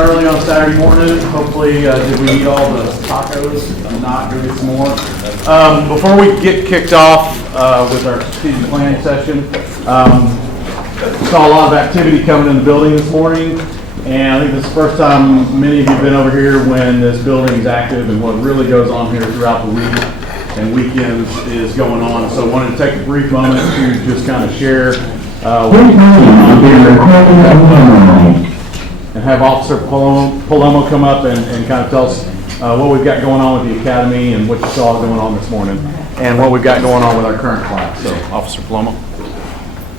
early on Saturday morning. Hopefully, did we eat all the tacos? If not, go get some more. Before we get kicked off with our strategic planning session, saw a lot of activity coming in the building this morning, and I think this is the first time many of you have been over here when this building is active and what really goes on here throughout the week and weekends is going on. So I wanted to take a brief moment to just kind of share what's going on here and have Officer Palomo come up and kind of tell us what we've got going on with the Academy and what you saw going on this morning and what we've got going on with our current class. So, Officer Palomo.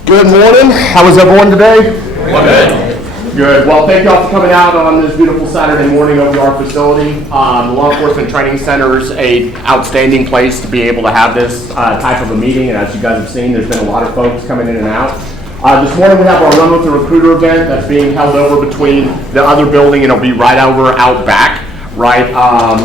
Good morning. How is everyone today? Good. Good. Well, thank you all for coming out on this beautiful Saturday morning over to our facility. The Law Enforcement Training Center is an outstanding place to be able to have this type of a meeting, and as you guys have seen, there's been a lot of folks coming in and out. This morning we have our Run with the Recruiter event that's being held over between the other building, and it'll be right over out back, right?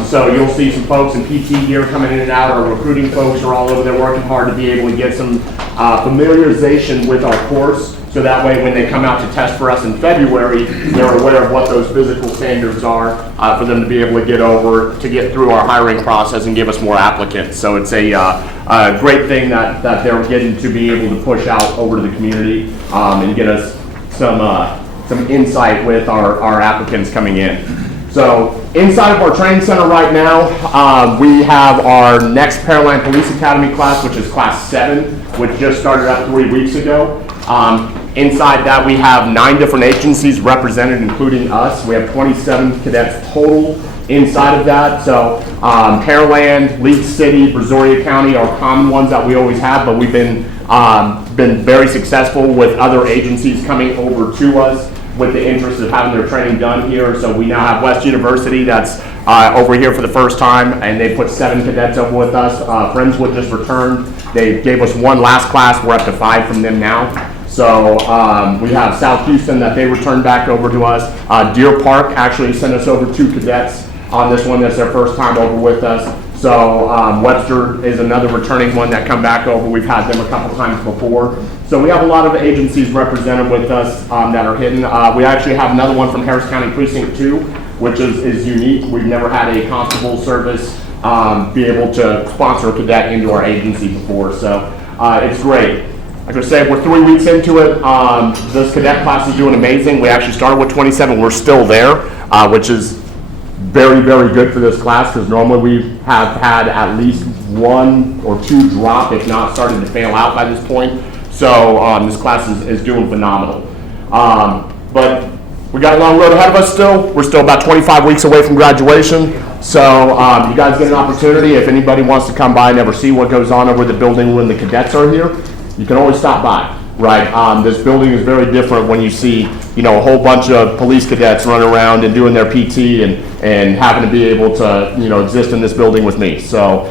So you'll see some folks in PT gear coming in and out. Our recruiting folks are all over there working hard to be able to get some familiarization with our course, so that way when they come out to test for us in February, they're aware of what those physical standards are for them to be able to get over, to get through our hiring process and give us more applicants. So it's a great thing that they're getting to be able to push out over to the community and get us some insight with our applicants coming in. So inside of our training center right now, we have our next Pearland Police Academy class, which is class 7, which just started out 3 weeks ago. Inside that, we have 9 different agencies represented, including us. We have 27 cadets total inside of that. So Pearland, Leeds City, Brazoria County are common ones that we always have, but we've been very successful with other agencies coming over to us with the interest of having their training done here. So we now have West University that's over here for the first time, and they put 7 cadets over with us. Friendswood just returned. They gave us 1 last class. We're up to 5 from them now. So we have South Houston that they returned back over to us. Deer Park actually sent us over 2 cadets on this one. That's their first time over with us. So Webster is another returning one that come back over. We've had them a couple times before. So we have a lot of agencies represented with us that are hidden. We actually have another one from Harris County Precinct 2, which is unique. We've never had a constable service be able to sponsor a cadet into our agency before. So it's great. Like I said, we're 3 weeks into it. This cadet class is doing amazing. We actually started with 27. We're still there, which is very, very good for this class, because normally we have had at least 1 or 2 drop, if not starting to fail out by this point. So this class is doing phenomenal. But we got a long road ahead of us still. We're still about 25 weeks away from graduation. So you guys get an opportunity. If anybody wants to come by and ever see what goes on over the building when the cadets are here, you can always stop by, right? This building is very different when you see, a whole bunch of police cadets running around and doing their PT and having to be able to, exist in this building with me. So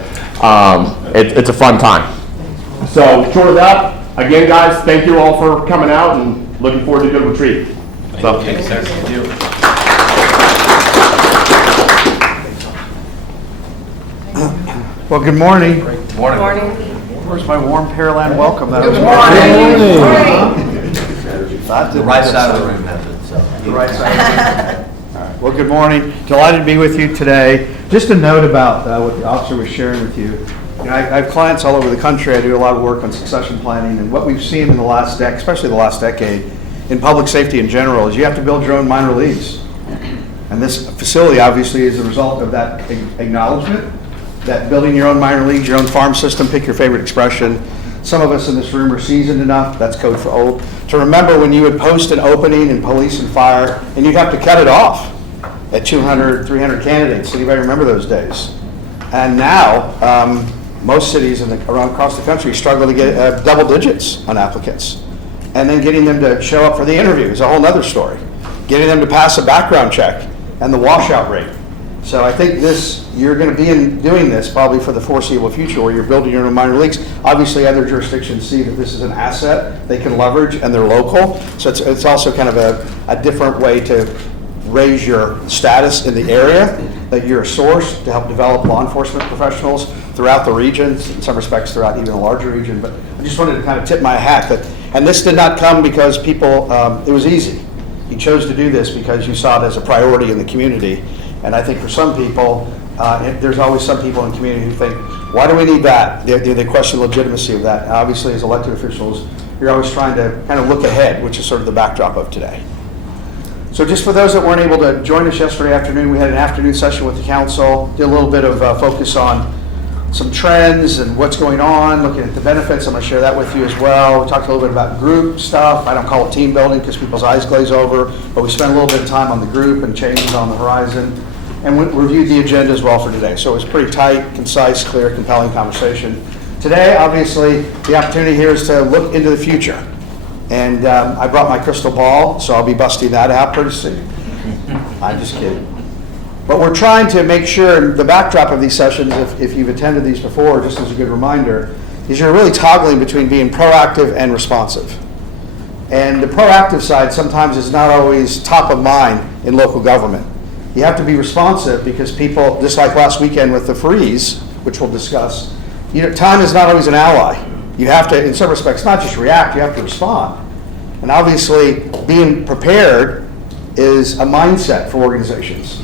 it's a fun time. So short of that, again, guys, thank you all for coming out and looking forward to a good retreat. Thank you, sir. Thank you. Well, good morning. Good morning. Where's my warm Pearland welcome? That Good was morning. The right side of the room has it, so. The right side. All right. Well, good morning. Delighted to be with you today. Just a note about what the officer was sharing with you. I have clients all over the country. I do a lot of work on succession planning, and what we've seen in the last decade, especially the last decade, in public safety in general, is you have to build your own minor leagues. And this facility obviously is a result of that acknowledgement, that building your own minor leagues, your own farm system, pick your favorite expression. Some of us in this room are seasoned enough, that's code for old, to remember when you would post an opening in police and fire, and you'd have to cut it off at 200, 300 candidates. Anybody remember those days? And now, most cities around across the country struggle to get double digits on applicants. And then getting them to show up for the interview is a whole nother story. Getting them to pass a background check and the washout rate. So I think you're going to be doing this probably for the foreseeable future, where you're building your own minor leagues. Obviously, other jurisdictions see that this is an asset they can leverage, and they're local. So it's also kind of a different way to raise your status in the area, that you're a source to help develop law enforcement professionals throughout the region, in some respects throughout even a larger region. But I just wanted to kind of tip my hat that, and this did not come because people, it was easy. You chose to do this because you saw it as a priority in the community. And I think for some people, there's always some people in the community who think, why do we need that? They question the legitimacy of that. And obviously, as elected officials, you're always trying to kind of look ahead, which is sort of the backdrop of today. So just for those that weren't able to join us yesterday afternoon, we had an afternoon session with the council, did a little bit of focus on some trends and what's going on, looking at the benefits. I'm going to share that with you as well. We talked a little bit about group stuff. I don't call it team building because people's eyes glaze over, but we spent a little bit of time on the group and changes on the horizon, and we reviewed the agenda as well for today. So it was pretty tight, concise, clear, compelling conversation. Today, obviously, the opportunity here is to look into the future. And I brought my crystal ball, so I'll be busting that out pretty soon. I'm just kidding. But we're trying to make sure the backdrop of these sessions, if you've attended these before, just as a good reminder, is you're really toggling between being proactive and responsive. And the proactive side sometimes is not always top of mind in local government. You have to be responsive because people, just like last weekend with the freeze, which we'll discuss, time is not always an ally. You have to, in some respects, not just react, you have to respond. And obviously, being prepared is a mindset for organizations.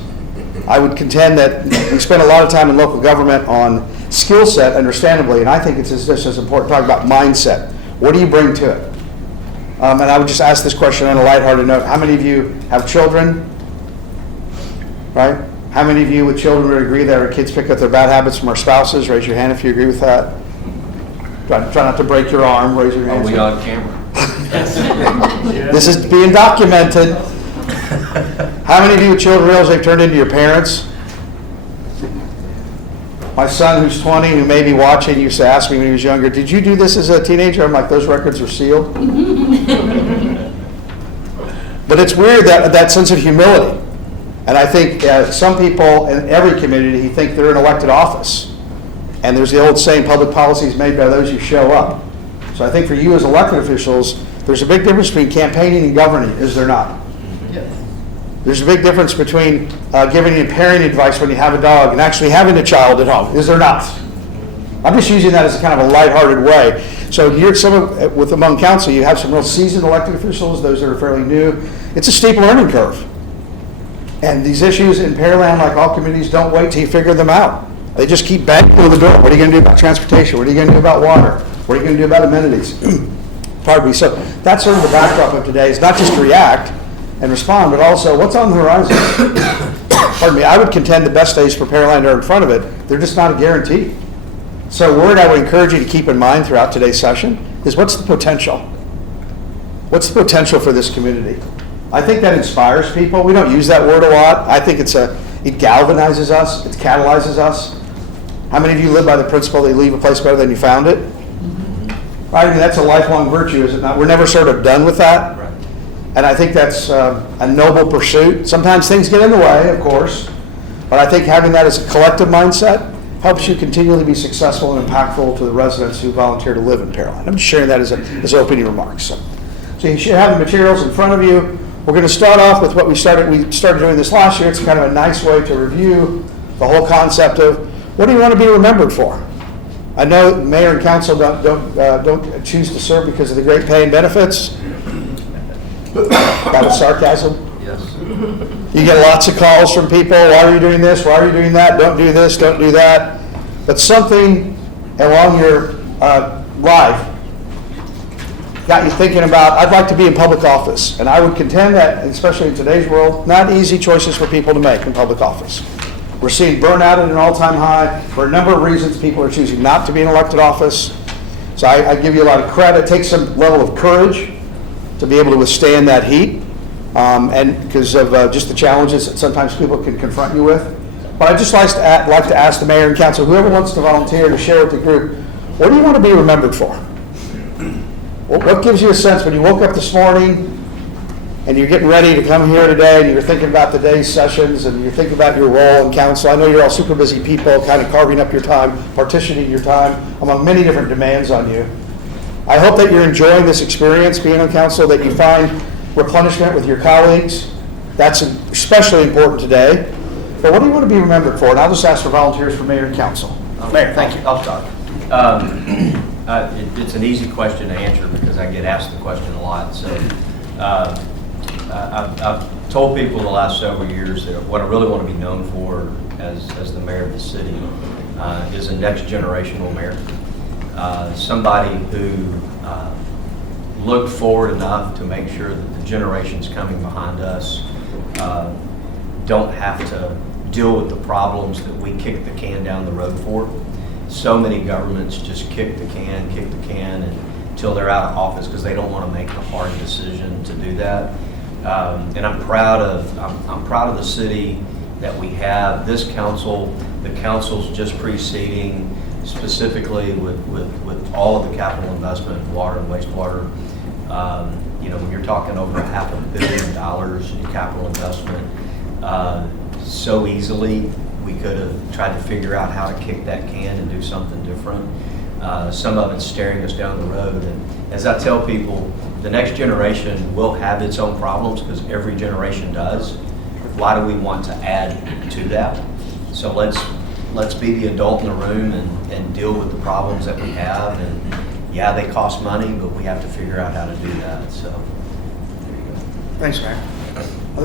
I would contend that we spend a lot of time in local government on skill set, understandably, and I think it's just as important to talk about mindset. What do you bring to it? And I would just ask this question on a lighthearted note. How many of you have children? Right? How many of you with children would agree that our kids pick up their bad habits from our spouses? Raise your hand if you agree with that. Try not to break your arm. Raise your hand. Are we on camera? This is being documented. How many of you with children realize they've turned into your parents? My son, who's 20, who may be watching, used to ask me when he was younger, did you do this as a teenager? I'm like, those records are sealed. But it's weird, that sense of humility. And I think some people in every community think they're in elected office. And there's the old saying, public policy is made by those who show up. So I think for you as elected officials, there's a big difference between campaigning and governing, is there not? Yes. There's a big difference between giving and parenting advice when you have a dog and actually having a child at home, is there not? I'm just using that as a kind of a lighthearted way. So here, among council, you have some real seasoned elected officials, those that are fairly new. It's a steep learning curve. And these issues in Pearland, like all communities, don't wait till you figure them out. They just keep banging on the door. What are you going to do about transportation? What are you going to do about water? What are you going to do about amenities? Pardon me. So that's sort of the backdrop of today, is not just to react and respond, but also what's on the horizon. Pardon me. I would contend the best days for Pearland are in front of it. They're just not a guarantee. So a word I would encourage you to keep in mind throughout today's session is what's the potential? What's the potential for this community? I think that inspires people. We don't use that word a lot. I think it galvanizes us. It catalyzes us. How many of you live by the principle that you leave a place better than you found it? Right? I mean, that's a lifelong virtue, is it not? We're never sort of done with that. Right. And I think that's a noble pursuit. Sometimes things get in the way, of course. But I think having that as a collective mindset helps you continually be successful and impactful to the residents who volunteer to live in Pearland. I'm just sharing that as opening remarks. So you should have the materials in front of you. We're going to start off with what we started doing this last year. It's kind of a nice way to review the whole concept of what do you want to be remembered for? I know mayor and council don't choose to serve because of the great pay and benefits. That was sarcasm. Yes. You get lots of calls from people. Why are you doing this? Why are you doing that? Don't do this. Don't do that. But something along your life got you thinking about, I'd like to be in public office. And I would contend that, especially in today's world, not easy choices for people to make in public office. We're seeing burnout at an all-time high. For a number of reasons, people are choosing not to be in elected office. So I give you a lot of credit. It takes some level of courage to be able to withstand that heat, and because of just the challenges that sometimes people can confront you with. But I'd just like to ask the mayor and council, whoever wants to volunteer, to share with the group, what do you want to be remembered for? What gives you a sense when you woke up this morning and you're getting ready to come here today and you're thinking about the day's sessions and you're thinking about your role in council? I know you're all super busy people, kind of carving up your time, partitioning your time among many different demands on you. I hope that you're enjoying this experience being on council, that you find replenishment with your colleagues. That's especially important today. But what do you want to be remembered for? And I'll just ask for volunteers for mayor and council. Mayor, thank you. I'll talk. It's an easy question to answer because I get asked the question a lot. So I've told people the last several years that what I really want to be known for as the mayor of the city is a next generational mayor. Somebody who looked forward enough to make sure that the generations coming behind us don't have to deal with the problems that we kick the can down the road for. So many governments just kick the can until they're out of office because they don't want to make the hard decision to do that. And I'm proud of the city that we have. This council, the councils just preceding, specifically with all of the capital investment, water and wastewater. When you're talking over $500 million in capital investment, so easily we could have tried to figure out how to kick that can and do something different. Some of it's staring us down the road. And as I tell people, the next generation will have its own problems because every generation does. Why do we want to add to that? So let's be the adult in the room and deal with the problems that we have. And yeah, they cost money, but we have to figure out how to do that. So there you go. Thanks, Mayor.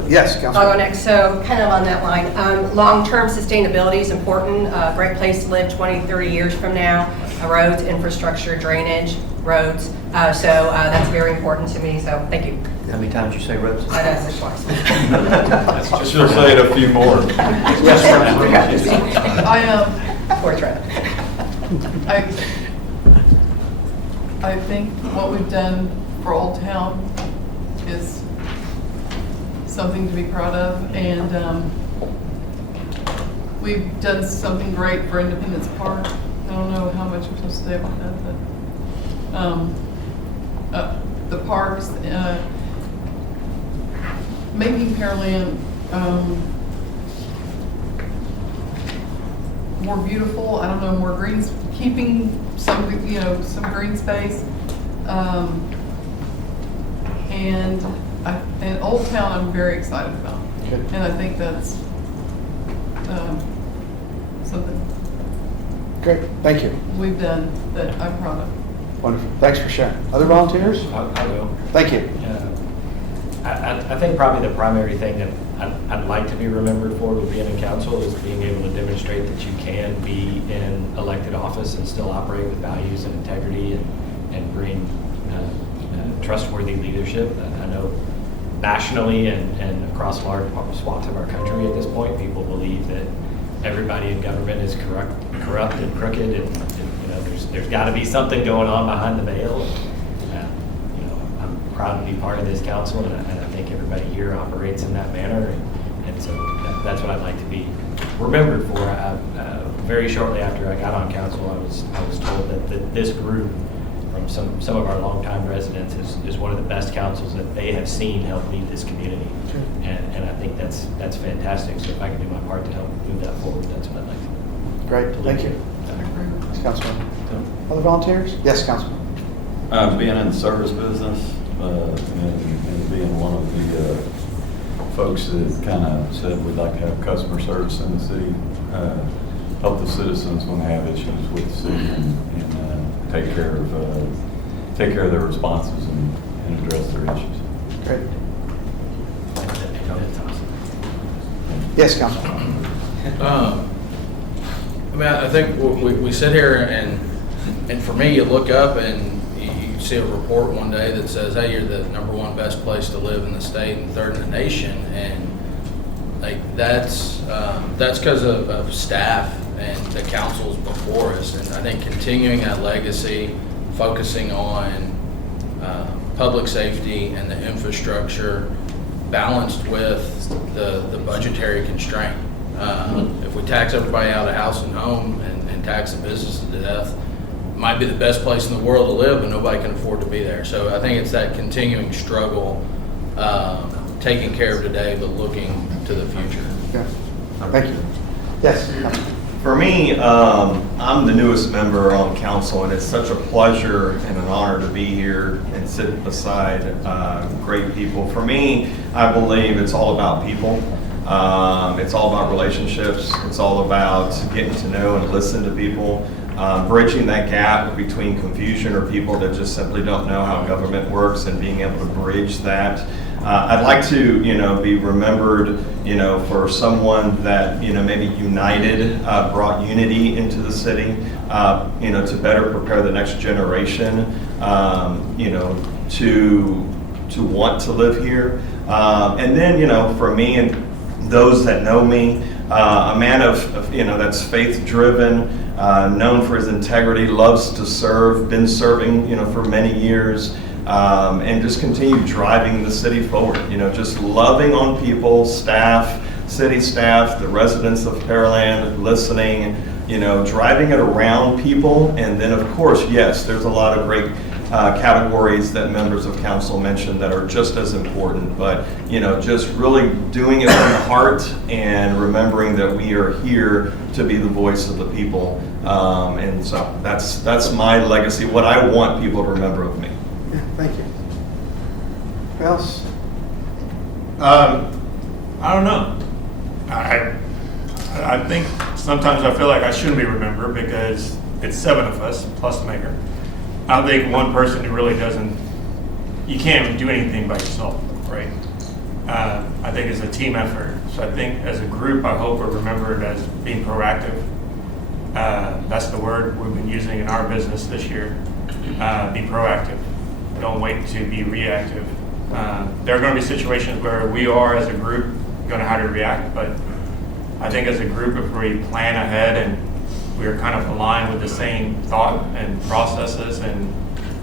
Yes, I'll Councilman. go next. So kind of on that line, long-term sustainability is important. A great place to live 20, 30 years from now. Roads, infrastructure, drainage, roads. So that's very important to me. So thank you. How many times you say roads? I know it's twice. She'll say it a few more. Fourth round. I think what we've done for Old Town is something to be proud of, and we've done something great for Independence Park. I don't know how much we're supposed to say about that, but the parks, making Pearland more beautiful. I don't know, more greens, keeping some green space, and Old Town I'm very excited about. Good. And I think that's something Great, thank you. we've done that I'm proud of. Wonderful. Thanks for sharing. Other volunteers? I will. Thank you. I think probably the primary thing that I'd like to be remembered for with being in council is being able to demonstrate that you can be in elected office and still operate with values and integrity and bring trustworthy leadership. I know nationally and across large swaths of our country at this point, people believe that everybody in government is corrupt and crooked, and there's got to be something going on behind the veil. I'm proud to be part of this council, and I think everybody here operates in that manner, and so that's what I'd like to be remembered for. Very shortly after I got on council, I was told that this group, from some of our longtime residents, is one of the best councils that they have seen help lead this community, and I think that's fantastic. So if I can do my part to help move that forward, that's what I'd like to do. Great, thank you. Yes, Councilman. Other volunteers? Yes, Councilman. Being in the service business and being one of the folks that kind of said we'd like to have customer service in the city, help the citizens when they have issues with the city and take care of their responses and address their issues. Great. Yes, Councilman. I think we sit here and for me, you look up and you see a report one day that says, hey, you're the #1 best place to live in the state and 3rd in the nation. And like that's because of staff and the councils before us. And I think continuing that legacy, focusing on public safety and the infrastructure balanced with the budgetary constraint. If we tax everybody out of house and home and tax the business to death, it might be the best place in the world to live, but nobody can afford to be there. So I think it's that continuing struggle, taking care of today, but looking to the future. Okay. Thank you. Yes, Councilman. For me, I'm the newest member on council, and it's such a pleasure and an honor to be here and sit beside great people. For me, I believe it's all about people. It's all about relationships. It's all about getting to know and listen to people, bridging that gap between confusion or people that just simply don't know how government works and being able to bridge that I'd like to, be remembered, for someone that, maybe united, brought unity into the city, to better prepare the next generation, to want to live here. And then, for me and those that know me, a man of that's faith-driven, known for his integrity, loves to serve, been serving, for many years, and just continue driving the city forward. Just loving on people, staff, city staff, the residents of Pearland, listening, driving it around people. And then, of course, yes, there's a lot of great categories that members of council mentioned that are just as important, but just really doing it from the heart and remembering that we are here to be the voice of the people, and so that's my legacy, what I want people to remember of me. Yeah, thank you. Who else? I don't know. I think sometimes I feel like I shouldn't be remembered because it's 7 of us plus the mayor. I don't think one person who really doesn't, you can't even do anything by yourself, right? I think it's a team effort. So I think as a group, I hope we're remembered as being proactive. That's the word we've been using in our business this year. Be proactive. Don't wait to be reactive. There are going to be situations where we are as a group going to have to react, but I think as a group, if we plan ahead and we're kind of aligned with the same thought and processes and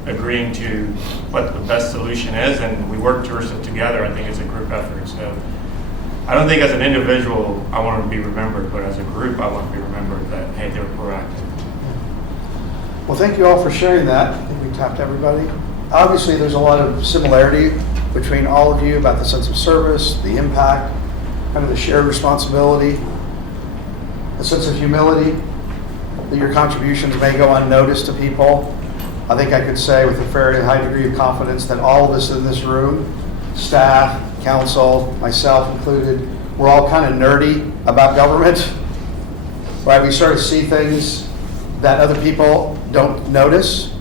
agreeing to what the best solution is, and we work towards it together, I think it's a group effort. So I don't think as an individual I want to be remembered, but as a group I want to be remembered that, hey, they were proactive. Well, thank you all for sharing that. I think we talked to everybody. Obviously, there's a lot of similarity between all of you about the sense of service, the impact, kind of the shared responsibility, a sense of humility, that your contributions may go unnoticed to people. I think I could say with a very high degree of confidence that all of us in this room, staff, council, myself included, we're all kind of nerdy about government, right? We sort of see things that other people don't notice.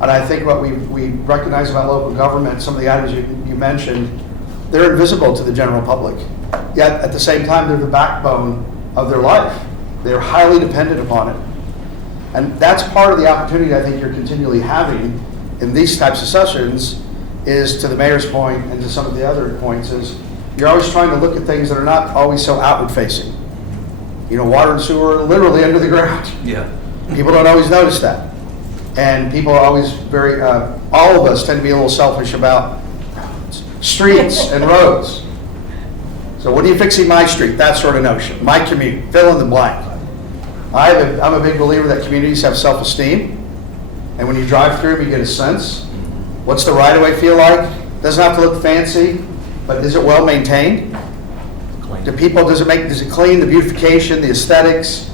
And I think what we recognize about local government, some of the items you mentioned, they're invisible to the general public. Yet at the same time, they're the backbone of their life. They're highly dependent upon it. And that's part of the opportunity I think you're continually having in these types of sessions, is to the mayor's point and to some of the other points, is you're always trying to look at things that are not always so outward facing. Water and sewer are literally under the ground. Yeah. People don't always notice that. And people are always very, all of us tend to be a little selfish about streets and roads. So what are you fixing my street? That sort of notion. My commute, fill in the blank. I'm a big believer that communities have self-esteem, and when you drive through them, you get a sense. What's the right-of-way feel like? Doesn't have to look fancy, but is it well maintained? Clean. Does it clean, the beautification, the aesthetics,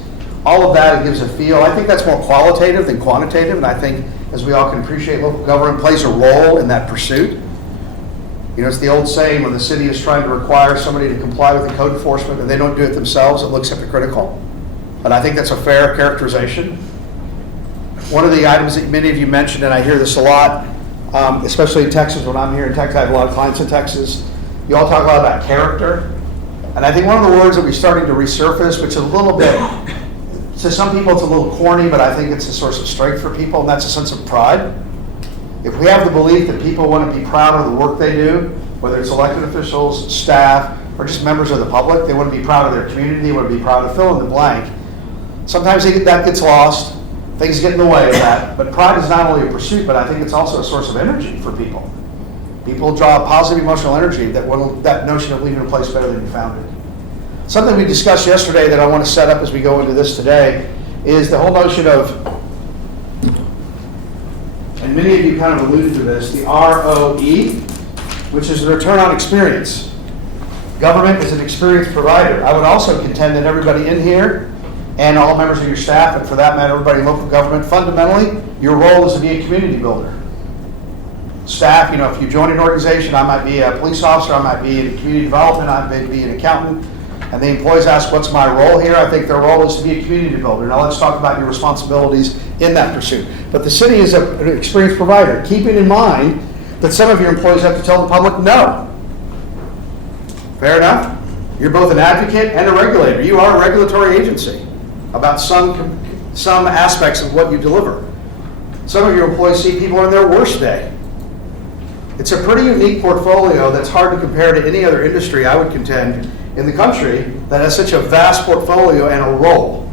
all of that, it gives a feel. I think that's more qualitative than quantitative, and I think, as we all can appreciate, local government plays a role in that pursuit. It's the old saying, when the city is trying to require somebody to comply with the code enforcement and they don't do it themselves, it looks hypocritical. And I think that's a fair characterization. One of the items that many of you mentioned, and I hear this a lot, especially in Texas, when I'm here in Texas, I have a lot of clients in Texas, you all talk a lot about character. And I think one of the words that we're starting to resurface, which is a little bit, to some people it's a little corny, but I think it's a source of strength for people, and that's a sense of pride. If we have the belief that people want to be proud of the work they do, whether it's elected officials, staff, or just members of the public, they want to be proud of their community, they want to be proud of fill in the blank. Sometimes that gets lost, things get in the way of that, but pride is not only a pursuit, but I think it's also a source of energy for people. People draw positive emotional energy, that notion of leaving a place better than you found it. Something we discussed yesterday that I want to set up as we go into this today is the whole notion of, and many of you kind of alluded to this, the ROE, which is the return on experience. Government is an experience provider. I would also contend that everybody in here and all members of your staff, and for that matter, everybody in local government, fundamentally, your role is to be a community builder. Staff, if you join an organization, I might be a police officer, I might be in community development, I might be an accountant, and the employees ask, what's my role here? I think their role is to be a community builder. Now let's talk about your responsibilities in that pursuit. But the city is an experience provider, keeping in mind that some of your employees have to tell the public no. Fair enough? You're both an advocate and a regulator. You are a regulatory agency about some aspects of what you deliver. Some of your employees see people on their worst day. It's a pretty unique portfolio that's hard to compare to any other industry, I would contend, in the country that has such a vast portfolio and a role.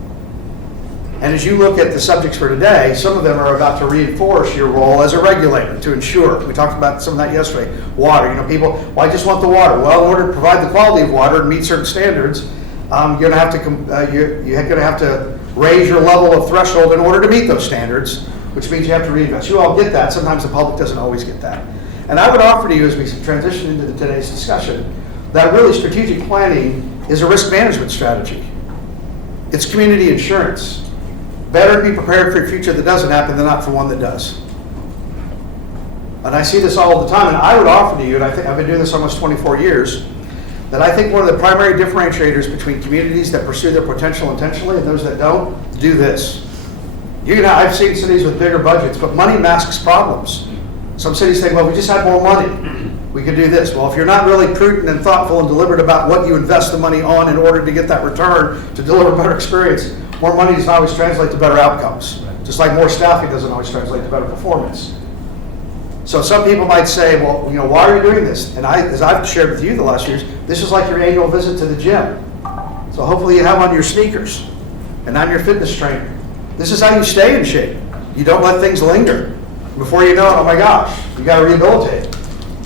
And as you look at the subjects for today, some of them are about to reinforce your role as a regulator to ensure. We talked about some of that yesterday. Water, people, well, I just want the water. Well, in order to provide the quality of water and meet certain standards, you're going to have to raise your level of threshold in order to meet those standards, which means you have to reinvest. You all get that. Sometimes the public doesn't always get that. And I would offer to you, as we transition into today's discussion, that really strategic planning is a risk management strategy. It's community insurance. Better to be prepared for a future that doesn't happen than not for one that does. And I see this all the time, and I would offer to you, and I think I've been doing this almost 24 years, that I think one of the primary differentiators between communities that pursue their potential intentionally and those that don't, do this. I've seen cities with bigger budgets, but money masks problems. Some cities think, well, we just had more money. We could do this. Well, if you're not really prudent and thoughtful and deliberate about what you invest the money on in order to get that return to deliver better experience, more money doesn't always translate to better outcomes. Just like more staffing doesn't always translate to better performance. So some people might say, well, why are you doing this? And as I've shared with you the last years, this is like your annual visit to the gym. So hopefully you have on your sneakers and on your fitness trainer. This is how you stay in shape. You don't let things linger. Before you know it, oh my gosh, you got to rehabilitate.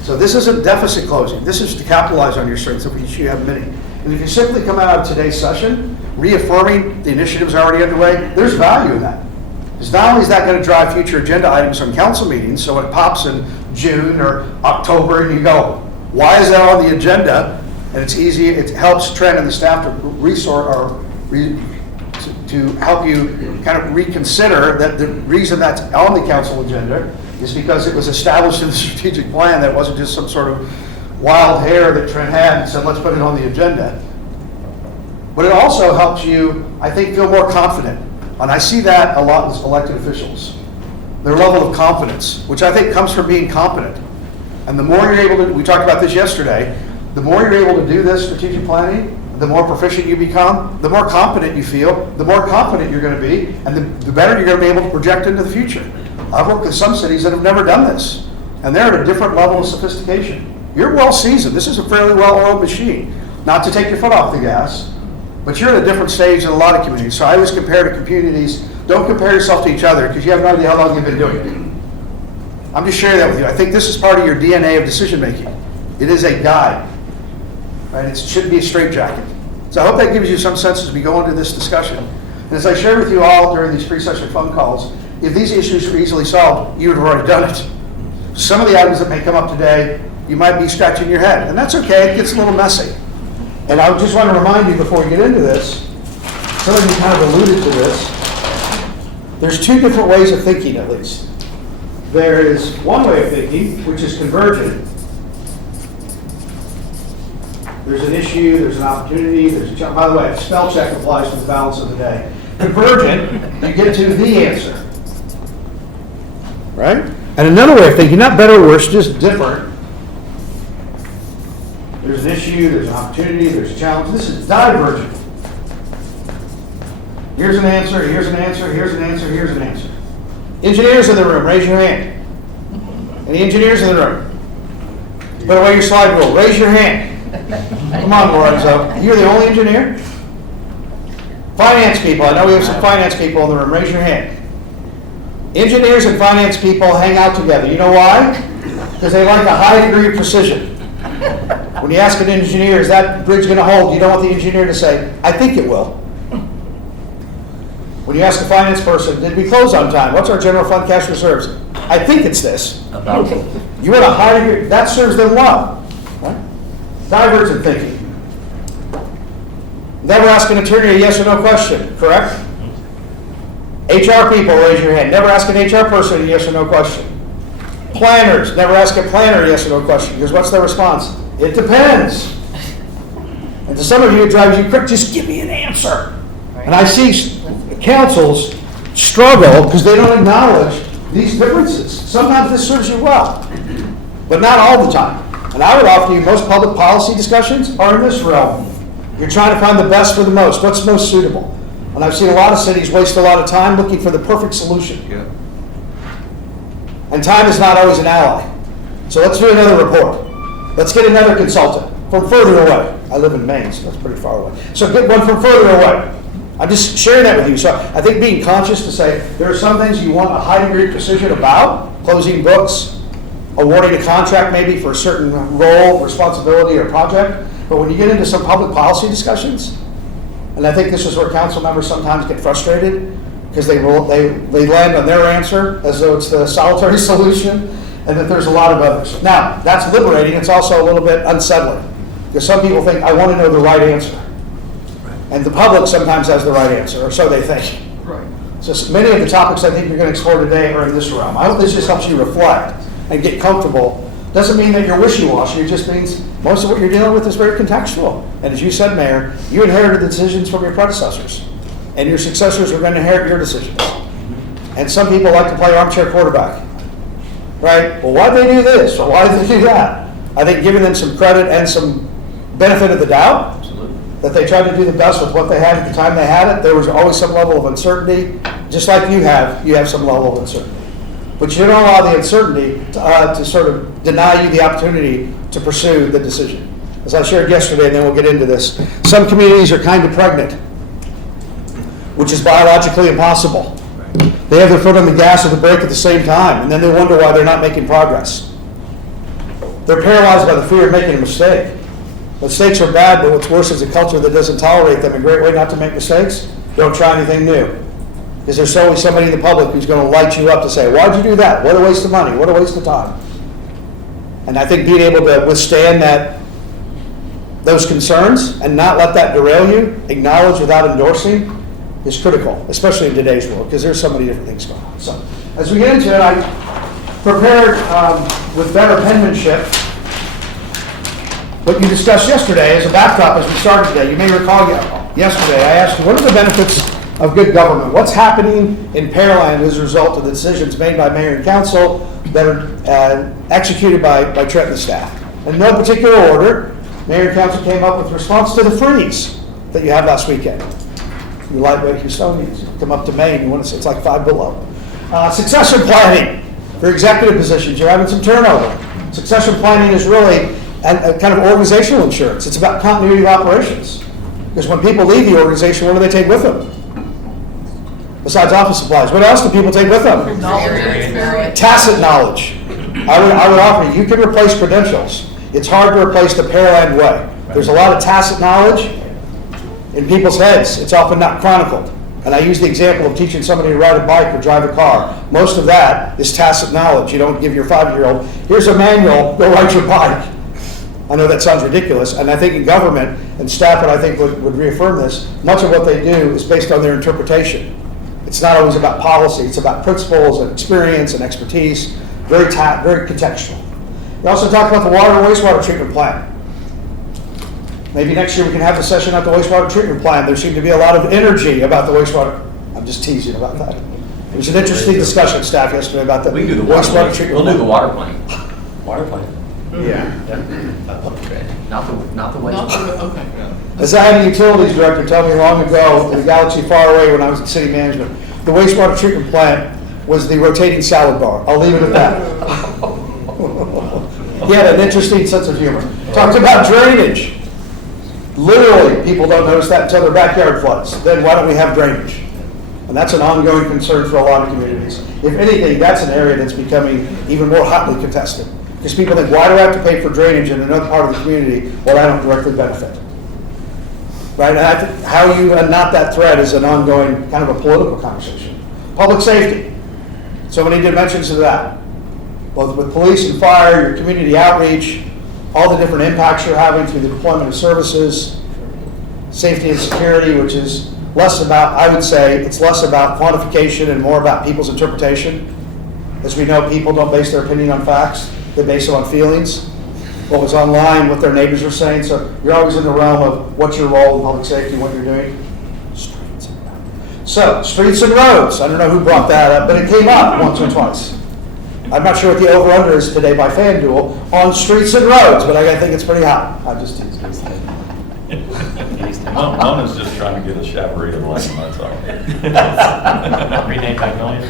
So this isn't deficit closing. This is to capitalize on your strengths, of which you have many. And if you simply come out of today's session reaffirming the initiatives already underway, there's value in that. Because not only is that going to drive future agenda items on council meetings, so when it pops in June or October and you go, why is that on the agenda? And it's easy, it helps Trent and the staff to help you kind of reconsider that the reason that's on the council agenda is because it was established in the strategic plan. That wasn't just some sort of wild hair that Trent had and said, let's put it on the agenda. But it also helps you, I think, feel more confident. And I see that a lot with elected officials. Their level of confidence, which I think comes from being competent. And the more you're able to, we talked about this yesterday, the more you're able to do this strategic planning, the more proficient you become, the more confident you feel, the more confident you're going to be, and the better you're going to be able to project into the future. I've worked with some cities that have never done this, and they're at a different level of sophistication. You're well seasoned. This is a fairly well-oiled machine. Not to take your foot off the gas, but you're at a different stage in a lot of communities. So I always compare to communities. Don't compare yourself to each other because you have no idea how long you've been doing it. I'm just sharing that with you. I think this is part of your DNA of decision making. It is a guide, right? It shouldn't be a straitjacket. So I hope that gives you some sense as we go into this discussion. And as I shared with you all during these pre-session phone calls, if these issues were easily solved, you would have already done it. Some of the items that may come up today, you might be scratching your head, and that's okay. It gets a little messy. And I just want to remind you before we get into this, some of you kind of alluded to this. There's two different ways of thinking, at least. There is one way of thinking, which is convergent. There's an issue, there's an opportunity, there's a challenge. By the way, spell check applies to the balance of the day. Convergent, you get to the answer. Right? And another way of thinking, not better or worse, just different. There's an issue, there's an opportunity, there's a challenge. This is divergent. Here's an answer, here's an answer, here's an answer, here's an answer. Engineers in the room, raise your hand. Any engineers in the room? Put away your slide rule, raise your hand. Come on, Lorenzo. You're the only engineer? Finance people, I know we have some finance people in the room, raise your hand. Engineers and finance people hang out together. You know why? Because they like a high degree of precision. When you ask an engineer, is that bridge going to hold? You don't want the engineer to say, I think it will. When you ask a finance person, did we close on time? What's our general fund cash reserves? I think it's this. You want a high degree, that serves them well. Right? Divergent thinking. Never ask an attorney a yes or no question, correct? HR people, raise your hand. Never ask an HR person a yes or no question. Planners, never ask a planner a yes or no question, because what's their response? It depends. And to some of you, it drives you crazy. Just give me an answer. And I see councils struggle because they don't acknowledge these differences. Sometimes this serves you well, but not all the time. And I would offer you, most public policy discussions are in this realm. You're trying to find the best for the most, what's most suitable. And I've seen a lot of cities waste a lot of time looking for the perfect solution. And time is not always an ally. So let's do another report. Let's get another consultant from further away. I live in Maine, so that's pretty far away. So get one from further away. I'm just sharing that with you. So I think being conscious to say there are some things you want a high degree of precision about, closing books, awarding a contract maybe for a certain role, responsibility, or project. But when you get into some public policy discussions, and I think this is where council members sometimes get frustrated because they land on their answer as though it's the solitary solution, and that there's a lot of others. Now, that's liberating. It's also a little bit unsettling because some people think, I want to know the right answer. And the public sometimes has the right answer, or so they think. Right. So many of the topics I think you're going to explore today are in this realm. I hope this just helps you reflect and get comfortable. Doesn't mean that you're wishy-washy. It just means most of what you're dealing with is very contextual. And as you said, Mayor, you inherited the decisions from your predecessors. And your successors are going to inherit your decisions. And some people like to play armchair quarterback. Right? Well, why'd they do this? Or why did they do that? I think giving them some credit and some benefit of the doubt, that they tried to do the best with what they had at the time they had it. There was always some level of uncertainty. Just like you have some level of uncertainty. But you don't allow the uncertainty to sort of deny you the opportunity to pursue the decision. As I shared yesterday, and then we'll get into this, some communities are kind of pregnant, which is biologically impossible. They have their foot on the gas or the brake at the same time, and then they wonder why they're not making progress. They're paralyzed by the fear of making a mistake. Mistakes are bad, but what's worse is a culture that doesn't tolerate them. A great way not to make mistakes, don't try anything new. Because there's always somebody in the public who's going to light you up to say, why'd you do that? What a waste of money. What a waste of time. And I think being able to withstand those concerns and not let that derail you, acknowledge without endorsing, is critical, especially in today's world, because there's so many different things going on. So as we get into it, I prepared with better penmanship what you discussed yesterday as a backdrop as we started today. You may recall yesterday I asked you, what are the benefits of good government? What's happening in Pearland as a result of the decisions made by mayor and council that are executed by Trent and the staff? In no particular order, mayor and council came up with a response to the freeze that you had last weekend. You lightweight Houstonians, come up to Maine, you want to say it's like 5 below. Succession planning for executive positions. You're having some turnover. Succession planning is really a kind of organizational insurance. It's about continuity of operations. Because when people leave the organization, what do they take with them? Besides office supplies, what else do people take with them? Knowledge and experience. Tacit knowledge. I would offer you can replace credentials. It's hard to replace the Pearland way. There's a lot of tacit knowledge in people's heads. It's often not chronicled. And I use the example of teaching somebody to ride a bike or drive a car. Most of that is tacit knowledge. You don't give your 5-year-old, here's a manual, go ride your bike. I know that sounds ridiculous, and I think in government, and Stafford I think would reaffirm this, much of what they do is based on their interpretation. It's not always about policy, it's about principles and experience and expertise, very contextual. We also talked about the water and wastewater treatment plant. Maybe next year we can have a session at the wastewater treatment plant. There seemed to be a lot of energy about the wastewater. I'm just teasing about that. It was an interesting discussion, staff, yesterday about the We can do the water wastewater plant. treatment We'll do the plant. water plant. Water plant. Yeah. Not the Not wastewater. the, okay. As I had a utilities director tell me long ago in a galaxy far away when I was in city management, the wastewater treatment plant was the rotating salad bar. I'll leave it at that. He had an interesting sense of humor. Talked about drainage. Literally, people don't notice that until their backyard floods. Then why don't we have drainage? And that's an ongoing concern for a lot of communities. If anything, that's an area that's becoming even more hotly contested. Because people think, why do I have to pay for drainage in another part of the community when I don't directly benefit? Right? And I think how you unknot that thread is an ongoing kind of a political conversation. Public safety. So many dimensions to that. Both with police and fire, your community outreach, all the different impacts you're having through the deployment of services, safety and security, which is less about, I would say, it's less about quantification and more about people's interpretation. As we know, people don't base their opinion on facts. They base it on feelings, what was online, what their neighbors are saying. So you're always in the realm of what's your role in public safety, what you're doing. Streets and roads. So, streets and roads. I don't know who brought that up, but it came up once or twice. I'm not sure what the over-under is today by FanDuel on streets and roads, but I think it's pretty high. I'm just teasing. Mona's just trying to get a Chavarita lane, that's all. Renamed Magnolia.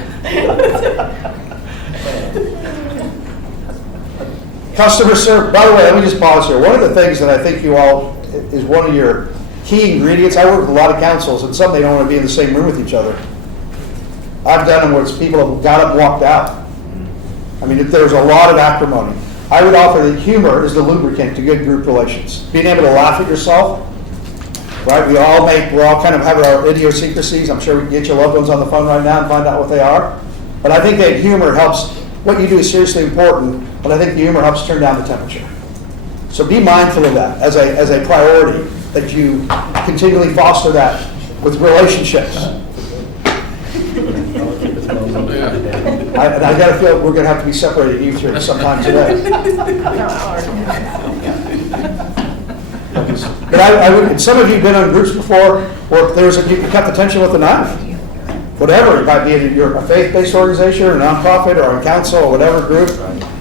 Customer service, by the way, let me just pause here. One of the things that I think you all, is one of your key ingredients, I work with a lot of councils, and some they don't want to be in the same room with each other. I've done them where it's people have got up and walked out. I mean, there's a lot of acrimony. I would offer that humor is the lubricant to good group relations. Being able to laugh at yourself, right? We all kind of have our idiosyncrasies. I'm sure we can get your loved ones on the phone right now and find out what they are. But I think that humor helps. What you do is seriously important, but I think the humor helps turn down the temperature. So be mindful of that as a priority, that you continually foster that with relationships. I got to feel we're going to have to be separated, you three, sometime today. But I would, some of you have been on groups before where you cut the tension with a knife. Whatever, it might be you're a faith-based organization or a nonprofit or a council or whatever group.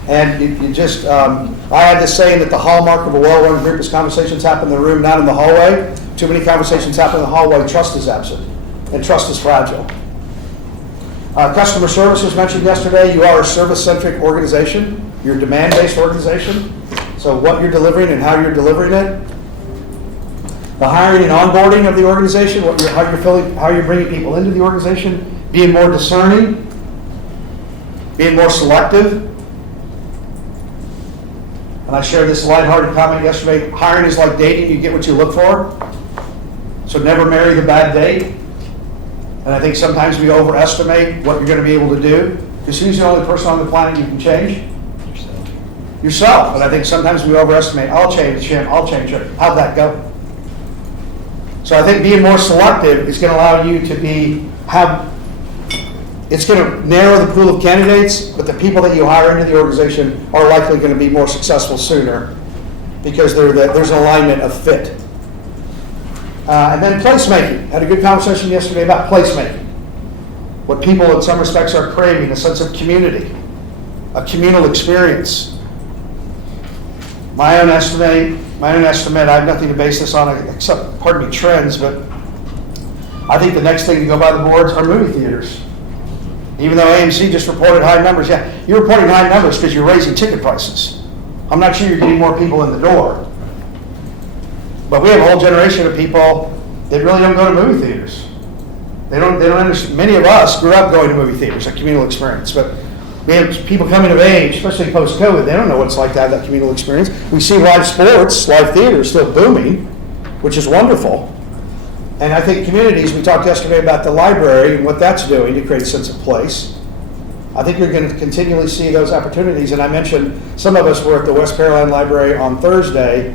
And you just, I had this saying that the hallmark of a well-run group is conversations happen in the room, not in the hallway. Too many conversations happen in the hallway, trust is absent, and trust is fragile. Customer service was mentioned yesterday. You are a service-centric organization. You're a demand-based organization. So what you're delivering and how you're delivering it. The hiring and onboarding of the organization, how you're bringing people into the organization, being more discerning, being more selective. And I shared this lighthearted comment yesterday. Hiring is like dating. You get what you look for. So never marry the bad date. And I think sometimes we overestimate what you're going to be able to do. Because who's the only person on the planet you can change? Yourself. And I think sometimes we overestimate, I'll change him, I'll change her. How'd that go? So I think being more selective is going to allow you to it's going to narrow the pool of candidates, but the people that you hire into the organization are likely going to be more successful sooner because there's an alignment of fit. And then placemaking. Had a good conversation yesterday about placemaking. What people in some respects are craving, a sense of community, a communal experience. My own estimate, I have nothing to base this on except, trends, but I think the next thing to go by the boards are movie theaters. Even though AMC just reported high numbers, yeah, you're reporting high numbers because you're raising ticket prices. I'm not sure you're getting more people in the door. But we have a whole generation of people that really don't go to movie theaters. They don't understand. Many of us grew up going to movie theaters, a communal experience, but we have people coming of age, especially post-COVID, they don't know what it's like to have that communal experience. We see live sports, live theater still booming, which is wonderful. And I think communities, we talked yesterday about the library and what that's doing to create a sense of place. I think you're going to continually see those opportunities. And I mentioned some of us were at the West Pearland Library on Thursday.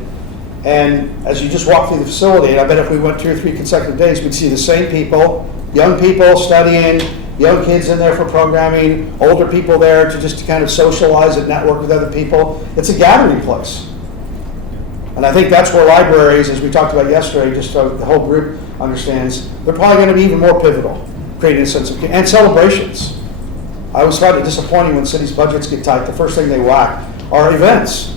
And as you just walk through the facility, and I bet if we went 2 or 3 consecutive days, we'd see the same people, young people studying, young kids in there for programming, older people there to kind of socialize and network with other people. It's a gathering place. And I think that's where libraries, as we talked about yesterday, just so the whole group understands, they're probably going to be even more pivotal, creating a sense of, and celebrations. I always find it disappointing when cities' budgets get tight, the first thing they whack are events.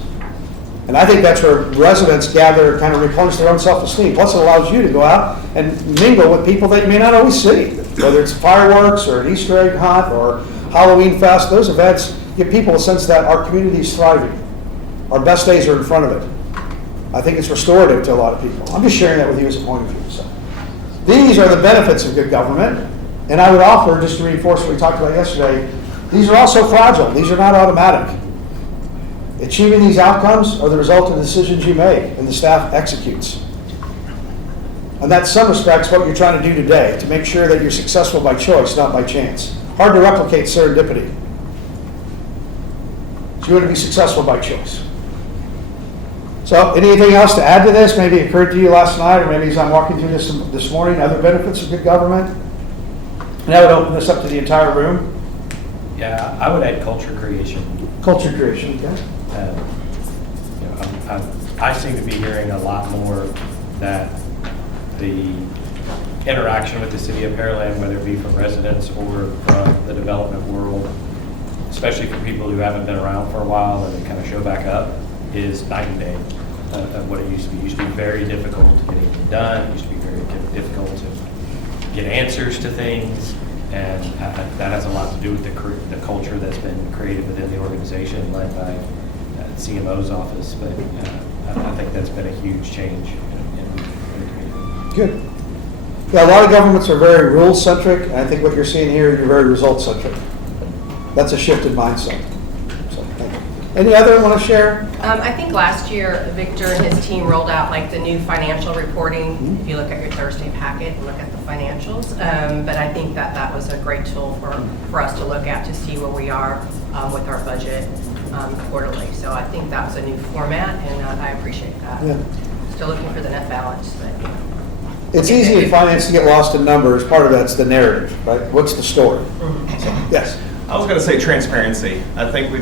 And I think that's where residents gather, kind of replenish their own self-esteem. Plus it allows you to go out and mingle with people that you may not always see, whether it's fireworks or an Easter egg hunt or Halloween fest. Those events give people a sense that our community is thriving. Our best days are in front of it. I think it's restorative to a lot of people. I'm just sharing that with you as a point of view. So these are the benefits of good government. And I would offer, just to reinforce what we talked about yesterday, these are also fragile. These are not automatic. Achieving these outcomes are the result of the decisions you make and the staff executes. And that's, in some respects, what you're trying to do today, to make sure that you're successful by choice, not by chance. Hard to replicate serendipity. So you want to be successful by choice. So anything else to add to this? Maybe it occurred to you last night, or maybe as I'm walking through this morning, other benefits of good government? And that would open this up to the entire room. Yeah, I would add culture creation. Culture creation, okay. I seem to be hearing a lot more that the interaction with the city of Pearland, whether it be from residents or from the development world, especially for people who haven't been around for a while and they kind of show back up, is night and day of what it used to be. It used to be very difficult to get anything done. It used to be very difficult to get answers to things. And that has a lot to do with the culture that's been created within the organization led by CMO's office. But I think that's been a huge change in the community. Good. Yeah, a lot of governments are very rule-centric, and I think what you're seeing here, you're very result-centric. That's a shifted mindset. So, thank you. Any other want to share? I think last year, Victor and his team rolled out like the new financial reporting. If you look at your Thursday packet and look at the financials. But I think that was a great tool for us to look at to see where we are with our budget quarterly. So I think that was a new format, and I appreciate that. Yeah. Still looking for the net balance, but. It's easy in finance to get lost in numbers. Part of that's the narrative, right? What's the story? So, yes. I was going to say transparency. I think we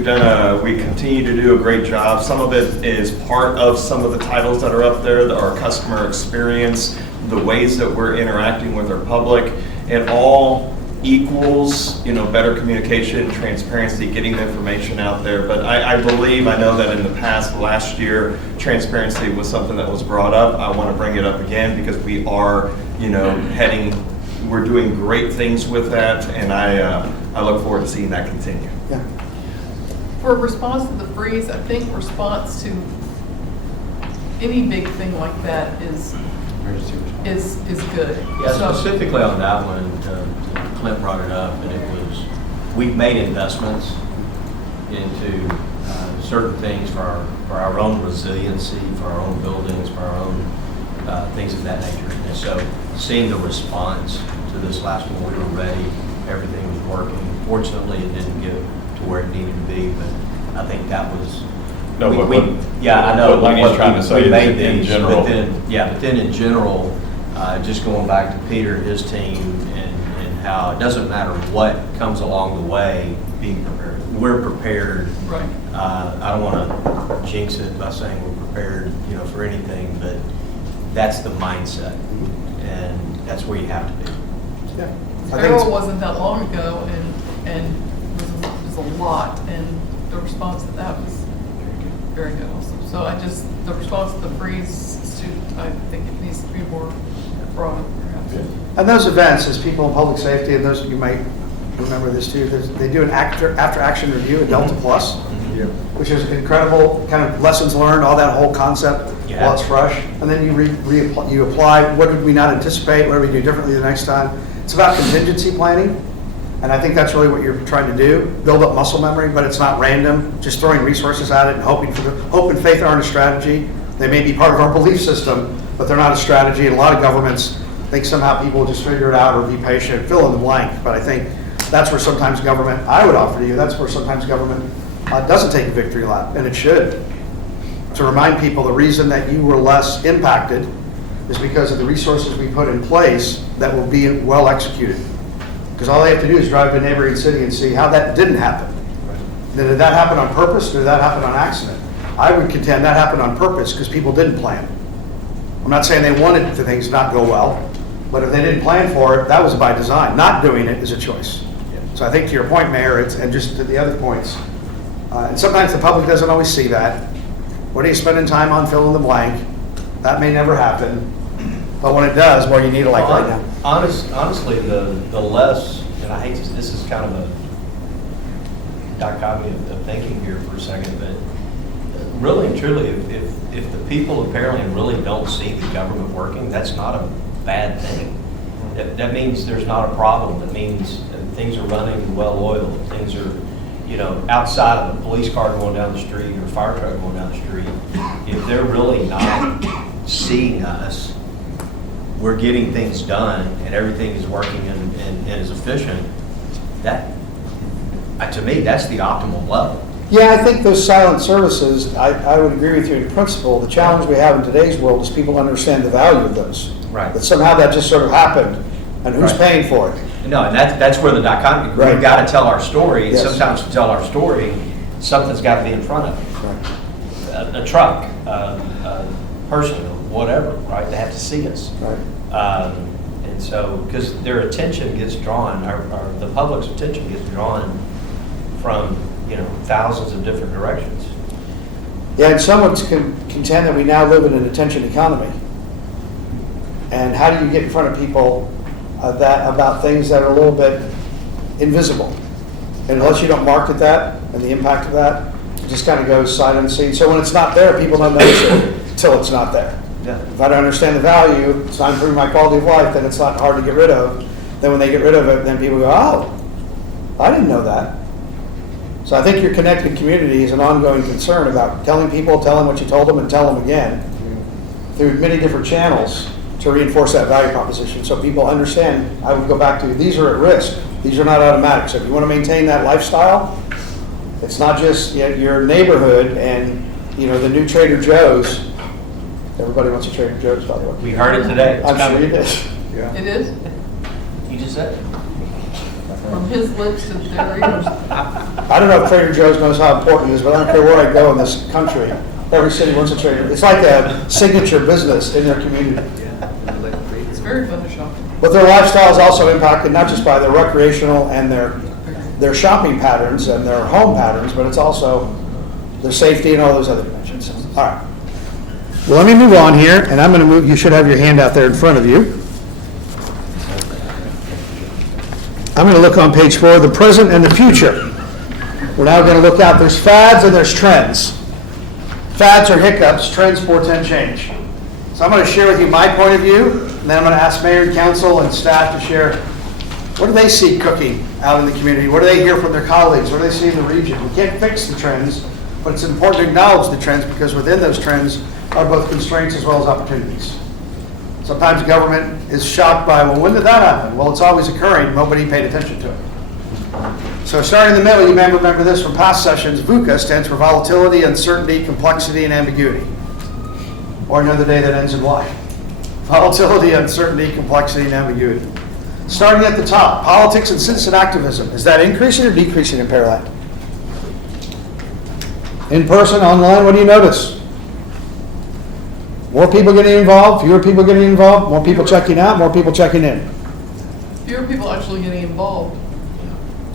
continue to do a great job. Some of it is part of some of the titles that are up there, our customer experience, the ways that we're interacting with our public. It all equals, better communication, transparency, getting the information out there. But I know that in the past, last year, transparency was something that was brought up. I want to bring it up again because we are, we're doing great things with that, and I look forward to seeing that continue. Yeah. For response to the freeze, I think response to any big thing like that is good. Yeah, So- specifically on that one, Clint brought it up, and it was, we've made investments into certain things for our own resiliency, for our own buildings, for our own things of that nature. And so seeing the response to this last one, we were ready, everything was working. Fortunately, it didn't get to where it needed to be, but I think that was. No, we- but we- what- Yeah, I know. what Lenny's trying to say we is made in these, general. But then in general, just going back to Peter and his team and how it doesn't matter what comes along the way, being prepared. We're prepared. Right. I don't want to jinx it by saying we're prepared, for anything, but that's the mindset, and that's where you have to be. Yeah. Farrell wasn't that long ago, and was a lot, and the response to that was very good also. So the response to the freeze, I think it needs to be more broad, perhaps. And those events, as people in public safety, and those of you might remember this too, they do an after-action review at Delta Plus, which is incredible, kind of lessons learned, all that whole concept while it's fresh. And then you apply, what did we not anticipate, what do we do differently the next time? It's about contingency planning, and I think that's really what you're trying to do, build up muscle memory, but it's not random, just throwing resources at it and hope and faith aren't a strategy. They may be part of our belief system, but they're not a strategy. And a lot of governments think somehow people will just figure it out or be patient, fill in the blank. But I think that's where sometimes government, I would offer to you, that's where sometimes government doesn't take a victory lap, and it should. To remind people the reason that you were less impacted is because of the resources we put in place that will be well executed. Because all they have to do is drive to a neighboring city and see how that didn't happen. Did that happen on purpose or did that happen on accident? I would contend that happened on purpose because people didn't plan. I'm not saying they wanted the things to not go well, but if they didn't plan for it, that was by design. Not doing it is a choice. So I think to your point, Mayor, and just to the other points, and sometimes the public doesn't always see that. What are you spending time on, fill in the blank? That may never happen, but when it does, well, you need it like right now. Honestly, the less, and I hate this is kind of a dichotomy of thinking here for a second, but really and truly, if the people apparently really don't see the government working, that's not a bad thing. That means there's not a problem. That means things are running well-oiled. Things are, outside of a police car going down the street or a fire truck going down the street. If they're really not seeing us, we're getting things done and everything is working and is efficient. That, to me, that's the optimal level. Yeah, I think those silent services, I would agree with you in principle. The challenge we have in today's world is people understand the value of those. Right. That somehow that just sort of happened, and who's Right. paying for it? No, and that's where the dichotomy, Right. we've got to tell our story, and Yes. sometimes to tell our story, something's got to be in front of it. Right. A truck, a person, whatever, right? They have to see us. Right. And so, because their attention gets drawn, the public's attention gets drawn from, you know, thousands of different directions. Yeah, and some would contend that we now live in an attention economy. And how do you get in front of people about things that are a little bit invisible? And unless you don't market that and the impact of that, it just kind of goes sight unseen. So when it's not there, people don't notice it until it's not there. Yeah. If I don't understand the value, it's not improving my quality of life, then it's not hard to get rid of. Then when they get rid of it, then people go, oh, I didn't know that. So I think your connected community is an ongoing concern about telling people, tell them what you told them, and tell them again through many different channels to reinforce that value proposition. So people understand, I would go back to, these are at risk. These are not automatic. So if you want to maintain that lifestyle, it's not just your neighborhood and, you know, the new Trader Joe's. Everybody wants a Trader Joe's, by the way. We heard it today. It's I'm sure coming. you did. Yeah. It is, You just said it. from his lips to their ears. I don't know if Trader Joe's knows how important it is, but I don't care where I go in this country. Every city wants a Trader. It's like a signature business in their community. It's very fun to shop. But their lifestyle is also impacted not just by their recreational and their shopping patterns and their home patterns, but it's also their safety and all those other dimensions. All right. Well, let me move on here, and I'm going to move. You should have your hand out there in front of you. I'm going to look on page 4, the present and the future. We're now going to look out. There's fads and there's trends. Fads are hiccups, trends portend change. So I'm going to share with you my point of view, and then I'm going to ask mayor and council and staff to share what do they see cooking out in the community? What do they hear from their colleagues? What do they see in the region? We can't fix the trends, but it's important to acknowledge the trends because within those trends are both constraints as well as opportunities. Sometimes government is shocked by, well, when did that happen? Well, it's always occurring. Nobody paid attention to it. So starting in the middle, you may remember this from past sessions. VUCA stands for volatility, uncertainty, complexity, and ambiguity. Or another day that ends in Y. Volatility, uncertainty, complexity, and ambiguity. Starting at the top, politics and citizen activism. Is that increasing or decreasing in Pearland? In person, online, what do you notice? More people getting involved, fewer people getting involved, more people checking out, more people checking in. Fewer people actually getting involved.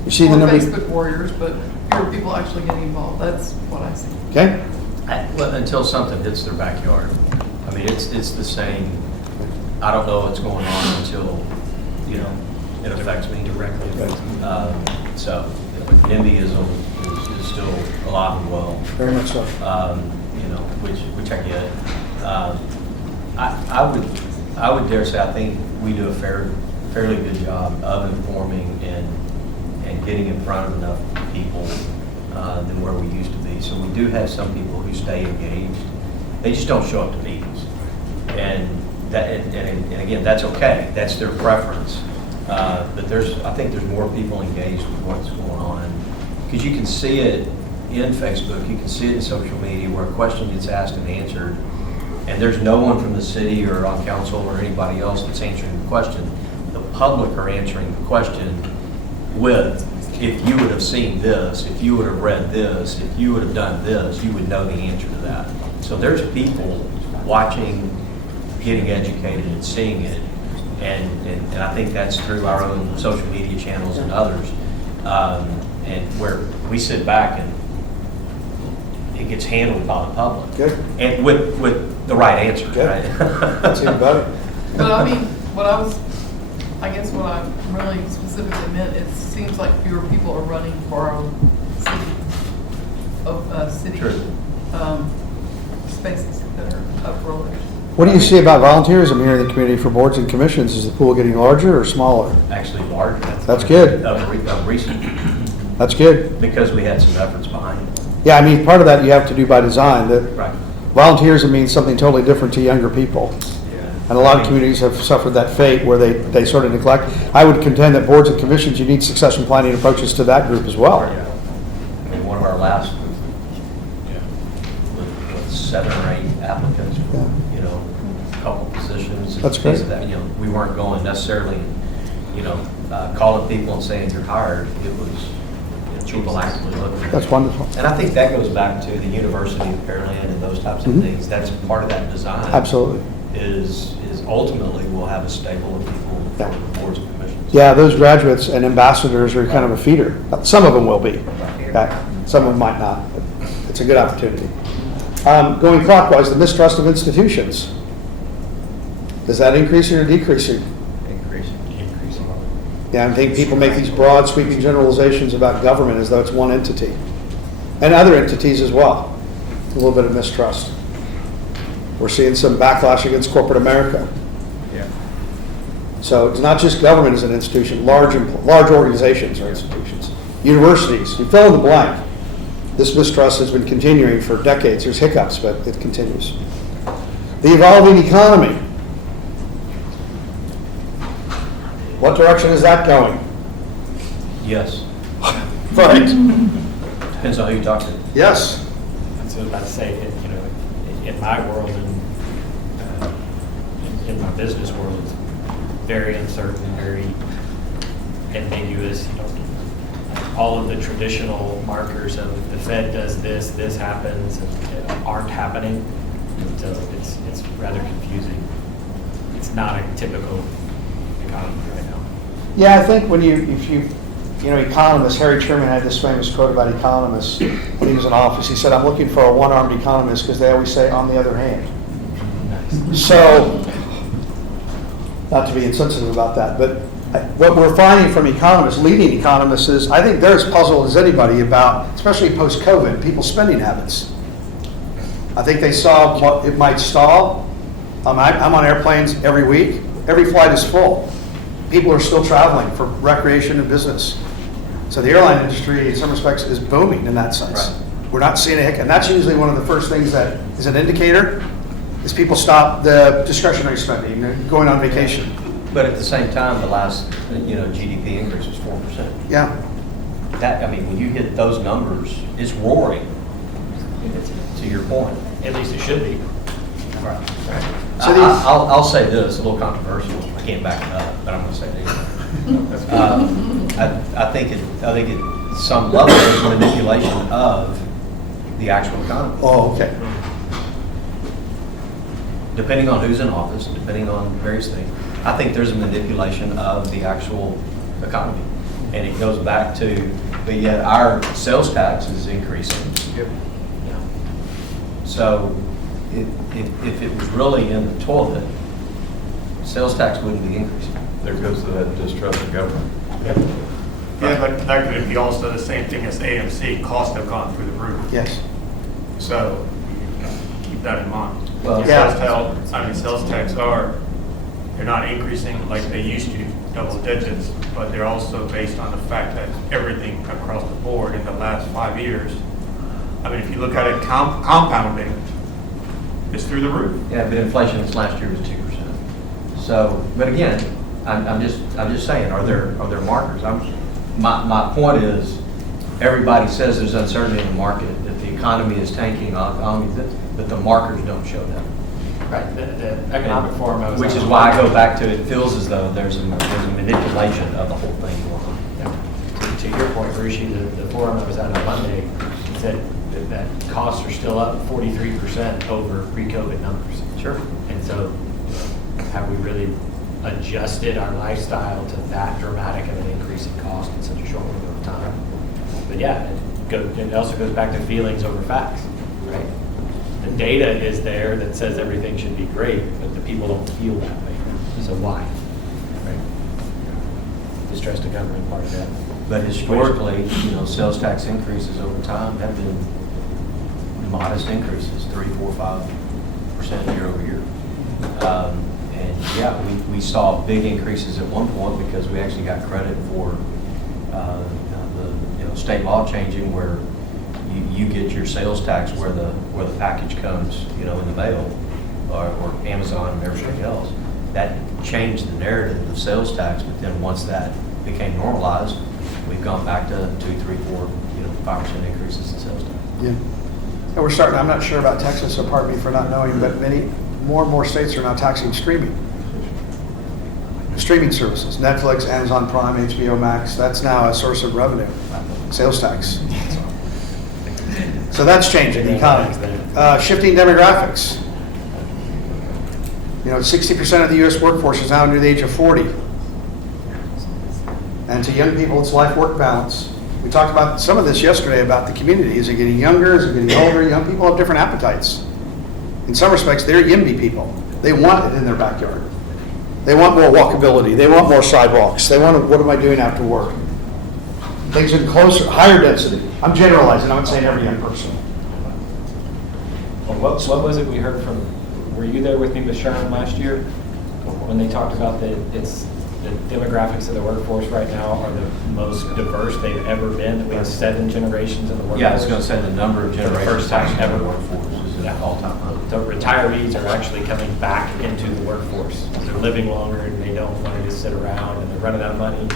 You see the More number? Facebook warriors, but fewer people actually getting involved. That's what I see. Okay? Well, until something hits their backyard. I mean, it's the same, I don't know what's going on until, you know, it affects me directly. So, NIMBYism is still alive and well. Very much so. You know, which I get. I would dare say I think we do a fairly good job of informing and getting in front of enough people than where we used to be. So we do have some people who stay engaged. They just don't show up to meetings, and again, that's okay. That's their preference. But I think there's more people engaged with what's going on because you can see it in Facebook, you can see it in social media where a question gets asked and answered, and there's no one from the city or on council or anybody else that's answering the question. The public are answering the question with, if you would have seen this, if you would have read this, if you would have done this, you would know the answer to that. So there's people watching, getting educated and seeing it, and I think that's through our own social media channels and others, and where we sit back and it gets handled by the public. Good. And with the right answer, Good. right? That's even better. But I mean, what I really specifically meant, it seems like fewer people are running for our city True. spaces that are up for election. What do you see about volunteerism here in the community for boards and commissions? Is the pool getting larger or smaller? Actually larger. That's good. Of recent, That's good. because we had some efforts behind it. Yeah, I mean, part of that you have to do by design. That Right. volunteerism means something totally different to younger people. And a lot of communities have suffered that fate where they sort of neglect. I would contend that boards and commissions, you need succession planning approaches to that group as well. I mean, one of our last, with 7 or 8 applicants, you know, a couple positions. and That's great. things of that, you know, we weren't going necessarily, you know, calling people and saying you're hired. It was, you know, people actively looking. That's wonderful. And I think that goes back to the University of Pearland and those types of Mhm. things. That's part of that design. Absolutely. Is ultimately we'll have a stable of people Yeah. for the boards and commissions. Yeah, those graduates and ambassadors are kind of a feeder. Some of them will be. Okay. Some of them might not. But it's a good opportunity. Going clockwise, the mistrust of institutions. Is that increasing or decreasing? Increasing. Yeah, I think people make these broad sweeping generalizations about government as though it's one entity. And other entities as well. A little bit of mistrust. We're seeing some backlash against corporate America. Yeah. So it's not just government as an institution, large organizations are institutions. Universities, you fill in the blank. This mistrust has been continuing for decades. There's hiccups, but it continues. The evolving economy. What direction is that going? Yes. Right. Depends on who you talk to. Yes. That's what I was about to say, in my world and in my business world, it's very uncertain, very ambiguous. All of the traditional markers of the Fed does this, this happens, and aren't happening. So it's rather confusing. It's not a typical economy right now. Yeah, I think economists, Harry Truman had this famous quote about economists when he was in office. He said, "I'm looking for a one-armed economist," because they always say, "on the other hand." So, not to be insensitive about that, but what we're finding from economists, leading economists, is I think they're as puzzled as anybody about, especially post-COVID, people's spending habits. I think they saw what it might stall. I'm on airplanes every week. Every flight is full. People are still traveling for recreation and business. So the airline industry, in some respects, is booming in that sense. Right. We're not seeing a hiccup. And that's usually one of the first things that is an indicator, is people stop the discretionary spending, going on vacation. But at the same time, the last, GDP increase was 4%. Yeah. When you hit those numbers, it's roaring, to your point. At least it should be. So these- I'll say this, a little controversial, I can't back it up, but I'm gonna say it anyway. I think at some level, it's manipulation of the actual economy. Oh, okay. Depending on who's in office, depending on various things, I think there's a manipulation of the actual economy. And it goes back to, but yet our sales tax is increasing. So if it was really in the toilet, sales tax wouldn't be increasing. There goes to that distrust of government. Yeah, but that could be also the same thing as AMC, costs have gone through the roof. Yes. So keep that in mind. Well, Sales tax they're not increasing like they used to, double digits, but they're also based on the fact that everything across the board in the last 5 years, if you look at it compounding, it's through the roof. Yeah, but inflation this last year was 2%. So, but again, I'm just saying, are there markers? My point is, everybody says there's uncertainty in the market, that the economy is tanking, but the markers don't show that. Right, the economic forum I was Which on- is why I go back to, it feels as though there's a manipulation of the whole thing going on. Yeah. To your point, Rishi, the forum I was at on Monday said that costs are still up 43% over pre-COVID numbers. Sure. And so have we really adjusted our lifestyle to that dramatic of an increase in cost in such a short window of time? But yeah, it also goes back to feelings over facts, right? The data is there that says everything should be great, but the people don't feel that way. So why? Right? Distrust of government, part of that. But historically, sales tax increases over time have been modest increases, 3, 4, 5% year over year. And yeah, we saw big increases at one point because we actually got credit for the state law changing where you get your sales tax where the package comes, in the mail or Amazon and everything else. That changed the narrative of sales tax, but then once that became normalized, we've gone back to 2, 3, 4, 5% increases in sales tax. Yeah. And we're starting, I'm not sure about Texas, so pardon me for not knowing, but more and more states are now taxing streaming. Streaming services, Netflix, Amazon Prime, HBO Max, that's now a source of revenue, sales tax. So that's changing the economy. Shifting demographics. You know, 60% of the US workforce is now under the age of 40. And to young people, it's life-work balance. We talked about some of this yesterday about the community. Is it getting younger? Is it getting older? Young people have different appetites. In some respects, they're YIMBY people. They want it in their backyard. They want more walkability. They want more sidewalks. They want, what am I doing after work? Things in closer, higher density. I'm generalizing. I'm not saying every young person. Well, what was it we heard from, were you there with me with Sharon last year? When they talked about the demographics of the workforce right now are the most diverse they've ever been. We have 7 generations in the workforce. Yeah, I was going to say the number of For the generations. first time ever ever. workforce is at an all-time high. The retirees are actually coming back into the workforce. They're living longer and they don't want to just sit around and they're running out of money.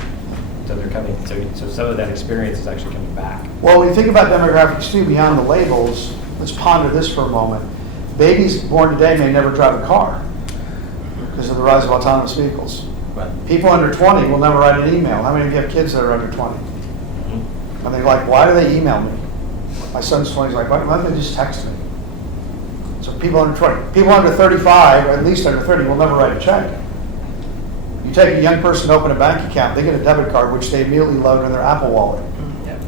So they're coming, so some of that experience is actually coming back. Well, when you think about demographics too, beyond the labels, let's ponder this for a moment. Babies born today may never drive a car because of the rise of autonomous vehicles. Right. People under 20 will never write an email. How many of you have kids that are under 20? And they're like, why do they email me? My son's 20, he's like, why don't they just text me? So people under 20. People under 35, or at least under 30, will never write a check. You take a young person to open a bank account, they get a debit card, which they immediately load in their Apple Wallet. Yeah.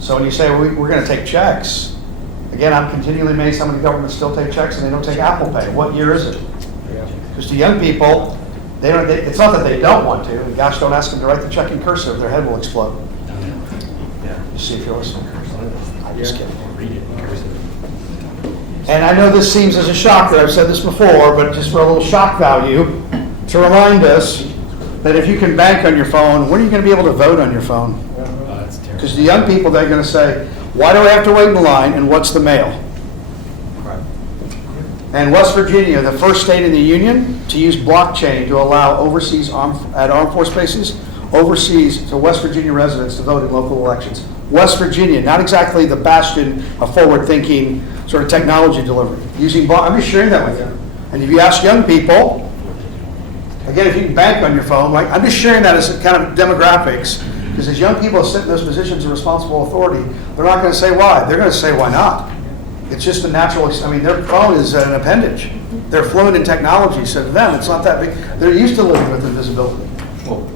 So when you say, well, we're going to take checks, again, I'm continually amazed how many governments still take checks and they don't take Apple Pay. What year is it? Because to young people, it's not that they don't want to, and gosh, don't ask them to write the check in cursive, their head will explode. Yeah. You see if you're listening. I'm just kidding. Read it in cursive. And I know this seems as a shocker, I've said this before, but just for a little shock value, to remind us that if you can bank on your phone, when are you going to be able to vote on your phone? That's terrible. Because the young people, they're going to say, why do I have to wait in line and what's the mail? Right. And West Virginia, the first state in the union to use blockchain to allow overseas armed force bases, overseas to West Virginia residents to vote in local elections. West Virginia, not exactly the bastion of forward-thinking sort of technology delivery. I'm just sharing that with you. And if you ask young people, again, if you can bank on your phone, like I'm just sharing that as a kind of demographics, because as young people sit in those positions of responsible authority, they're not going to say why. They're going to say why not. It's just a natural, their phone is an appendage. They're fluent in technology, so to them, it's not that big. They're used to living with invisibility. Well,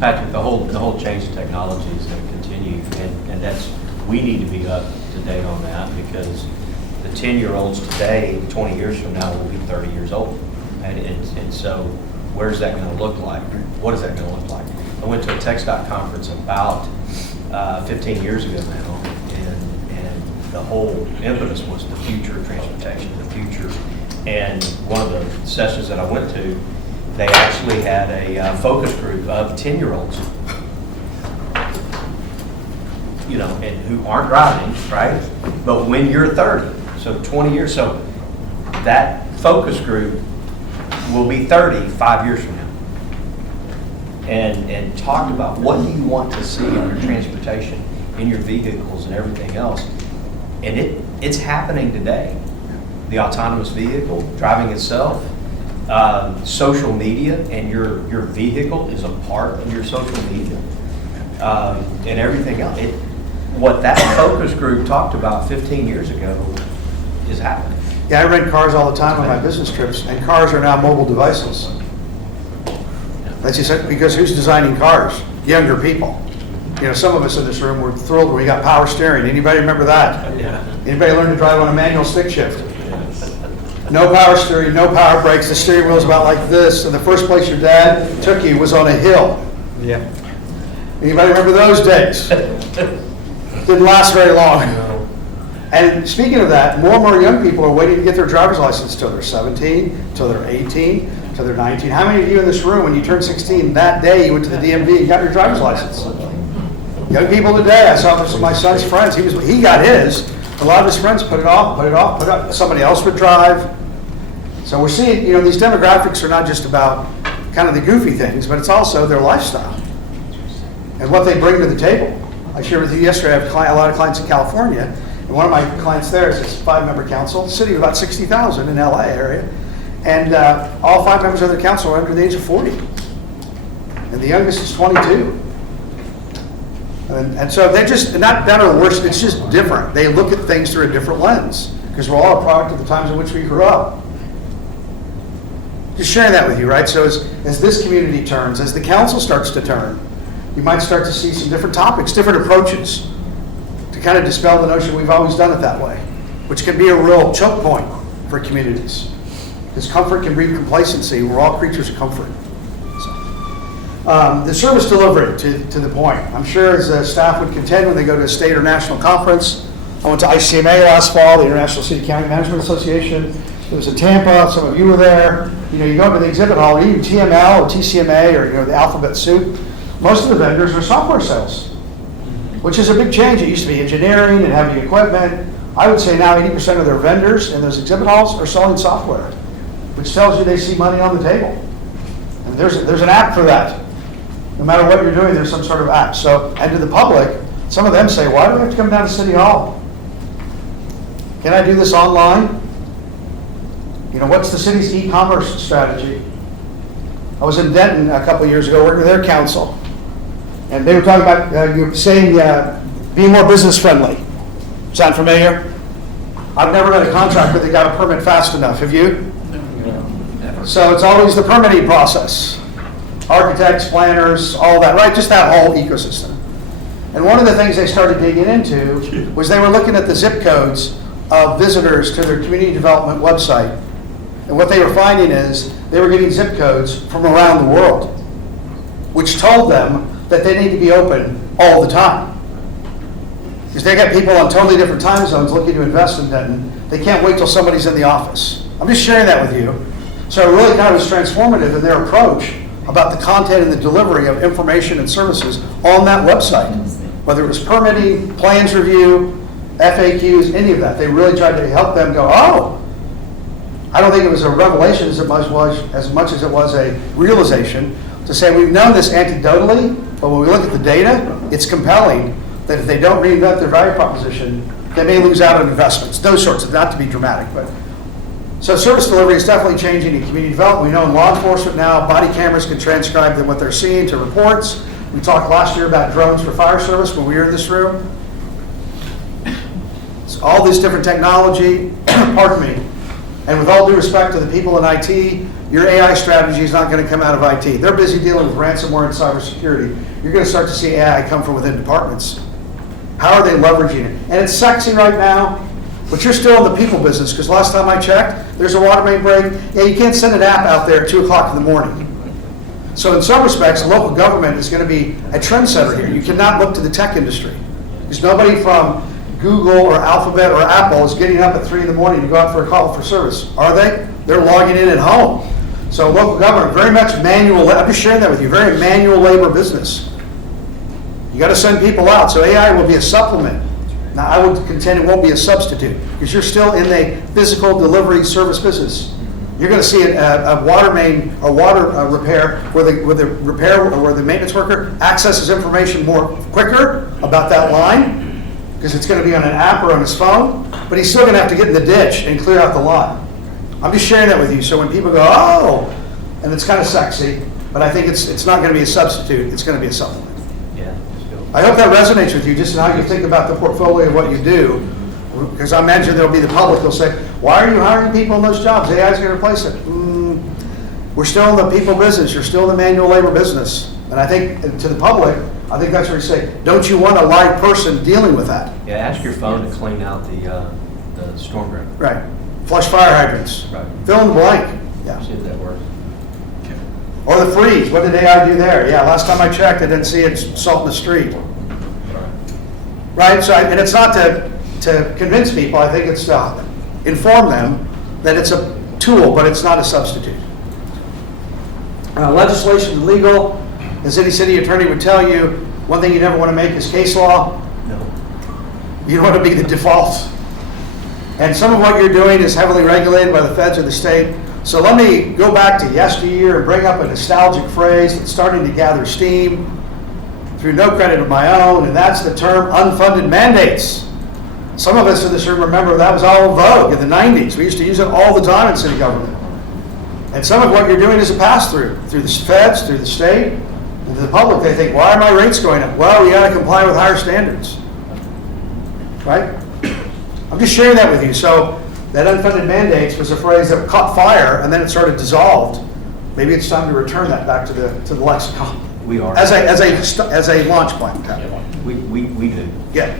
Patrick, the whole change in technology is going to continue, and we need to be up to date on that because the 10-year-olds today, 20 years from now, will be 30 years old. And so where's that going to look like? What is that going to look like? I went to a TxDOT conference about 15 years ago now, and the whole impetus was the future of transportation, the future. And one of the sessions that I went to, they actually had a focus group of 10-year-olds, and who aren't driving, right? But when you're 30, so 20 years, so that focus group will be 30 5 years from now. And talked about what do you want to see in your transportation, in your vehicles and everything else. And it's happening today. The autonomous vehicle, driving itself, social media, and your vehicle is a part of your social media, and everything else. What that focus group talked about 15 years ago is happening. Yeah, I rent cars all the time on my business trips, and cars are now mobile devices. That's just because who's designing cars? Younger people. Some of us in this room were thrilled when we got power steering. Anybody remember that? Yeah. Anybody learn to drive on a manual stick shift? No power steering, no power brakes. The steering wheel's about like this. And the first place your dad took you was on a hill. Yeah. Anybody remember those days? Didn't last very long. And speaking of that, more and more young people are waiting to get their driver's license till they're 17, till they're 18, till they're 19. How many of you in this room, when you turned 16, that day you went to the DMV and got your driver's license? Young people today, I saw this with my son's friends. He got his. A lot of his friends put it off. Somebody else would drive. So we're seeing, these demographics are not just about kind of the goofy things, but it's also their lifestyle and what they bring to the table. I shared with you yesterday, I have a lot of clients in California, and one of my clients there is this 5-member council, city of about 60,000 in LA area, and all 5 members of the council are under the age of 40, and the youngest is 22. And so they're just, not better or worse, it's just different. They look at things through a different lens, because we're all a product of the times in which we grew up. Just sharing that with you, right? So as this community turns, as the council starts to turn, you might start to see some different topics, different approaches to kind of dispel the notion we've always done it that way, which can be a real choke point for communities. Because comfort can breed complacency. We're all creatures of comfort. The service delivery, to the point. I'm sure as staff would contend when they go to a state or national conference. I went to ICMA last fall, the International City County Management Association. It was in Tampa. Some of you were there. You know, you go up to the exhibit hall, even TML or TCMA or, you know, the alphabet soup. Most of the vendors are software sales, which is a big change. It used to be engineering and heavy equipment. I would say now 80% of their vendors in those exhibit halls are selling software, which tells you they see money on the table. And there's an app for that. No matter what you're doing, there's some sort of app. So, and to the public, some of them say, why do we have to come down to City Hall? Can I do this online? You know, what's the city's e-commerce strategy? I was in Denton a couple of years ago working with their council. And they were talking about, you were saying, being more business friendly. Sound familiar? I've never got a contractor that got a permit fast enough. Have you? So it's always the permitting process. Architects, planners, all that, right? Just that whole ecosystem. And one of the things they started digging into was they were looking at the zip codes of visitors to their community development website. And what they were finding is they were getting zip codes from around the world, which told them that they need to be open all the time. Because they got people on totally different time zones looking to invest in Denton. They can't wait till somebody's in the office. I'm just sharing that with you. So it really kind of was transformative in their approach about the content and the delivery of information and services on that website. Whether it was permitting, plans review, FAQs, any of that. They really tried to help them go, oh, I don't think it was a revelation as much as it was a realization to say we've known this anecdotally, but when we look at the data, it's compelling that if they don't reinvent their value proposition, they may lose out on investments. Those sorts of, not to be dramatic, but. So service delivery is definitely changing in community development. We know in law enforcement now, body cameras can transcribe what they're seeing to reports. We talked last year about drones for fire service when we were in this room. So all this different technology, pardon me, and with all due respect to the people in IT, your AI strategy is not going to come out of IT. They're busy dealing with ransomware and cybersecurity. You're going to start to see AI come from within departments. How are they leveraging it? And it's sexy right now, but you're still in the people business, because last time I checked, there's a water main break. Yeah, you can't send an app out there at 2 o'clock in the morning. So in some respects, local government is going to be a trendsetter here. You cannot look to the tech industry, because nobody from Google or Alphabet or Apple is getting up at 3 in the morning to go out for a call for service. Are they? They're logging in at home. So local government, very much manual, I'm just sharing that with you, very manual labor business. You got to send people out. So AI will be a supplement. Now, I would contend it won't be a substitute, because you're still in the physical delivery service business. You're going to see a water main, a water repair, where the maintenance worker accesses information quicker about that line, because it's going to be on an app or on his phone, but he's still going to have to get in the ditch and clear out the line. I'm just sharing that with you, so when people go, oh, and it's kind of sexy, but I think it's not going to be a substitute, it's going to be a supplement. I hope that resonates with you, just in how you think about the portfolio of what you do, because I imagine there'll be the public who'll say, why are you hiring people in those jobs? AI is going to replace it. We're still in the people business. You're still in the manual labor business. And I think, to the public, I think that's where you say, don't you want a live person dealing with that? Yeah, ask your phone to clean out the storm drain. Right. Flush fire hydrants. Right. Fill in the blank. Yeah. See if that works. Or the freeze. What did AI do there? Yeah, last time I checked, I didn't see it salt in the street. Right? So, and it's not to convince people. I think it's to inform them that it's a tool, but it's not a substitute. Legislation and legal, as any city attorney would tell you, one thing you never want to make is case law. No. You don't want to be the default. And some of what you're doing is heavily regulated by the feds or the state. So let me go back to yesteryear and bring up a nostalgic phrase that's starting to gather steam through no credit of my own, and that's the term unfunded mandates. Some of us in this room remember that was all in vogue in the 90s. We used to use it all the time in city government. And some of what you're doing is a pass-through, through the feds, through the state, and to the public. They think, why are my rates going up? Well, you got to comply with higher standards. Right? I'm just sharing that with you. So that unfunded mandates was a phrase that caught fire and then it sort of dissolved. Maybe it's time to return that back to the lexicon. We are. As a launch point. We do. Yeah.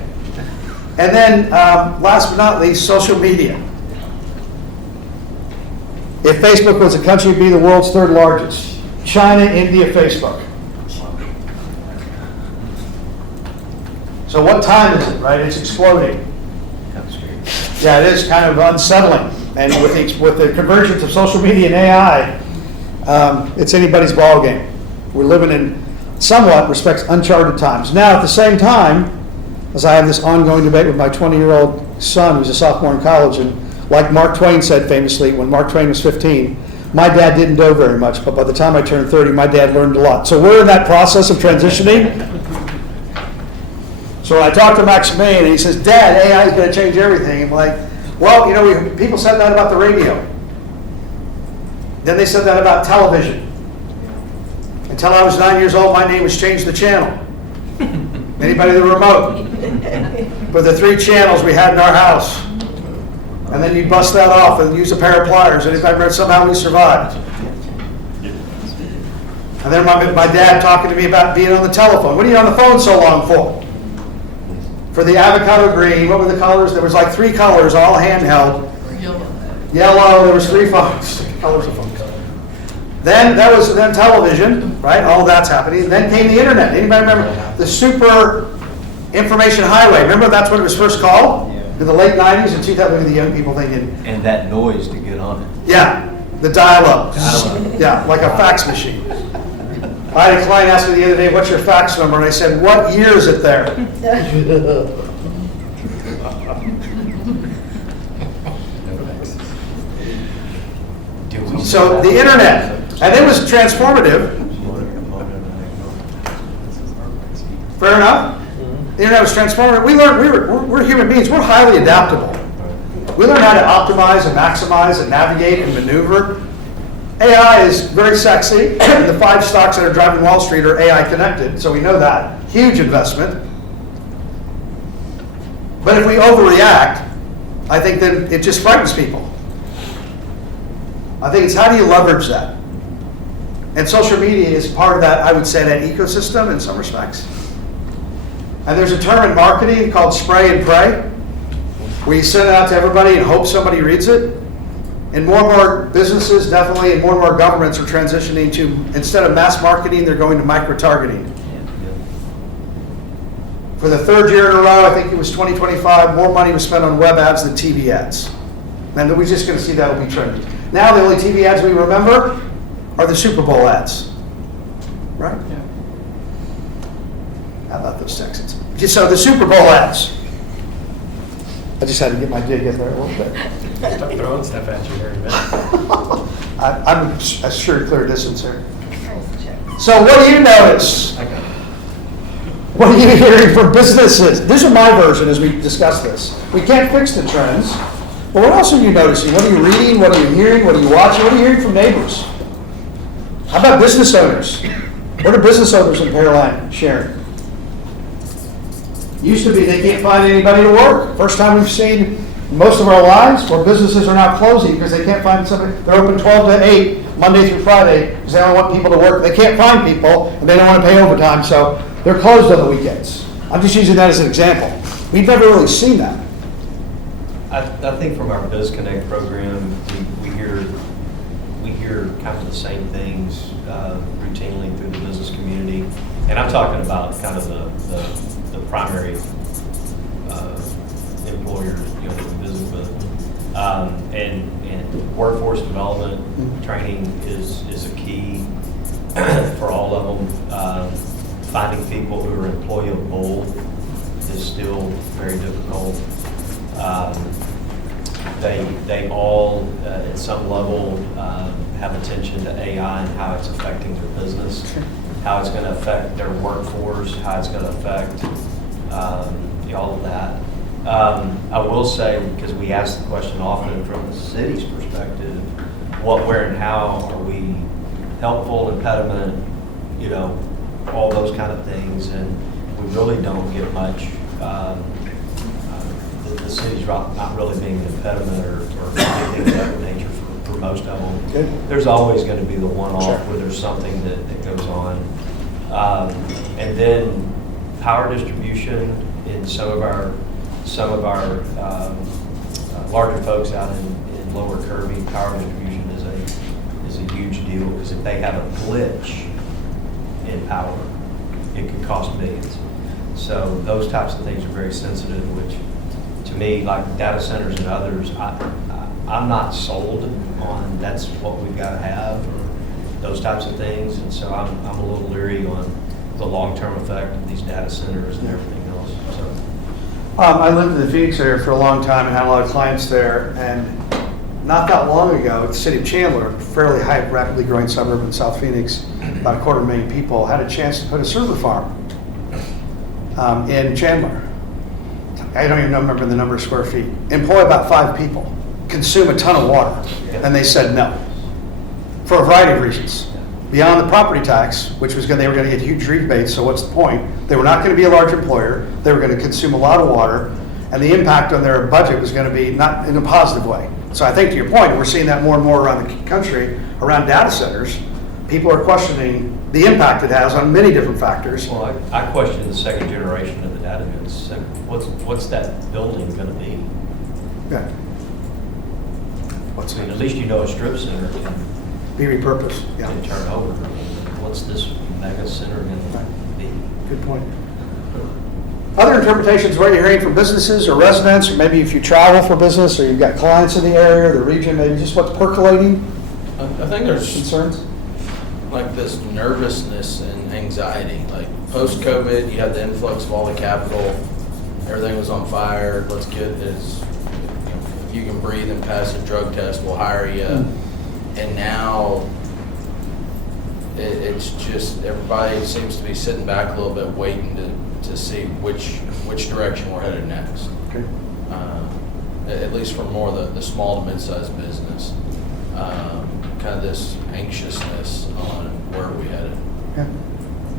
And then, last but not least, social media. If Facebook was a country, it'd be the world's third largest. China, India, Facebook. So what time is it, right? It's exploding. Kind of scary. Yeah, it is kind of unsettling. And with the convergence of social media and AI, it's anybody's ball game. We're living in somewhat respects uncharted times. Now, at the same time, as I have this ongoing debate with my 20-year-old son who's a sophomore in college, and like Mark Twain said famously, when Mark Twain was 15, my dad didn't know very much, but by the time I turned 30, my dad learned a lot. So we're in that process of transitioning. So when I talked to Maximilian, and he says, Dad, AI is going to change everything. I'm like, well, people said that about the radio. Then they said that about television. Until I was 9 years old, my name was Change the Channel. Anybody the remote? For the 3 channels we had in our house. And then you bust that off and use a pair of pliers, and somehow we survived. And then my dad talking to me about being on the telephone. What are you on the phone so long for? For the avocado green, what were the colors? There was like 3 colors, all handheld. Yellow, there was 3 phones. Colors of phones. Then television, right? All that's happening. Then came the internet. Anybody remember the super information highway? Remember that's what it was first called? In the late 90s and 2000, look at the young people thinking. And that noise to get on it. Yeah, the dial-up. Yeah, like a fax machine. I had a client ask me the other day, what's your fax number? And I said, what year is it there? So the internet, and it was transformative. Fair enough? The internet was transformative. We learned, we're human beings, we're highly adaptable. We learn how to optimize and maximize and navigate and maneuver. AI is very sexy. The 5 stocks that are driving Wall Street are AI connected, so we know that. Huge investment. But if we overreact, I think then it just frightens people. I think it's how do you leverage that? And social media is part of that, I would say, that ecosystem in some respects. And there's a term in marketing called spray and pray, where you send it out to everybody and hope somebody reads it. And more businesses, definitely, and more governments are transitioning to, instead of mass marketing, they're going to micro-targeting. For the 3rd year in a row, I think it was 2025, more money was spent on web ads than TV ads. And we're just going to see that will be trending. Now the only TV ads we remember are the Super Bowl ads. Right? Yeah. How about those Texans? So the Super Bowl ads. I just had to get my dig in there a little bit. Stop throwing stuff at you here in a minute. I'm assured clear distance here. So what do you notice? What are you hearing from businesses? This is my version as we discuss this. We can't fix the trends, but what else are you noticing? What are you reading? What are you hearing? What are you watching? What are you hearing from neighbors? How about business owners? What are business owners in Pearline sharing? Used to be they can't find anybody to work. First time we've seen most of our lives where businesses are now closing because they can't find somebody. They're open 12 to 8, Monday through Friday, because they don't want people to work. They can't find people, and they don't want to pay overtime, so they're closed on the weekends. I'm just using that as an example. We've never really seen that. I think from our BizConnect program, we hear kind of the same things routinely through the business community. And I'm talking about kind of the primary employers, that we visit with. And workforce development training is a key for all of them. Finding people who are employable is still very difficult. They all, at some level, have attention to AI and how it's affecting their business, how it's going to affect their workforce, how it's going to affect all of that. I will say, because we ask the question often from the city's perspective, what, where, and how are we helpful, impediment, all those kind of things, and we really don't get much. The the city's not really being an impediment or anything of that nature for most of them. Good. There's always going to be the one-off Sure. where there's something that goes on. And then power distribution in some of our larger folks out in Lower Kirby, power distribution is a huge deal, because if they have a glitch in power, it could cost millions. So those types of things are very sensitive, which to me, like data centers and others, I'm not sold on that's what we've got to have, or those types of things. And so I'm a little leery on the long-term effect of these data centers and everything else. So I lived in the Phoenix area for a long time and had a lot of clients there. And not that long ago, the city of Chandler, a fairly high, rapidly growing suburb in South Phoenix, about 250,000 people, had a chance to put a server farm in Chandler. I don't even remember the number of square feet. Employ about 5 people, consume a ton of water. And they said no, for a variety of reasons. Beyond the property tax, which was they were going to get huge rebates, so what's the point? They were not going to be a large employer. They were going to consume a lot of water, and the impact on their budget was going to be not in a positive way. So I think to your point, we're seeing that more and more around the country, around data centers. People are questioning the impact it has on many different factors. well, I question the second generation of the data goods. What's that building going to be? Yeah. I mean, at least you know a strip center can Be repurposed, yeah. turn over. What's this mega center going to be? Good point. Other interpretations, what you're hearing from businesses or residents, or maybe if you travel for business, or you've got clients in the area or the region, maybe just what's percolating, I think there's concerns? like this nervousness and anxiety. Like post-COVID, you had the influx of all the capital, everything was on fire. Let's get this. If you can breathe and pass a drug test, we'll hire you. And now it's just everybody seems to be sitting back a little bit, waiting to see which direction we're headed next. Okay. At least for more the small to mid-sized business. Kind of this anxiousness on where are we headed. Yeah.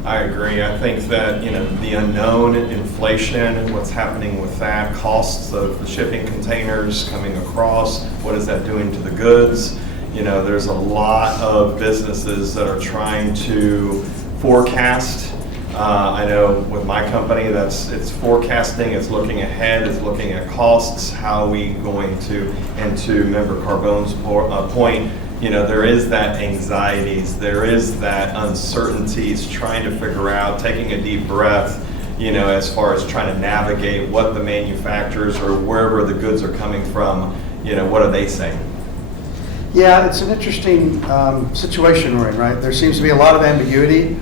I agree. I think that, the unknown, inflation, what's happening with that, costs of the shipping containers coming across, what is that doing to the goods? There's a lot of businesses that are trying to forecast. I know with my company, it's forecasting, it's looking ahead, it's looking at costs, how are we going to, and to Member Carbone's point, there is that anxieties, there is that uncertainties, trying to figure out, taking a deep breath, as far as trying to navigate what the manufacturers or wherever the goods are coming from, what are they saying? Yeah, it's an interesting situation we're in, right? There seems to be a lot of ambiguity,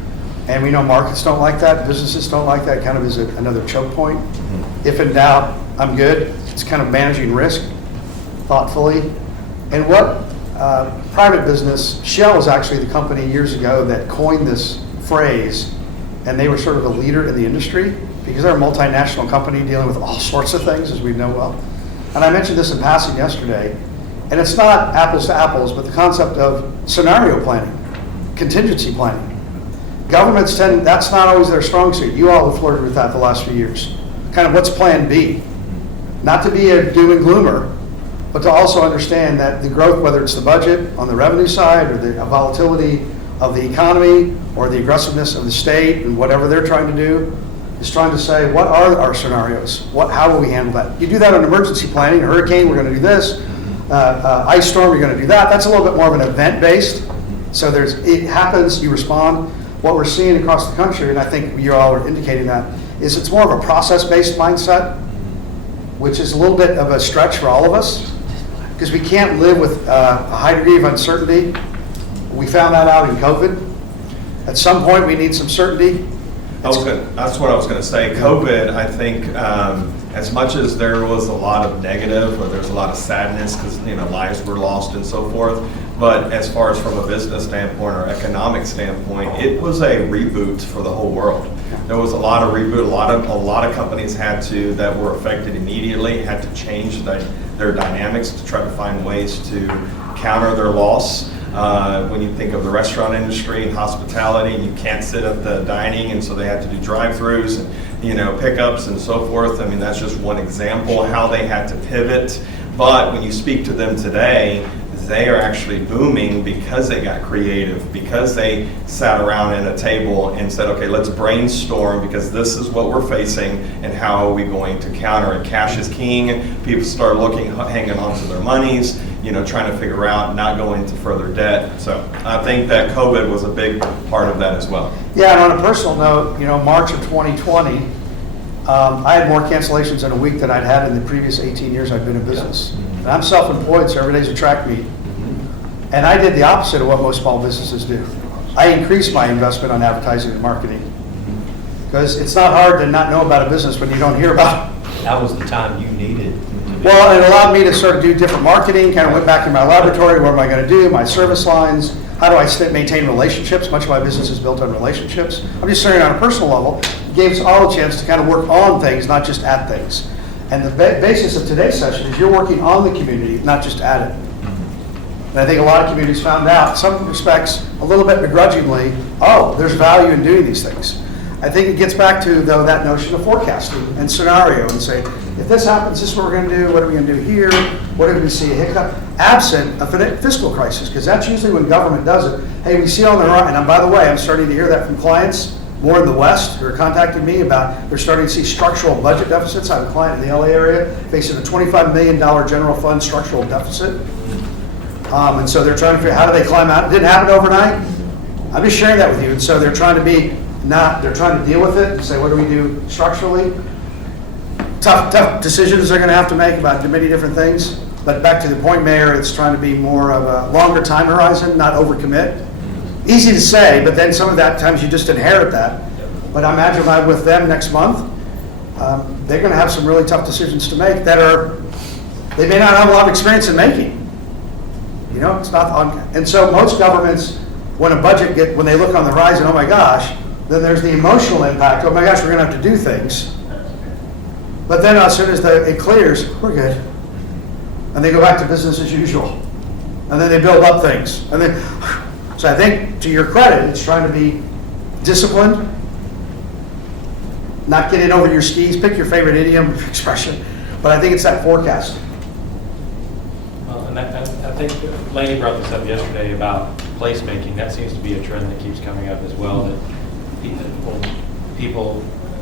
and we know markets don't like that, businesses don't like that, kind of is another choke point. If in doubt, I'm good. It's kind of managing risk thoughtfully. And what private business, Shell was actually the company years ago that coined this phrase, and they were sort of a leader in the industry because they're a multinational company dealing with all sorts of things, as we know well. And I mentioned this in passing yesterday, and it's not apples to apples, but the concept of scenario planning, contingency planning. Governments that's not always their strong suit. You all have flirted with that the last few years. Kind of what's plan B? Not to be a doom and gloomer, but to also understand that the growth, whether it's the budget on the revenue side or the volatility of the economy or the aggressiveness of the state and whatever they're trying to do, is trying to say, what are our scenarios? How will we handle that? You do that on emergency planning, a hurricane, we're going to do this. Ice storm, you're going to do that. That's a little bit more of an event-based. So it happens, you respond. What we're seeing across the country, and I think you all are indicating that, is it's more of a process-based mindset, which is a little bit of a stretch for all of us, because we can't live with a high degree of uncertainty. We found that out in COVID. At some point, we need some certainty. That's what I was going to say. COVID, I think, as much as there was a lot of negative, or there's a lot of sadness because lives were lost and so forth, but as far as from a business standpoint or economic standpoint, it was a reboot for the whole world. There was a lot of reboot. A lot of companies that were affected immediately had to change their dynamics to try to find ways to counter their loss. When you think of the restaurant industry and hospitality, you can't sit at the dining, and so they have to do drive-throughs and, pickups and so forth. I mean, that's just one example how they had to pivot. But when you speak to them today, they are actually booming because they got creative, because they sat around at a table and said, okay, let's brainstorm because this is what we're facing and how are we going to counter it. Cash is king. People start hanging on to their monies, trying to figure out not going into further debt. So I think that COVID was a big part of that as well. Yeah, and on a personal note, March of 2020, I had more cancellations in a week than I'd had in the previous 18 years I've been in business. And I'm self-employed, so every day's a track meet. And I did the opposite of what most small businesses do. I increased my investment on advertising and marketing. Because it's not hard to not know about a business when you don't hear about it. That was the time you needed. Well, it allowed me to sort of do different marketing, kind of went back in my laboratory, what am I going to do, my service lines, how do I maintain relationships? Much of my business is built on relationships. I'm just saying on a personal level, it gave us all a chance to kind of work on things, not just at things. And the basis of today's session is you're working on the community, not just at it. And I think a lot of communities found out, in some respects, a little bit begrudgingly, there's value in doing these things. I think it gets back to, though, that notion of forecasting and scenario and say, if this happens, this is what we're going to do, what are we going to do here, what are we going to see a hiccup, absent a fiscal crisis, because that's usually when government does it. Hey, we see on the right, and by the way, I'm starting to hear that from clients, more in the West, who are contacting me about they're starting to see structural budget deficits. I have a client in the LA area facing a $25 million general fund structural deficit. And so they're trying to figure out how do they climb out. It didn't happen overnight. I'm just sharing that with you. And so they're trying to deal with it and say, what do we do structurally? Tough decisions they're going to have to make about many different things. But back to the point, Mayor, it's trying to be more of a longer time horizon, not overcommit. Easy to say, but then some of that times you just inherit that. But I imagine if I'm with them next month, they're going to have some really tough decisions to make they may not have a lot of experience in making. It's not and so most governments, when they look on the horizon, oh my gosh, then there's the emotional impact. Oh my gosh, we're going to have to do things. But then as soon as it clears, we're good. And they go back to business as usual. And then they build up things. And then, so I think to your credit, it's trying to be disciplined, not getting over your skis, pick your favorite idiom expression. But I think it's that forecasting. Well, and I think Laney brought this up yesterday about placemaking. That seems to be a trend that keeps coming up as well. That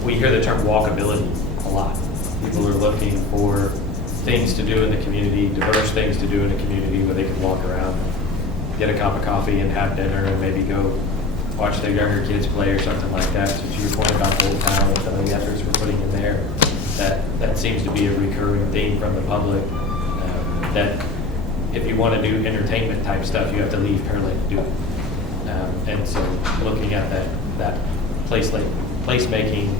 we hear the term walkability a lot. People are looking for things to do in the community, diverse things to do in the community where they can walk around, get a cup of coffee and have dinner and maybe go watch their younger kids play or something like that. So to your point about Old Town and some of the efforts we're putting in there, that seems to be a recurring theme from the public, that if you want to do entertainment type stuff, you have to leave Pearland to do it. And so looking at that placemaking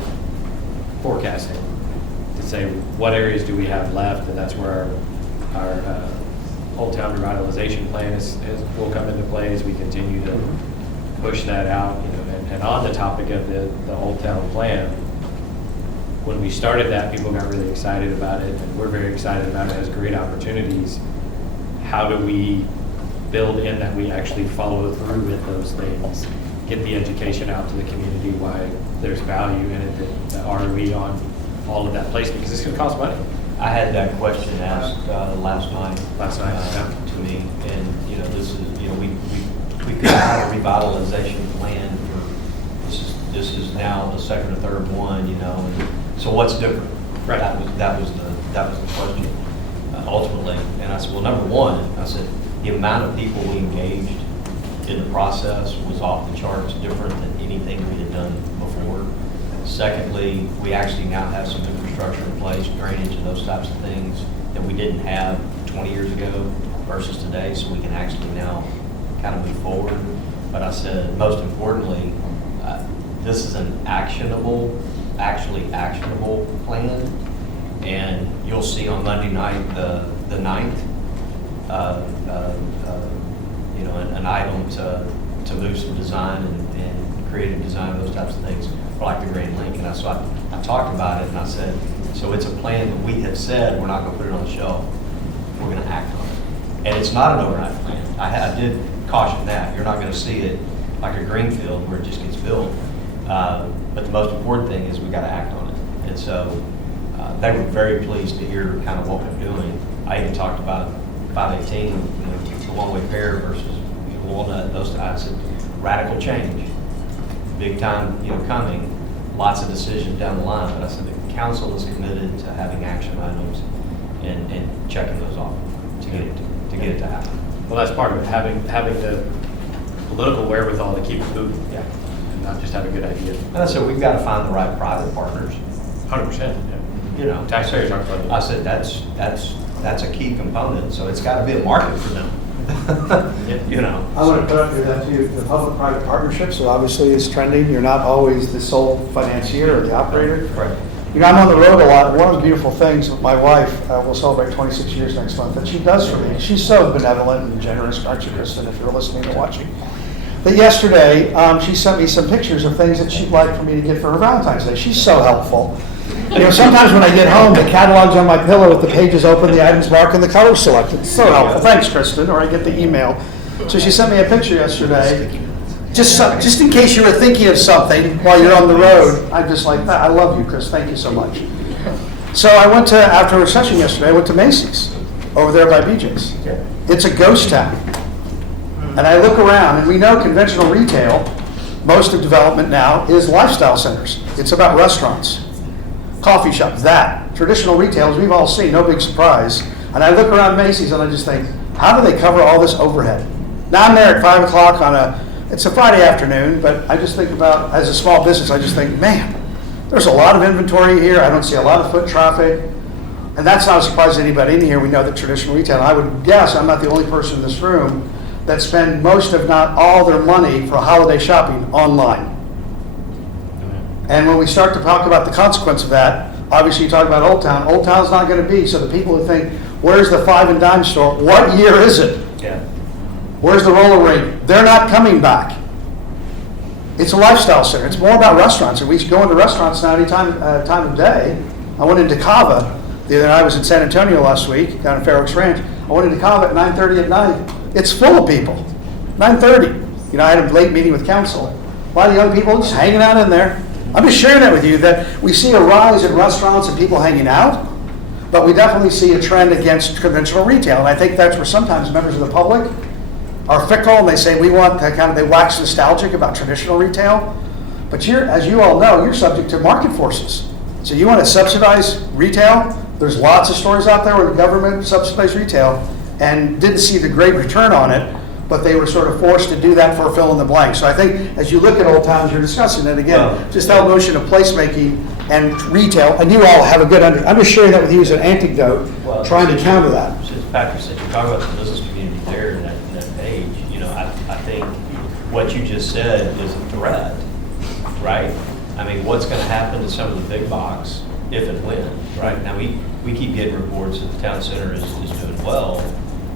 forecasting to say what areas do we have left, and that's where our Old Town revitalization plan will come into play as we continue to push that out. And on the topic of the Old Town plan, when we started that, people got really excited about it, and we're very excited about it. It has great opportunities. How do we build in that we actually follow through with those things, get the education out to the community why there's value in it, the ROE on all of that placement, because it's going to cost money. I had that question asked last night. Yeah. To me, and this is we could have a revitalization plan for this is now the second or third one, and so what's different? Right. That was the question ultimately, and I said, well, number one, I said the amount of people we engaged in the process was off the charts, different than anything we had done before. Secondly, we actually now have some infrastructure in place, drainage and those types of things that we didn't have 20 years ago versus today, so we can actually now kind of move forward. But I said, most importantly, this is an actually actionable plan, and you'll see on Monday night, the 9th, an item to move some design and creative design, those types of things, for like the Grand Link. And so I talked about it, and I said, so it's a plan that we have said we're not going to put it on the shelf. We're going to act on it. And it's not an overnight plan. I did caution that. You're not going to see it like a greenfield where it just gets built. But the most important thing is we got to act on it. And so they were very pleased to hear kind of what we're doing. I even talked about 518, the one-way pair versus Walnut, those types of radical change. Big time, coming, lots of decisions down the line. But I said the council is committed to having action items and checking those off to get it to happen. Well, that's part of it, having the political wherewithal to keep it moving. Yeah. And not just have a good idea. And I said, we've got to find the right private partners. 100%, yeah. Taxpayers aren't funding. I said, that's a key component, so it's got to be a market for them. I want to put up here that too, the public-private partnerships, so obviously is trending. You're not always the sole financier or the operator. Right. I'm on the road a lot. One of the beautiful things with my wife, we'll celebrate 26 years next month, that she does for me. She's so benevolent and generous, aren't you, Kristen, if you're listening and watching. But yesterday, she sent me some pictures of things that she'd like for me to get for her Valentine's Day. She's so helpful. Sometimes when I get home, the catalog's on my pillow with the pages open, the items marked, and the colors selected. It's so helpful. Thanks, Kristen. Or I get the email. So she sent me a picture yesterday. Just in case you were thinking of something while you're on the road, I'm just like, I love you, Chris. Thank you so much. So I went to, after a session yesterday, I went to Macy's over there by BJ's. It's a ghost town. And I look around, and we know conventional retail, most of development now, is lifestyle centers. It's about restaurants, coffee shops, that. Traditional retailers, we've all seen, no big surprise. And I look around Macy's, and I just think, how do they cover all this overhead? Now I'm there at 5 o'clock it's a Friday afternoon, but I just think about, as a small business, I just think, man, there's a lot of inventory here. I don't see a lot of foot traffic. And that's not a surprise to anybody in here. We know that traditional retail, I would guess, I'm not the only person in this room, that spend most, if not all, their money for holiday shopping online. And when we start to talk about the consequence of that, obviously you talk about Old Town. Old Town's not going to be, so the people who think, where's the 5 and dime store? What year is it? Yeah. Where's the roller rink? They're not coming back. It's a lifestyle center. It's more about restaurants. And we go into restaurants now any time of day. I went into Cava the other night. I was in San Antonio last week, down at Fair Oaks Ranch. I went into Cava at 9:30 at night. It's full of people. 9:30. I had a late meeting with council. A lot of young people just hanging out in there. I'm just sharing that with you, that we see a rise in restaurants and people hanging out, but we definitely see a trend against conventional retail. And I think that's where sometimes members of the public are fickle, and they say we want to they wax nostalgic about traditional retail. But as you all know, you're subject to market forces. So you want to subsidize retail. There's lots of stories out there where the government subsidized retail and didn't see the great return on it, but they were sort of forced to do that for fill in the blank. So I think as you look at Old Towns, you're discussing it again, just that notion of placemaking and retail, and you all have a good I'm just sharing that with you as an anecdote, trying to counter that. Since Patrick said you talk about the business community there in that page, I think what you just said is a threat, right? I mean, what's going to happen to some of the big box if and when, right? Now, we keep getting reports that the town center is doing well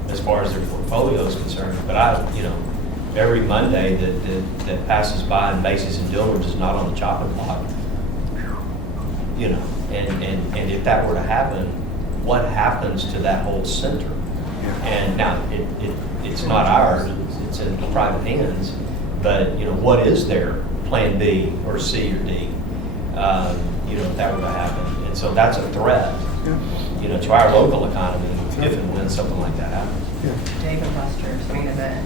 as far as their portfolio is concerned, but every Monday that passes by and Macy's and Dillard's is not on the chopping block, and if that were to happen, what happens to that whole center? And now, it's not ours, it's in private hands, but, what is their plan B or C or D, if that were to happen? And so that's a threat, to our local economy if and when something like that happens. Dave and Buster's main event.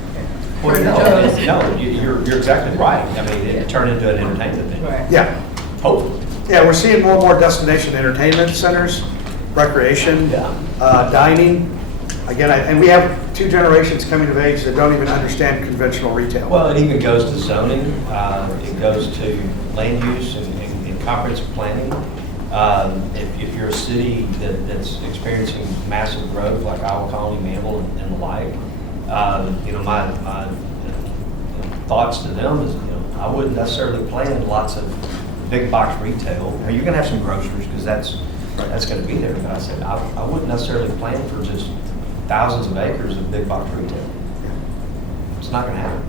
No, you're exactly right. I mean, it turned into an entertainment thing. Right. Yeah. Hopefully. Yeah, we're seeing more and more destination entertainment centers, recreation, dining. Again, and we have 2 generations coming of age that don't even understand conventional retail. Well, it even goes to zoning. It goes to land use and comprehensive planning. If you're a city that's experiencing massive growth like Iowa Colony, Manville, and the like, my thoughts to them is, I wouldn't necessarily plan lots of big box retail. Now, you're going to have some grocers because that's going to be there. But I said I wouldn't necessarily plan for just thousands of acres of big box retail. It's not going to happen.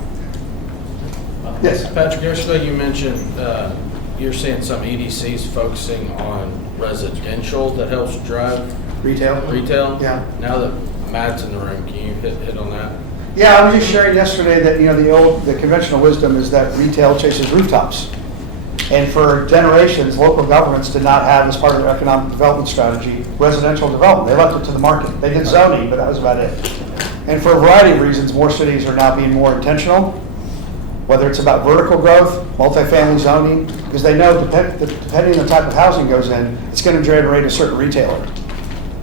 Yes. Patrick, yesterday you mentioned you're seeing some EDCs focusing on residential that helps drive Retail? retail. Yeah. Now that Matt's in the room, can you hit on that? Yeah, I was just sharing yesterday that, the conventional wisdom is that retail chases rooftops. And for generations, local governments did not have, as part of their economic development strategy, residential development. They left it to the market. They did zoning, but that was about it. And for a variety of reasons, more cities are now being more intentional, whether it's about vertical growth, multifamily zoning, because they know depending on the type of housing goes in, it's going to generate a certain retailer.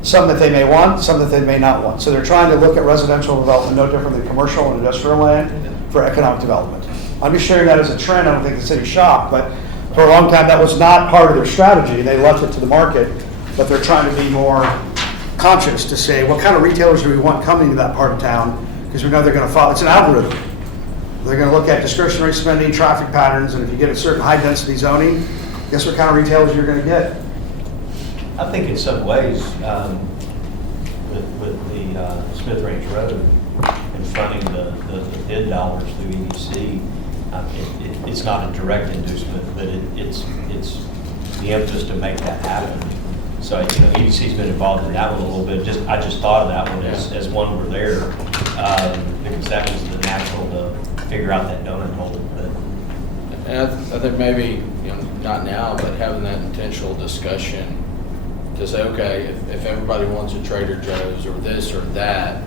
Some that they may want, some that they may not want. So they're trying to look at residential development no different than commercial and industrial land for economic development. I'm just sharing that as a trend. I don't think the city's shocked, but for a long time that was not part of their strategy. They left it to the market, but they're trying to be more conscious to say, what kind of retailers do we want coming to that part of town? Because we know they're going to follow. It's an algorithm. They're going to look at discretionary spending, traffic patterns, and if you get a certain high-density zoning, guess what kind of retailers you're going to get? I think in some ways, with the Smith Ranch Road and funding the bid dollars through EDC, it's not a direct inducement, but it's the impetus to make that happen. So, EDC's been involved in that one a little bit. I just thought of that one as one we're there, because that was the natural to figure out that donut hole. And I think maybe, not now, but having that intentional discussion to say, okay, if everybody wants a Trader Joe's or this or that,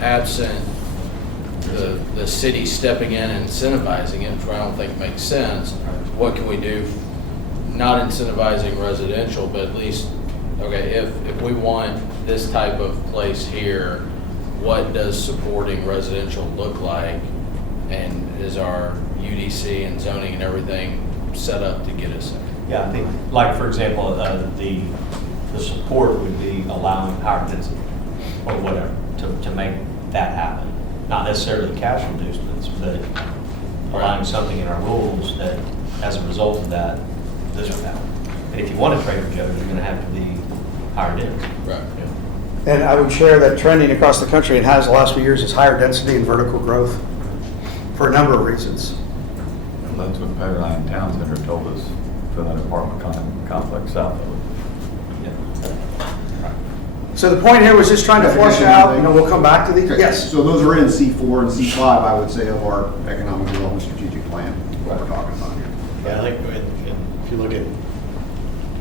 absent the city stepping in and incentivizing it, which I don't think makes sense, what can we do? Not incentivizing residential, but at least, okay, if we want this type of place here, what does supporting residential look like? And is our UDC and zoning and everything set up to get us there? Yeah, I think, like, for example, the support would be allowing higher density or whatever to make that happen. Not necessarily cash inducements, but allowing something in our rules that, as a result of that, this would happen. And if you want a Trader Joe's, you're going to have to be higher density. Right. Yeah. And I would share that trending across the country, and has the last few years, is higher density and vertical growth for a number of reasons. And that's what Pearline Town Center told us for that apartment complex south of it. So the point here was just trying to flush out, we'll come back to these. Okay, Yes. So those are in C4 and C5, I would say, of our economic development strategic plan, what we're talking about here. Yeah, I think if you look at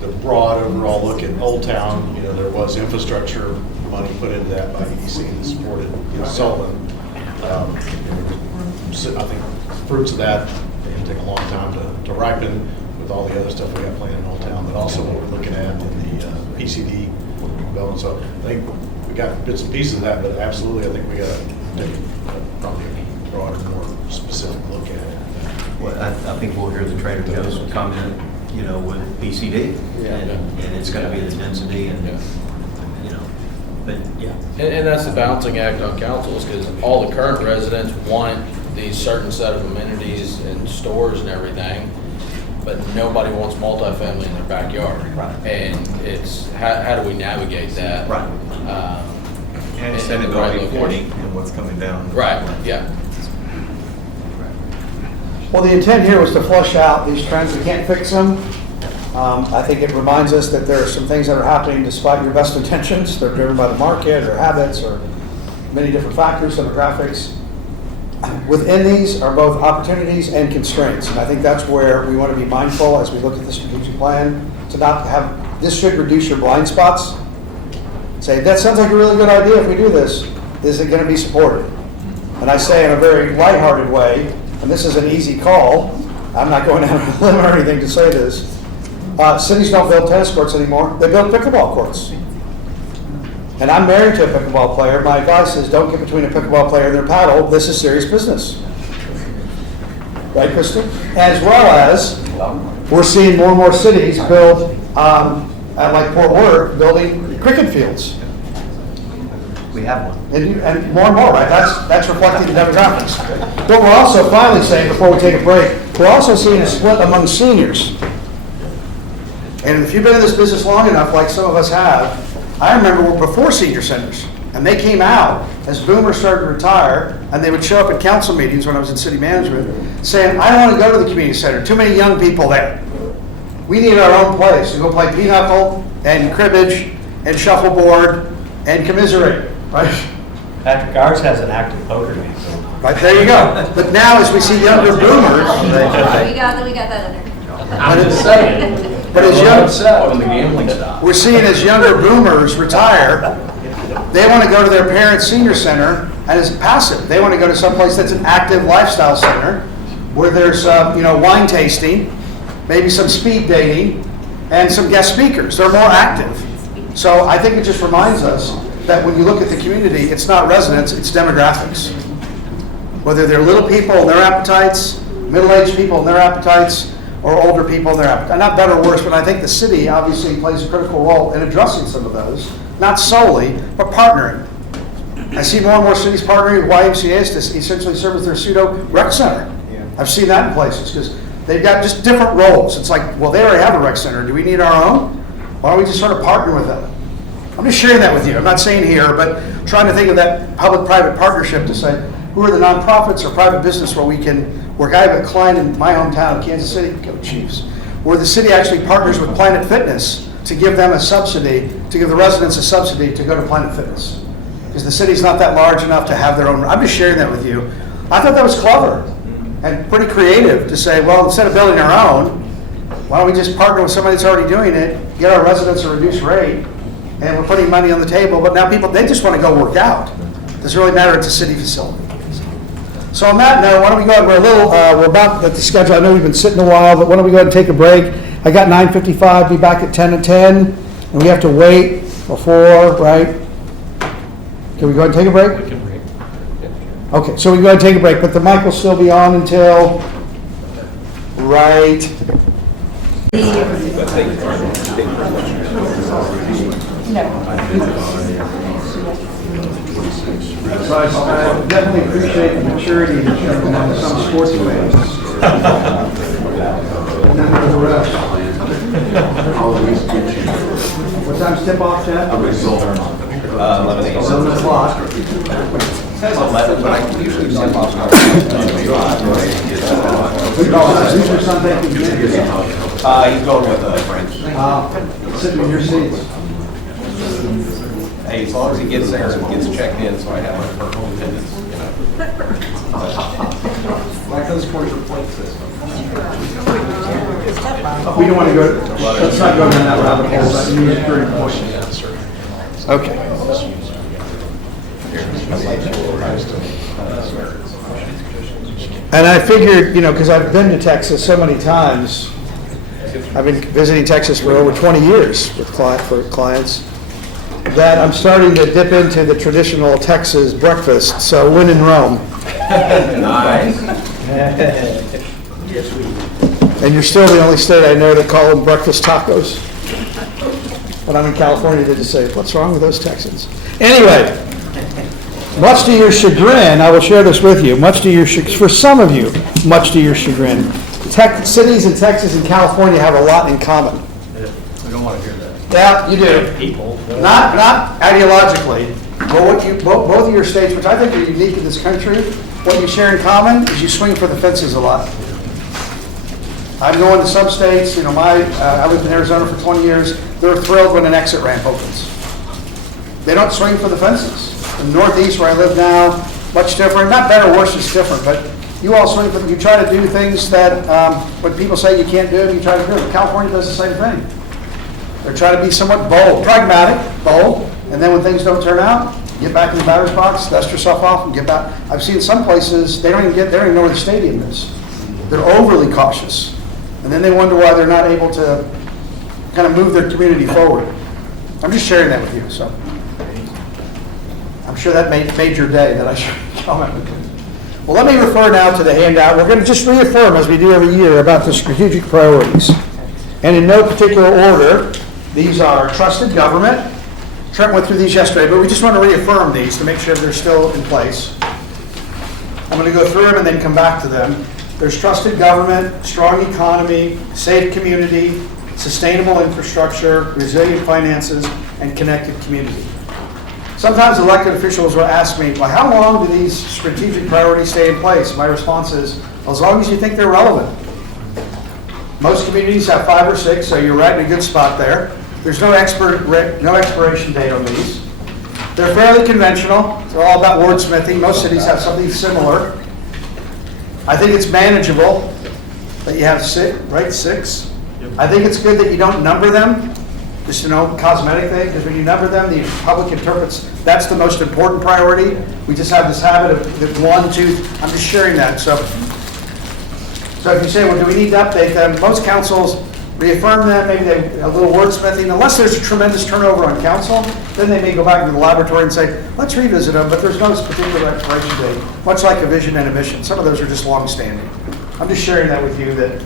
the broad overall look at Old Town, there was infrastructure money put into that by EDC that supported Sullivan. So I think fruits of that, they can take a long time to ripen with all the other stuff we got planned in Old Town, but also what we're looking at in the PCD development. So I think we got bits and pieces of that, but absolutely, I think we got to take probably a broader, more specific look at it. Well, I think we'll hear the Trader Joe's comment, with PCD, and it's going to be the density and, but yeah. And that's the balancing act on council, is because all the current residents want these certain set of amenities and stores and everything, but nobody wants multifamily in their backyard. Right. And it's, how do we navigate that? Right. And in the right location? and what's coming down. Right, yeah. Well, the intent here was to flush out these trends. We can't fix them. I think it reminds us that there are some things that are happening despite your best intentions. They're driven by the market or habits or many different factors, demographics. Within these are both opportunities and constraints. And I think that's where we want to be mindful as we look at the strategic plan, to not have, this should reduce your blind spots. Say, that sounds like a really good idea if we do this. Is it going to be supported? And I say in a very lighthearted way, and this is an easy call, I'm not going down a limb or anything to say this, cities don't build tennis courts anymore, they build pickleball courts. And I'm married to a pickleball player. My advice is don't get between a pickleball player and their paddle. This is serious business. Right, Kristen? As well as, we're seeing more and more cities build, at like Fort Worth, building cricket fields. We have one. And more, right? That's reflecting the demographics. But we're also finally saying, before we take a break, we're also seeing a split among seniors. And if you've been in this business long enough, like some of us have, I remember before senior centers, and they came out as boomers started to retire, and they would show up at council meetings when I was in city management, saying, I don't want to go to the community center, too many young people there. We need our own place to go play pinochle and cribbage and shuffleboard and commiserate, right? Patrick, ours has an active poker game. Right, there you go. But now, as we see younger boomers, We got that under control. I'm just saying, but as young, When the gambling stops. we're seeing as younger boomers retire, they want to go to their parents' senior center, and it's passive. They want to go to someplace that's an active lifestyle center, where there's, wine tasting, maybe some speed dating, and some guest speakers. They're more active. So I think it just reminds us that when you look at the community, it's not residents, it's demographics. Whether they're little people and their appetites, middle-aged people and their appetites, or older people and their appetites. Not better or worse, but I think the city obviously plays a critical role in addressing some of those, not solely, but partnering. I see more and more cities partnering with YMCA's to essentially serve as their pseudo rec center. I've seen that in places because they've got just different roles. It's like, well, they already have a rec center. Do we need our own? Why don't we just sort of partner with them? I'm just sharing that with you. I'm not saying here, but trying to think of that public-private partnership to say, who are the nonprofits or private business where we can work. I have a client in my hometown of Kansas City, go Chiefs, where the city actually partners with Planet Fitness to give them a subsidy, to give the residents a subsidy to go to Planet Fitness. Because the city's not that large enough to have their own. I'm just sharing that with you. I thought that was clever and pretty creative to say, well, instead of building our own, why don't we just partner with somebody that's already doing it, get our residents a reduced rate, and we're putting money on the table, but now people, they just want to go work out. Doesn't really matter, it's a city facility. So on that note, why don't we go ahead, we're about at the schedule, I know we've been sitting a while, but why don't we go ahead and take a break? I got 9:55, be back at 10:10, and we have to wait before, right? Can we go ahead and take a break? We can break. Okay, so we go ahead and take a break, but the mic will still be on until, right? So I definitely appreciate the maturity that you have among some sports fans. And then there's the rest. What time's tip off, Chad? 11 o'clock. Says 11, but I can usually tip off. Who's your son taking? He's going with a friend. Sitting in your seats. Hey, as long as he gets there and gets checked in, so I have my personal attendance, Like those commercial plate systems. We don't want to go, let's not go down that rabbit hole, but you need very important. Okay. And I figured, because I've been to Texas so many times, I've been visiting Texas for over 20 years with clients, that I'm starting to dip into the traditional Texas breakfast, so when in Rome. Nice. And you're still the only state I know that call them breakfast tacos. When I'm in California, they just say, what's wrong with those Texans? Anyway, much to your chagrin, I will share this with you, for some of you, much to your chagrin, cities in Texas and California have a lot in common. We don't want to hear that. Yeah, you do. People. Not ideologically, but both of your states, which I think are unique in this country, what you share in common is you swing for the fences a lot. I'm going to some states, I lived in Arizona for 20 years, they're thrilled when an exit ramp opens. They don't swing for the fences. In the Northeast, where I live now, much different, not better or worse, it's different, but you all swing for, you try to do things that, when people say you can't do it, you try to do it. California does the same thing. They're trying to be somewhat bold, pragmatic, bold, and then when things don't turn out, get back in the batter's box, dust yourself off, and get back. I've seen some places, they don't even know where the stadium is. They're overly cautious. And then they wonder why they're not able to kind of move their community forward. I'm just sharing that with you, so. I'm sure that made your day that I should comment with you. Well, let me refer now to the handout. We're going to just reaffirm, as we do every year, about the strategic priorities. And in no particular order, these are trusted government. Trent went through these yesterday, but we just want to reaffirm these to make sure they're still in place. I'm going to go through them and then come back to them. There's trusted government, strong economy, safe community, sustainable infrastructure, resilient finances, and connected community. Sometimes elected officials will ask me, well, how long do these strategic priorities stay in place? My response is, well, as long as you think they're relevant. Most communities have 5 or 6, so you're right in a good spot there. There's no expiration date on these. They're fairly conventional. They're all about wordsmithing. Most cities have something similar. I think it's manageable that you have six, right? Six. I think it's good that you don't number them, just cosmetic thing, because when you number them, the public interprets that's the most important priority. We just have this habit of the 1, 2. I'm just sharing that. So if you say, well, do we need to update them? Most councils reaffirm them, maybe they a little wordsmithing. Unless there's a tremendous turnover on council, then they may go back to the laboratory and say, let's revisit them, but there's no particular expiration date, much like a vision and a mission. Some of those are just long-standing. I'm just sharing that with you that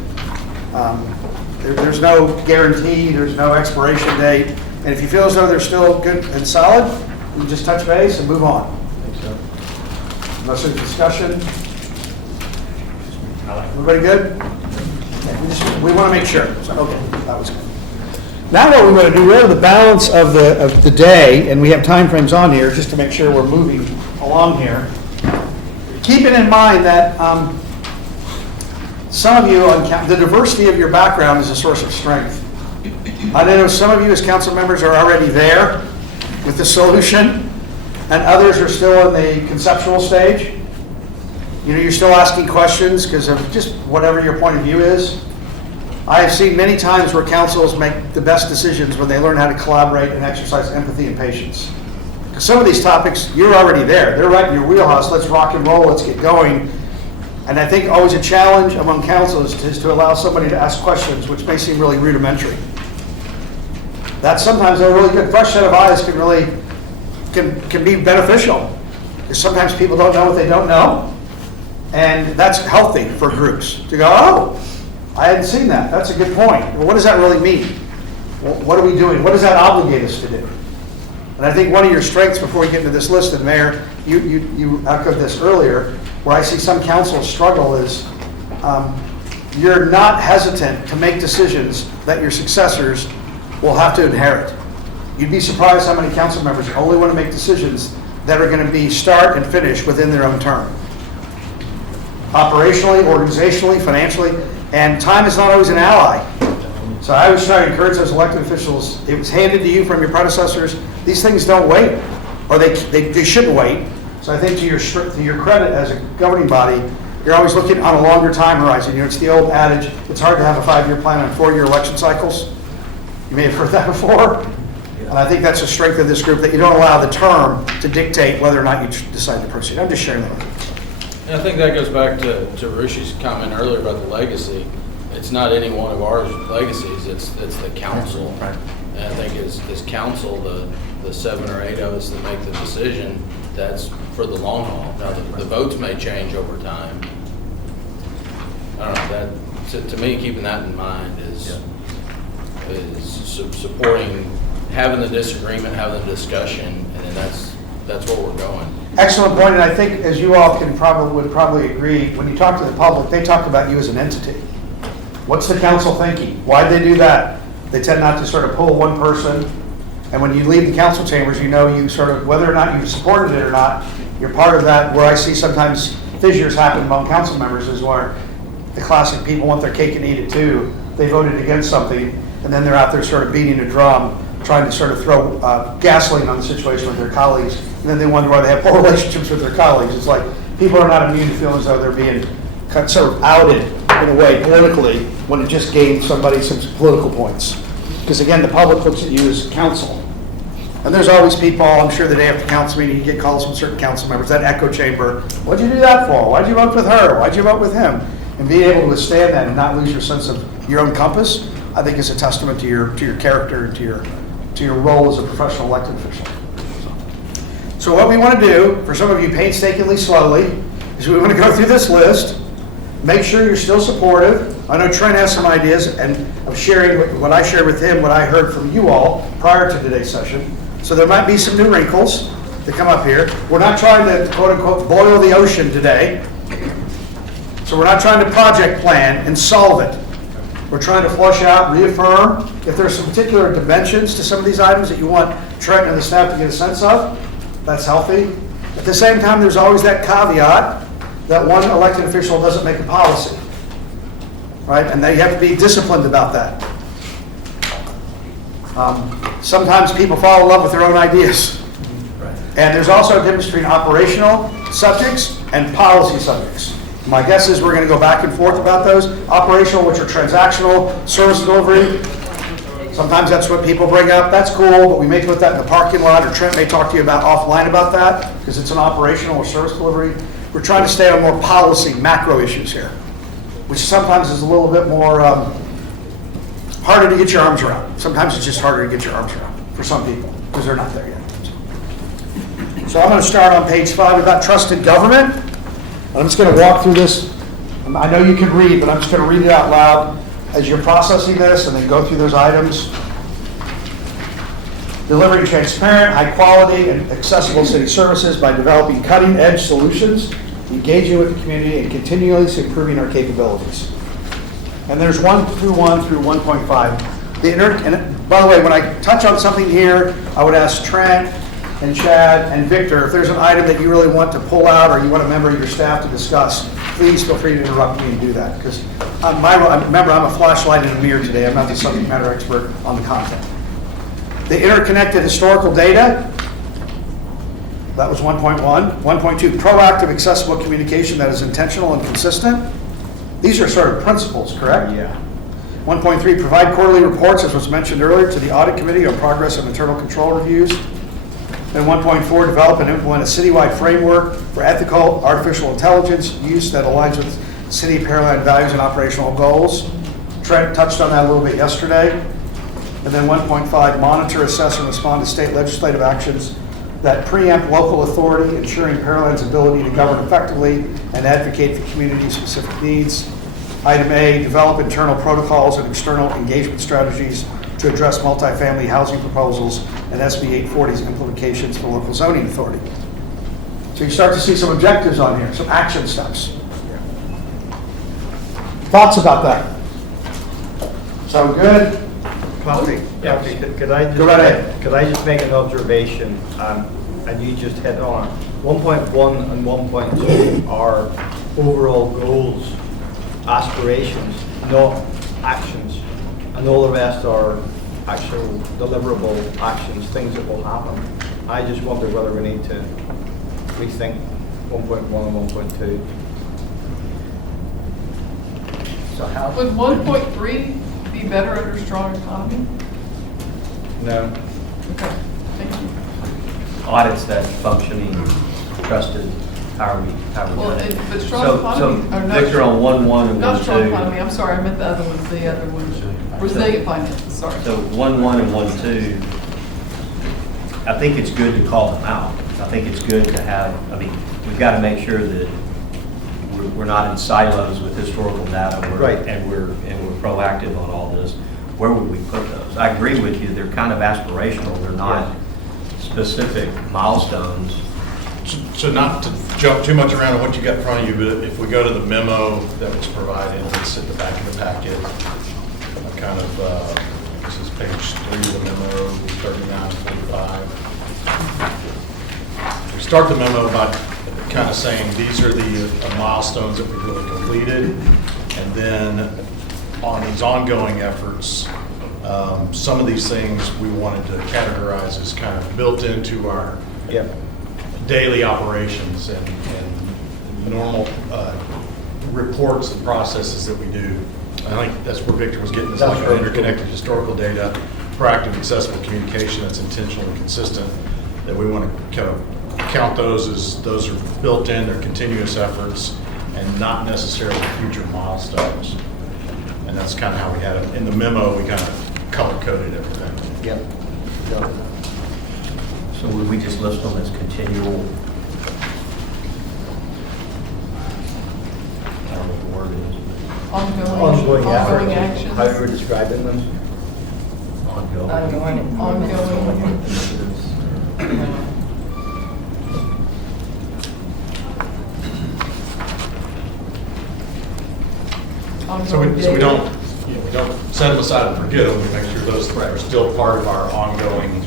there's no guarantee, there's no expiration date, and if you feel as though they're still good and solid, you just touch base and move on. Unless there's discussion. Everybody good? Okay, we want to make sure. So, okay, that was good. Now what we want to do, we're the balance of the day, and we have time frames on here just to make sure we're moving along here. Keeping in mind that some of you, the diversity of your background is a source of strength. I know some of you as council members are already there with the solution, and others are still in the conceptual stage. You're still asking questions because of just whatever your point of view is. I have seen many times where councils make the best decisions when they learn how to collaborate and exercise empathy and patience. Because some of these topics, you're already there. They're right in your wheelhouse. Let's rock and roll. Let's get going. And I think always a challenge among councils is to allow somebody to ask questions, which may seem really rudimentary. That sometimes a really good fresh set of eyes can be beneficial. Because sometimes people don't know what they don't know. And that's healthy for groups to go, oh, I hadn't seen that. That's a good point. Well, what does that really mean? Well, what are we doing? What does that obligate us to do? And I think one of your strengths before we get into this list, and Mayor, you echoed this earlier, where I see some councils struggle is you're not hesitant to make decisions that your successors will have to inherit. You'd be surprised how many council members only want to make decisions that are going to be start and finish within their own term. Operationally, organizationally, financially, and time is not always an ally. So I always try to encourage those elected officials, it was handed to you from your predecessors, these things don't wait, or they shouldn't wait. So I think to your credit as a governing body, you're always looking on a longer time horizon. It's the old adage, it's hard to have a 5-year plan on 4-year election cycles. You may have heard that before. And I think that's a strength of this group, that you don't allow the term to dictate whether or not you decide to proceed. I'm just sharing that with you. And I think that goes back to Rushi's comment earlier about the legacy. It's not any one of our legacies, it's the council. Right. And I think as council, the 7 or 8 of us that make the decision, that's for the long haul. Now, the votes may change over time. I don't know, to me, keeping that in mind is supporting, having the disagreement, having the discussion, and then that's where we're going. Excellent point, and I think as you all would probably agree, when you talk to the public, they talk about you as an entity. What's the council thinking? Why'd they do that? They tend not to sort of pull one person, and when you leave the council chambers, you sort of, whether or not you've supported it or not, you're part of that. Where I see sometimes fissures happen among council members is where the classic people want their cake and eat it too. They voted against something, and then they're out there sort of beating a drum, trying to sort of throw gasoline on the situation with their colleagues, and then they wonder why they have poor relationships with their colleagues. It's like people are not immune to feeling as though they're being sort of outed in a way politically when it just gained somebody some political points. Because again, the public looks at you as council. And there's always people, I'm sure the day after council meeting, you get calls from certain council members, that echo chamber, what'd you do that for? Why'd you vote with her? Why'd you vote with him? And being able to withstand that and not lose your sense of your own compass, I think is a testament to your character and to your role as a professional elected official. So what we want to do, for some of you painstakingly slowly, is we want to go through this list, make sure you're still supportive. I know Trent has some ideas, and I'm sharing what I shared with him, what I heard from you all prior to today's session. So there might be some new wrinkles that come up here. We're not trying to, quote unquote, boil the ocean today. So we're not trying to project plan and solve it. We're trying to flush out, reaffirm. If there's some particular dimensions to some of these items that you want Trent and the staff to get a sense of, that's healthy. At the same time, there's always that caveat that one elected official doesn't make a policy, right? And they have to be disciplined about that. Sometimes people fall in love with their own ideas. Right. And there's also a difference between operational subjects and policy subjects. My guess is we're going to go back and forth about those. Operational, which are transactional, service delivery. Sometimes that's what people bring up. That's cool, but we may put that in the parking lot, or Trent may talk to you about offline about that, because it's an operational or service delivery. We're trying to stay on more policy, macro issues here, which sometimes is a little bit more harder to get your arms around. Sometimes it's just harder to get your arms around for some people, because they're not there yet. So I'm going to start on page 5 about trusted government. I'm just going to walk through this. I know you can read, but I'm just going to read it out loud as you're processing this, and then go through those items. Delivering transparent, high quality, and accessible city services by developing cutting-edge solutions, engaging with the community, and continuously improving our capabilities. And there's 1 through 1.5. And by the way, when I touch on something here, I would ask Trent and Chad and Victor, if there's an item that you really want to pull out or you want a member of your staff to discuss, please feel free to interrupt me and do that. Because remember, I'm a flashlight in a mirror today. I'm not the subject matter expert on the content. The interconnected historical data, that was 1.1. 1.2, proactive accessible communication that is intentional and consistent. These are sort of principles, correct? Yeah. 1.3, provide quarterly reports, as was mentioned earlier, to the audit committee on progress of internal control reviews. And 1.4, develop and implement a citywide framework for ethical artificial intelligence use that aligns with city Pearland values and operational goals. Trent touched on that a little bit yesterday. And then 1.5, monitor, assess, and respond to state legislative actions that preempt local authority, ensuring Pearland's ability to govern effectively and advocate for community-specific needs. Item A, develop internal protocols and external engagement strategies to address multifamily housing proposals and SB 840's implications for local zoning authority. So you start to see some objectives on here, some action steps. Thoughts about that? Sound good? Coffee, could I just, Go right ahead. could I just make an observation, and you just hit on 1.1 and 1.2 are overall goals, aspirations, not actions, and all the rest are actual deliverable actions, things that will happen. I just wonder whether we need to rethink 1.1 and 1.2. So how? Would 1.3 be better under strong economy? No. Okay, thank you. Audits that functioning, trusted, how are we Well, doing? but strong economy, or So not, Victor on 1.1 and 1.2. not strong economy, I'm sorry, I meant the other ones, resilient finances, sorry. So 1.1 and 1.2, I think it's good to call them out. I think it's good to have, we've got to make sure that we're not in silos with historical data. Right. And we're proactive on all this. Where would we put those? I agree with you, they're kind of aspirational. They're not specific milestones. So not to jump too much around on what you got in front of you, but if we go to the memo that was provided, it's at the back of the packet. Kind of, this is page 3 of the memo, 39 to 45. We start the memo by kind of saying these are the milestones that we've really completed. And then on these ongoing efforts, some of these things we wanted to categorize as kind of built into our daily operations and normal reports and processes that we do. I think that's where Victor was getting this, like our interconnected historical data, proactive accessible communication that's intentional and consistent, that we want to kind of count those as those are built in, they're continuous efforts and not necessarily future milestones. And that's kind of how we had it. In the memo, we kind of color-coded everything. Yep. So would we just list them as continual? I don't know what the word is. Ongoing Ongoing efforts, actions. how you were describing them. Ongoing. Ongoing. So we don't set them aside and forget them. We make sure those are still part of our ongoing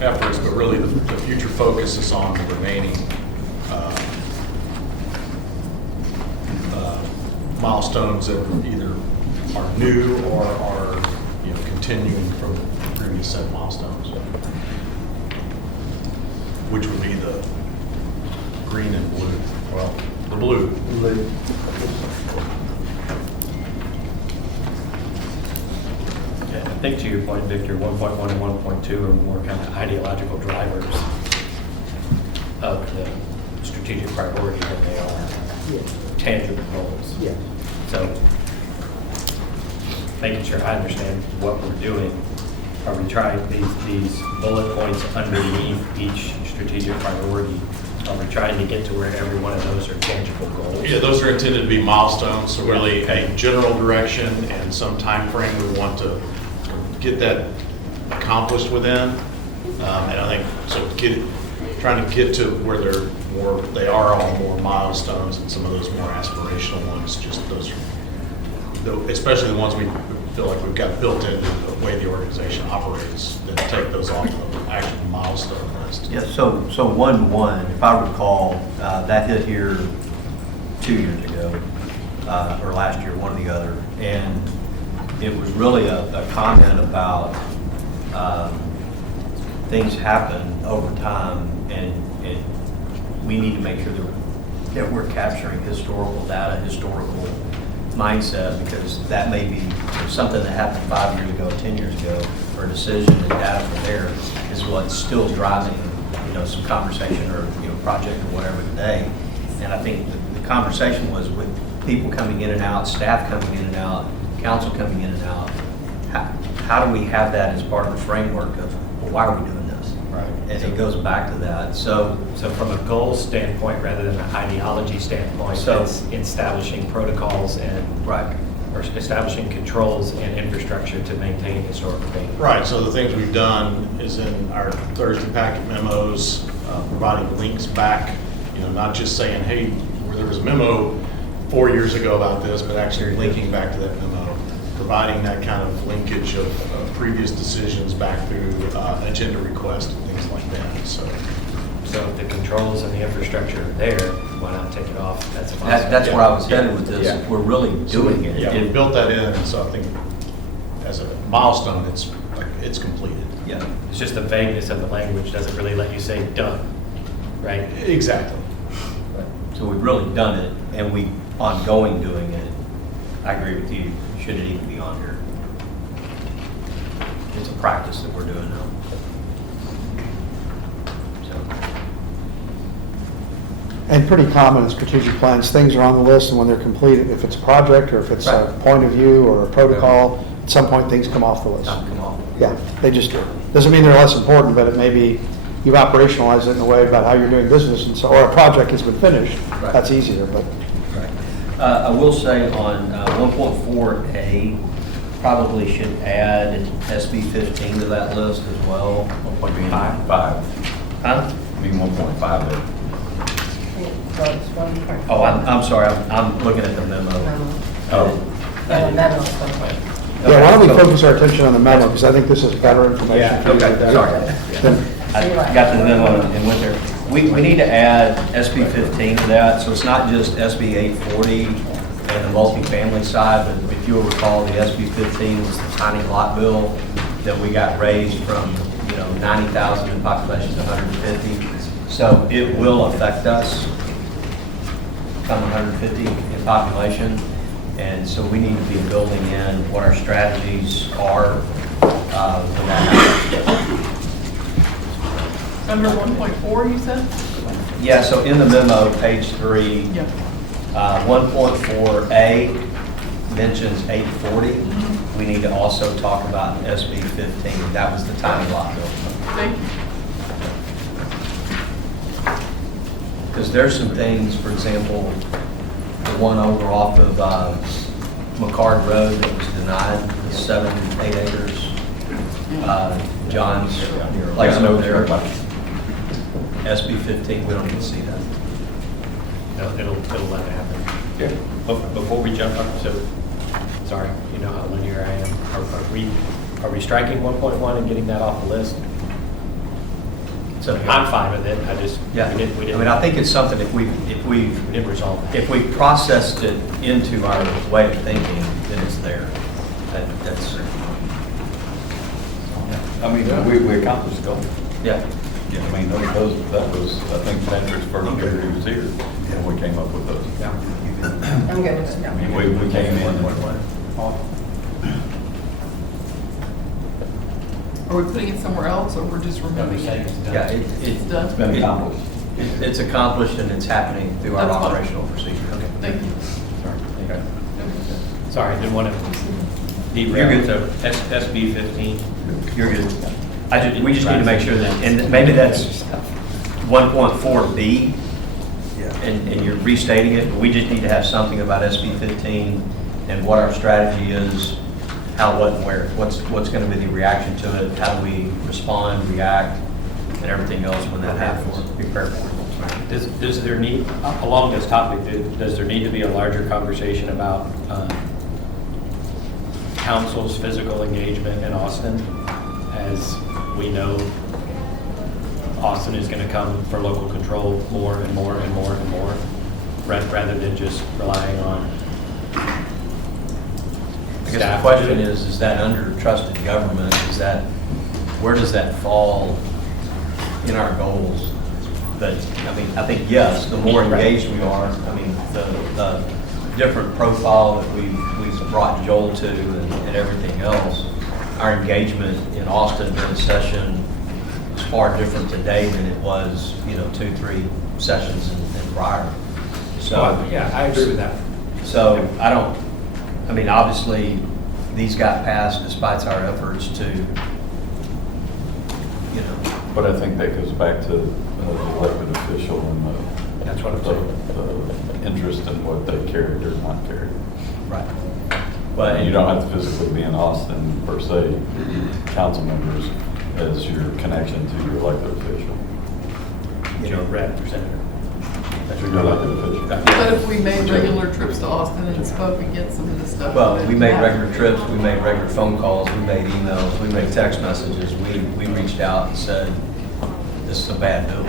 efforts, but really the future focus is on the remaining milestones that either are new or are continuing from previous set milestones. which would be the green and blue, well, the blue. Yeah, I think to your point, Victor, 1.1 and 1.2 are more kind of ideological drivers of the strategic priority than they are tangible goals. Yeah. So, making sure I understand what we're doing. Are we trying these bullet points underneath each strategic priority? Are we trying to get to where every one of those are tangible goals? Yeah, those are intended to be milestones, so really a general direction and some time frame we want to get that accomplished within. And I think, so trying to get to where they are all more milestones and some of those more aspirational ones, just those, especially the ones we feel like we've got built into the way the organization operates, that take those off the actual milestone list. Yeah, so 1-1, if I recall, that hit here 2 years ago, or last year, one or the other. And it was really a comment about things happen over time, and we need to make sure that we're capturing historical data, historical mindset, because that may be something that happened 5 years ago, 10 years ago, or a decision and data from there is what's still driving, some conversation or, project or whatever today. And I think the conversation was with people coming in and out, staff coming in and out, council coming in and out. How do we have that as part of the framework of, well, why are we doing this? Right. And it goes back to that. So from a goal standpoint, rather than an ideology standpoint, So- it's establishing protocols and, right. or establishing controls and infrastructure to maintain historical data. Right, so the things we've done is in our Thursday packet memos, providing links back, not just saying, hey, there was a memo 4 years ago about this, but actually linking back to that memo, providing that kind of linkage of previous decisions back through agenda requests and things like that, so. So if the controls and the infrastructure are there, why not take it off? That's a That's where I was headed with this. Yeah. We're really doing it. Yeah, we built that in, and so I think as a milestone, it's completed. Yeah. It's just the vagueness of the language doesn't really let you say done, right? Exactly. So we've really done it, and we ongoing doing it. I agree with you. Should it even be on here? It's a practice that we're doing now. So, And pretty common in strategic plans, things are on the list, and when they're completed, if it's a project or if it's a Right. point of view or a protocol, at some point, things come off the list. not come off. Yeah, they just do. Doesn't mean they're less important, but it may be, you've operationalized it in a way about how you're doing business, and so, or a project has been finished. Right. That's easier, but. I will say on 1.4A, probably should add SB 15 to that list as well. 1.5. Huh? Mean 1.5 there. Oh, I'm sorry, I'm looking at the memo. Oh. Yeah, why don't we focus our attention on the memo, because I think this is better information. for you Okay, to- sorry. I got the memo and went there. We need to add SB 15 to that, so it's not just SB 840 and the multifamily side, but if you'll recall, the SB 15 was the tiny lot bill that we got raised from, 90,000 in population to 150. So it will affect us, come 150 in population. And so we need to be building in what our strategies are for that. Under 1.4, you said? Yeah, so in the memo, page 3, Yeah. 1.4A mentions 840. We need to also talk about SB 15. That was the tiny lot bill. Thank you. Because there's some things, for example, the one over off of McCard Road that was denied, the 7-8 acres. John's place over there. SB 15, we don't need to see that. It'll let it happen. Yeah. Before we jump up, so, sorry, you know how linear I am. Are we striking 1.1 and getting that off the list? So I'm fine with it, I just, Yeah, we didn't. I mean, I think it's something we didn't resolve that. if we processed it into our way of thinking, then it's there. That's, I mean, we accomplished the goal. yeah. Yeah, I mean, that was, I think, Patrick's first year he was here, and we came up with those. I'm good with it. I mean, we came in. Are we putting it somewhere else, or we're just removing it? Yeah, It's done? It's been accomplished. It's accomplished and it's happening through our That's fine. operational procedure. Thank you. Sorry, I didn't want to You're derail. good. So SB 15. You're good. We just need to make sure that, and maybe that's 1.4B, and you're restating it, but we just need to have something about SB 15 and what our strategy is, how, what, and where. What's going to be the reaction to it, how do we respond, react, and everything else when that happens. Be prepared for it. Does there need, along this topic, does there need to be a larger conversation about council's physical engagement in Austin? As we know, Austin is going to come for local control more and more and more and more, rather than just relying on I guess the staff. question is that under trusted government, where does that fall in our goals? But, I mean, I think, yes, the more engaged we are, I mean, the different profile that we've brought Joel to and everything else, our engagement in Austin during session is far different today than it was, 2-3 sessions and prior. So, Yeah, I agree with that. So obviously, these got passed despite our efforts to, But I think that goes back to the elected official and That's what I'm saying. the interest in what they carried or not carried. right. But you don't have to physically be in Austin per se, council members as your connection to your elected official. Rep or senator. That's your elected official. But if we made regular trips to Austin and spoke against some of this stuff. Well, we made regular trips, we made regular phone calls, we made emails, we made text messages. We reached out and said, this is a bad bill.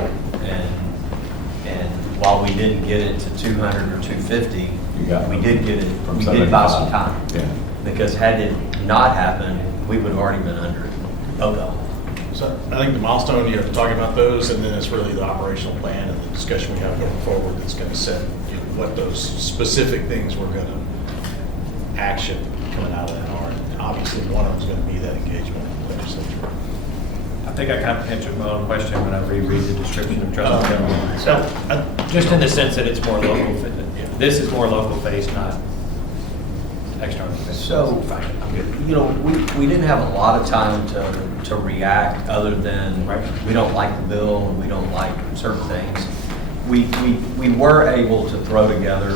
And while we didn't get it to 200 or 250, we did get it, From we did buy some 75. time. Yeah. Because had it not happened, we would have already been under it. Okay. So I think the milestone, you have to talk about those, and then it's really the operational plan and the discussion we have going forward that's going to set what those specific things we're going to action coming out of that are. And obviously, one of them is going to be that engagement in the legislature. I think I kind of answered my own question when I reread the description of trusted government. So, Just in the sense that it's more local, this is more local based, not external based. So, Fine, I'm good. we didn't have a lot of time to react other than we don't like the bill and we don't like certain things. We were able to throw together,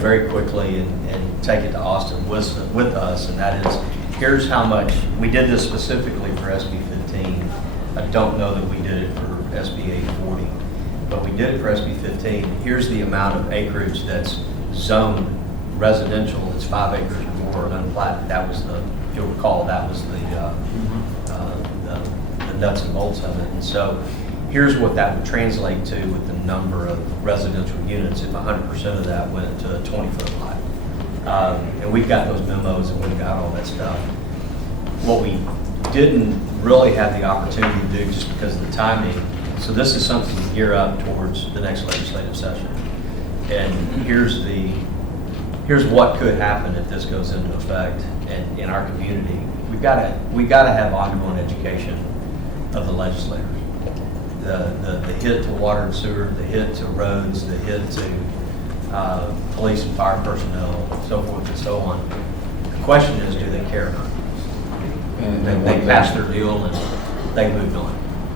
very quickly and take it to Austin with us, and that is, here's how much, we did this specifically for SB 15. I don't know that we did it for SB 840, but we did it for SB 15. Here's the amount of acreage that's zoned residential, it's 5 acres or more and unplatted. That was if you'll recall, that was the nuts and bolts of it. And so here's what that would translate to with the number of residential units if 100% of that went to a 20-foot lot. And we've got those memos and we've got all that stuff. What we didn't really have the opportunity to do just because of the timing, so this is something to gear up towards the next legislative session. And here's what could happen if this goes into effect in our community. We've got to have ongoing education of the legislators. The hit to water and sewer, the hit to roads, the hit to police and fire personnel, so forth and so on. The question is, do they care or not? And They passed their deal and they moved on.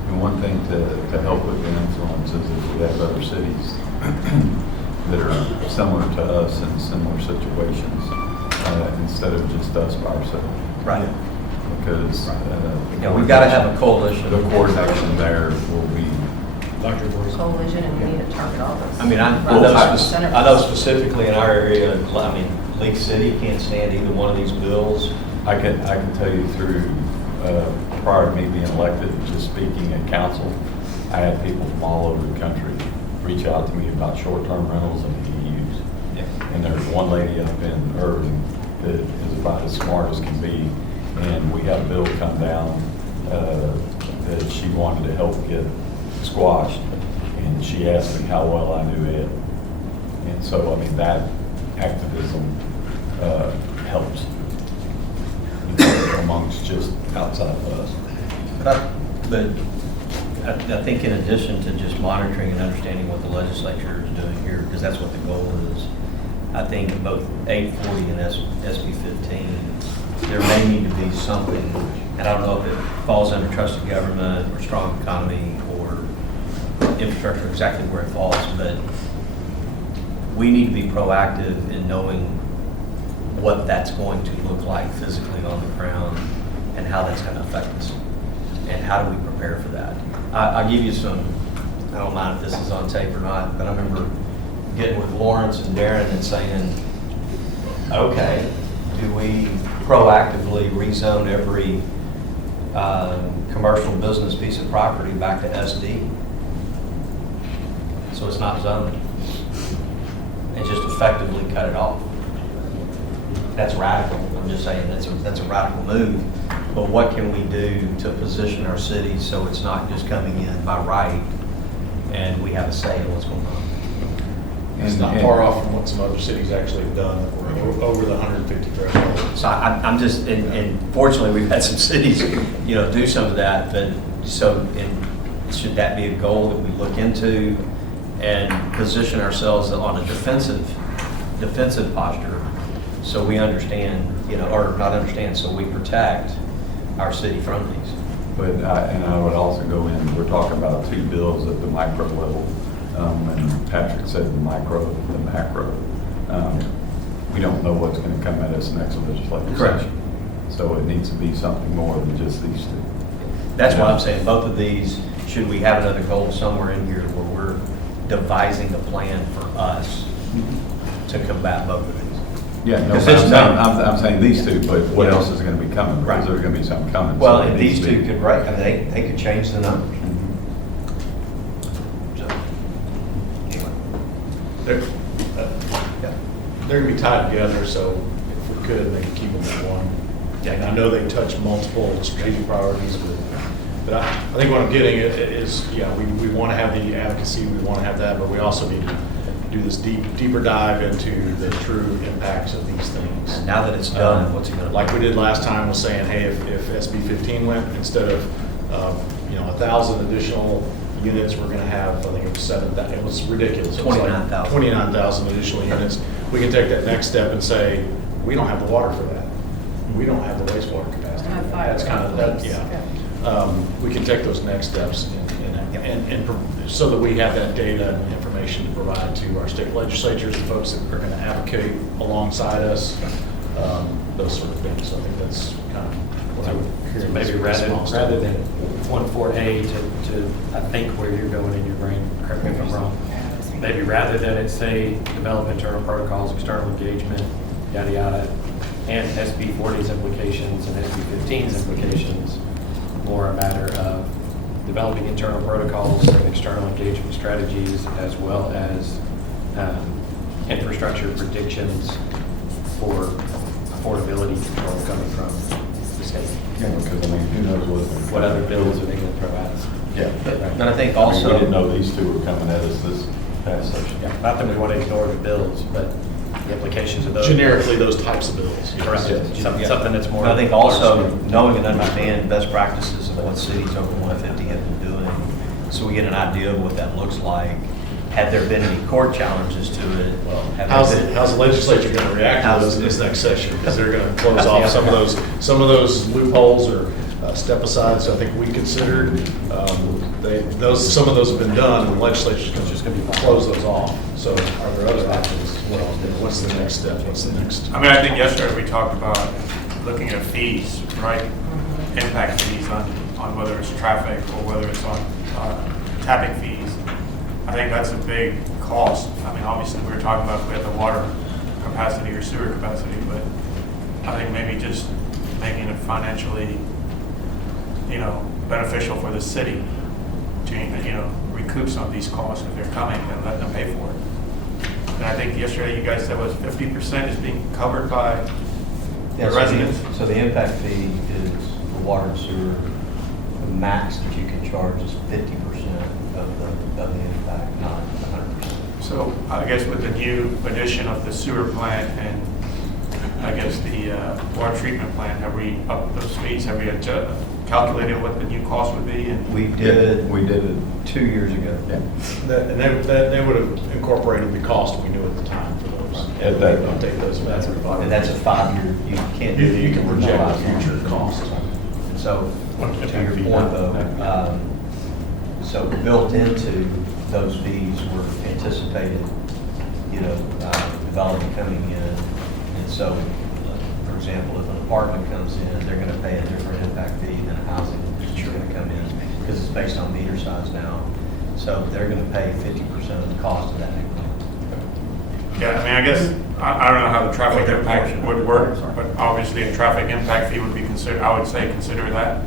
And one thing to help with the influence is if we have other cities that are similar to us in similar situations, instead of just us by ourselves. Right. Because We've got to have a coalition. The coordination there will be Larger voice. Coalition, and we need to target all those. I mean, I know specifically in our area, I mean, Lake City can't stand either one of these bills. I can tell you through, prior to me being elected, just speaking at council, I had people from all over the country reach out to me about short-term rentals and EUs. Yeah. And there's one lady up in Irving that is about as smart as can be, and we had a bill come down that she wanted to help get squashed. And she asked me how well I knew Ed. And so, I mean, that activism helps, you know, amongst just outside of us. But I think in addition to just monitoring and understanding what the legislature is doing here, because that's what the goal is, I think in both 840 and SB 15, there may need to be something, and I don't know if it falls under trusted government or strong economy or infrastructure, exactly where it falls, but we need to be proactive in knowing what that's going to look like physically on the ground and how that's going to affect us. And how do we prepare for that? I'll give you some, I don't mind if this is on tape or not, but I remember getting with Lawrence and Darren and saying, okay, do we proactively rezone every commercial business piece of property back to SD? So it's not zoned. And just effectively cut it off. That's radical. I'm just saying that's a radical move. But what can we do to position our city so it's not just coming in by right and we have a say in what's going on? It's not far off from what some other cities actually have done, that we're over the 150 threshold. So I'm just, and fortunately, we've had some cities, you know, do some of that, but so, and should that be a goal that we look into and position ourselves on a defensive posture so we understand, you know, or not understand, so we protect our city from these. But, and I would also go in, we're talking about two bills at the micro level, and Patrick said the micro, the macro. We don't know what's going to come at us next legislative Correct. session. So it needs to be something more than just these two. That's why I'm saying both of these, should we have another goal somewhere in here where we're devising a plan for us to combat both of these? Yeah, no, Because it's done. I'm saying these two, but what Yeah. else is going to be coming? Right. Because there's going to be something coming. Well, So it and needs these to be- two could break, I mean, they could change the numbers. So, anyway. They're going to be tied together, so if we could, maybe keep them in one. And I know they touch multiple strategic priorities, but I think what I'm getting at is, yeah, we want to have the advocacy, we want to have that, but we also need to do this deeper dive into the true impacts of these things. And now that it's done, what's it going to Like we did last time, was saying, hey, if SB 15 went, instead of, 1,000 additional units, we're going to have, I think it was 7,000, it was ridiculous. It was like 29,000. 29,000 additional units. We can take that next step and say, we don't have the water for that. We don't have the wastewater capacity. Have fire. That's kind of, that, yeah. We can take those next steps and so that we have that data and information to provide to our state legislatures, the folks that are going to advocate alongside us, those sort of things. So I think that's kind of what I would hear. So maybe rather than 14A to, I think where you're going in your brain, correct me if I'm wrong, maybe rather than it say develop internal protocols, external engagement, yada, yada, and SB 40's implications and SB 15's implications, more a matter of developing internal protocols and external engagement strategies, as well as infrastructure predictions for affordability control coming from the state. Yeah, because I mean, who knows What other bills are they going to throw at us? Yeah. But I think I mean, also. we didn't know these two were coming at us this past session. Yeah, not that we want to ignore the bills, but the implications of those. Generically, those types of bills. yes. Correct. Yeah. Something that's more. But I think also knowing and understanding best practices of what cities over 150 have been doing, so we get an idea of what that looks like. Have there been any court challenges to it? Have How's there the, been- how's the legislature going to react to this, this next session? Because they're going to close off some of those loopholes or step aside. So I think we considered, some of those have been done, and the legislature's going to close those off. So are there other options? What's the next step? What's the next? I mean, I think yesterday we talked about looking at fees, right? Impact fees on whether it's traffic or whether it's on tapping fees. I think that's a big cost. I mean, obviously, we were talking about if we had the water capacity or sewer capacity, but I think maybe just making it financially, beneficial for the city to, recoup some of these costs if they're coming and let them pay for it. And I think yesterday you guys said was 50% is being covered by the Yeah, residents. So the impact fee is the water and sewer the max that you can charge is 50% of the impact, not 100%. So I guess with the new addition of the sewer plant and I guess the water treatment plant, have we upped those fees? Have we calculated what the new cost would be? And We did it 2 years ago. And they would have incorporated the cost we knew at the time for those. At that They'll take those back. And that's a 5-year, you can't do You can project no, future costs. And so, to your point though, so built into those fees were anticipated, development coming in. And so, for example, if an apartment comes in, they're gonna pay a different impact fee than a housing that's gonna come in, because it's based on meter size now. So they're gonna pay 50% of the cost of that. yeah, I mean, I guess, I don't know how the traffic impact would work, but obviously a traffic impact fee would be considered, I would say consider that,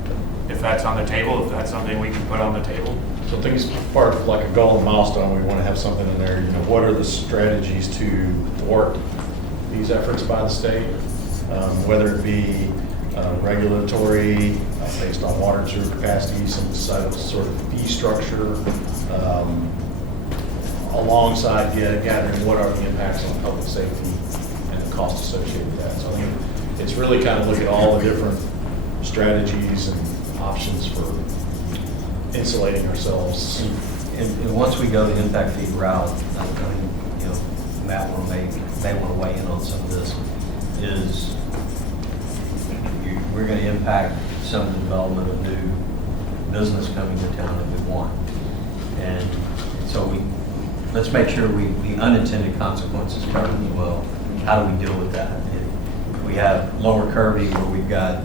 if that's on the table, if that's something we can put on the table. So I think it's part of like a goal and milestone. We want to have something in there, what are the strategies to thwart these efforts by the state? Whether it be regulatory, based on water and sewer capacity, some sort of fee structure, alongside gathering what are the impacts on public safety and the cost associated with that. So I think it's really kind of look at all the different strategies and options for insulating ourselves. And once we go the impact fee route, I think, Matt may want to weigh in on some of this, is we're going to impact some of the development of new business coming to town that we want. And so let's make sure the unintended consequences covered as well. How do we deal with that? We have Lower Kirby where we've got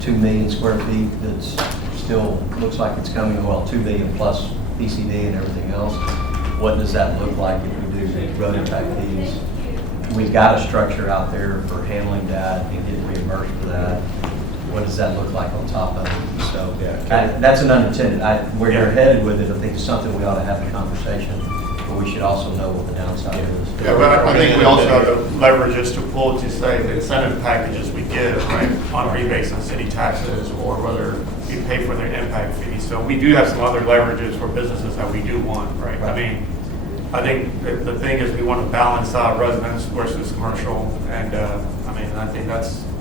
2 million square feet that's still looks like it's coming, 2 million plus PCD and everything else. What does that look like if we do road impact fees? We've got a structure out there for handling that and getting reimbursed for that. What does that look like on top of it? So that's an unintended, where you're headed with it, I think it's something we ought to have a conversation, but we should also know what the downside is. Yeah, but I think we also have the leverages to pull to say the incentive packages we give, right, on rebates on city taxes, or whether we pay for their impact fees. So we do have some other leverages for businesses that we do want, right? I mean, I think the thing is we want to balance out residents versus commercial, and I think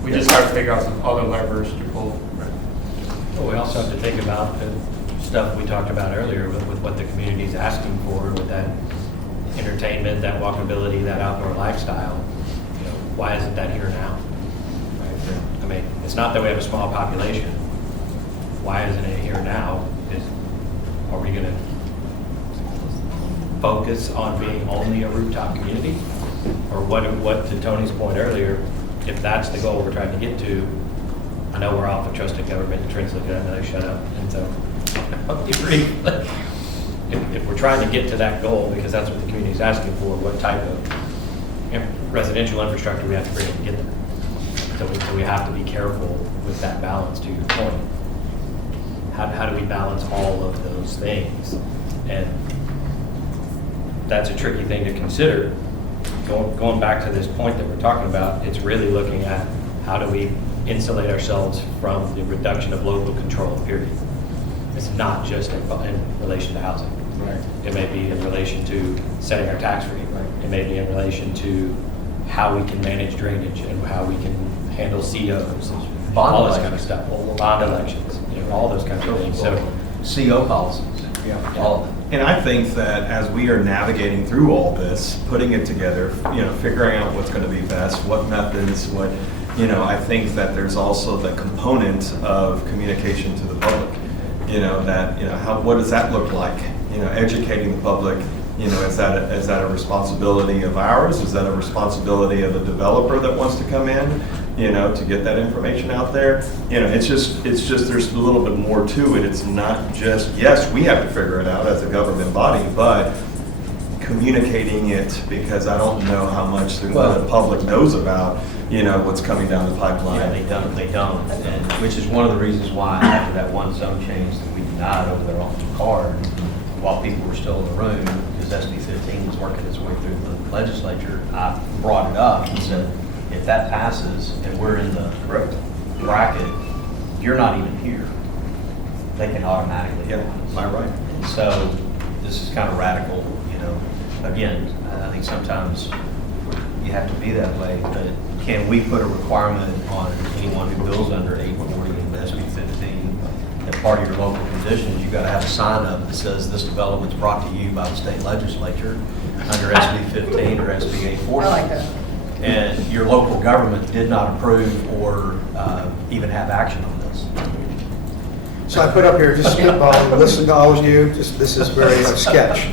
we just have to figure out some other levers to pull. Well, we also have to think about the stuff we talked about earlier with what the community's asking for, with that entertainment, that walkability, that outdoor lifestyle. Why isn't that here now? Right? I mean, it's not that we have a small population. Why isn't it here now? Are we going to focus on being only a rooftop community? Or what, to Tony's point earlier, if that's the goal we're trying to get to, I know we're off of trusted government, and Trent's looking at me, shut up, and so, I'll be brief. If we're trying to get to that goal, because that's what the community's asking for, what type of residential infrastructure we have to bring to get there. So we have to be careful with that balance, to your point. How do we balance all of those things? And that's a tricky thing to consider. Going back to this point that we're talking about, it's really looking at how do we insulate ourselves from the reduction of local control, period. It's not just in relation to housing. Right. It may be in relation to setting our tax rate. Right. It may be in relation to how we can manage drainage and how we can handle COs, all this kind of stuff, bond elections, all those kinds of things. So CO policies. Yeah. All of it. And I think that as we are navigating through all this, putting it together, figuring out what's going to be best, what methods, I think that there's also the component of communication to the public. What does that look like? Educating the public. Is that a responsibility of ours? Is that a responsibility of a developer that wants to come in? To get that information out there. It's just there's a little bit more to it. It's not just, yes, we have to figure it out as a government body, but communicating it, because I don't know how much the public knows about, what's coming down the pipeline. Yeah, they don't. And which is one of the reasons why after that one zone change that we denied over there on the card, while people were still in the room, because SB 15 was working its way through the legislature, I brought it up and said, if that passes and we're in the bracket, you're not even here. they can automatically go Yeah, on am I right? this. So this is kind of radical, you know. Again, I think sometimes you have to be that way, but can we put a requirement on anyone who bills under 840 and SB 15? That part of your local conditions, you got to have a sign up that says this development's brought to you by the state legislature under SB 15 or SB 840. I like that. And your local government did not approve or even have action on this. So I put up here, just spitballing, listen to all of you, just, this is very sketch.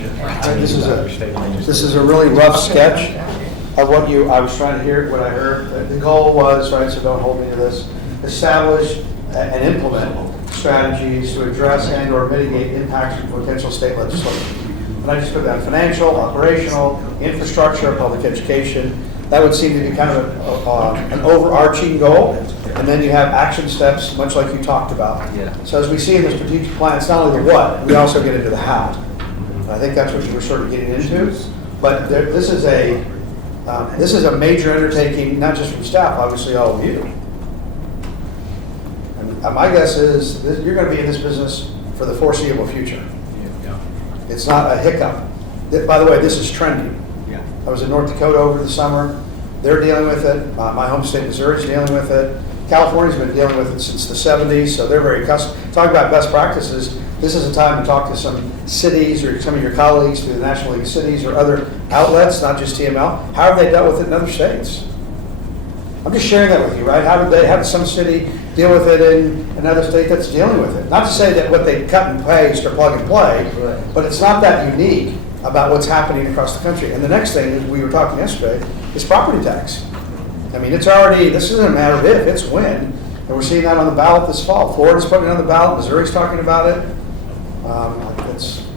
This is a really rough sketch of what I was trying to hear, what I heard. The goal was, right, so don't hold me to this, establish and implement strategies to address and or mitigate impacts from potential state legislation. And I just put down financial, operational, infrastructure, public education. That would seem to be kind of an overarching goal. And then you have action steps, much like you talked about. Yeah. So as we see in the strategic plan, it's not only the what, we also get into the how. And I think that's what you were sort of getting into. But this is a major undertaking, not just from staff, obviously all of you. And my guess is that you're going to be in this business for the foreseeable future. It's not a hiccup. By the way, this is trending. Yeah. I was in North Dakota over the summer. They're dealing with it. My home state, Missouri, is dealing with it. California's been dealing with it since the 70s, so they're very accustomed. Talk about best practices. This is a time to talk to some cities or some of your colleagues through the National League of Cities or other outlets, not just TML. How have they dealt with it in other states? I'm just sharing that with you, right? How did some city deal with it in another state that's dealing with it? Not to say that what they cut and paste or plug and play, but it's not that unique about what's happening across the country. And the next thing, as we were talking yesterday, is property tax. I mean, it's already, this isn't a matter of if, it's when. And we're seeing that on the ballot this fall. Florida's putting it on the ballot, Missouri's talking about it.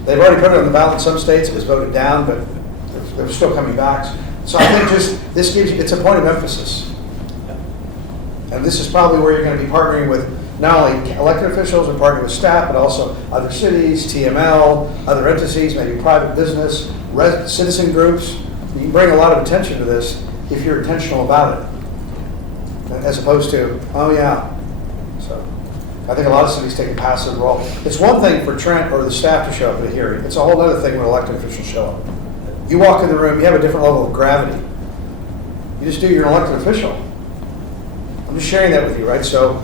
They've already put it on the ballot in some states, it was voted down, but they're still coming back. So I think this gives you, it's a point of emphasis. And this is probably where you're going to be partnering with not only elected officials or partnering with staff, but also other cities, TML, other entities, maybe private business, citizen groups. You can bring a lot of attention to this if you're intentional about it, as opposed to, oh yeah. So I think a lot of cities take a passive role. It's one thing for Trent or the staff to show up at a hearing. It's a whole other thing when elected officials show up. You walk in the room, you have a different level of gravity. You just do, you're an elected official. I'm just sharing that with you, right? So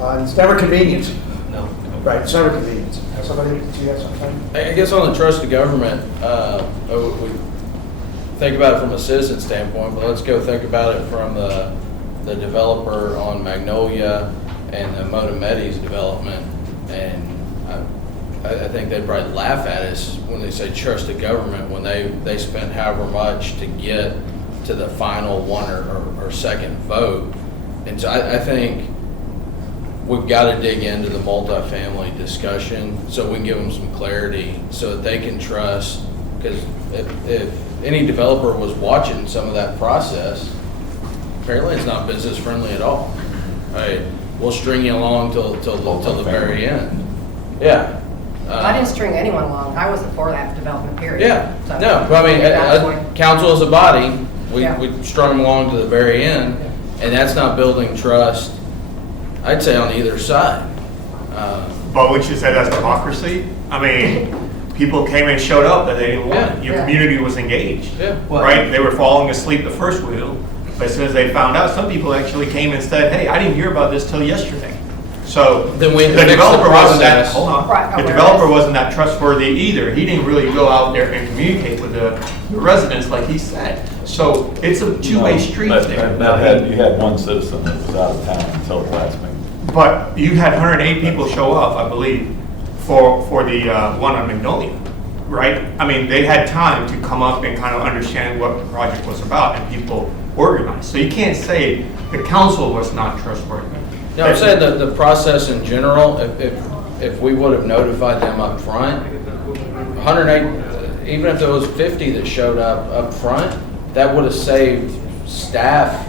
it's never convenient. No. Right, it's never convenient. Somebody, do you have something? I guess on the trust of government, we think about it from a citizen standpoint, but let's go think about it from the developer on Magnolia and the Motomedi's development. And I think they'd probably laugh at us when they say trust of government, when they spent however much to get to the final one or second vote. And so I think we've got to dig into the multifamily discussion so we can give them some clarity so that they can trust. Because if any developer was watching some of that process, apparently it's not business friendly at all. Right? We'll string you along till the very end. Yeah. I didn't string anyone along. I wasn't for that development period. Yeah. So- No, but I mean, council as a body, we Yeah. strung them along to the very end, and that's not building trust, I'd say, on either side. But would you say that's democracy? I mean, people came and showed up that they didn't want it. Your Yeah. community was engaged, Yeah. right? They were falling asleep the first wheel, but as soon as they found out, some people actually came and said, hey, I didn't hear about this till yesterday. So Then we the fix the developer wasn't that, process. hold on, Right, the awareness. developer wasn't that trustworthy either. He didn't really go out there and communicate with the residents like he said. So it's a two-way street there. You had one citizen that was out of town until the last meeting. But you had 108 people show up, I believe, for the one on Magnolia, right? I mean, they had time to come up and kind of understand what the project was about, and people organized. So you can't say the council was not trustworthy. No, I'm saying that the process in general, if we would have notified them up front, 108, even if there was 50 that showed up front, that would have saved staff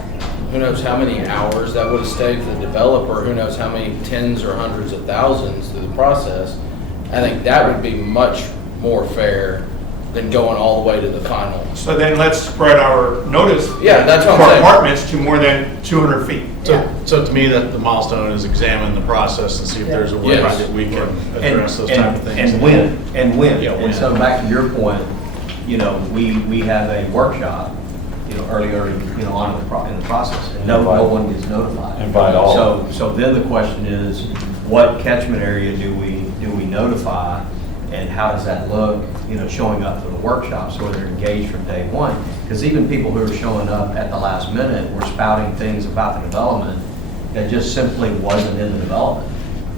who knows how many hours, that would have saved the developer who knows how many tens or hundreds of thousands through the process. I think that would be much more fair than going all the way to the final. So then let's spread our notice. Yeah, that's what I'm for saying. apartments to more than 200 feet. So to me, that the milestone is examine the process and see if there's a way Yes. that we can address those type of things. And when, Yeah, when. And so back to your point, we have a workshop, earlier, on in the process, and no one gets notified. Invite all. So then the question is, what catchment area do we notify, and how does that look, showing up for the workshop, so they're engaged from day one? Because even people who are showing up at the last minute were spouting things about the development that just simply wasn't in the development.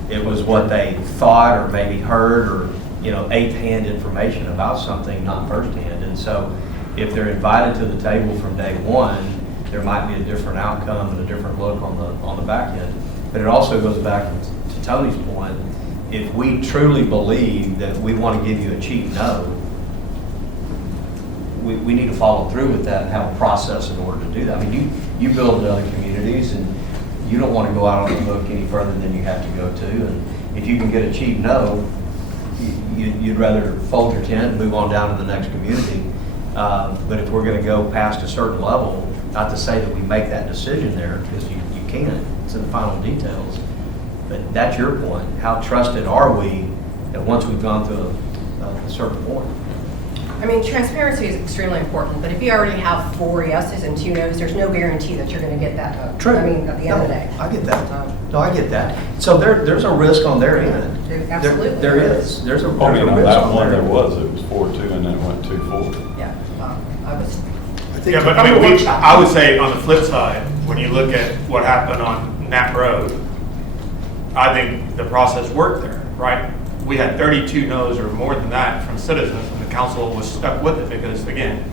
It was what they thought or maybe heard or, eighth-hand information about something, not firsthand. And so if they're invited to the table from day one, there might be a different outcome and a different look on the back end. But it also goes back to Tony's point. If we truly believe that we want to give you a cheap no, we need to follow through with that and have a process in order to do that. I mean, you build in other communities, and you don't want to go out on the hook any further than you have to go to. And if you can get a cheap no, you'd rather fold your tent and move on down to the next community. But if we're going to go past a certain level, not to say that we make that decision there, because you can't, it's in the final details. But that's your point. How trusted are we that once we've gone through a certain point? I mean, transparency is extremely important, but if you already have 4 yeses and 2 nos, there's no guarantee that you're going to get that hook. True. I mean, at the end of the day. I get that. No, I get that. So there's a risk on their end. Absolutely. There is. There's a risk I mean, on that on one, their there end. was, it was 4-2, and then it went 2-4. Yeah, I was. Yeah, but I mean, I would say on the flip side, when you look at what happened on Knapp Road, I think the process worked there, right? We had 32 no's or more than that from citizens, and the council was stuck with it because, again,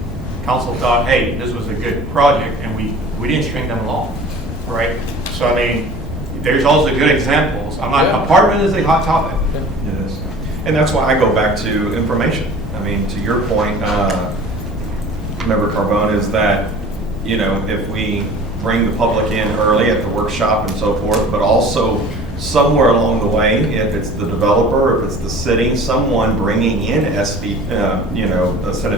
council thought, hey, this was a good project, and we didn't string them along, right? So, I mean, there's also good examples. Apartment is a hot topic. It is. And that's why I go back to information. I mean, to your point, Member Carbone, is that, if we bring the public in early at the workshop and so forth, but also somewhere along the way, if it's the developer, if it's the city, someone bringing in Senate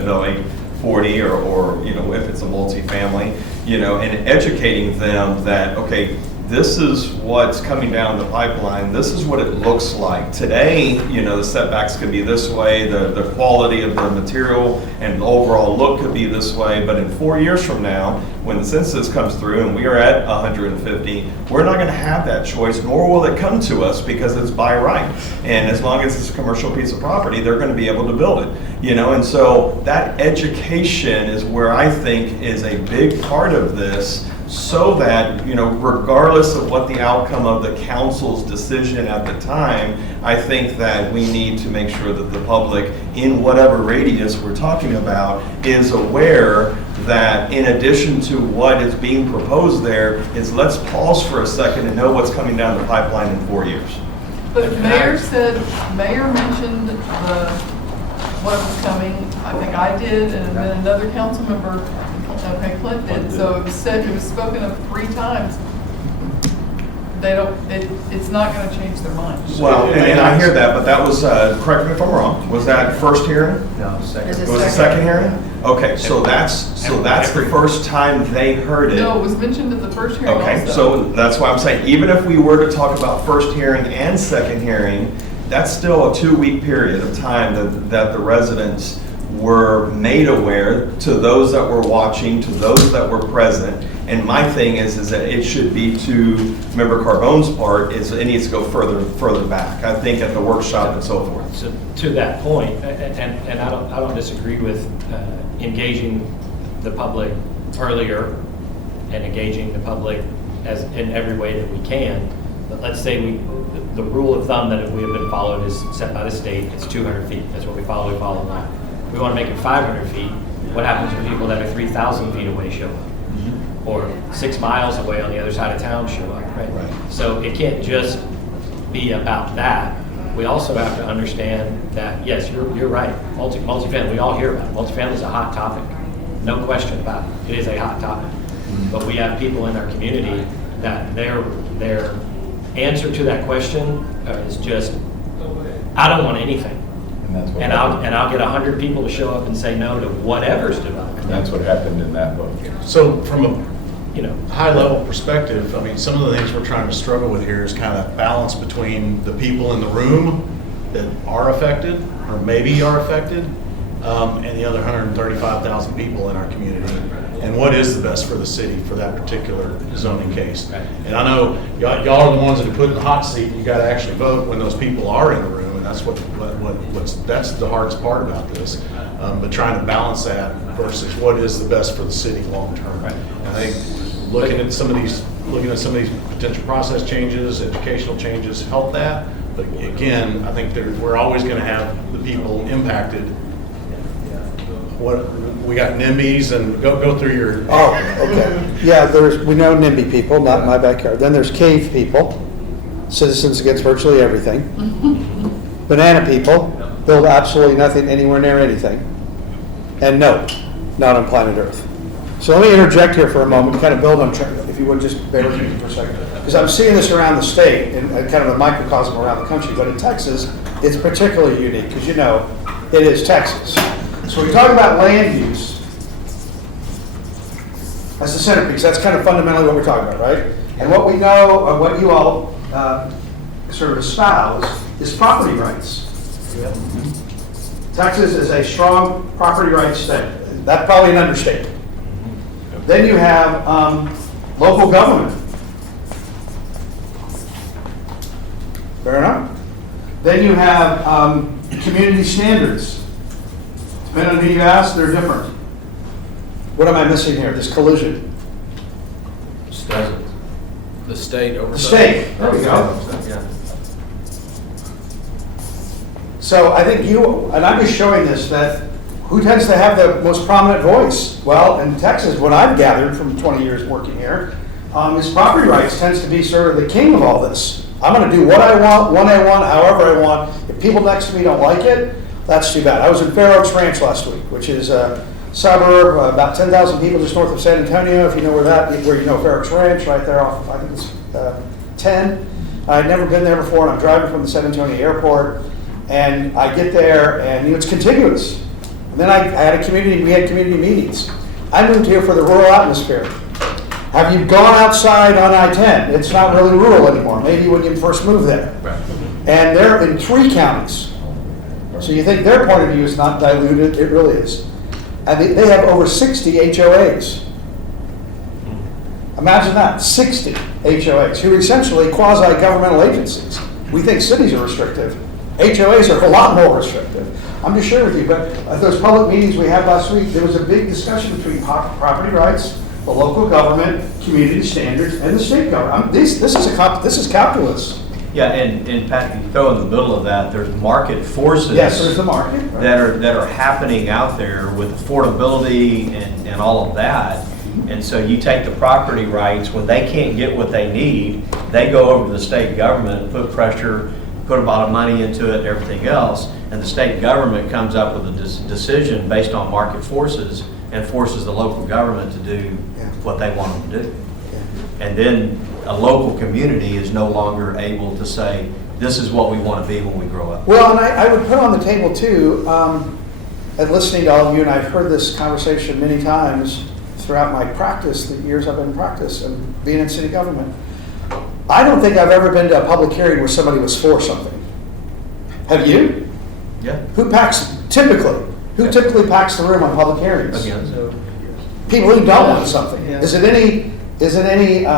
Bill 840 or if it's a multifamily, and educating them that, okay, this is what's coming down the pipeline, this is what it looks like. Today, the setbacks could be this way, the quality of the material and the overall look could be this way, but in 4 years from now, when the census comes through and we are at 150, we're not gonna have that choice, nor will it come to us because it's by right. And as long as it's a commercial piece of property, they're gonna be able to build it. And so that education is where I think is a big part of this, so that, regardless of what the outcome of the council's decision at the time, I think that we need to make sure that the public, in whatever radius we're talking about, is aware that in addition to what is being proposed there, is let's pause for a second and know what's coming down the pipeline in 4 years. But Mayor mentioned what was coming. I think I did, and then another council member, Clint did. So it was said, it was spoken of 3 times. It's not going to change their mind. Well, and I hear that, but that was, correct me if I'm wrong, was that first hearing? No, second. Is It was the second hearing? Okay, so that's the first time they heard it. No, it was mentioned at the first hearing Okay, also. so that's why I'm saying, even if we were to talk about first hearing and second hearing, that's still a 2-week period of time that the residents were made aware, to those that were watching, to those that were present. And my thing is that it should be, to Member Carbone's part, is it needs to go further back. I think at the workshop and so forth. So to that point, and I don't disagree with engaging the public earlier and engaging the public as in every way that we can. But let's say the rule of thumb that we have been followed is set by the state. It's 200 feet. That's what we follow that. We want to make it 500 feet. What happens when people that are 3,000 feet away show up? Or 6 miles away on the other side of town show up, right? So it can't just be about that. We also have to understand that, yes, you're right, multifamily, we all hear about it. Multifamily is a hot topic, no question about it. It is a hot topic. But we have people in our community that their answer to that question is just, I don't want anything. And that's what And happened. I'll get 100 people to show up and say no to whatever's developed. And that's what happened in that book. So from a You know, high-level perspective, I mean, some of the things we're trying to struggle with here is kind of balance between the people in the room that are affected, or maybe are affected, and the other 135,000 people in our community, and what is the best for the city for that particular zoning case. And I know y'all are the ones that are put in the hot seat, and you gotta actually vote when those people are in the room, and that's that's the hardest part about this. But trying to balance that versus what is the best for the city long-term. And I think looking at some of these potential process changes, educational changes help that. But again, I think we're always going to have the people impacted. What we got NIMBYs and go through your. Oh, okay. Yeah, we know NIMBY people, not in my backyard. Then there's cave people, Citizens Against Virtually Everything. Banana people, build absolutely nothing anywhere near anything. And no, not on planet Earth. So let me interject here for a moment to kind of build on, if you would just bear with me for a second. Because I'm seeing this around the state and kind of a microcosm around the country, but in Texas, it's particularly unique because, you know, it is Texas. So we talk about land use as the centerpiece. That's kind of fundamentally what we're talking about, right? And what we know, or what you all sort of espouse, is property rights. Texas is a strong property rights state. That's probably an understatement. Then you have local government. Fair enough. Then you have community standards. Depending on who you ask, they're different. What am I missing here? This collision. The state over. The state. There we go. So I think and I'm just showing this, that who tends to have the most prominent voice? Well, in Texas, what I've gathered from 20 years working here, is property rights tends to be sort of the king of all this. I'm going to do what I want, when I want, however I want. If people next to me don't like it, that's too bad. I was in Fair Oaks Ranch last week, which is a suburb, about 10,000 people just north of San Antonio. If you know where you know Fair Oaks Ranch, right there off of, I think it's 10. I'd never been there before, and I'm driving from the San Antonio airport, and I get there, and it's contiguous. And then we had community meetings. I moved here for the rural atmosphere. Have you gone outside on I-10? It's not really rural anymore, maybe when you first moved there. And they're in 3 counties. So you think their point of view is not diluted, it really is. And they have over 60 HOAs. Imagine that, 60 HOAs, who are essentially quasi-governmental agencies. We think cities are restrictive. HOAs are a lot more restrictive. I'm just sharing with you, but at those public meetings we had last week, there was a big discussion between property rights, the local government, community standards, and the state government. This is calculus. Yeah, and Pat, if you throw in the middle of that, there's market forces. Yes, there's the market. Right. that are happening out there with affordability and all of that. And so you take the property rights, when they can't get what they need, they go over to the state government and put pressure, put a lot of money into it and everything else, and the state government comes up with a decision based on market forces and forces the local government to do what they want them to do. And then a local community is no longer able to say, this is what we want to be when we grow up. Well, and I would put on the table too, and listening to all of you, and I've heard this conversation many times throughout my practice, the years I've been in practice and being in city government. I don't think I've ever been to a public hearing where somebody was for something. Have you? Yeah. Who typically packs the room on public hearings? Again, so. People who don't want something. Yeah. Is it any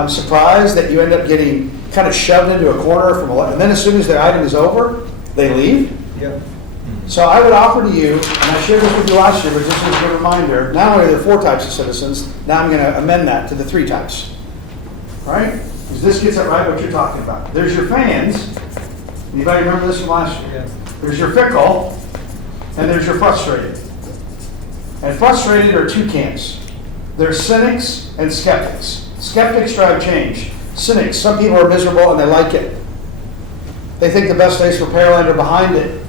surprise that you end up getting kind of shoved into a corner and then as soon as the item is over, they leave? Yeah. So I would offer to you, and I shared this with you last year, but just as a good reminder, not only are there 4 types of citizens, now I'm going to amend that to the 3 types. All right? Because this gets at right what you're talking about. There's your fans. Anybody remember this from last year? Yeah. There's your fickle, and there's your frustrated. And frustrated are 2 camps. There's cynics and skeptics. Skeptics drive change. Cynics, some people are miserable and they like it. They think the best days for Pearland are behind it.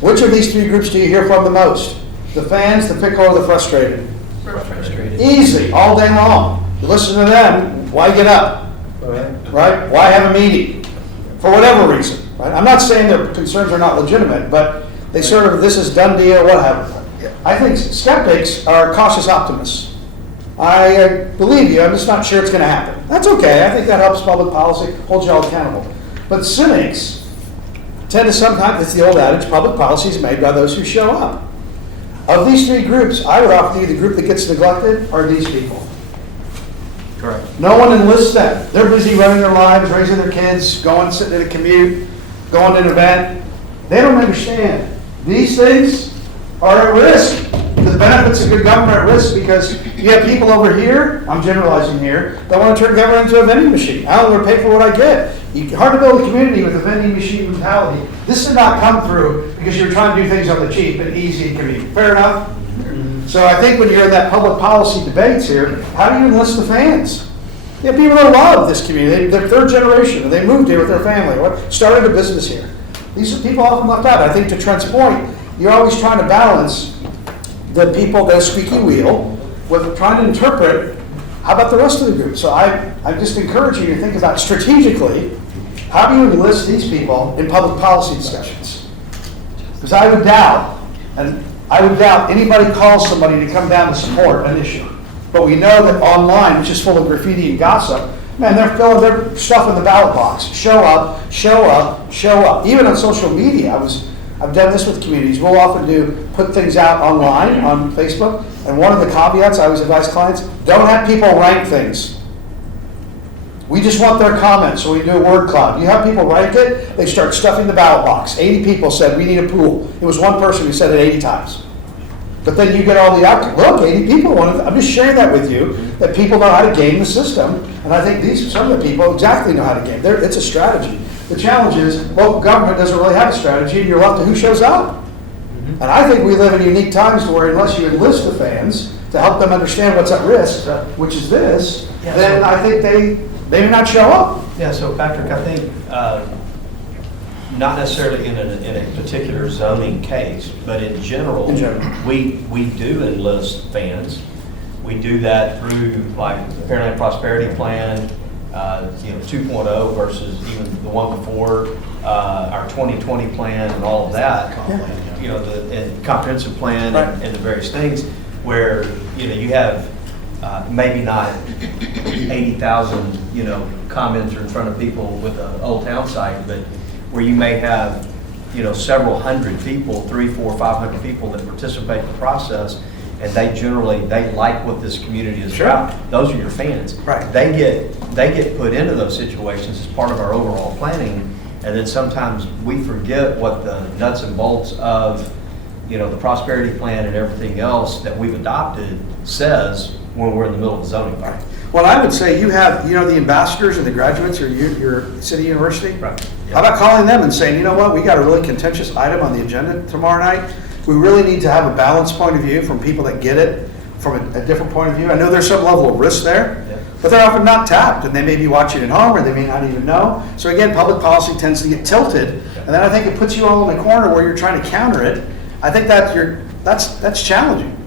Which of these 3 groups do you hear from the most? The fans, the fickle, or the frustrated? Frustrated. Easy, all day long. You listen to them, why get up? Right? Why have a meeting? For whatever reason. right? I'm not saying their concerns are not legitimate, but they sort of, this is done deal, whatever. I think skeptics are cautious optimists. I believe you, I'm just not sure it's going to happen. That's okay, I think that helps public policy, holds you all accountable. But cynics tend to sometimes, it's the old adage, public policy is made by those who show up. Of these three groups, I would offer you the group that gets neglected are these people. Correct. No one enlists them. They're busy running their lives, raising their kids, going, sitting at a commute, going to an event. They don't understand. These things are at risk. The benefits of good government are at risk because you have people over here, I'm generalizing here, that want to turn government into a vending machine. I don't want to pay for what I get. You hard to build a community with a vending machine mentality. This did not come through because you're trying to do things on the cheap and easy and convenient. Fair enough? So I think when you're in that public policy debates here, how do you enlist the fans? You have people that love this community. They're third generation. They moved here with their family. Started a business here. These are people often left out. I think to Trent's point, you're always trying to balance the people that are squeaky wheel with trying to interpret how about the rest of the group. So I just encourage you to think about strategically, how do you enlist these people in public policy discussions? Because I would doubt anybody calls somebody to come down to support an issue. But we know that online, which is full of graffiti and gossip, man, they're filling their stuff in the ballot box. Show up, show up, show up. Even on social media, I've done this with communities. We'll often put things out online on Facebook. And one of the caveats I always advise clients, don't have people rank things. We just want their comments, so we do a word cloud. You have people rank it, they start stuffing the ballot box. 80 people said, we need a pool. It was one person who said it 80 times. But then you get all the outcomes. Look, 80 people want it. I'm just sharing that with you, that people know how to game the system. And I think some of the people exactly know how to game. It's a strategy. The challenge is, local government doesn't really have a strategy, and you're left to who shows up. And I think we live in unique times where unless you enlist the fans to help them understand what's at risk, which is this, then I think they may not show up. Yeah, so Patrick, I think, not necessarily in a particular zoning case, but in general, we do enlist fans. We do that through like the Pearland Prosperity Plan, 2.0 versus even the one before, our 2020 plan and all of that. And comprehensive plan and the various things where, you have maybe not 80,000, comments in front of people with an Old Town site, but where you may have, several hundred people, 300, 400, 500 people that participate in the process, and they like what this community is about. Those are your fans. Right. They get put into those situations as part of our overall planning, and then sometimes we forget what the nuts and bolts of, the prosperity plan and everything else that we've adopted says when we're in the middle of the zoning fight. Well, I would say you have, the ambassadors and the graduates or your city university. Right. How about calling them and saying, you know what, we got a really contentious item on the agenda tomorrow night. We really need to have a balanced point of view from people that get it from a different point of view. I know there's some level of risk there, but they're often not tapped, and they may be watching at home, or they may not even know. So again, public policy tends to get tilted, and then I think it puts you all in the corner where you're trying to counter it. I think that's challenging.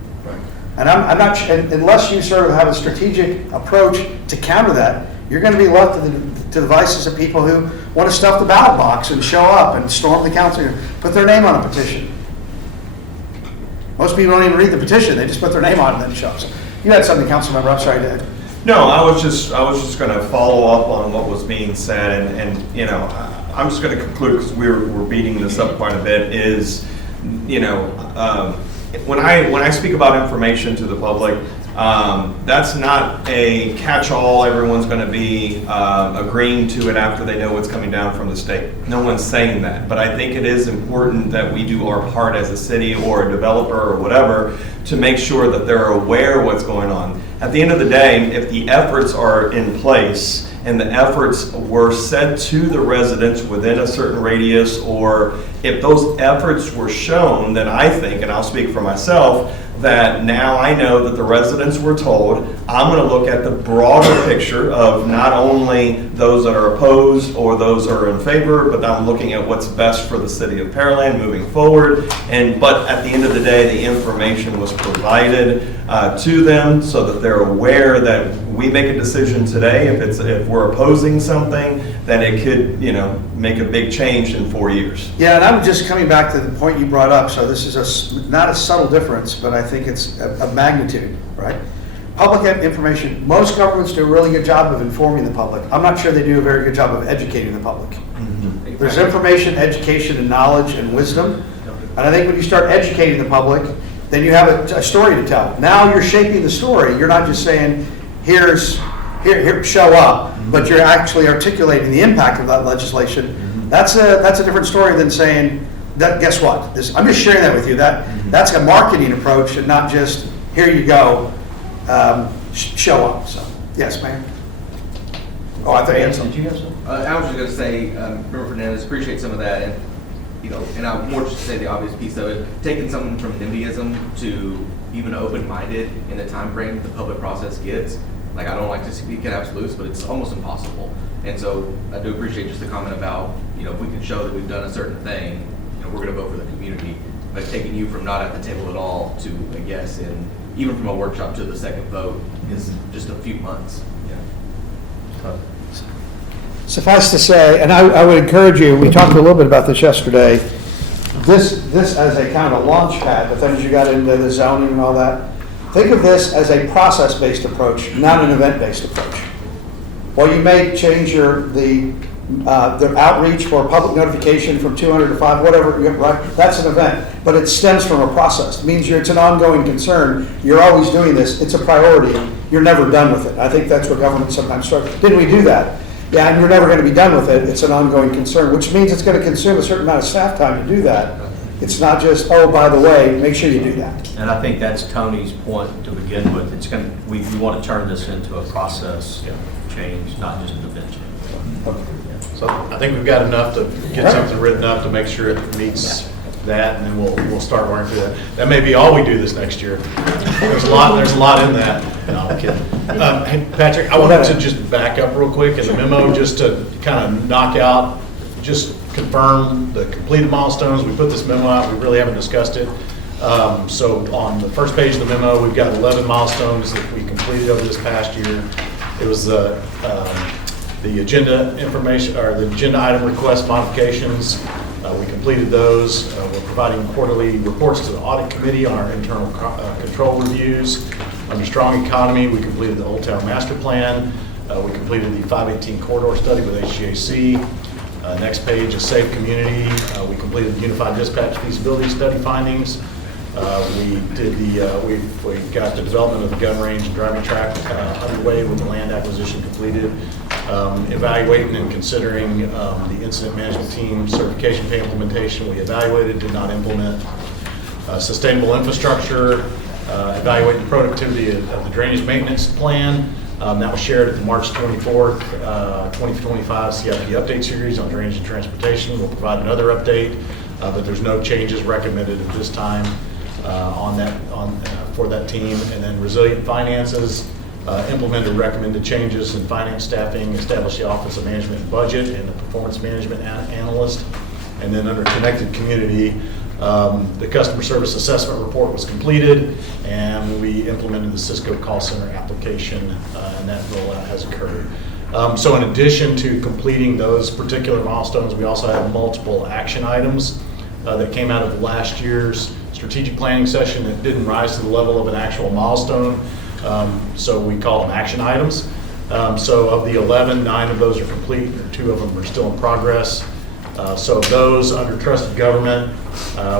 And I'm not, unless you sort of have a strategic approach to counter that, you're going to be left to the devices of people who want to stuff the ballot box and show up and storm the council, put their name on a petition. Most people don't even read the petition; they just put their name on it and then show up. So you had something, council member. I'm sorry, Dad. No, I was just going to follow up on what was being said, and I'm just going to conclude because we're beating this up quite a bit. Is when I speak about information to the public, that's not a catch-all. Everyone's going to be agreeing to it after they know what's coming down from the state. No one's saying that, but I think it is important that we do our part as a city or a developer or whatever to make sure that they're aware of what's going on. At the end of the day, if the efforts are in place and the efforts were said to the residents within a certain radius, or if those efforts were shown, then I think, and I'll speak for myself, that now I know that the residents were told, I'm going to look at the broader picture of not only those that are opposed or those that are in favor, but I'm looking at what's best for the city of Pearland moving forward. But at the end of the day, the information was provided to them so that they're aware that we make a decision today. If we're opposing something, that it could, make a big change in 4 years. Yeah, and I'm just coming back to the point you brought up, so this is not a subtle difference, but I think it's a magnitude, right? Public information, most governments do a really good job of informing the public. I'm not sure they do a very good job of educating the public. There's information, education, and knowledge and wisdom, and I think when you start educating the public, then you have a story to tell. Now you're shaping the story. You're not just saying, here, show up, but you're actually articulating the impact of that legislation. That's a different story than saying, that. Guess what? I'm just sharing that with you. That's a marketing approach, and not just, here you go, show up. So, yes, ma'am. Oh, I thought you had something. Did you have something? I was just going to say, Member Fernandez, appreciate some of that, and and I more just to say the obvious piece of it, taking something from NIMBYism to even open-minded in the time frame the public process gets. Like, I don't like to speak in absolutes, but it's almost impossible. And so I do appreciate just the comment about, if we can show that we've done a certain thing, we're going to vote for the community. But taking you from not at the table at all to a yes, and even from a workshop to the second vote is just a few months. Suffice to say, and I would encourage you, we talked a little bit about this yesterday, this as a kind of a launch pad, but then as you got into the zoning and all that, think of this as a process-based approach, not an event-based approach. While you may change the outreach for public notification from 200 to 5, whatever, right? That's an event, but it stems from a process. It means it's an ongoing concern. You're always doing this. It's a priority. You're never done with it. I think that's what government sometimes starts. Didn't we do that? Yeah, and you're never going to be done with it. It's an ongoing concern, which means it's going to consume a certain amount of staff time to do that. It's not just, oh, by the way, make sure you do that. And I think that's Tony's point to begin with. We want to turn this into a process change, not just an event change. So I think we've got enough to get something written up to make sure it meets that, and then we'll start working through that. That may be all we do this next year. There's a lot in that. No, I'm kidding. Hey, Patrick, I wanted to just back up real quick in the memo, just to kind of knock out, just confirm the completed milestones. We put this memo out, we really haven't discussed it. So on the first page of the memo, we've got 11 milestones that we completed over this past year. It was the agenda information, or the agenda item request modifications. We completed those. We're providing quarterly reports to the audit committee on our internal control reviews. Under strong economy, we completed the Old Town Master Plan. We completed the 518 corridor study with HGAC. Next page is safe community. We completed the unified dispatch feasibility study findings. We got the development of the gun range and driving track underway with the land acquisition completed. Evaluating and considering the incident management team certification for implementation. We evaluated, did not implement. Sustainable infrastructure, evaluating the productivity of the drainage maintenance plan. That was shared at the March 24th, 2025 CIP update series on drainage and transportation. We'll provide another update, but there's no changes recommended at this time for that team. And then resilient finances, implemented recommended changes in finance staffing, established the Office of Management and Budget and the Performance Management Analyst. And then under connected community, the customer service assessment report was completed, and we implemented the Cisco call center application, and that rollout has occurred. So in addition to completing those particular milestones, we also have multiple action items that came out of last year's strategic planning session that didn't rise to the level of an actual milestone. So we call them action items. So of the 11, 9 of those are complete, 2 of them are still in progress. So those under trusted government,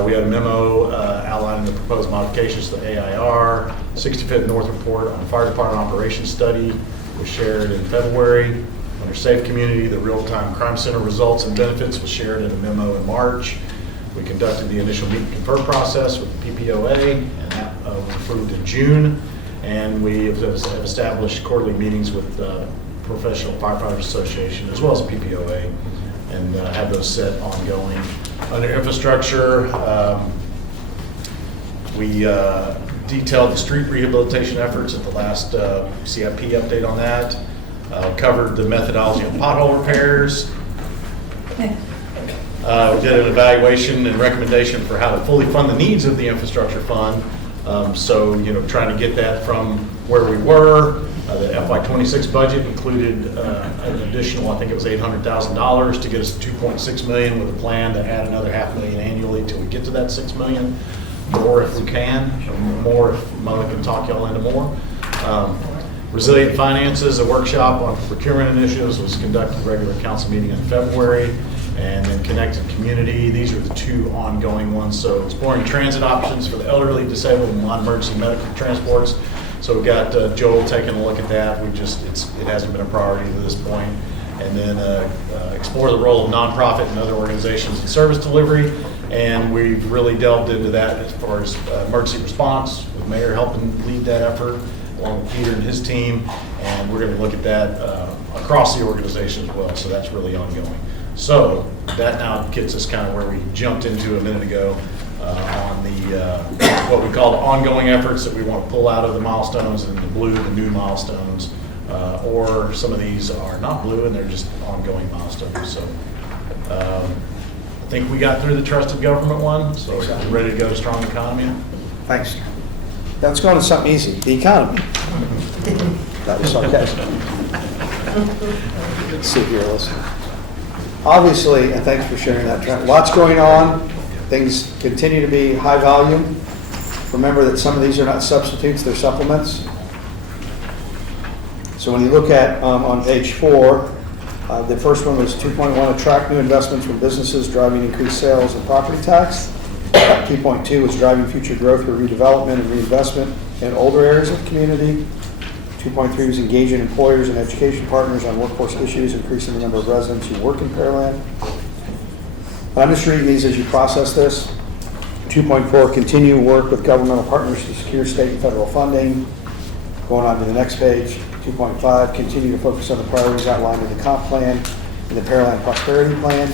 we had a memo outlining the proposed modifications to the AIR, 65th North Report on the Fire Department Operations Study was shared in February. Under Safe Community, the Real-Time Crime Center results and benefits was shared in a memo in March. We conducted the initial meet and confer process with the PPOA, and that was approved in June. And we have established quarterly meetings with the Professional Firefighters Association as well as PPOA, and have those set ongoing. Under infrastructure, we detailed the street rehabilitation efforts at the last CIP update on that. Covered the methodology on pothole repairs. We did an evaluation and recommendation for how to fully fund the needs of the infrastructure fund. So, trying to get that from where we were The FY26 budget included an additional, I think it was $800,000 to get us to $2.6 million, with a plan to add another $500,000 annually till we get to that $6 million. More if we can, or more if Mother can talk y'all into more. Resilient Finances, a workshop on procurement initiatives, was conducted at a regular council meeting in February. And then Connected Community, these are the two ongoing ones. So exploring transit options for the elderly, disabled, and non-emergency medical transports. So we got Joel taking a look at that. It hasn't been a priority to this point. And then explore the role of nonprofit and other organizations in service delivery. And we've really delved into that as far as emergency response, with Mayor helping lead that effort, along with Peter and his team. And we're going to look at that across the organization as well. So that's really ongoing. So that now gets us kind of where we jumped into a minute ago on the what we call the ongoing efforts that we want to pull out of the milestones, and the blue, the new milestones, or some of these are not blue and they're just ongoing milestones. So I think we got through the trusted government one, so we're ready to go to strong economy. Thanks. Let's go on to something easy, the economy. That was sarcastic. Let's see here, listen. Obviously, and thanks for sharing that, Trent, lots going on. Things continue to be high volume. Remember that some of these are not substitutes, they're supplements. So when you look at on page 4, the first one was 2.1, attract new investments from businesses driving increased sales and property tax. 2.2 was driving future growth through redevelopment and reinvestment in older areas of the community. 2.3 was engaging employers and education partners on workforce issues, increasing the number of residents who work in Pearland. I'm just reading these as you process this. 2.4, continue work with governmental partners to secure state and federal funding. Going on to the next page. 2.5, continue to focus on the priorities outlined in the comp plan and the Pearland Prosperity Plan.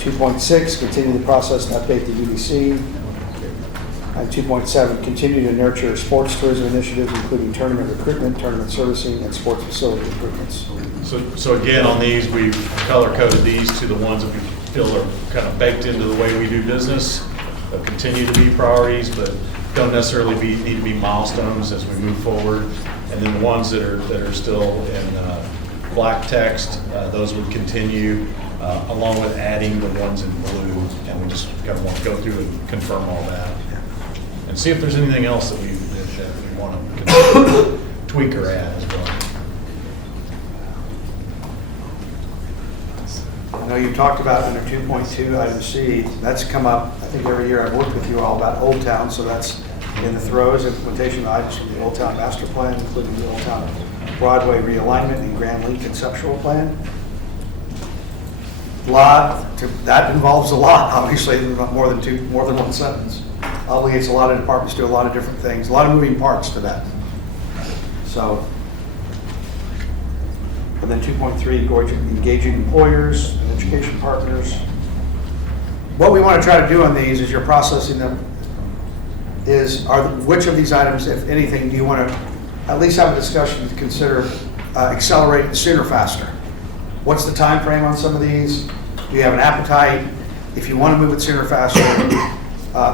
2.6, continue the process to update the UDC. And 2.7, continue to nurture sports tourism initiatives, including tournament recruitment, tournament servicing, and sports facility improvements. So again, on these, we've color-coded these to the ones that we feel are kind of baked into the way we do business. They'll continue to be priorities, but don't necessarily need to be milestones as we move forward. And then the ones that are still in black text, those would continue, along with adding the ones in blue. And we just kind of want to go through and confirm all that. And see if there's anything else that we want to tweak or add as well. I know you talked about under 2.2, item C, that's come up, I think every year I've worked with you all about Old Town, so that's in the throes, implementation of items from the Old Town Master Plan, including the Old Town Broadway realignment and Grand Link conceptual plan. That involves a lot, obviously, more than one sentence. Obligates a lot of departments to do a lot of different things, a lot of moving parts to that. So, and then 2.3, engaging employers and education partners. What we want to try to do on these, as you're processing them, is which of these items, if anything, do you want to at least have a discussion to consider accelerating sooner, faster? What's the time frame on some of these? Do you have an appetite? If you want to move it sooner, faster,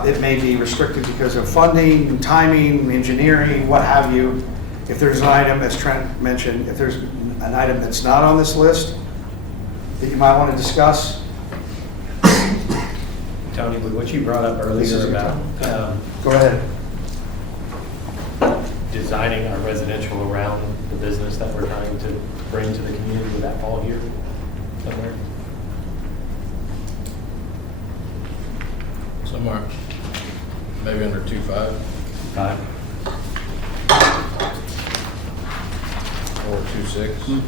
it may be restricted because of funding, timing, engineering, what have you. If there's an item, as Trent mentioned, if there's an item that's not on this list that you might want to discuss. Tony, what you brought up earlier about go ahead. Designing our residential around the business that we're trying to bring to the community, would that fall here somewhere? Somewhere, maybe under 2.5. 5. Or 2.6.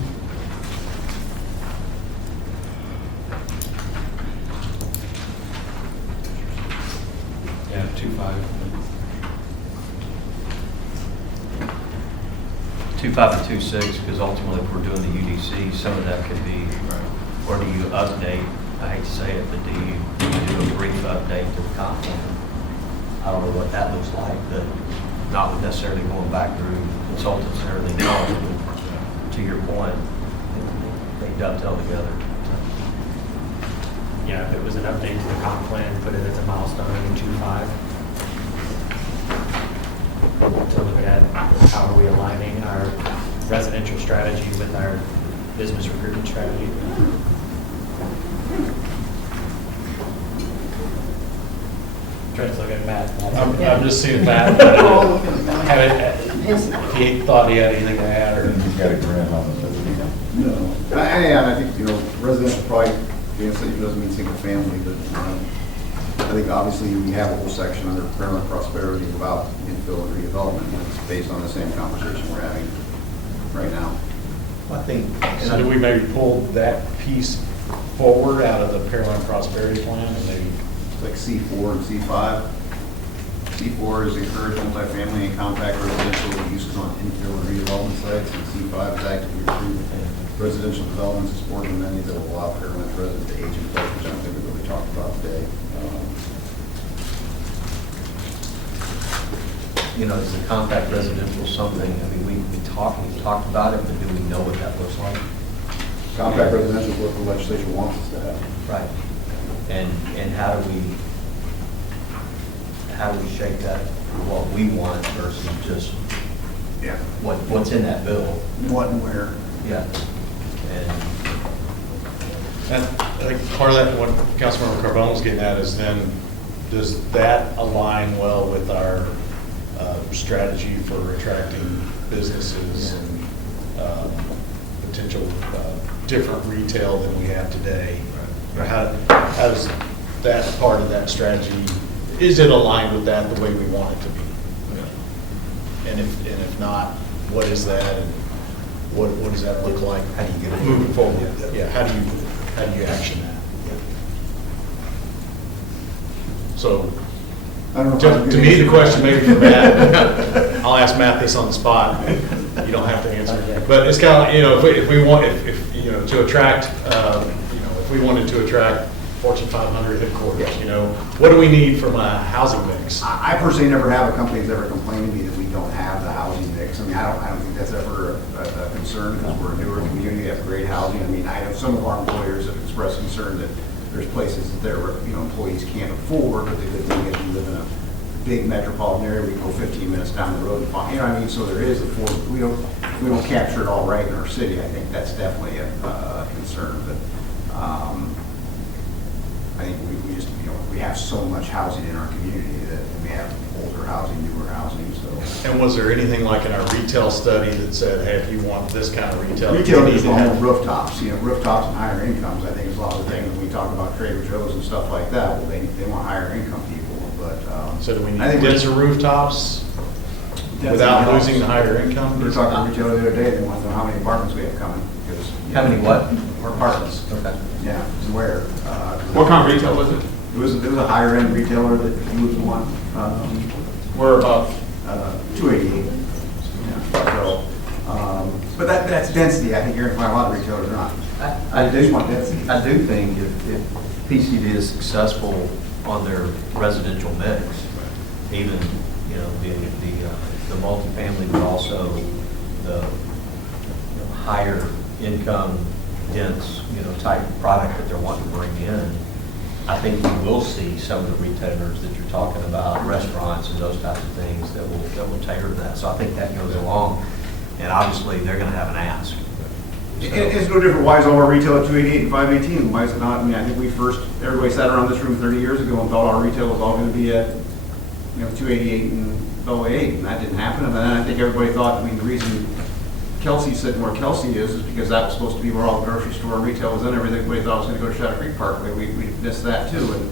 Yeah, 2.5. 2.5 and 2.6, because ultimately if we're doing the UDC, some of that could be, or do you update, I hate to say it, but do you do a brief update to the comp plan? I don't know what that looks like, but not necessarily going back through consultants and everything else. But to your point, they dovetail together. Yeah, if it was an update to the comp plan, put it as a milestone in 2.5. To look at how are we aligning our residential strategy with our business recruitment strategy. Trying to look at Matt. I'm just seeing Matt. If he thought he had anything to add, or He's got a grin on it. No. I think, residential probably, Dan said it doesn't mean single family, but I think obviously we have a whole section under paramount prosperity about infill and redevelopment, and it's based on the same conversation we're having right now. I think, so do we maybe pull that piece forward out of the Paramount Prosperity Plan and maybe? Like C4 and C5. C4 is encourage multifamily and compact residential uses on infill and redevelopment sites, and C5 is actively recruit residential developments to support amenities that will allow permanent residents to age in place, which I don't think we really talked about today. Is the compact residential something, we've talked about it, but do we know what that looks like? Compact residential is what the legislature wants us to have. Right. And how do we shape that for what we want versus just what's in that bill? What and where. Yeah. And I think part of that, what Councilmember Carbone's getting at is then, does that align well with our strategy for attracting businesses and potential different retail than we have today? Or how does that part of that strategy, is it aligned with that the way we want it to be? And if not, what is that, and what does that look like? How do you get it moving forward? Yeah, how do you action that? So, to me, the question maybe for Matt, I'll ask Matt this on the spot. You don't have to answer, but it's kind of, if we want, to attract, if we wanted to attract Fortune 500 headquarters, what do we need from a housing mix? I personally never have a company that's ever complained to me that we don't have the housing mix. I don't think that's ever a concern, because we're a newer community, we have great housing. I know some of our employers have expressed concern that there's places that their employees can't afford, but the good thing is we live in a big metropolitan area. We can go 15 minutes down the road and find, so there is we don't capture it all right in our city. I think that's definitely a concern. But I think we just, we have so much housing in our community that we have older housing, newer housing, so. And was there anything like in our retail study that said, hey, if you want this kind of retail? Retail is on rooftops, rooftops and higher incomes. I think is a lot of the things when we talk about Trader Joe's and stuff like that, well, they want higher income people, but. So do we need denser rooftops without losing the higher income? We were talking to retail the other day, they want to know how many apartments we have coming. How many what? Apartments. Okay. Yeah, and where. What kind of retail was it? It was a higher end retailer that moved one. Where about? 288. Yeah. So, but that's density. I think you're going to find a lot of retailers are not. I just want density. I do think if PCD is successful on their residential mix, even the multifamily, but also the higher income, dense, type of product that they're wanting to bring in, I think we will see some of the retailers that you're talking about, restaurants and those types of things that will tailor to that. So I think that goes along, and obviously they're going to have an ask. It's no different. Why is all our retail at 288 and 518? Why is it not? I think everybody sat around this room 30 years ago and thought our retail was all going to be at 288 and Bellway 8, and that didn't happen. And then I think everybody thought, the reason Kelsey's sitting where Kelsey is because that was supposed to be where all the grocery store and retail was in. Everybody thought it was going to go to Shadow Creek Parkway. We missed that too, and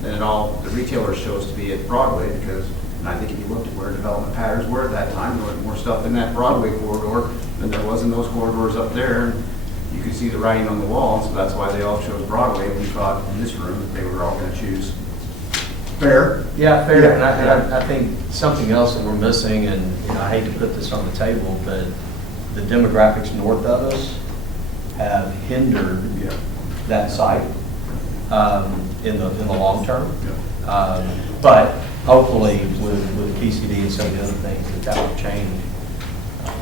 then the retailers chose to be at Broadway because, and I think if you looked at where development patterns were at that time, there was more stuff in that Broadway corridor than there was in those corridors up there. And you could see the writing on the wall, so that's why they all chose Broadway. And we thought in this room that they were all going to choose fair. Yeah, fair. Yeah. And I think something else that we're missing, and I hate to put this on the table, but the demographics north of us have hindered that site in the long term. But hopefully with PCD and some of the other things that will change.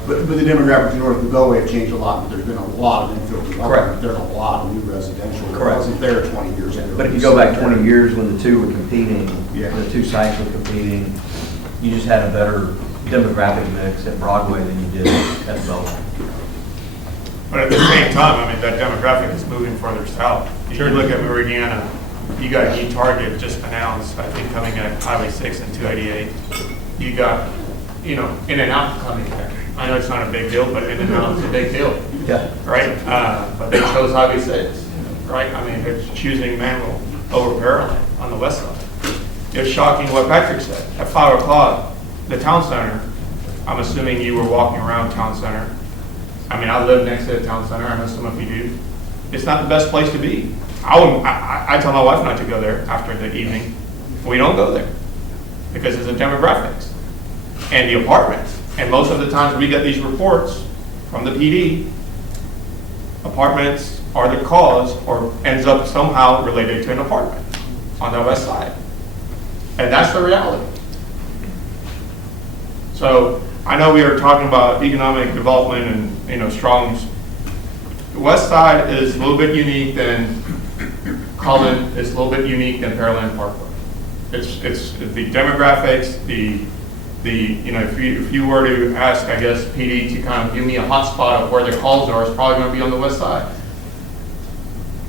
But the demographics north of the Beltway have changed a lot. There's been a lot of infill development. Correct. There's a lot of new residential. Correct. It wasn't there 20 years ago. But if you go back 20 years when the two were competing, the two sites were competing, you just had a better demographic mix at Broadway than you did at Beltline. But at the same time, I mean, that demographic is moving further south. If you look at Meridiana, you got E-Target just announced, I think, coming at Highway 6 and 288. You got, In-N-Out coming there. I know it's not a big deal, but In-N-Out is a big deal. Yeah. Right? But they chose Highway 6, right? I mean, they're choosing Manual over Pearland on the west side. It's shocking what Patrick said. At 5 o'clock, the town center, I'm assuming you were walking around town center. I mean, I live next to the town center. I know some of you do. It's not the best place to be. I tell my wife not to go there after the evening. We don't go there because of the demographics and the apartments. And most of the times we get these reports from the PD, apartments are the cause or ends up somehow related to an apartment on the west side. And that's the reality. So I know we are talking about economic development and, strong. The west side is a little bit unique than Cullen, is a little bit unique than Pearland Parkway. It's the demographics, if you were to ask, I guess, PD to kind of give me a hot spot of where the calls are, it's probably going to be on the west side.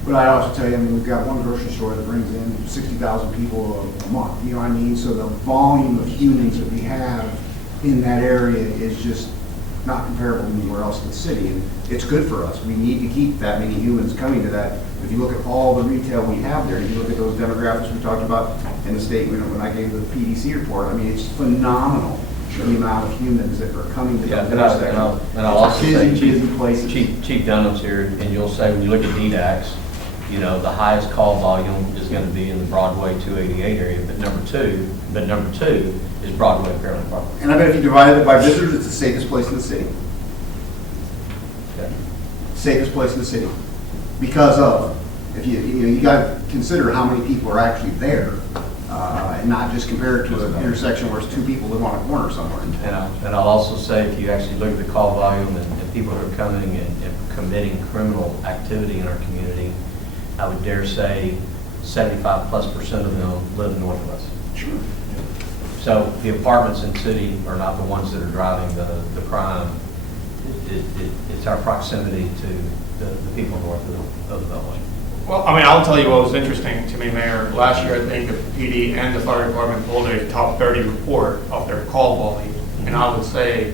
But I also tell you, I mean, we've got one grocery store that brings in 60,000 people a month, you know what I mean? So the volume of humans that we have in that area is just not comparable to anywhere else in the city. And it's good for us. We need to keep that many humans coming to that. If you look at all the retail we have there, you look at those demographics we talked about in the state when I gave the PDC report, I mean, it's phenomenal the amount of humans that are coming to that intersection. And I'll also say, busy places. Chief Dunham's here, and you'll say, when you look at DDAX, the highest call volume is going to be in the Broadway 288 area, but number two is Broadway Pearland Parkway. And I bet if you divided it by visitors, it's the safest place in the city. Yeah. Safest place in the city. Because of, if you got to consider how many people are actually there, and not just compare it to an intersection where it's two people live on a corner somewhere. And I'll also say, if you actually look at the call volume and people who are coming and committing criminal activity in our community, I would dare say 75+% of them live in Northwest. Sure. So the apartments in the city are not the ones that are driving the crime. It's our proximity to the people north of the Beltline. Well, I mean, I'll tell you what was interesting to me, Mayor. Last year, I think the PD and the fire department pulled a top 30 report of their call volume. And I would say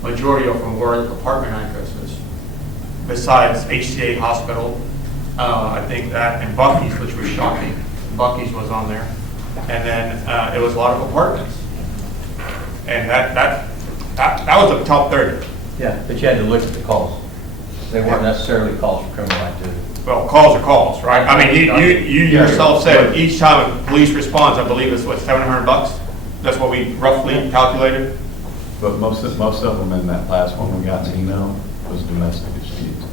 majority of them were apartment addresses. Besides HCA Hospital, I think that, and Buc-ee's, which was shocking. Buc-ee's was on there. And then it was a lot of apartments. And that was the top 30. Yeah, but you had to look at the calls. They weren't necessarily calls for criminal activity. Well, calls are calls, right? I mean, you yourself said each time a police responds, I believe it's what, $700? That's what we roughly calculated. But most of them in that last one we got an email was domestic disputes.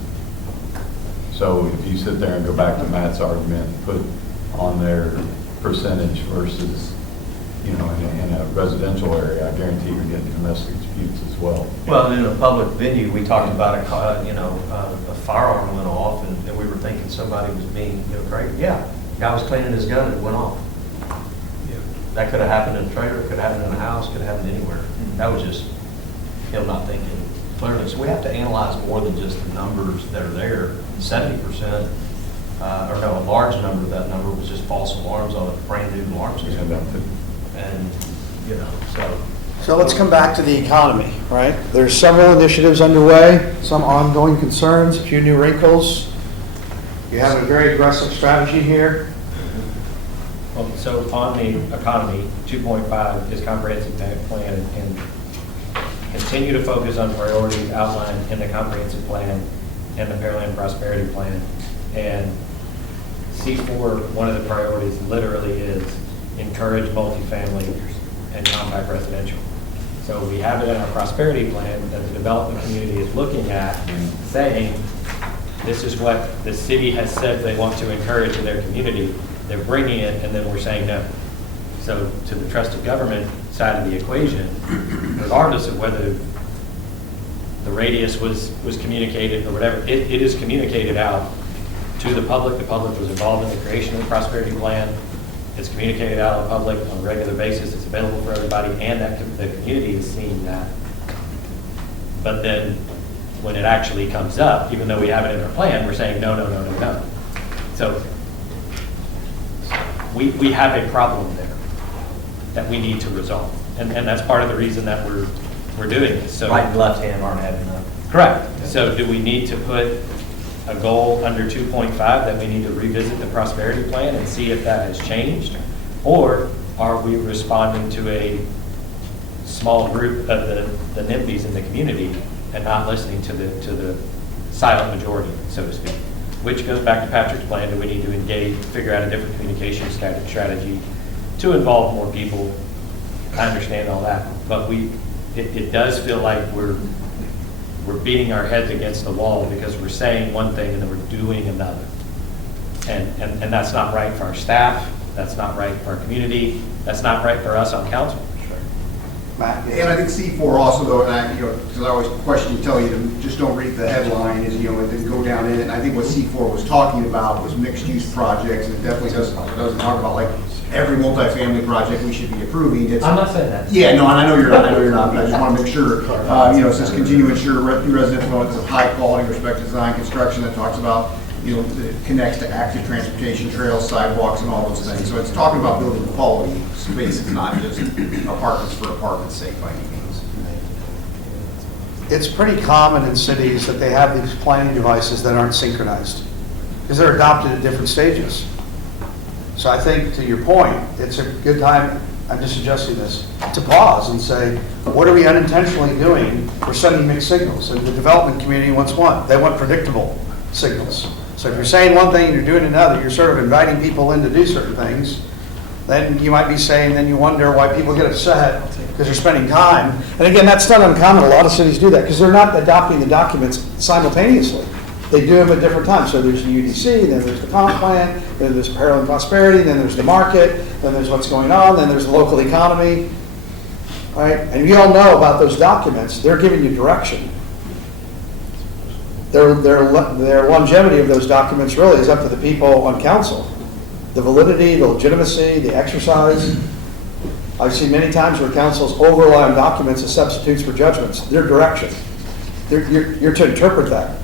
So if you sit there and go back to Matt's argument and put on their percentage versus, in a residential area, I guarantee you're getting domestic disputes as well. Well, in a public venue, we talked about a firearm went off, and we were thinking somebody was being, crazy. Yeah, guy was cleaning his gun and it went off. Yeah. That could have happened in a trailer, could have happened in a house, could have happened anywhere. That was just him not thinking clearly. So we have to analyze more than just the numbers that are there. 70%, a large number of that number was just false alarms on a brand new alarm system. And, So let's come back to the economy, right? There's several initiatives underway, some ongoing concerns, a few new wrinkles. You have a very aggressive strategy here. Well, so on the economy, 2.5 is comprehensive plan and continue to focus on priorities outlined in the comprehensive plan and the Pearland Prosperity Plan. And C4, one of the priorities literally is encourage multifamily and compact residential. So we have it in our prosperity plan that the development community is looking at, saying, this is what the city has said they want to encourage in their community. They're bringing it, and then we're saying no. So to the trusted government side of the equation, regardless of whether the radius was communicated or whatever, it is communicated out to the public. The public was involved in the creation of the prosperity plan. it's communicated out in public on a regular basis, it's available for everybody, and that the community is seeing that. But then, when it actually comes up, even though we have it in our plan, we're saying, no, no, no, no, no. So, we have a problem there that we need to resolve. And that's part of the reason that we're doing this. So Right and left hand aren't adding up. correct. So do we need to put a goal under 2.5 that we need to revisit the prosperity plan and see if that has changed? Or are we responding to a small group of the NIMBYs in the community and not listening to the silent majority, so to speak? Which goes back to Patrick's plan, do we need to engage, figure out a different communication strategy to involve more people? I understand all that, but it does feel like we're beating our heads against the wall because we're saying one thing and then we're doing another. And that's not right for our staff, that's not right for our community, that's not right for us on council. And I think C4 also, though, and I, because I always tell you to just don't read the headline, is, and then go down in it. And I think what C4 was talking about was mixed-use projects, and it definitely doesn't talk about like every multifamily project we should be approving. I'm not saying that. Yeah, no, and I know you're not, but I just want to make sure, it says continue to ensure residential developments of high quality, respected design, construction, that talks about, that connects to active transportation, trails, sidewalks, and all those things. So it's talking about building quality spaces, not just apartments for apartment's sake by any means. It's pretty common in cities that they have these planning devices that aren't synchronized because they're adopted at different stages. So I think, to your point, it's a good time, I'm just suggesting this, to pause and say, what are we unintentionally doing? We're sending mixed signals, and the development community wants one. They want predictable signals. So if you're saying one thing and you're doing another, you're sort of inviting people in to do certain things, then you might be saying, then you wonder why people get upset because they're spending time. And again, that's not uncommon. A lot of cities do that because they're not adopting the documents simultaneously. They do them at different times. So there's the UDC, then there's the comp plan, then there's Parallel and Prosperity, then there's the market, then there's what's going on, then there's the local economy, right? And you all know about those documents. They're giving you direction. Their longevity of those documents really is up to the people on council. The validity, the legitimacy, the exercise. I've seen many times where councils over-rely on documents as substitutes for judgments. Their direction. You're to interpret that.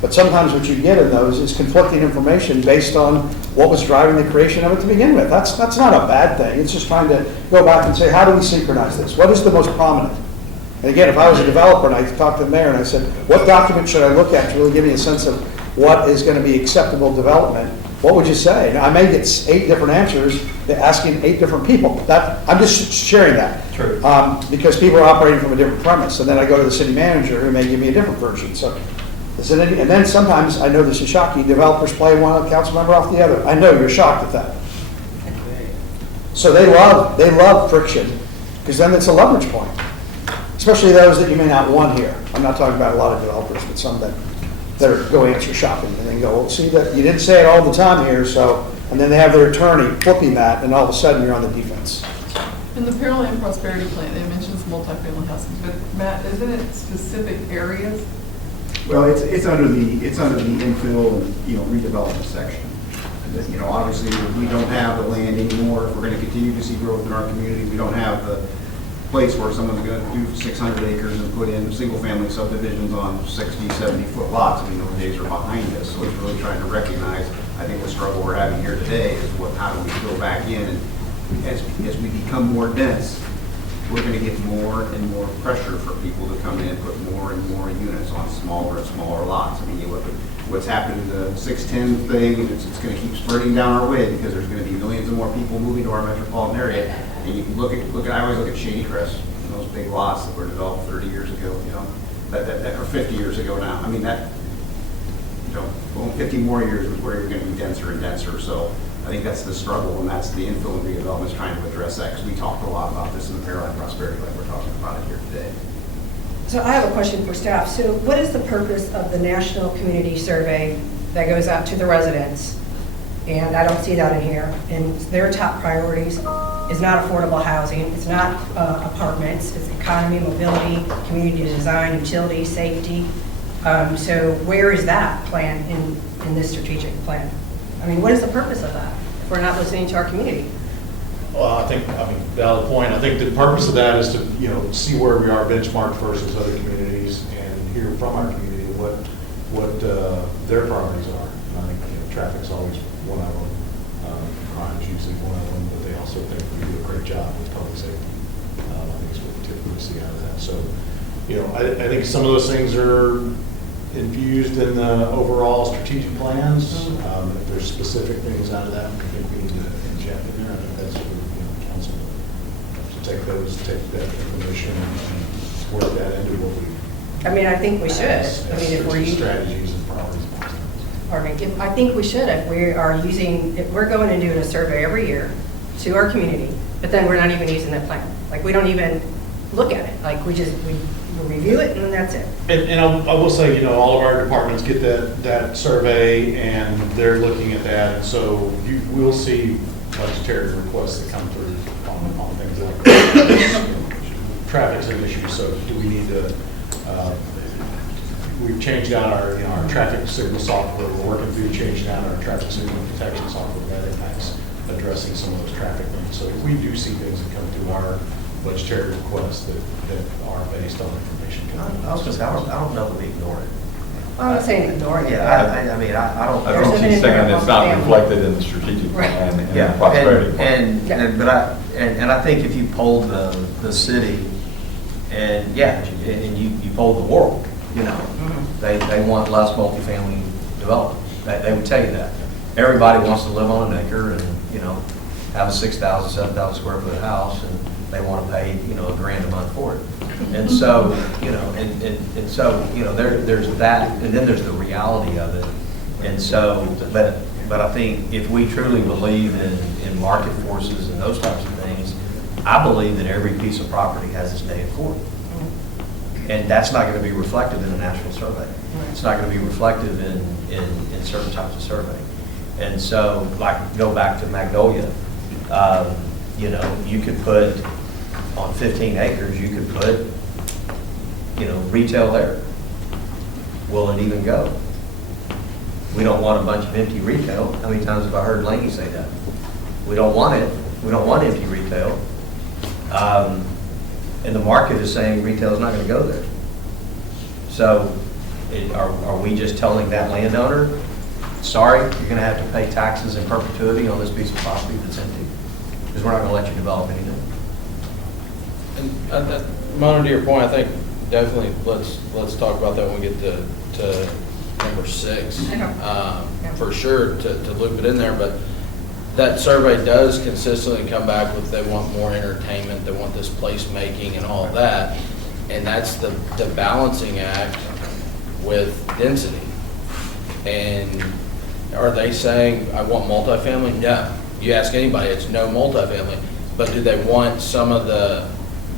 But sometimes what you get in those is conflicting information based on what was driving the creation of it to begin with. That's not a bad thing. It's just trying to go back and say, how do we synchronize this? What is the most prominent? And again, if I was a developer and I talked to the mayor and I said, what document should I look at to really give me a sense of what is going to be acceptable development, what would you say? Now, I may get 8 different answers asking 8 different people. I'm just sharing that. True. Because people are operating from a different premise. And then I go to the city manager who may give me a different version. So, and then sometimes, I know this is shocking, developers play one council member off the other. I know you're shocked at that. So they love friction because then it's a leverage point. Especially those that you may not want here. I'm not talking about a lot of developers, but some that are go answer shopping and then go, well, see that you didn't say it all the time here, so, and then they have their attorney flipping that, and all of a sudden you're on the defense. In the Parallel and Prosperity Plan, it mentions multifamily housing, but Matt, isn't it specific areas? Well, it's under the infill and, redevelopment section. And, obviously, we don't have the land anymore. If we're going to continue to see growth in our community, we don't have the place where someone's going to do 600 acres and put in single-family subdivisions on 60, 70-foot lots. I mean, those days are behind us. So it's really trying to recognize, I think the struggle we're having here today is how do we go back in, and as we become more dense, we're going to get more and more pressure for people to come in and put more and more units on smaller and smaller lots. I mean, you look at what's happened to the 610 thing, it's going to keep spreading down our way because there's going to be millions of more people moving to our metropolitan area. And you can look at I always look at Shady Crest, those big lots that were developed 30 years ago, that or 50 years ago now. I mean, that, 50 more years is where you're going to be denser and denser. So I think that's the struggle, and that's the infill and redevelopment is trying to address that, because we talked a lot about this in the Parallel Prosperity, like we're talking about it here today. So I have a question for staff. So what is the purpose of the National Community Survey that goes out to the residents? And I don't see that in here. And their top priorities is not affordable housing. It's not apartments. It's economy, mobility, community design, utility, safety. So where is that plan in this strategic plan? I mean, what is the purpose of that if we're not listening to our community? Well, I mean, valid point. I think the purpose of that is to, see where we are benchmarked versus other communities and hear from our community what their priorities are. And I think, traffic's always one of them. Crime's usually one of them, but they also think we do a great job with public safety. I think it's what we typically see out of that. So, I think some of those things are infused in the overall strategic plans. If there's specific things out of that, I think we need to inject in there. I think that's for council to take that information and work that into what we. I mean, I think we should. I mean, if we're using. Strategies and priorities. Pardon me. I think we should. If we're going and doing a survey every year to our community, but then we're not even using that plan. Like, we don't even look at it. Like, we review it and then that's it. And I will say, all of our departments get that survey and they're looking at that. And so you will see budgetary requests that come through on things like that. Traffic's an issue, so do we need to, we've changed out our traffic signal software. We're working through changing out our traffic signal detection software that impacts addressing some of those traffic things. So if we do see things that come through our budgetary requests that are based on information. I was just, I don't know that we ignore it. I'm not saying ignoring it. Yeah, I mean, I don't. I don't see saying it's not reflected in the strategic plan and the prosperity plan. And I think if you polled the city and you polled the world, they want less multifamily development. They would tell you that. Everybody wants to live on an acre and, have a 6,000, 7,000 square foot house, and they want to pay, $1,000 a month for it. And so, there's that, and then there's the reality of it. And so, but I think if we truly believe in market forces and those types of things, I believe that every piece of property has its day in court. And that's not going to be reflective in a national survey. It's not going to be reflective in certain types of survey. And so, like, go back to Magnolia, you could put, on 15 acres, you could put, retail there. Will it even go? We don't want a bunch of empty retail. How many times have I heard Laney say that? We don't want it. We don't want empty retail. And the market is saying retail is not going to go there. So are we just telling that landowner, sorry, you're going to have to pay taxes in perpetuity on this piece of property that's empty? Because we're not going to let you develop anything. And Mona, to your point, I think definitely let's talk about that when we get to number 6. For sure to loop it in there, but that survey does consistently come back with they want more entertainment, they want this placemaking and all that, and that's the balancing act with density. And are they saying I want multifamily? No. You ask anybody, it's no multifamily. But do they want some of the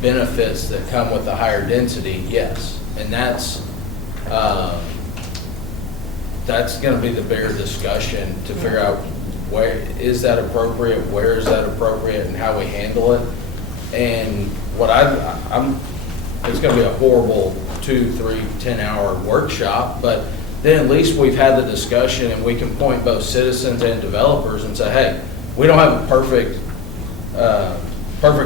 benefits that come with the higher density? Yes. And that's going to be the bigger discussion to figure out where is that appropriate, where is that appropriate, and how we handle it. And what it's going to be a horrible 2, 3, 10-hour workshop, but then at least we've had the discussion and we can point both citizens and developers and say, hey, we don't have a perfect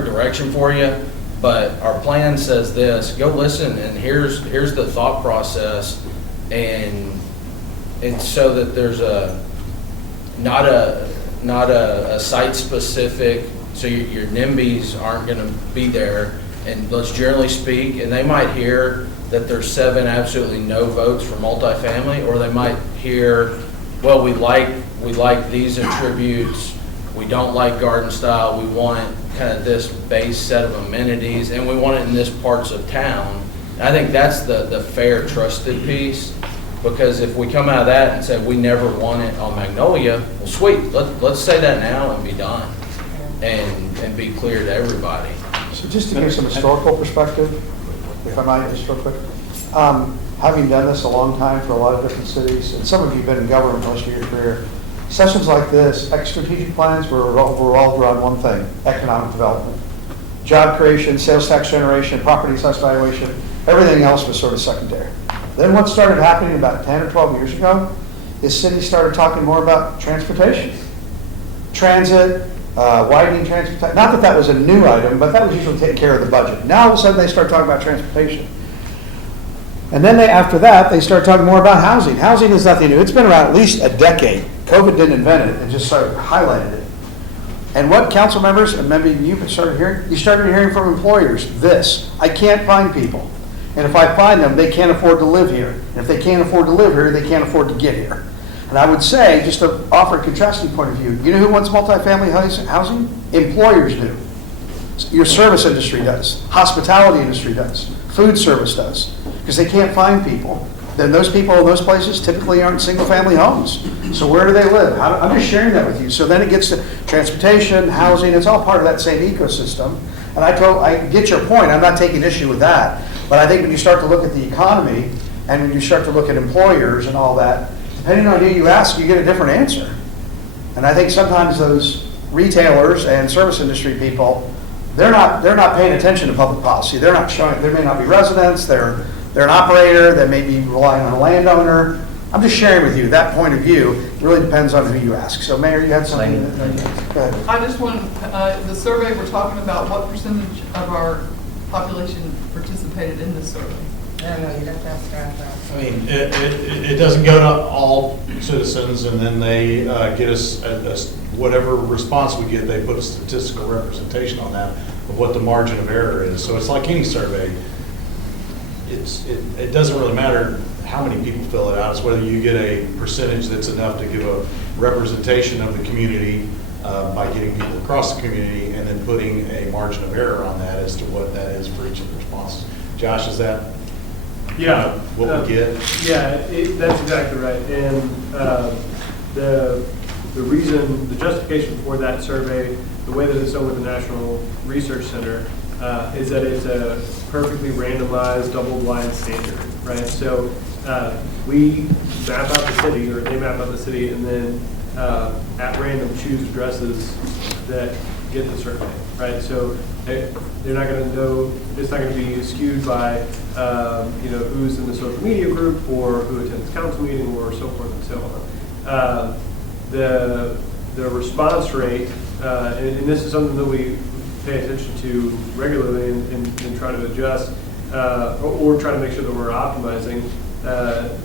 direction for you, but our plan says this. Go listen, and here's the thought process, and so that there's not a site specific. So your NIMBYs aren't going to be there, and let's generally speak, and they might hear that there's 7 absolutely no votes for multifamily, or they might hear, well, we like these attributes. We don't like garden style. We want kind of this base set of amenities, and we want it in this parts of town. And I think that's the fair, trusted piece, because if we come out of that and say we never want it on Magnolia, well, sweet. Let's say that now and be done, and be clear to everybody. So just to give some historical perspective, if I might, just real quick. Having done this a long time for a lot of different cities, and some of you have been in government most of your career, sessions like this, strategic plans were revolved around one thing: economic development. Job creation, sales tax generation, property assessed valuation, everything else was sort of secondary. Then what started happening about 10 or 12 years ago is cities started talking more about transportation, transit, widening transportation, not that that was a new item, but that was usually taking care of the budget. Now all of a sudden they start talking about transportation. And then after that, they start talking more about housing. Housing is nothing new. It's been around at least a decade. COVID didn't invent it, it just sort of highlighted it. And what council members, and maybe you started hearing from employers, this: I can't find people. And if I find them, they can't afford to live here. And if they can't afford to live here, they can't afford to get here. And I would say, just to offer a contrasting point of view, you know who wants multifamily housing? Employers do. Your service industry does. Hospitality industry does. Food service does. Because they can't find people. Then those people in those places typically aren't single-family homes. So where do they live? I'm just sharing that with you. So then it gets to transportation, housing. It's all part of that same ecosystem. And I get your point. I'm not taking issue with that. But I think when you start to look at the economy and when you start to look at employers and all that, depending on who you ask, you get a different answer. And I think sometimes those retailers and service industry people, they're not paying attention to public policy. They're not showing. There may not be residents. They're an operator. They may be relying on a landowner. I'm just sharing with you that point of view. It really depends on who you ask. So, Mayor, you had something. Go ahead. I just want, the survey we're talking about, what percentage of our population participated in this survey? I don't know, you'd have to ask that. I mean, it doesn't go to all citizens, and then they get us, whatever response we get, they put a statistical representation on that of what the margin of error is. So it's like any survey. It doesn't really matter how many people fill it out. It's whether you get a percentage that's enough to give a representation of the community by getting people across the community and then putting a margin of error on that as to what that is for each of the responses. Josh, is that what we get? Yeah, that's exactly right. And the reason, the justification for that survey, the way that it's done with the National Research Center, is that it's a perfectly randomized, double-blind standard, right? So we map out the city, or they map out the city, and then at random choose addresses that get the survey, right? So they're not going to know, it's not going to be skewed by, who's in the social media group or who attends council meeting or so forth and so on. The response rate, and this is something that we pay attention to regularly and try to adjust or try to make sure that we're optimizing,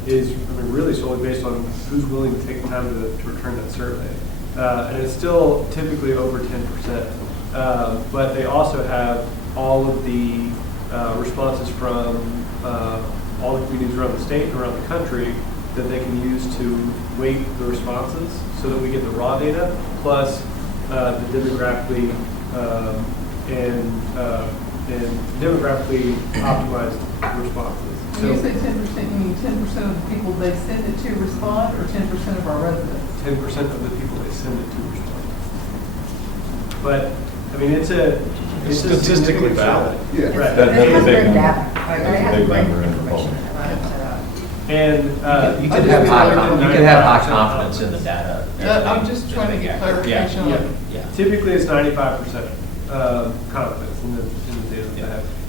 is really solely based on who's willing to take the time to return that survey. And it's still typically over 10%. But they also have all of the responses from all the communities around the state and around the country that they can use to weight the responses so that we get the raw data plus the demographically and demographically optimized responses. When you say 10%, you mean 10% of the people they send it to respond, or 10% of our residents? 10% of the people they send it to respond. But, I mean, it's statistically valid. Yeah. Right. That's a big number. Data. That's a big number in the poll. And You can have high confidence in the data. I'm just trying to get clarification on it. Yeah. typically it's 95% confidence in the data that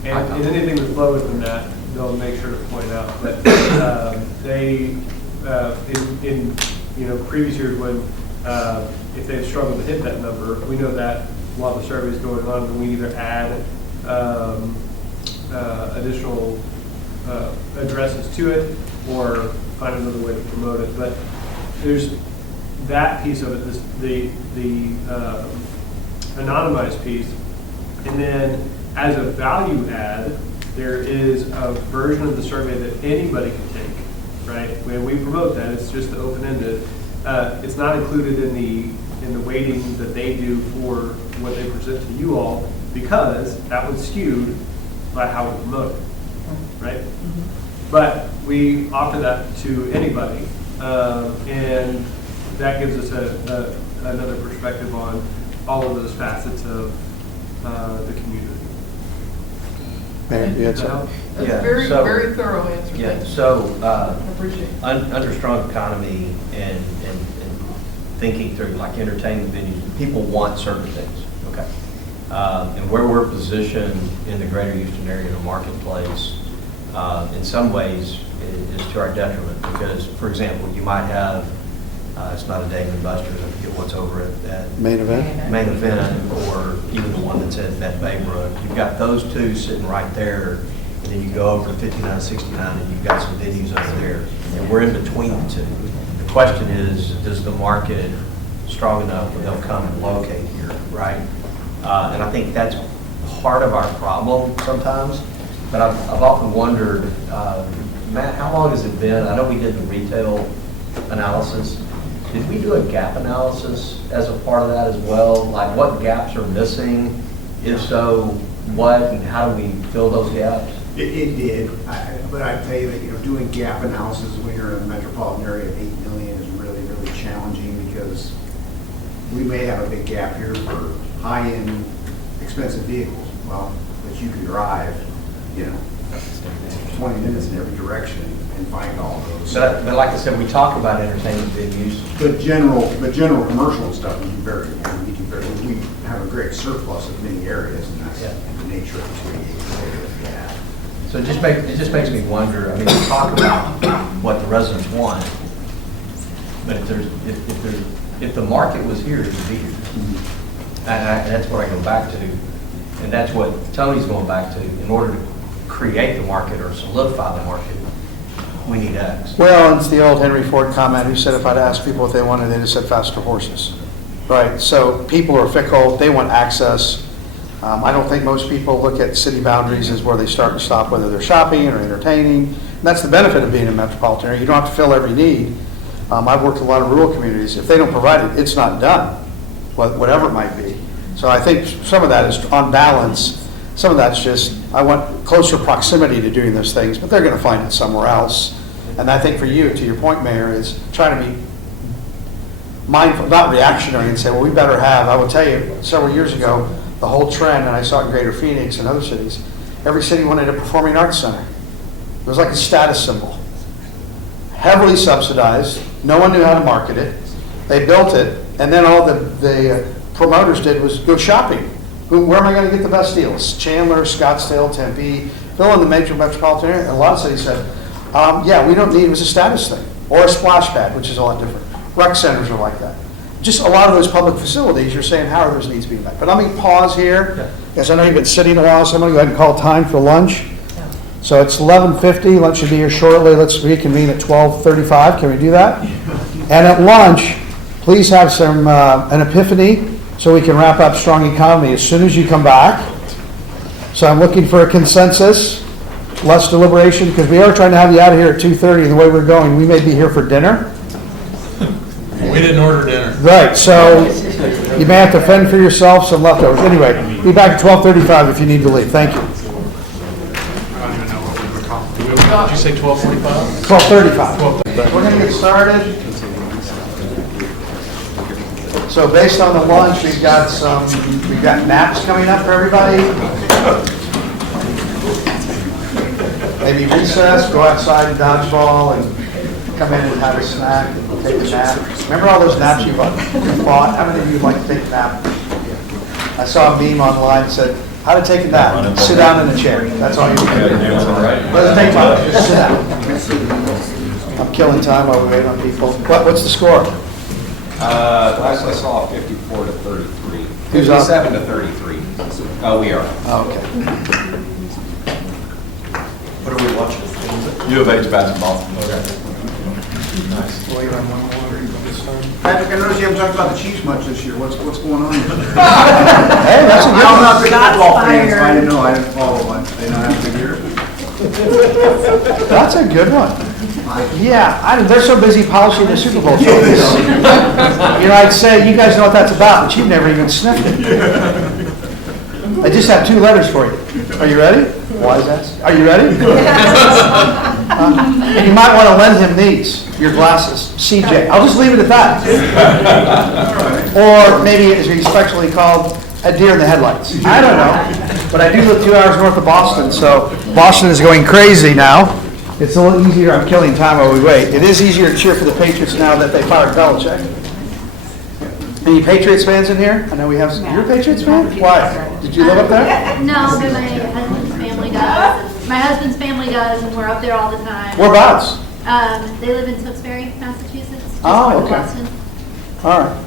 they have. And anything that's lower than that, they'll make sure to point out. But they, in previous years when if they've struggled to hit that number, we know that while the survey is going on, then we either add additional addresses to it or find another way to promote it. But there's that piece of it, the anonymized piece, and then as a value add, there is a version of the survey that anybody can take, right? When we promote that, it's just open-ended. It's not included in the weighting that they do for what they present to you all, because that was skewed by how we promote it, right? Mm-hmm. But we offer that to anybody, and that gives us another perspective on all of those facets of the community. That's a very thorough answer. Yeah, Thank you. so I appreciate it. under strong economy and thinking through like entertainment venues, people want certain things, okay? And where we're positioned in the greater Houston area in a marketplace, in some ways is to our detriment because, for example, you might have, it's not a Dave & Buster's, I forget what's over at Main event? Main Event, or even the one that's at Baybrook. You've got those two sitting right there, and then you go over to 59, 69, and you've got some venues over there. And we're in between the two. The question is, does the market strong enough where they'll come and locate here, right? And I think that's part of our problem sometimes. But I've often wondered, Matt, how long has it been? I know we did the retail analysis. Did we do a gap analysis as a part of that as well? Like what gaps are missing? If so, what and how do we fill those gaps? It did, but I'd tell you that, doing gap analysis when you're in a metropolitan area of 8 million is really, really challenging because we may have a big gap here for high-end, expensive vehicles. Well, but you can drive, 20 minutes in every direction and find all of those. But like I said, we talk about entertainment venues. But general commercial stuff, we have a great surplus of many areas, and that's the nature of the 288 area that we have. So it just makes me wonder, I mean, we talk about what the residents want, but if the market was here, it would be here. And that's what I go back to, and that's what Tony's going back to. In order to create the market or solidify the market, we need X. Well, it's the old Henry Ford comment who said if I'd asked people what they wanted, they'd have said faster horses. Right, so people are fickle, they want access. I don't think most people look at city boundaries as where they start and stop, whether they're shopping or entertaining. And that's the benefit of being a metropolitan area. You don't have to fill every need. I've worked in a lot of rural communities. If they don't provide it, it's not done, whatever it might be. So I think some of that is on balance. Some of that's just, I want closer proximity to doing those things, but they're going to find it somewhere else. And I think for you, to your point, Mayor, is try to be mindful, not reactionary and say, well, we better have. I will tell you, several years ago, the whole trend, and I saw it in Greater Phoenix and other cities, every city wanted a performing arts center. It was like a status symbol. Heavily subsidized. No one knew how to market it. They built it, and then all the promoters did was go shopping. Where am I going to get the best deals? Chandler, Scottsdale, Tempe, fill in the major metropolitan area. A lot of cities said, yeah, we don't need it. It was a status thing. Or a splash pad, which is a lot different. Rec centers are like that. Just a lot of those public facilities, you're saying, how are those needs being met? But let me pause here, because I know you've been sitting a while, so I'm going to go ahead and call time for lunch. So it's 11:50, lunch should be here shortly. Let's reconvene at 12:35. Can we do that? And at lunch, please have some an epiphany so we can wrap up strong economy as soon as you come back. So I'm looking for a consensus, less deliberation, because we are trying to have you out of here at 2:30. The way we're going, we may be here for dinner. We didn't order dinner. Right, so you may have to fend for yourself some leftovers. Anyway, be back at 12:35 if you need to leave. Thank you. Did you say 12:45? 12:35. We're going to get started. So based on the lunch, we've got naps coming up for everybody. Maybe recess, go outside and dodgeball, and come in and have a snack and take a nap. Remember all those naps you bought? How many of you would like to take a nap? I saw a meme online that said, how to take a nap. Sit down in a chair. That's all you can do. Let's take one. Just sit down. I'm killing time while we wait on people. What's the score? Last I saw 54 to 33. Who's up? 57 to 33. Oh, we are. Oh, okay. What are we watching? U of H basketball. Okay. Nice. Patrick, I noticed you haven't talked about the Chiefs much this year. What's going on here? Hey, that's a good I'm one. not a big football fan, so I didn't know. I didn't follow much. I didn't know how to year. That's a good one. Yeah, they're so busy polishing the Super Bowl trophies. I'd say, you guys know what that's about, but you've never even sniffed it. I just have 2 letters for you. Are you ready? Why is that? Are you ready? And you might want to lend him these, your glasses. CJ. I'll just leave it at that. Or maybe it's respectfully called a deer in the headlights. I don't know. But I do live 2 hours north of Boston, so Boston is going crazy now. It's a little easier. I'm killing time while we wait. It is easier to cheer for the Patriots now that they fired Belichick. Any Patriots fans in here? I know we have some. You're a Patriots fan? Why? Did you live up there? No, but my husband's family does. My husband's family does, and we're up there all the time. Whereabouts? They live in Tewksbury, Massachusetts. Just Oh, north of okay. Boston. All right.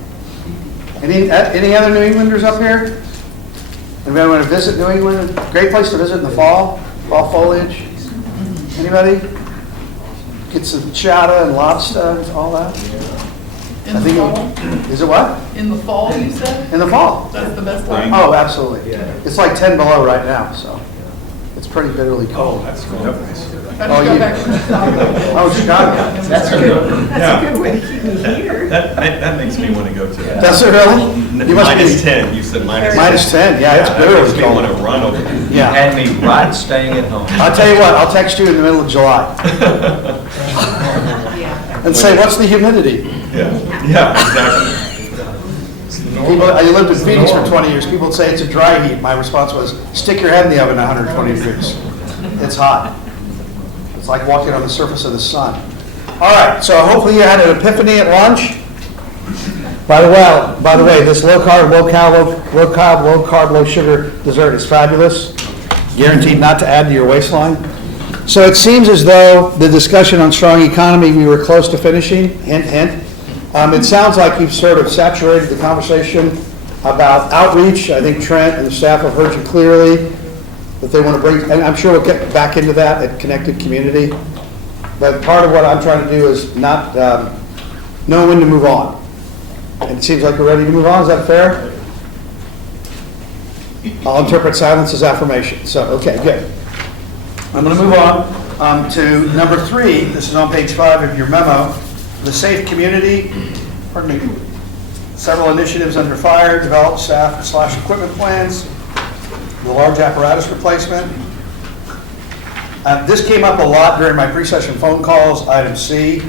Any other New Englanders up here? Anybody want to visit New England? Great place to visit in the fall foliage. Anybody? Get some chowder and lobster and all that. In the fall? Is it what? In the fall, you said? In the fall. That's the best time? Oh, absolutely. It's like 10 below right now, so it's pretty bitterly cold. That's cool. I just got back from Chicago. Oh, Chicago. That's a good, Yeah. good way to keep me here. That makes me want to go to that. Does it really? You must Minus be 10, you said minus 10. minus 10. Yeah, it's That bitterly makes me cold. want to run over there. You Yeah. had me right staying at home. I'll tell you what, I'll text you in the middle of July and say, what's the humidity? Yeah, exactly. People, I lived in Phoenix for 20 years. People would say it's a dry heat. My response was, stick your head in the oven at 120 degrees. It's hot. It's like walking on the surface of the sun. All right, so hopefully you had an epiphany at lunch. By the way, this low carb, low sugar dessert is fabulous. Guaranteed not to add to your waistline. So it seems as though the discussion on strong economy, we were close to finishing, hint, hint. It sounds like you've sort of saturated the conversation about outreach. I think Trent and the staff have heard you clearly that they want to bring, and I'm sure we'll get back into that at Connected Community. But part of what I'm trying to do is not know when to move on. And it seems like we're ready to move on. Is that fair? I'll interpret silence as affirmation. So, okay, good. I'm going to move on to number 3. This is on page 5 of your memo. The Safe Community, pardon me, several initiatives under fire, develop staff/equipment plans, the large apparatus replacement. This came up a lot during my pre-session phone calls, item C.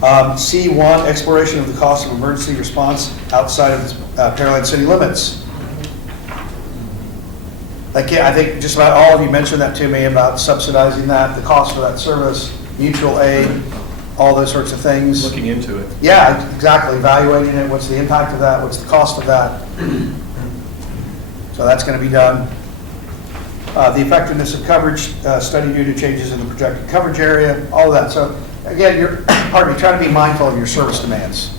C1, exploration of the cost of emergency response outside of Pearland city limits. I think just about all of you mentioned that to me about subsidizing that, the cost for that service, mutual aid, all those sorts of things. Looking into it. Yeah, exactly. Evaluating it. What's the impact of that? What's the cost of that? So that's going to be done. The effectiveness of coverage study due to changes in the projected coverage area, all of that. So again, you're trying to be mindful of your service demands.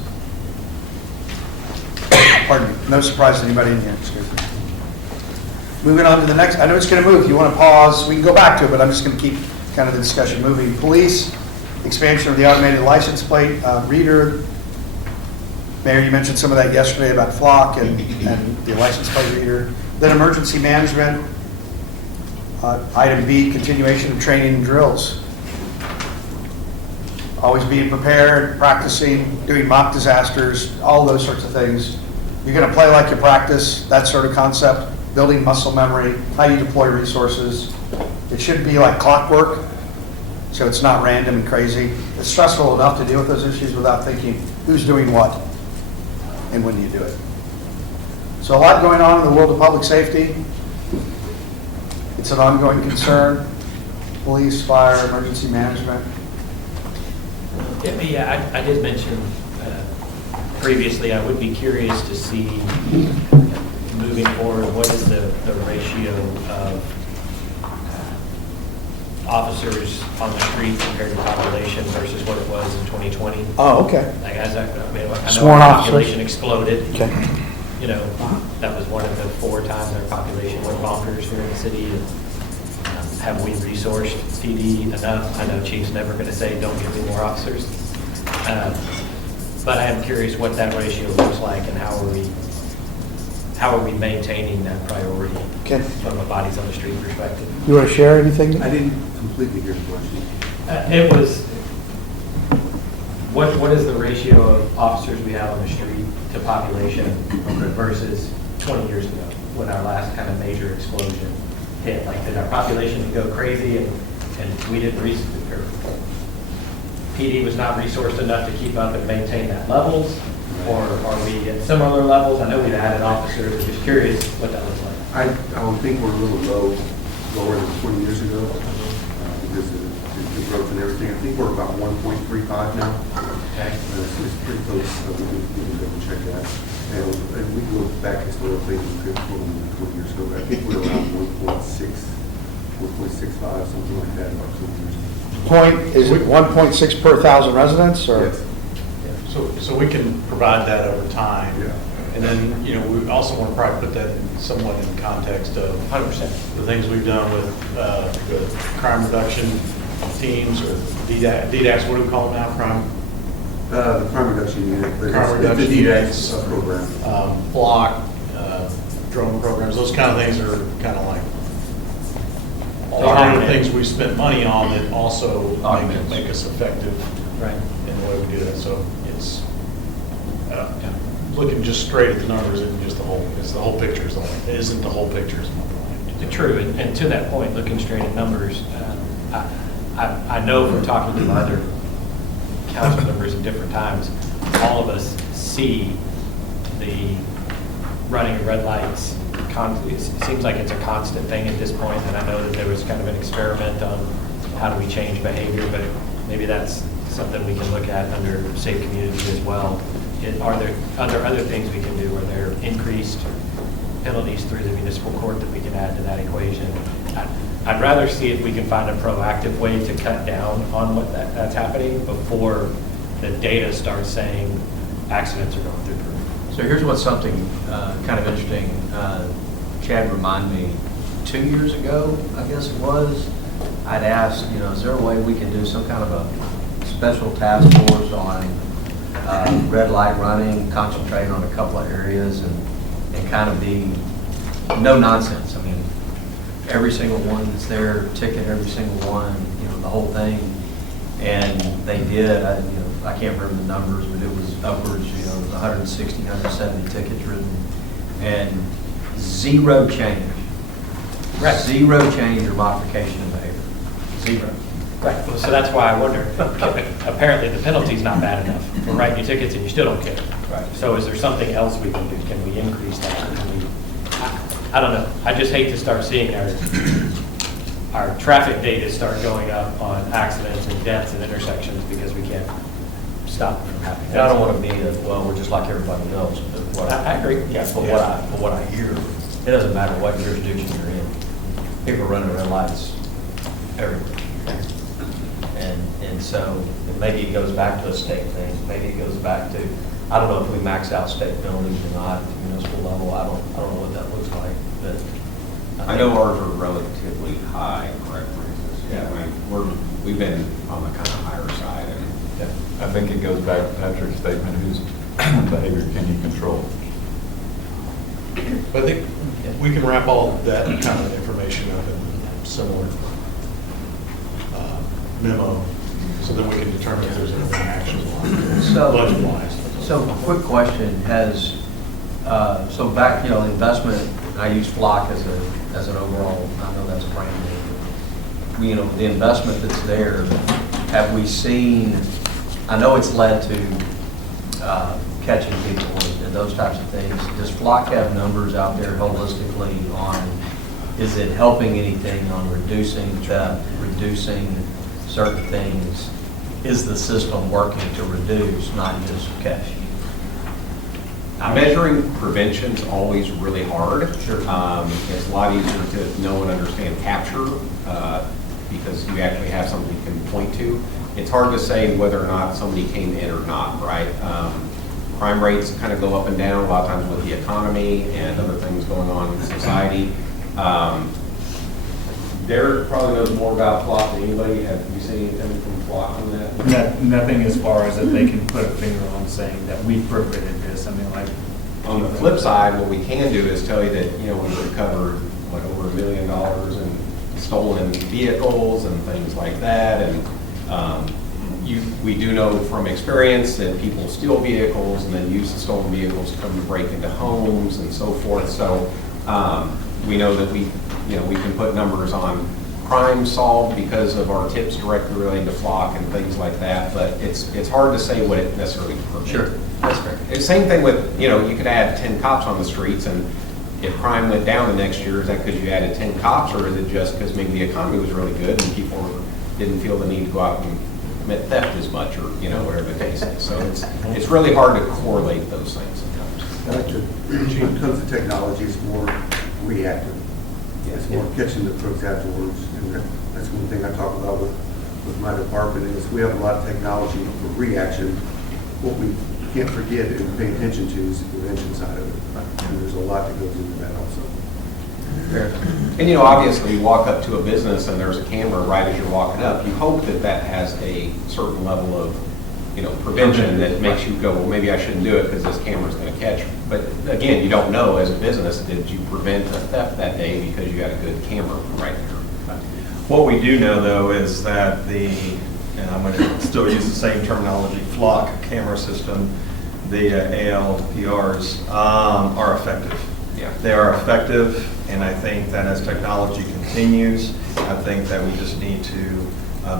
Pardon me. No surprise to anybody in here. Excuse me. Moving on to the next. I know it's going to move. If you want to pause, we can go back to it, but I'm just going to keep kind of the discussion moving. Police, expansion of the automated license plate reader. Mayor, you mentioned some of that yesterday about Flock and the license plate reader. Then emergency management. Item B, continuation of training and drills. Always being prepared, practicing, doing mock disasters, all those sorts of things. You're going to play like you practice, that sort of concept, building muscle memory, how you deploy resources. It should be like clockwork, so it's not random and crazy. It's stressful enough to deal with those issues without thinking who's doing what and when do you do it. So a lot going on in the world of public safety. It's an ongoing concern. Police, fire, emergency management. Yeah, I did mention previously, I would be curious to see, moving forward, what is the ratio of officers on the street compared to population versus what it was in 2020? Oh, okay. Like, I know Sworn our officers. population exploded. Okay. You know, that was one of the 4 times our population went bonkers here in the city. And, have we resourced PD enough? I know Chief's never going to say, don't give me more officers. But I am curious what that ratio looks like and how are we maintaining that priority from a bodies on the street perspective. You want to share anything? I didn't completely hear the question. It was, what is the ratio of officers we have on the street to population versus 20 years ago when our last kind of major explosion hit? Like, did our population go crazy and we didn't PD was not resourced enough to keep up and maintain that levels? Or are we at similar levels? I know we've added officers. I'm just curious what that looks like. I would think we're a little lower than 20 years ago because of the growth and everything. I think we're about 1.35 now. Okay. It's pretty close. We can double check that. And we go back historically and we could pull them 20 years ago. But I think we're around 1.6, 1.65, something like that about 20 years ago. Is it 1.6 per 1,000 residents? Or? Yes. So we can provide that over time. And then, you know, we also want to probably put that somewhat in context of 100% the things we've done with the crime reduction teams or DDAX, what do we call them now, crime? The crime reduction unit. but Crime it's reduction the units. DDAX program. Block, drone programs, those kind of things are kind of like alternative things we spent money on that also make us effective in the way we do that. So it's looking just straight at the numbers isn't just the whole, it's the whole picture. It isn't the whole picture is my point. True, and to that point, looking straight at numbers, I know from talking to other council members at different times, all of us see the running of red lights. It seems like it's a constant thing at this point, and I know that there was kind of an experiment on how do we change behavior, but maybe that's something we can look at under Safe Community as well. Are there other things we can do? Are there increased penalties through the municipal court that we can add to that equation? I'd rather see if we can find a proactive way to cut down on what that's happening before the data starts saying accidents are going through the roof. So here's what's something kind of interesting. Chad reminded me 2 years ago, I guess it was, I'd asked, you know, is there a way we can do some kind of a special task force on red light running, concentrate on a couple of areas and kind of be no nonsense. I mean, every single one that's there, ticket every single one, you know, the whole thing. And they did, I can't remember the numbers, but it was upwards, you know, 160, 170 tickets written. And zero change. Right. Zero change or modification in behavior. Zero. Right, well, so that's why I wonder, apparently the penalty's not bad enough. We're writing you tickets and you still don't care. Right. So is there something else we can do? Can we increase that? I don't know. I just hate to start seeing our traffic data start going up on accidents and deaths and intersections because we can't stop it from happening. And I don't want to be well, we're just like everybody else. But I agree. Yeah, but what I hear, it doesn't matter what jurisdiction you're in. People running red lights everywhere. And so maybe it goes back to a state thing. Maybe it goes back to, I don't know if we max out state penalties or not at the municipal level. I don't know what that looks like. But I know ours are relatively high, correct? Yeah, we've been on the kind of higher side. I think it goes back to Patrick's statement, whose behavior can you control? But I think we can wrap all that kind of information up in similar memo, so then we can determine if there's anything actionable budget-wise. So, quick question, so back, you know, investment, I use Flock as an overall, I know that's brand new. You know, the investment that's there, have we seen, I know it's led to catching people and those types of things. Does Flock have numbers out there holistically on, is it helping anything on reducing theft, reducing certain things? Is the system working to reduce, not just catch? Measuring prevention's always really hard. Sure. It's a lot easier to know and understand capture because you actually have something you can point to. It's hard to say whether or not somebody came in or not, right? Crime rates kind of go up and down a lot of times with the economy and other things going on in society. Derek probably knows more about Flock than anybody. Have you seen anything from Flock on that? Nothing as far as that they can put a finger on saying that we've prevented this. I mean, like. On the flip side, what we can do is tell you that, you know, we've recovered like over $1 million in stolen vehicles and things like that. And we do know from experience that people steal vehicles and then use the stolen vehicles to come to break into homes and so forth. So we know that we can put numbers on crime solved because of our tips directly related to Flock and things like that, but it's hard to say what it necessarily prevents. Sure, that's fair. It's same thing with, you know, you could add 10 cops on the streets, and if crime went down the next year, is that because you added 10 cops, or is it just because maybe the economy was really good and people didn't feel the need to go out and commit theft as much, or, you know, whatever the case is. So it's really hard to correlate those things sometimes. When it comes to technology, it's more reactive. It's more catching the crooks afterwards, and that's one thing I talk about with my department is we have a lot of technology for reaction, what we can't forget and pay attention to is the prevention side of it. And there's a lot that goes into that also. And you know, obviously, you walk up to a business and there's a camera right as you're walking up, you hope that that has a certain level of, you know, prevention that makes you go, well, maybe I shouldn't do it because this camera's going to catch me. But again, you don't know as a business, did you prevent a theft that day because you got a good camera right there. What we do know, though, is that and I'm going to still use the same terminology, flock camera system, the ALPRs, are effective. Yeah. They are effective, and I think that as technology continues, I think that we just need to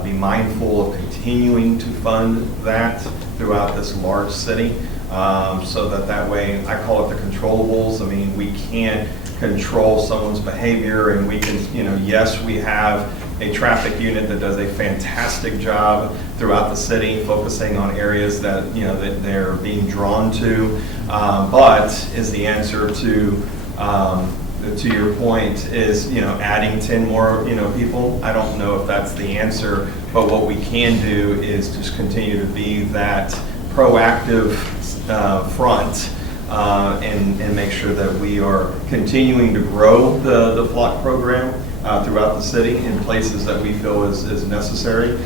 be mindful of continuing to fund that throughout this large city, so that way, I call it the controllables. I mean, we can't control someone's behavior, and we can, you know, yes, we have a traffic unit that does a fantastic job throughout the city, focusing on areas that, you know, that they're being drawn to, but is the answer to your point is, you know, adding 10 more, you know, people. I don't know if that's the answer, but what we can do is just continue to be that proactive front and make sure that we are continuing to grow the flock program throughout the city in places that we feel is necessary,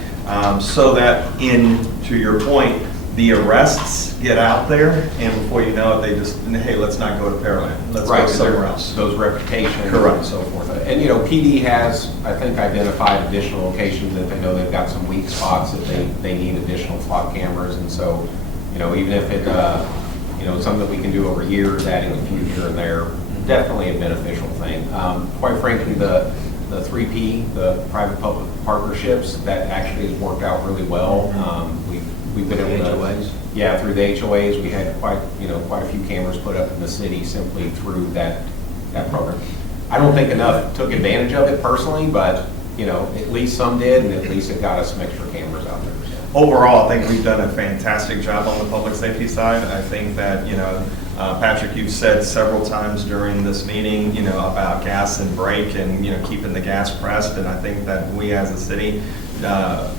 so that to your point, the arrests get out there, and before you know it, they just, hey, let's not go to Pearland. Let's go somewhere else. Those reputations Correct. and so forth. And, you know, PD has, I think, identified additional locations that they know they've got some weak spots that they need additional flock cameras. And so, you know, even if it, you know, something that we can do over years, adding a few here and there, definitely a beneficial thing. Quite frankly, the 3P, the private-public partnerships, that actually has worked out really well. We've been able to, HOAs? Yeah, through the HOAs, we had quite a few cameras put up in the city simply through that program. I don't think enough took advantage of it personally, but, you know, at least some did, and at least it got us some extra cameras out there. Overall, I think we've done a fantastic job on the public safety side. I think that, you know, Patrick, you've said several times during this meeting, you know, about gas and brake and, you know, keeping the gas pressed. And I think that we as a city,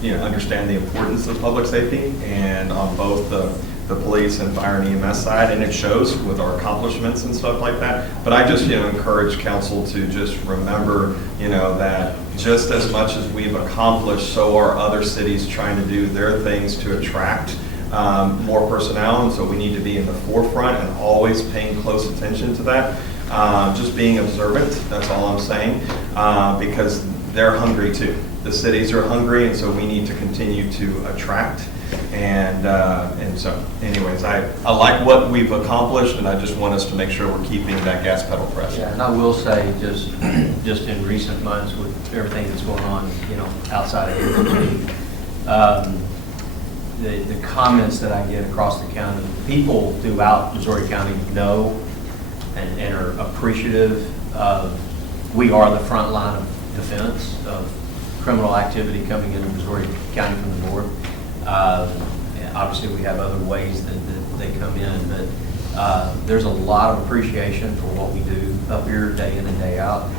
you know, understand the importance of public safety, and on both the police and fire and EMS side, and it shows with our accomplishments and stuff like that. But I just, you know, encourage council to just remember, you know, that just as much as we've accomplished, so are other cities trying to do their things to attract more personnel, and so we need to be in the forefront and always paying close attention to that. Just being observant, that's all I'm saying, because they're hungry too. The cities are hungry, and so we need to continue to attract. And so, anyways, I like what we've accomplished, and I just want us to make sure we're keeping that gas pedal pressed. Yeah, and I will say, just in recent months with everything that's going on, you know, outside of here, the comments that I get across the county, people throughout Missouri County know and are appreciative of, we are the front line of defense of criminal activity coming into Missouri County from the north. Obviously, we have other ways that they come in, but there's a lot of appreciation for what we do up here day in and day out.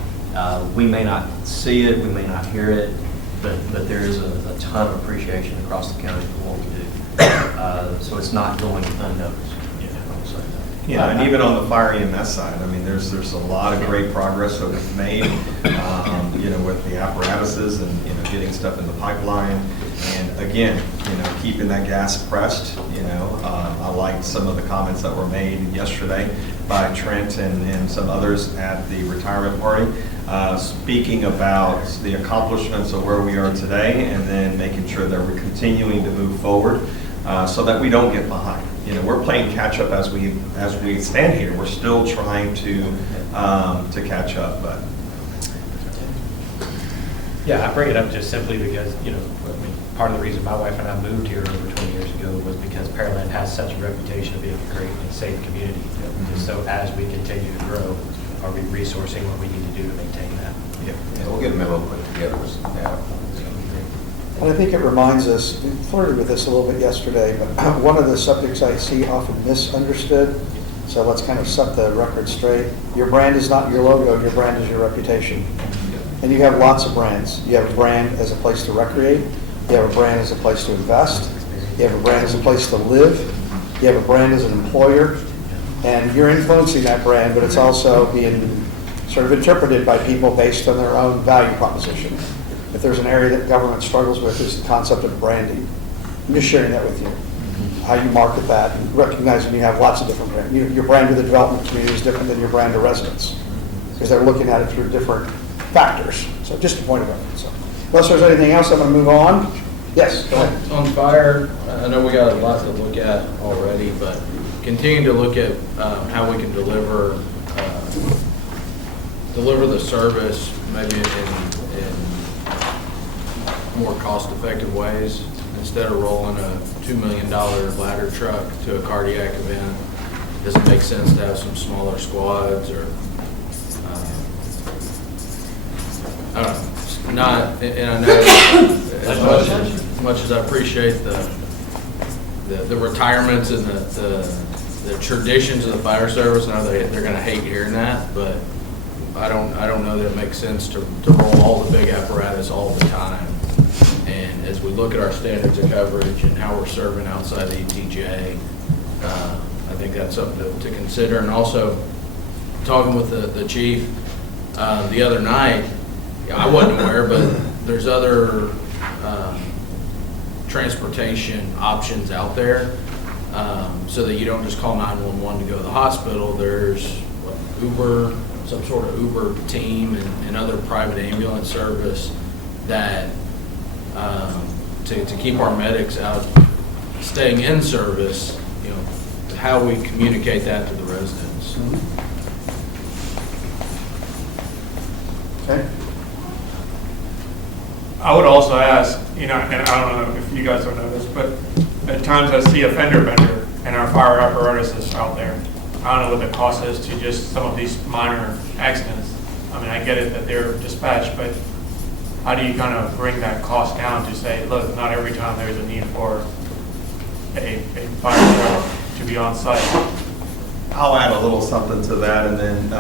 We may not see it, we may not hear it, but there is a ton of appreciation across the county for what we do. So it's not going unnoticed. Yeah, and even on the fire EMS side, I mean, there's a lot of great progress that we've made, you know, with the apparatuses and, you know, getting stuff in the pipeline. And again, you know, keeping that gas pressed, you know, I liked some of the comments that were made yesterday by Trent and some others at the retirement party, speaking about the accomplishments of where we are today, and then making sure that we're continuing to move forward so that we don't get behind. You know, we're playing catch up as we stand here. We're still trying to catch up, but. Yeah, I bring it up just simply because, you know, I mean, part of the reason my wife and I moved here over 20 years ago was because Pearland has such a reputation of being a great and safe community. And so as we continue to grow, are we resourcing what we need to do to maintain that? Yeah, we'll get a memo put together with some data. And I think it reminds us, we flirted with this a little bit yesterday, but one of the subjects I see often misunderstood, so let's kind of set the record straight. Your brand is not your logo, your brand is your reputation. And you have lots of brands. You have a brand as a place to recreate, you have a brand as a place to invest, you have a brand as a place to live, You have a brand as an employer, and you're influencing that brand, but it's also being sort of interpreted by people based on their own value proposition. If there's an area that government struggles with, is the concept of branding. I'm just sharing that with you. How you market that, and recognizing you have lots of different brands. Your brand to the development community is different than your brand to residents, because they're looking at it through different factors. So just a point of reference. So, unless there's anything else, I'm going to move on. Yes, go ahead. On fire, I know we got a lot to look at already, but continue to look at how we can deliver the service maybe in more cost-effective ways. Instead of rolling a $2 million ladder truck to a cardiac event, does it make sense to have some smaller squads or, I don't know, it's not, and I know as much as I appreciate the retirements and the traditions of the fire service, I know they're gonna hate hearing that, but I don't know that it makes sense to roll all the big apparatus all the time. And as we look at our standards of coverage and how we're serving outside the ETJ, I think that's something to consider. And also, talking with the chief the other night, I wasn't aware, but there's other transportation options out there, so that you don't just call 911 to go to the hospital. There's Uber, some sort of Uber team, and other private ambulance service that to keep our medics out, staying in service, how we communicate that to the residents. Okay. I would also ask, and I don't know if you guys don't know this, but at times I see a fender bender and our fire apparatus is out there. I don't know what the cost is to just some of these minor accidents. I mean, I get it that they're dispatched, but how do you kind of bring that cost down to say, look, not every time there's a need for a fire truck to be on site? I'll add a little something to that, and then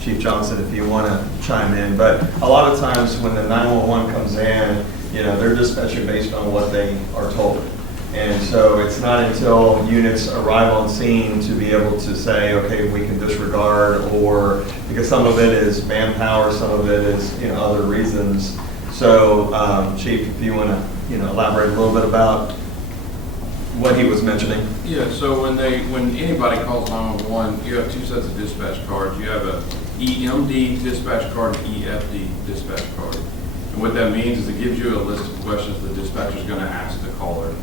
Chief Johnson, if you want to chime in. But a lot of times when the 911 comes in, they're dispatching based on what they are told. And so it's not until units arrive on scene to be able to say, okay, we can disregard, or because some of it is manpower, some of it is other reasons. So Chief, if you want to elaborate a little bit about what he was mentioning. Yeah, so when anybody calls 911, you have two sets of dispatch cards. You have a EMD dispatch card and EFD dispatch card. And what that means is it gives you a list of questions the dispatcher is going to ask the caller.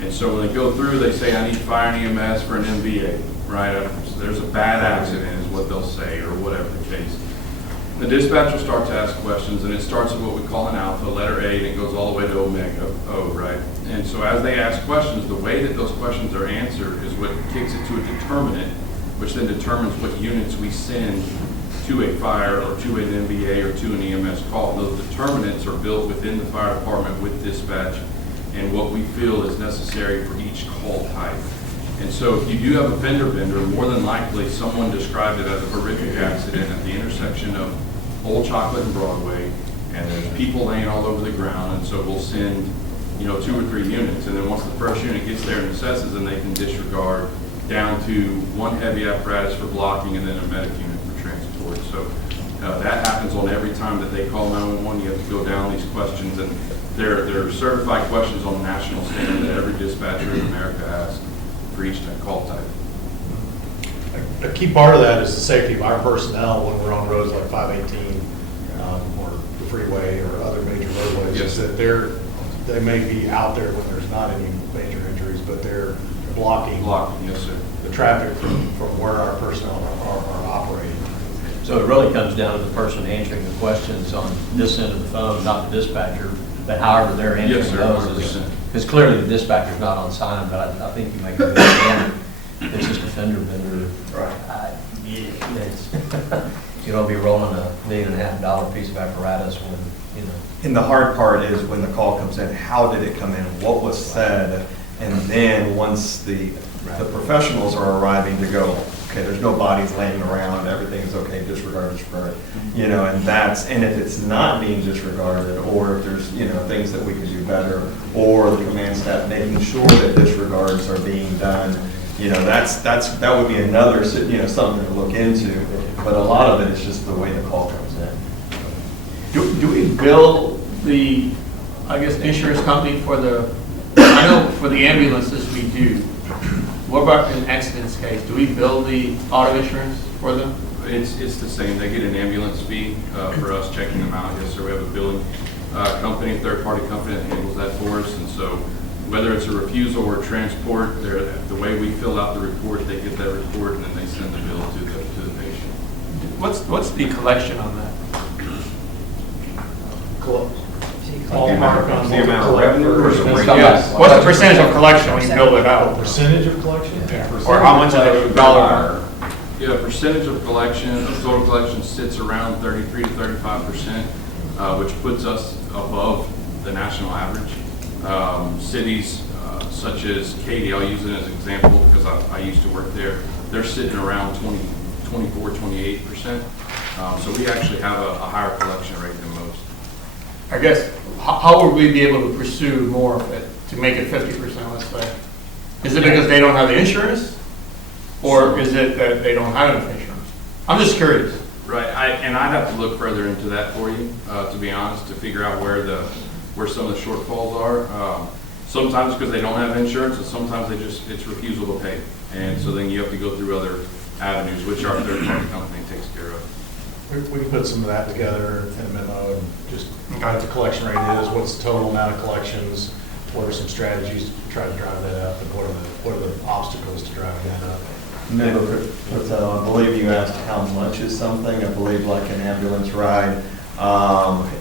And so when they go through, they say, I need fire and EMS for an MVA, right? So there's a bad accident is what they'll say, or whatever the case. The dispatcher starts to ask questions, and it starts with what we call an alpha, letter A, and it goes all the way to omega, O, right? And so as they ask questions, the way that those questions are answered is what kicks it to a determinant, which then determines what units we send to a fire or to an MVA or to an EMS call. And those determinants are built within the fire department with dispatch and what we feel is necessary for each call type. And so if you do have a fender bender, more than likely someone described it as a horrific accident at the intersection of Old Chocolate and Broadway, and there's people laying all over the ground, and so we'll send 2 or 3 units, and then once the first unit gets there and assesses, then they can disregard down to one heavy apparatus for blocking and then a medic unit for transport. So that happens on every time that they call 911. You have to go down these questions, and they're certified questions on national standard that every dispatcher in America asks for each call type. A key part of that is the safety of our personnel when we're on roads like 518 or the freeway or other major roadways. Yes. Is that they may be out there when there's not any major injuries, but they're blocking yes, sir, the traffic from where our personnel are operating. So it really comes down to the person answering the questions on this end of the phone, not the dispatcher, but however they're answering Yes, sir, those. 100%. Because clearly the dispatcher's not on sign, but I think you make a good point. It's just a fender bender. Right. You don't be rolling $1.5 million piece of apparatus when, And the hard part is when the call comes in, how did it come in? What was said? And then once the The professionals are arriving to go, okay, there's no bodies laying around, everything is okay, disregard, disregard. You know, and if it's not being disregarded, or if there's, things that we could do better, or the command staff making sure that disregards are being done, that would be another, something to look into. But a lot of it is just the way the call comes in. Do we bill the, insurance company for I know for the ambulances we do. What about in accidents case? Do we bill the auto insurance for them? It's the same. They get an ambulance fee for us checking them out. Yes, sir. We have a billing company, third-party company that handles that for us. And so whether it's a refusal or transport, the way we fill out the report, they get that report and then they send the bill to the patient. What's the collection on that? Ballpark on The amount of revenue or the rate? Yes. What's the percentage of collection when you bill it out? Percentage of collection? Or how much of the dollar? Yeah, percentage of collection, of total collection sits around 33 to 35%, which puts us above the national average. Cities such as Katy, I'll use it as an example because I used to work there, they're sitting around 24, 28%. So we actually have a higher collection rate than most. I guess, how would we be able to pursue more of it, to make it 50%, let's say? Is it because they don't have the insurance? Or is it that they don't have enough insurance? I'm just curious. Right, and I'd have to look further into that for you, to be honest, to figure out where some of the shortfalls are. Sometimes because they don't have insurance, and sometimes it's refusal to pay. And so then you have to go through other avenues, which our third-party company takes care of. We can put some of that together in a memo and just what the collection rate is, what's the total amount of collections, what are some strategies to try to drive that up, and what are the obstacles to driving that up. I believe you asked how much is something. I believe like an ambulance ride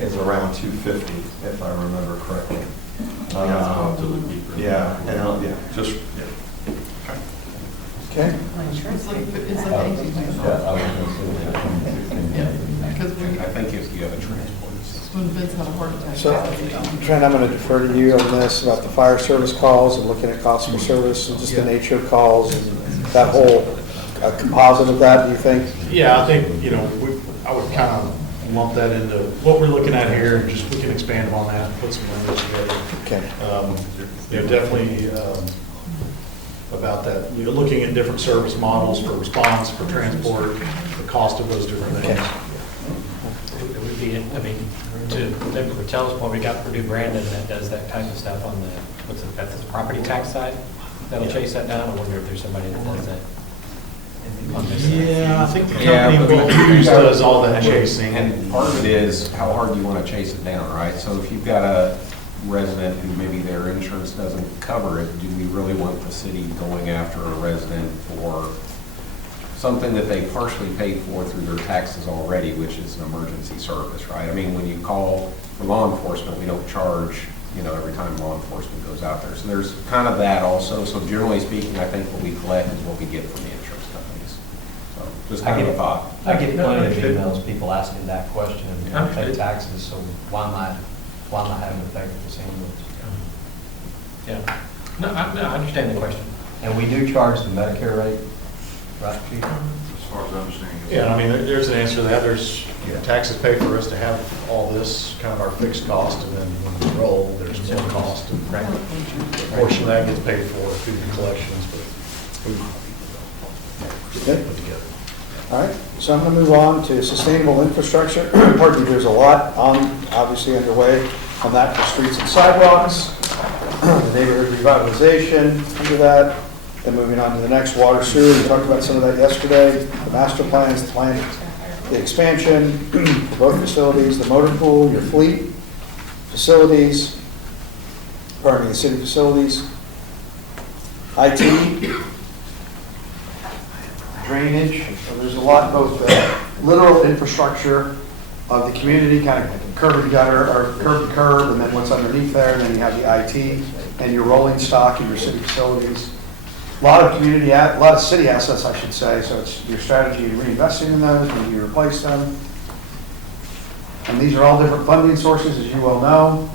is around $250, if I remember correctly. Yeah, just. Okay. It's like 18. Because I think if you have a transport. when Vince had a heart attack. So, Trent, I'm going to defer to you on this about the fire service calls and looking at cost per service and just the nature of calls and that whole composite of that, do you think? Yeah, I think, I would kind of lump that into what we're looking at here, and just we can expand upon that and put some numbers together. Okay. Definitely about that, looking at different service models for response, for transport, the cost of those different things. Okay. It would be, to Rachel's point, we got Purdue Brandon that does that type of stuff on that's the property tax side. That'll chase that down. I wonder if there's somebody that does that. Yeah, I think the company we use does all that chasing. And part of it is how hard you want to chase it down, right? So if you've got a resident who maybe their insurance doesn't cover it, do we really want the city going after a resident for something that they partially paid for through their taxes already, which is an emergency service, right? I mean, when you call for law enforcement, we don't charge, every time law enforcement goes out there. So there's kind of that also. So generally speaking, I think what we collect is what we get from the insurance companies. So just kind of a thought. I get plenty of emails, people asking that question, I pay taxes, so why am I having to pay for this ambulance? Yeah. No, I understand the question. And we do charge the Medicare rate, right, Chief? As far as I understand. Yeah, I mean, there's an answer to that. There's, taxes pay for us to have all this, kind of our fixed cost, and then when we roll, there's more cost. And a portion of that gets paid for through the collections, but we put together. All right, so I'm going to move on to sustainable infrastructure. Pardon me, there's a lot obviously underway on that for streets and sidewalks, the neighborhood revitalization under that, then moving on to the next, water sewer. We talked about some of that yesterday, the master plans, the expansion, for both facilities, the motor pool, your fleet, facilities, the city facilities, IT, drainage. So there's a lot, both literal infrastructure of the community, kind of curb and gutter, or curb to curb, and then what's underneath there, and then you have the IT, and your rolling stock in your city facilities. A lot of city assets, I should say, so it's your strategy in reinvesting in those, maybe you replace them. And these are all different funding sources, as you well know.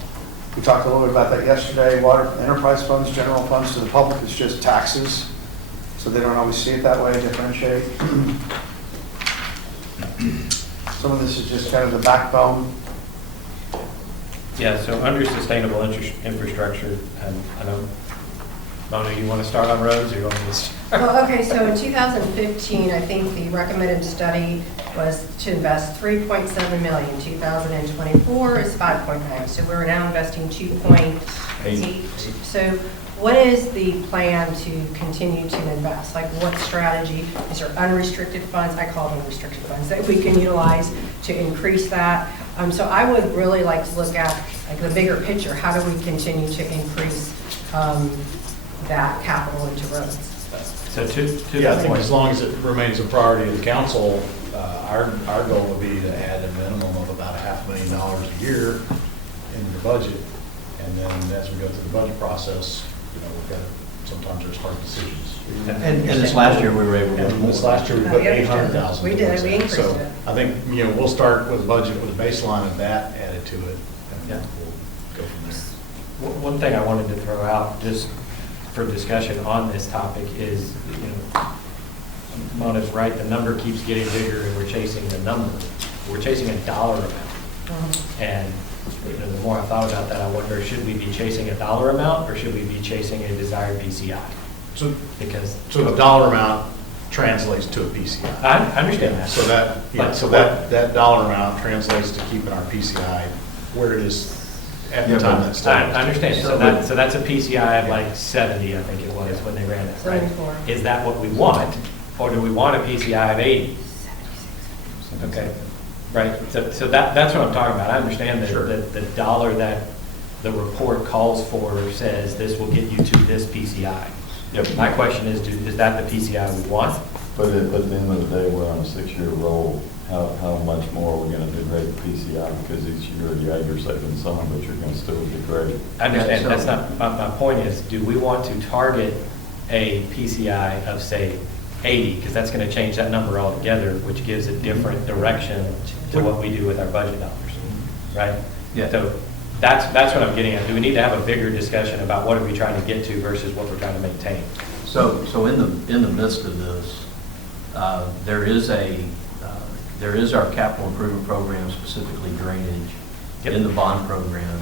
We talked a little bit about that yesterday. Water enterprise funds, general funds to the public, it's just taxes. so they don't always see it that way, differentiate. Some of this is just kind of the backbone. Yeah, so under sustainable infrastructure, and I know, Mona, you want to start on roads, or you want me to start? Well, okay, so in 2015, I think the recommended study was to invest 3.7 million. 2024 is 5.9, so we're now investing 2.8. So what is the plan to continue to invest? Like, what strategy? Is there unrestricted funds? I call them restricted funds that we can utilize to increase that. So I would really like to look at like the bigger picture. How do we continue to increase that capital into roads? So to Yeah, I that think point, as long as it remains a priority of the council, our goal would be to add a minimum of about $500,000 a year into the budget. And then as we go through the budget process, we've got, sometimes there's hard decisions. And this last year, we were able to. And this last year, we put Yeah, 800,000. we did, we increased So it. I think, we'll start with a budget with a baseline of that added to it, and then we'll go from there. one thing I wanted to throw out, just for discussion on this topic, is, Mona's right, the number keeps getting bigger and we're chasing the number. We're chasing a dollar amount. And the more I thought about that, I wonder, should we be chasing a dollar amount or should we be chasing a desired PCI? So So the dollar amount translates to a PCI. I understand that. So that dollar amount translates to keeping our PCI where it is at the time that's done. I understand. So that's a PCI of like 70, I think it was, when they ran it, right? 74. Is that what we want, or do we want a PCI of 80? Okay, right, so that's what I'm talking about. I understand that the dollar that the report calls for says this will get you to this PCI. Yep. My question is that the PCI we want? But at the end of the day, we're on a 6-year roll. How much more are we going to degrade the PCI? Because each year, you're saving some, but you're going to still degrade. I understand, that's not, my point is, do we want to target a PCI of, say, 80? Because that's going to change that number altogether, which gives a different direction to what we do with our budget dollars, right? Yeah. So that's what I'm getting at. Do we need to have a bigger discussion about what are we trying to get to versus what we're trying to maintain? So in the midst of this, there is our capital improvement program, specifically drainage, in the bond program.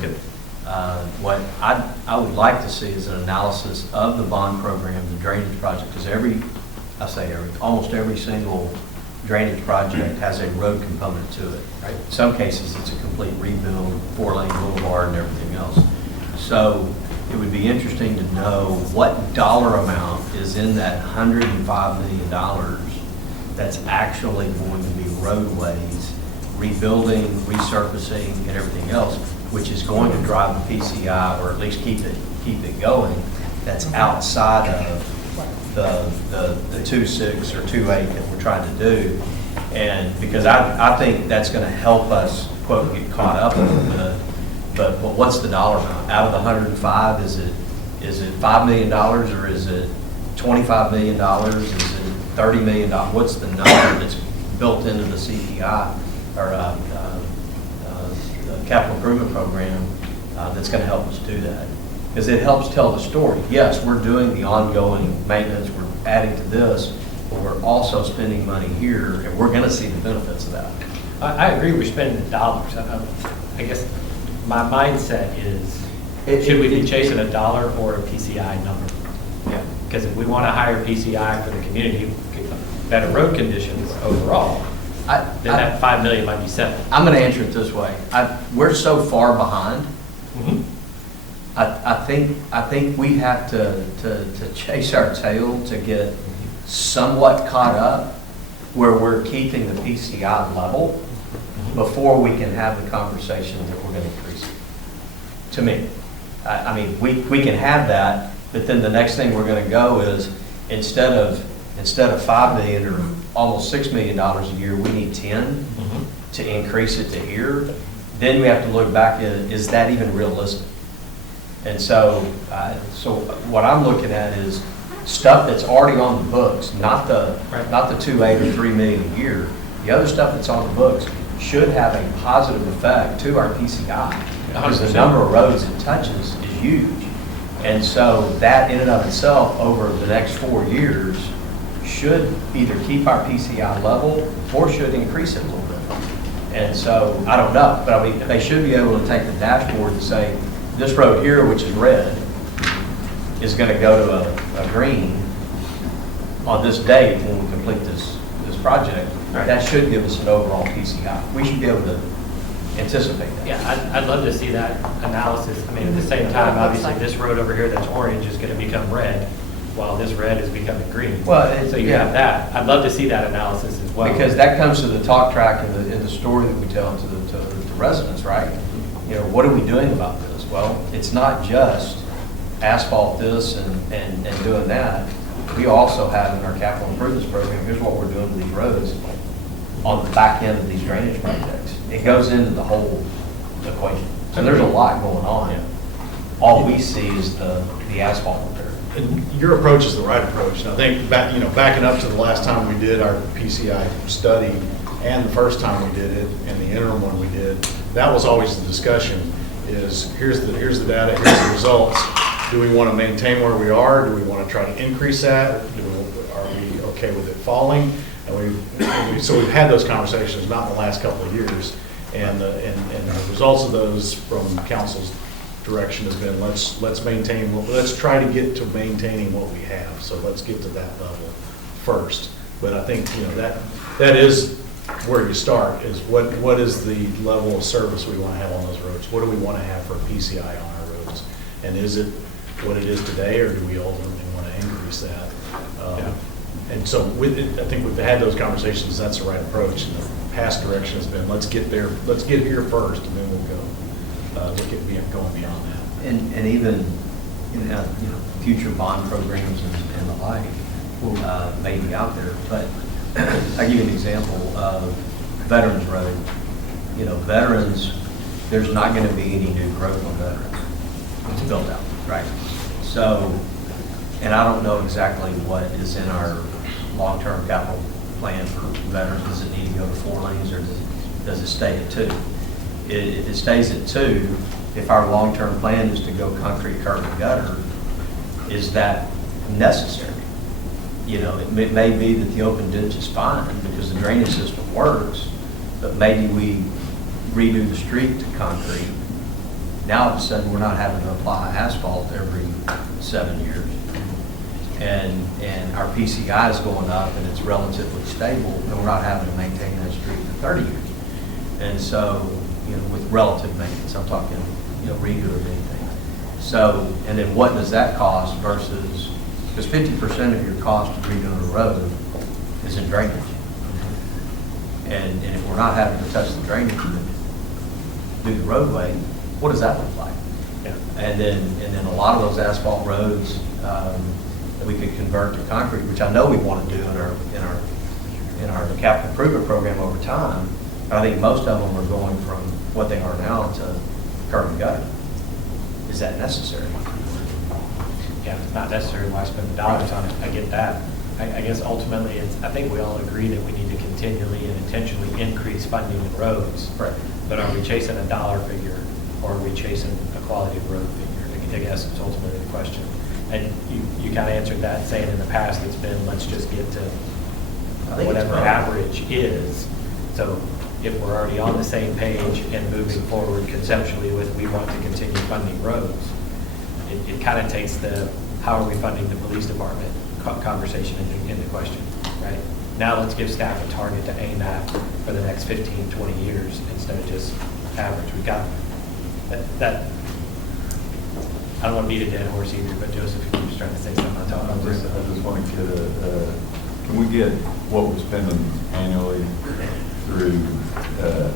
What I would like to see is an analysis of the bond program, the drainage project, because almost every single drainage project has a road component to it. Right? In some cases, it's a complete rebuild, 4-lane boulevard and everything else. So it would be interesting to know what dollar amount is in that $105 million that's actually going to be roadways, rebuilding, resurfacing, and everything else, which is going to drive the PCI, or at least keep it going, that's outside of the 2.6 or 2.8 that we're trying to do. And because I think that's going to help us, quote, get caught up a little bit. But what's the dollar amount? Out of the 105, is it $5 million, or is it $25 million? Is it $30 million? What's the number that's built into the CPI or the capital improvement program that's going to help us do that? Because it helps tell the story. Yes, we're doing the ongoing maintenance, we're adding to this, but we're also spending money here, and we're going to see the benefits of that. I agree we're spending the dollars. I guess my mindset is, should we be chasing a dollar or a PCI number? Yeah. Because if we want a higher PCI for the community, better road conditions overall, then that 5 million might be 7. I'm going to answer it this way. We're so far behind. Mm-hmm. I think we have to chase our tail to get somewhat caught up where we're keeping the PCI level before we can have the conversation that we're going to increase it. To me, I mean, we can have that, but then the next thing we're going to go is instead of $5 million or almost $6 million a year, we need 10 to increase it to here. Then we have to look back at, is that even realistic? And so what I'm looking at is stuff that's already on the books, not the 2.8 or 3 million a year. The other stuff that's on the books should have a positive effect to our PCI because the number of roads it touches is huge. And so that in and of itself, over the next 4 years, should either keep our PCI level or should increase it a little bit. And so, I don't know, but I mean, they should be able to take the dashboard and say, this road here, which is red, is going to go to a green on this date when we complete this project. That should give us an overall PCI. We should be able to anticipate that. Yeah, I'd love to see that analysis. I mean, at the same time, obviously, this road over here that's orange is going to become red, while this red is becoming green. Well, so you have that. I'd love to see that analysis as well. Because that comes to the talk track in the story that we tell to the residents, right? You know, what are we doing about this? Well, it's not just asphalt this and doing that. We also have in our capital improvements program, here's what we're doing to these roads on the back end of these drainage projects. It goes into the whole equation. So there's a lot going on. All we see is the asphalt repair. And your approach is the right approach. And I think backing up to the last time we did our PCI study and the first time we did it and the interim one we did, that was always the discussion is here's the data, here's the results. Do we want to maintain where we are? Do we want to try to increase that? Are we okay with it falling? And so we've had those conversations, not in the last couple of years. And the results of those from council's direction has been let's maintain, let's try to get to maintaining what we have. So let's get to that level first. But I think that is where you start is what is the level of service we want to have on those roads? What do we want to have for PCI on our roads? And is it what it is today, or do we ultimately want to increase that? And so I think we've had those conversations. That's the right approach. And the past direction has been let's get here first, and then we'll go look at going beyond that. And even future bond programs and the like may be out there. But I'll give you an example of Veterans Road. Veterans, there's not going to be any new growth on Veterans. It's built out, right? So, and I don't know exactly what is in our long-term capital plan for veterans. Does it need to go to 4 lanes or does it stay at 2? If it stays at 2, if our long-term plan is to go concrete, curb, and gutter, is that necessary? It may be that the open ditch is fine because the drainage system works, but maybe we redo the street to concrete. Now all of a sudden we're not having to apply asphalt every 7 years. And our PCI is going up and it's relatively stable, and we're not having to maintain that street for 30 years. And so, with relative maintenance, I'm talking, redo of anything. So, and then what does that cost versus, because 50% of your cost of redoing a road is in drainage. And if we're not having to touch the drainage to do the roadway, what does that look like? Yeah. And then a lot of those asphalt roads that we could convert to concrete, which I know we want to do in our capital improvement program over time. But I think most of them are going from what they are now to curb and gutter. Is that necessary? Yeah, if it's not necessary, why spend the dollars on it? I get that. I guess ultimately, I think we all agree that we need to continually and intentionally increase funding in roads. Right. But are we chasing a dollar figure, or are we chasing a quality of road figure? I guess it's ultimately the question. And you kind of answered that saying in the past it's been let's just get to whatever average is. So if we're already on the same page and moving forward conceptually with we want to continue funding roads, it kind of takes the how are we funding the police department conversation into question, right? Now let's give staff a target to aim at for the next 15, 20 years instead of just average. We've got that. I don't want to beat a dead horse either, but Joseph, if you were trying to say something, I just want to get can we get what we're spending annually through the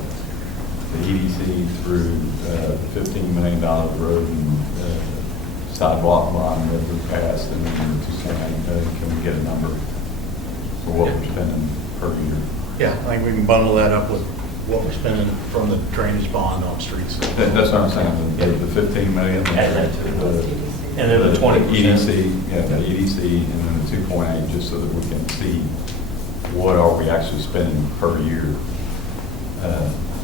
EDC, through $15 million road and sidewalk bond that we passed, and then just can we get a number for what we're spending per year? Yeah, I think we can bundle that up with what we're spending from the drainage bond on streets. That's what I'm saying, the 15 million. And then the 20%. EDC, the EDC, and then the 2.8, just so that we can see what are we actually spending per year.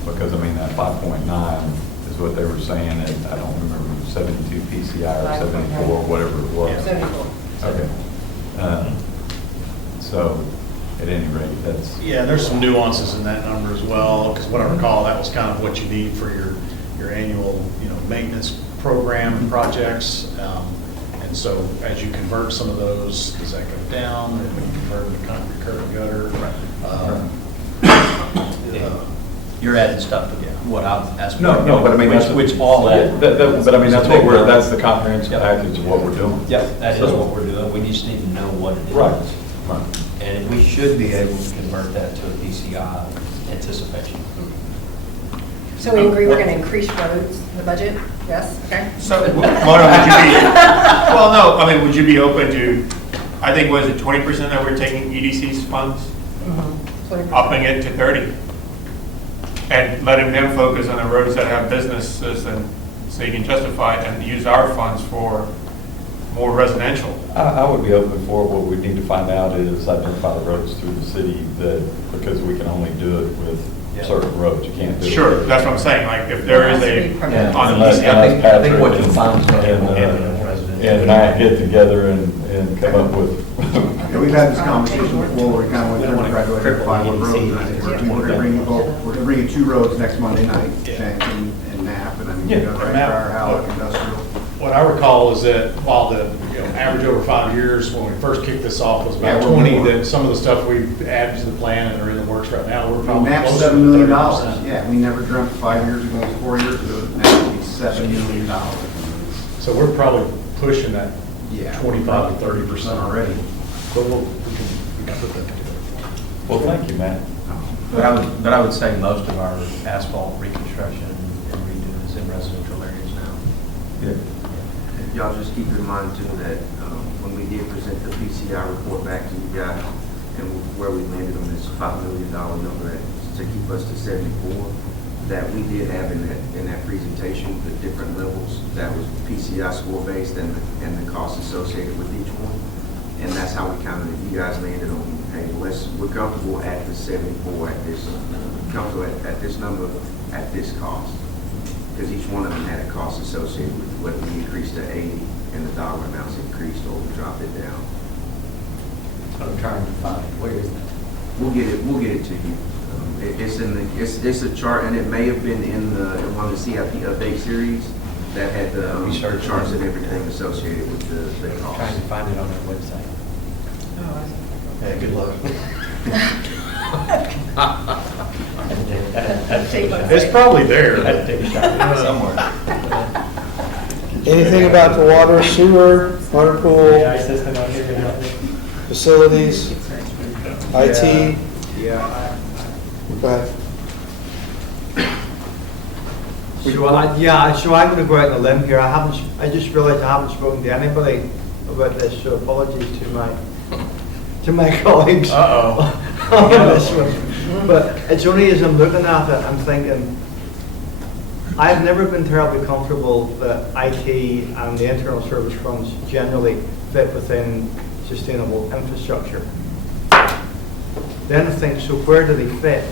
Because, that 5.9 is what they were saying, I don't remember 72 PCI or 74, whatever it was. 74. Okay. So, at any rate, that's. Yeah, there's some nuances in that number as well, because what I recall, that was kind of what you need for your annual, maintenance program and projects. And so as you convert some of those, does that go down? If we convert to concrete curb and gutter? You're adding stuff to what I've asked. No, but I mean, Which all that. But I mean, that's that's the comprehensive package of what we're doing. Yep, that is what we're doing. We just need to know what it is. Right. And we should be able to convert that to a PCI anticipation. So we agree we're going to increase roads, the budget? Yes, okay. So, would you be, well, no, I mean, would you be open to, I think, was it 20% that we're taking EDC's funds? Upping it to 30? And letting them focus on the roads that have businesses and so you can justify it and use our funds for more residential? I would be open for it. What we need to find out is identify the roads through the city that, because we can only do it with certain roads. You can't do it. Sure, that's what I'm saying, like, if there is a, on Unless EDC, I think what you'll find is and Matt get together and come up with. Yeah, we've had this conversation before, where we kind of went through and graduated 5 roads, and I think we're gonna bring you both, we're gonna bring you 2 roads next Monday night, Shank and Knapp, and I mean, we're gonna Matt, our Halleck Industrial. What I recall is that while the average over 5 years, when we first kicked this off, was about Yeah, we're 20, more. that some of the stuff we've added to the plan and are in the works right now, we're I mean, probably Knapp's close to $7 million. 30%. Yeah, we never dreamt 5 years ago, 4 years ago, that would be $7 million. So we're probably pushing that Yeah, 25 to 30% already. But we can put that together. Well, thank you, Matt. But I would say most of our asphalt reconstruction and redo is in residential areas now. Yeah. Y'all just keep in mind too that when we did present the PCI report back to you guys and where we landed on this $5 million number to keep us to 74, that we did have in that presentation the different levels that was PCI score based and the costs associated with each one. And that's how we kind of, you guys landed on, hey, we're comfortable at the 74 at this, comfortable at this number at this cost. Because each one of them had a cost associated with whether we increased to 80 and the dollar amounts increased or we dropped it down. I'm trying to find it. Where is that? We'll get it to you. It's a chart, and it may have been in one of the CIP update series that had the charts and everything associated with the cost. Trying to find it on their website. Yeah, good luck. It's probably there. Somewhere. Anything about the water, sewer, water pool, facilities, IT? Yeah. Go ahead. So I'm going to go out on a limb here. I just realized I haven't spoken to anybody about this, so apologies to my colleagues. On this one. But it's only as I'm looking at it, I'm thinking, I've never been terribly comfortable that IT and the internal service funds generally fit within sustainable infrastructure. Then I think, so where do they fit?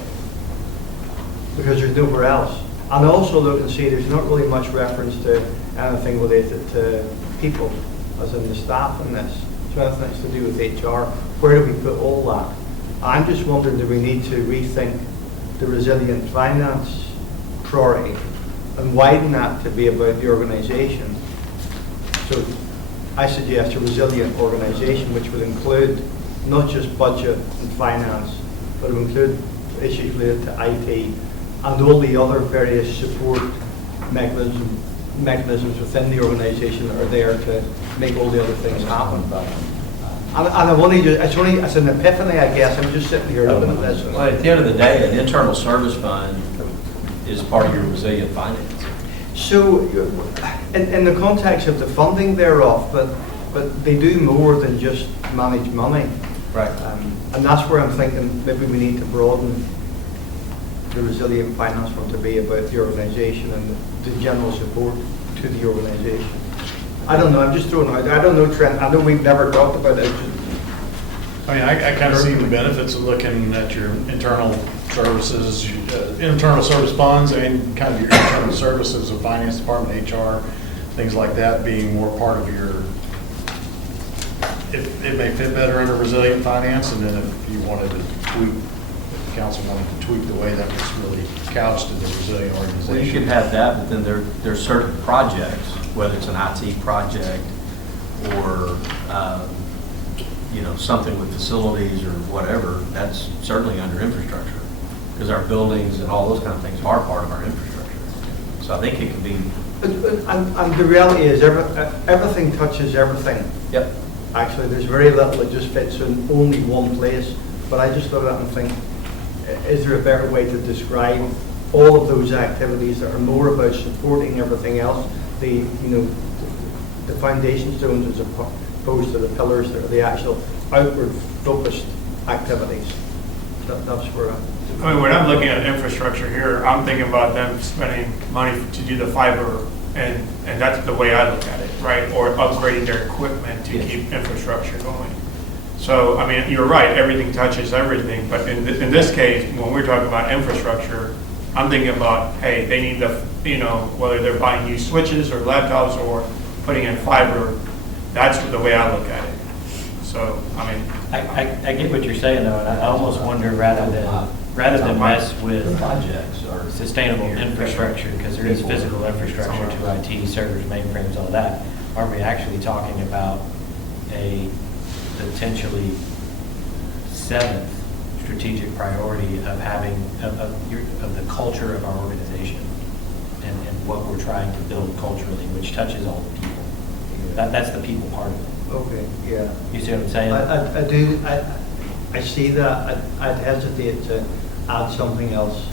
Because there's nowhere else. And I also look and see there's not really much reference to anything related to people, as in the staff in this. So anything to do with HR. Where do we put all that? I'm just wondering, do we need to rethink the resilient finance priority and widen that to be about the organisation? So I suggest a resilient organisation which would include not just budget and finance, but it would include issues related to IT and all the other various support mechanisms within the organisation that are there to make all the other things happen. And I've only just, it's an epiphany, I guess. I'm just sitting here looking at this. Well, at the end of the day, an internal service fund is part of your resilient finance. So, in the context of the funding thereof, but they do more than just manage money. Right. And that's where I'm thinking maybe we need to broaden the resilient finance fund to be about the organisation and the general support to the organisation. I don't know, I'm just throwing out, I don't know, Trent, I know we've never talked about it. I mean, I kind of see the benefits of looking at your internal services, internal service funds and kind of your internal services of finance department, HR, things like that being more part of your, it may fit better under resilient finance, and then if you wanted to tweak, if the council wanted to tweak the way that was really couched in the resilient organization. Well, you could have that, but then there's certain projects, whether it's an IT project or, something with facilities or whatever, that's certainly under infrastructure. Because our buildings and all those kind of things are part of our infrastructure. So I think it could be. And the reality is, everything touches everything. Yep. Actually, there's very little that just fits in only one place. But I just look at it and think, is there a better way to describe all of those activities that are more about supporting everything else? The foundation stones as opposed to the pillars that are the actual outward focused activities. That's where I mean, when I'm looking at infrastructure here, I'm thinking about them spending money to do the fiber, and that's the way I look at it, right? Or upgrading their equipment to keep infrastructure going. So, I mean, you're right, everything touches everything, but in this case, when we're talking about infrastructure, I'm thinking about, hey, they need the, whether they're buying new switches or laptops or putting in fiber, that's the way I look at it. So, I mean. I get what you're saying though, and I almost wonder rather than mess with projects or sustainable infrastructure, because there is physical infrastructure to IT, servers, mainframes, all that, aren't we actually talking about a potentially seventh strategic priority of having, of the culture of our organization and what we're trying to build culturally, which touches all the people. That's the people part of it. Okay, yeah. You see what I'm saying? I do. I see that. I'd hesitate to add something else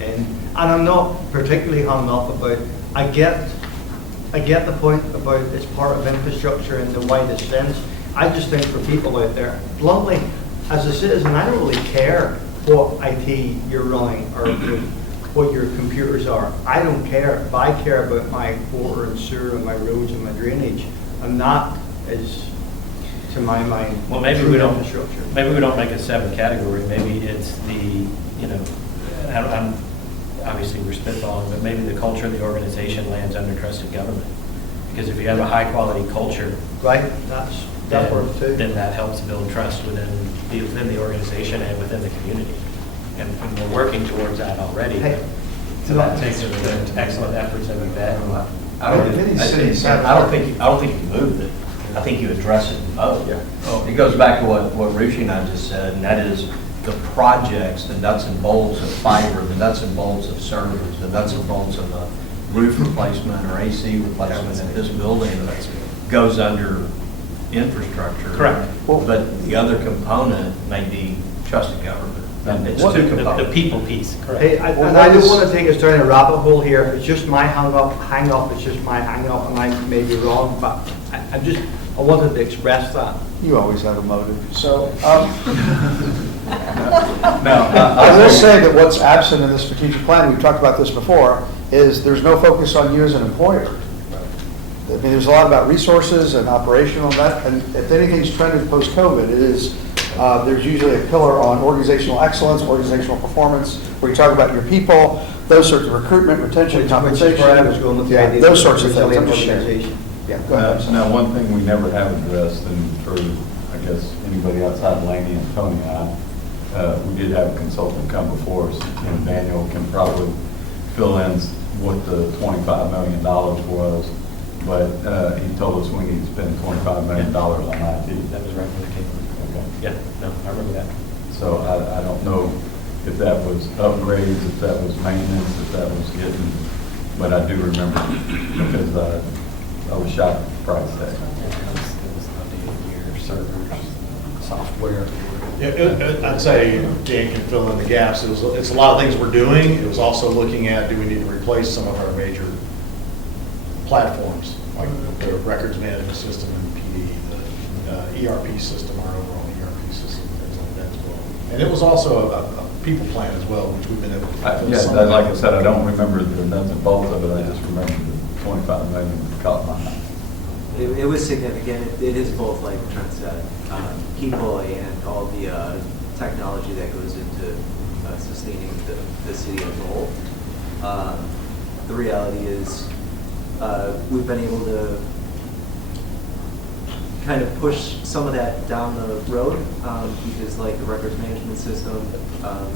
in, and I'm not particularly hung up about. I get the point about it's part of infrastructure in the widest sense. I just think for people out there, bluntly, as a citizen, I don't really care what IT you're running or what your computers are. I don't care. But I care about my water and sewer and my roads and my drainage, and that is, to my mind, well, maybe we don't make a separate category. Maybe it's the, I'm obviously we're spitballing, but maybe the culture of the organization lands under trusted government. Because if you have a high quality culture, right, that's worth too. Then that helps build trust within the organization and within the community. And we're working towards that already. So that takes excellent efforts of Yvette. I don't think you move it. I think you address it in both. Yeah. It goes back to what Ruchi and I just said, and that is the projects, the nuts and bolts of fiber, the nuts and bolts of servers, the nuts and bolts of a roof replacement or AC replacement in this building goes under infrastructure. Correct. But the other component may be trusted government. It's two components. The people piece. Correct. Hey, I don't want to take us down a rabbit hole here. It's just my hang up. It's just my hang up, and I may be wrong, but I wanted to express that. You always have a motive. So, no, I will say that what's absent in the strategic plan, we've talked about this before, is there's no focus on you as an employer. I mean, there's a lot about resources and operational and that, and if anything's trended post-COVID, it is there's usually a pillar on organizational excellence, organizational performance, where you talk about your people, those sorts of recruitment, retention, compensation, those sorts of things. I'm just sharing. Yeah, go ahead. Now, one thing we never have addressed, and for, I guess, anybody outside Laney and Tony and I, we did have a consultant come before us, and Daniel can probably fill in what the $25 million was, but he told us we need to spend $25 million on IT. That was right where it came from. Okay. Yeah, no, I remember that. So I don't know if that was upgrades, if that was maintenance, if that was getting, but I do remember because I was shocked at the price tag. Servers, software. I'd say Dan can fill in the gaps. It's a lot of things we're doing. It was also looking at, do we need to replace some of our major platforms, like the records management system and PD, the ERP system, our overall ERP system, things like that as well. And it was also a people plan as well, which we've been able to fulfill. Yeah, like I said, I don't remember the nuts and bolts of it. I just remember the 25 million that caught my eye. It was significant. It is both, like Trent said, people and all the technology that goes into sustaining the city as a whole. The reality is we've been able to kind of push some of that down the road, because like the records management system,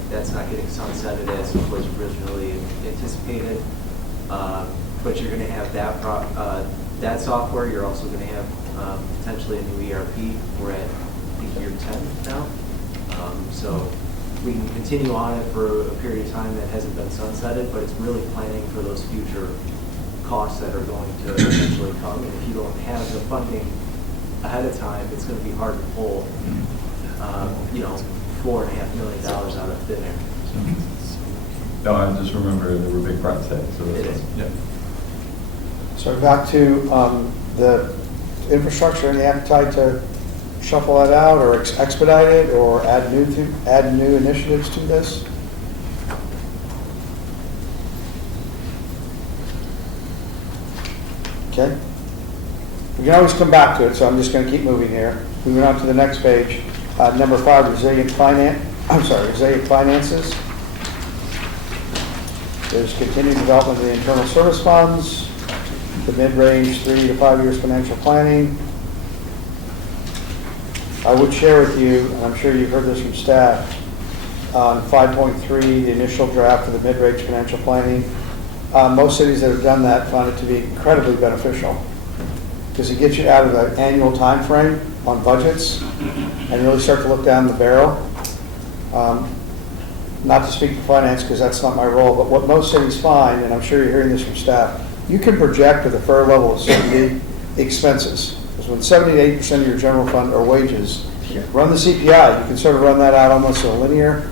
that's not getting sunsetted as was originally anticipated. But you're going to have that software. You're also going to have potentially a new ERP. We're at, I think, year 10 now. So we can continue on it for a period of time that hasn't been sunsetted, but it's really planning for those future costs that are going to eventually come. And if you don't have the funding ahead of time, it's going to be hard to pull, $4.5 million out of thin air. No, I just remember there were big price tags. So It is. Yeah. So back to the infrastructure and the appetite to shuffle that out or expedite it or add new initiatives to this? Okay. We can always come back to it, so I'm just going to keep moving here. Moving on to the next page. Number 5, resilient finances. There's continued development of the internal service funds, the mid-range 3 to 5 years financial planning. I would share with you, and I'm sure you've heard this from staff, on 5.3, the initial draft of the mid-range financial planning. Most cities that have done that find it to be incredibly beneficial because it gets you out of the annual time frame on budgets and really start to look down the barrel. Not to speak to finance because that's not my role, but what most cities find, and I'm sure you're hearing this from staff, you can project with a fair level of certainty expenses. Because when 70 to 80% of your general fund are wages, run the CPI, you can sort of run that out almost in a linear.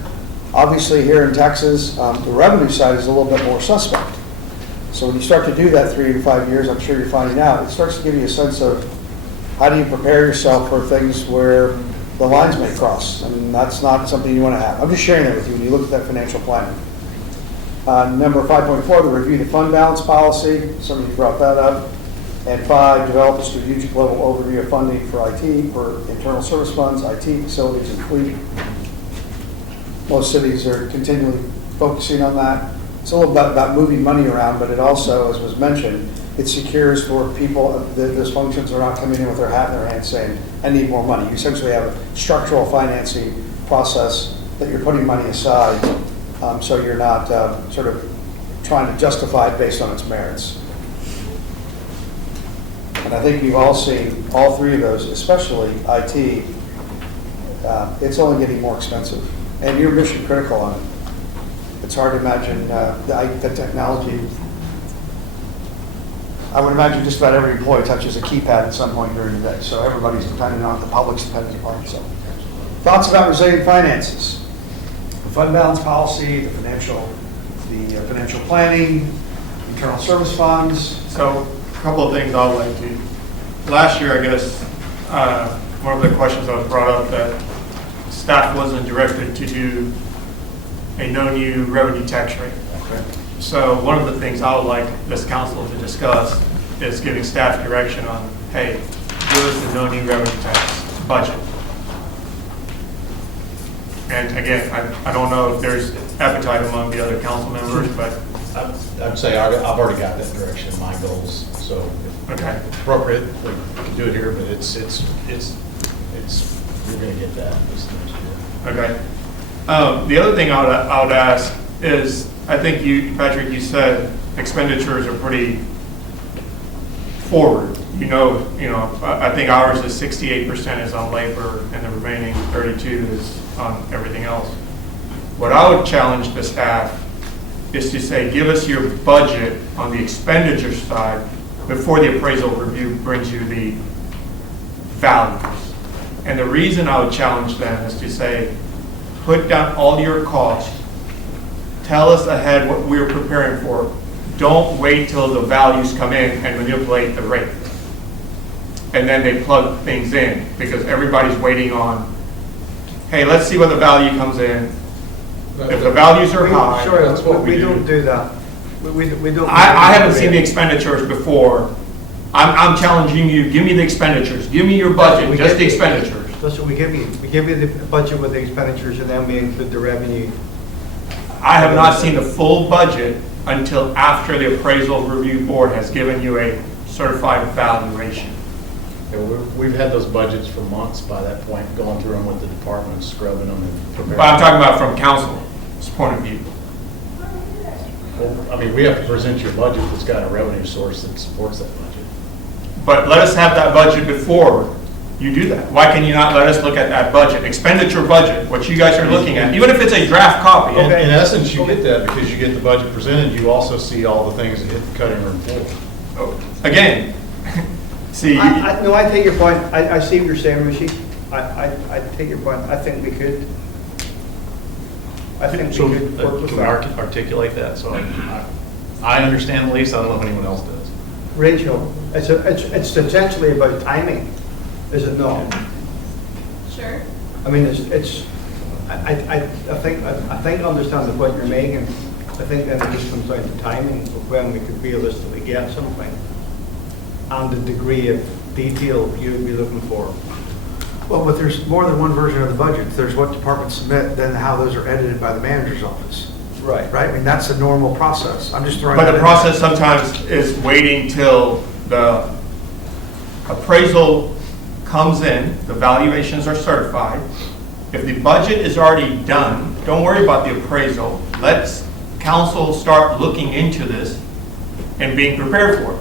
Obviously here in Texas, the revenue side is a little bit more suspect. So when you start to do that 3 to 5 years, I'm sure you're finding out, it starts to give you a sense of how do you prepare yourself for things where the lines may cross, and that's not something you want to have. I'm just sharing that with you when you look at that financial planning. Number 5.4, the review the fund balance policy. Somebody brought that up. And 5, develop a strategic level overview of funding for IT, for internal service funds, IT, facilities, and fleet. Most cities are continually focusing on that. It's a little bit about moving money around, but it also, as was mentioned, it secures for people that those functions are not coming in with their hat in their hand saying, I need more money. You essentially have a structural financing process that you're putting money aside, so you're not sort of trying to justify it based on its merits. And I think we've all seen all 3 of those, especially IT. It's only getting more expensive, and you're mission critical on it. It's hard to imagine the technology. I would imagine just about every employee touches a keypad at some point during the day, so everybody's dependent on it, the public's dependent upon it. So, thoughts about resilient finances? The fund balance policy, the financial planning, internal service funds. So, a couple of things I would like to. Last year, I guess, one of the questions that was brought up that staff wasn't directed to do a no new revenue tax rate. Okay. So one of the things I would like this council to discuss is giving staff direction on, hey, give us the no new revenue tax budget. And again, I don't know if there's appetite among the other council members, but I'd say I've already got that direction in my goals, so if okay. appropriate, we can do it here, but it's you're gonna get that this next year. Okay. The other thing I would ask is, I think you, Patrick, you said expenditures are pretty forward. I think ours is 68% is on labor and the remaining 32 is on everything else. What I would challenge the staff is to say, give us your budget on the expenditure side before the appraisal review brings you the values. And the reason I would challenge them is to say, put down all your costs, tell us ahead what we're preparing for. Don't wait till the values come in and manipulate the rate. And then they plug things in because everybody's waiting on, hey, let's see what the value comes in. If the values are high, that's what we do. Don't do that. We don't. I haven't seen the expenditures before. I'm challenging you, give me the expenditures. Give me your budget, just the expenditures. That's what we give you. We give you the budget with the expenditures and then we include the revenue. I have not seen the full budget until after the appraisal review board has given you a certified valuation. Yeah, we've had those budgets for months by that point, going through them with the departments, scrubbing them and preparing. But I'm talking about from council's point of view. Well, I mean, we have to present you a budget that's got a revenue source that supports that budget. But let us have that budget before you do that. Why can you not let us look at that budget, expenditure budget, what you guys are looking at, even if it's a draft copy? In essence, you get that because you get the budget presented, you also see all the things that hit the cutting room floor. Again, see. No, I take your point. I see what you're saying, Rishi. I take your point. I think we could work with Can we that. articulate that? So I understand the lease, I don't know if anyone else does. Rachel, it's essentially about timing, is it not? Sure. I mean, I think I understand the point you're making. I think then it just comes down to timing of when we could realistically get something and the degree of detail you would be looking for. Well, but there's more than one version of the budget. There's what departments submit, then how those are edited by the manager's office. Right. Right? I mean, that's a normal process. I'm just throwing But that the in process there. sometimes is waiting till the appraisal comes in, the valuations are certified. If the budget is already done, don't worry about the appraisal. Let's council start looking into this and being prepared for it.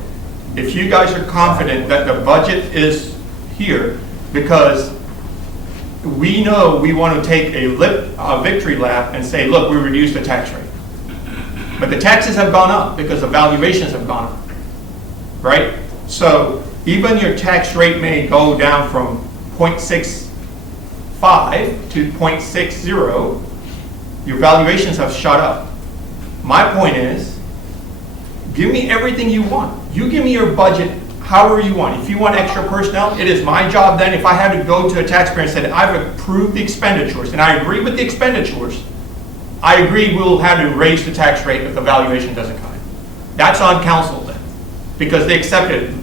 If you guys are confident that the budget is here, because we know we want to take a victory lap and say, look, we reduced the tax rate. But the taxes have gone up because the valuations have gone up, right? So even your tax rate may go down from 0.65 to 0.60, your valuations have shot up. My point is, give me everything you want. You give me your budget however you want. If you want extra personnel, it is my job then, if I had to go to a taxpayer and said, I've approved the expenditures, and I agree with the expenditures, I agree we'll have to raise the tax rate if the valuation doesn't come in. That's on council then, because they accepted it.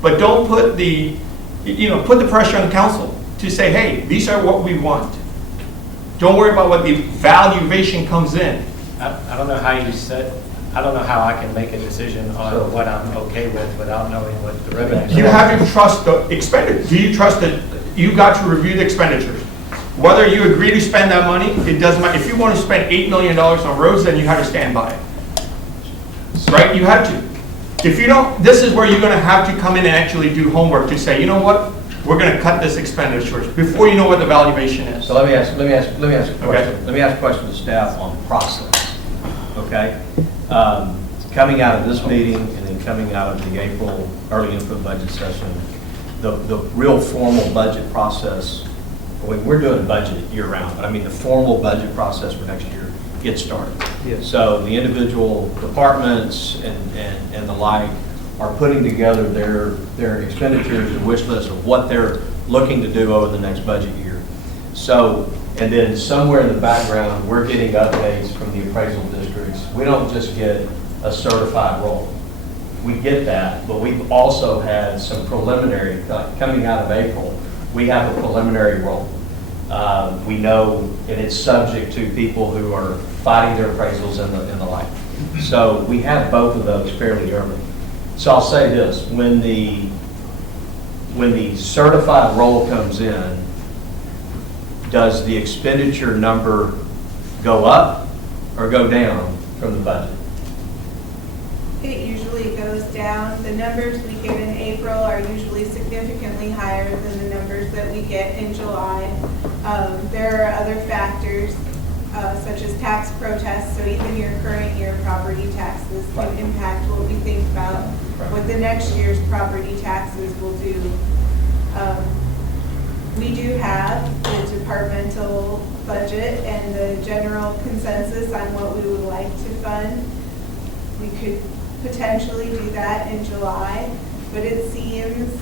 But don't put the, put the pressure on the council to say, hey, these are what we want. Don't worry about what the valuation comes in. I don't know how you said, I don't know how I can make a decision on what I'm okay with without knowing what the revenue. You have to trust the expenditure. Do you trust that you got to review the expenditures? Whether you agree to spend that money, it doesn't matter. If you want to spend $8 million on roads, then you have to stand by it. Right? You have to. If you don't, this is where you're going to have to come in and actually do homework to say, you know what? We're going to cut this expenditures before you know what the valuation is. So let me ask a question. Okay. Let me ask a question to staff on process. Okay? Coming out of this meeting and then coming out of the April early input budget session, the real formal budget process, we're doing a budget year round, but I mean the formal budget process for next year gets started. Yes. So the individual departments and the like are putting together their expenditures and wish list of what they're looking to do over the next budget year. So, and then somewhere in the background, we're getting updates from the appraisal districts. We don't just get a certified roll. We get that, but we've also had some preliminary, coming out of April, we have a preliminary roll. We know, and it's subject to people who are fighting their appraisals and the like. So we have both of those fairly early. So I'll say this, when the certified roll comes in, does the expenditure number go up or go down from the budget? It usually goes down. The numbers we get in April are usually significantly higher than the numbers that we get in July. There are other factors such as tax protests, so even your current year property taxes can impact what we think about what the next year's property taxes will do. We do have the departmental budget and the general consensus on what we would like to fund. We could potentially do that in July, but it seems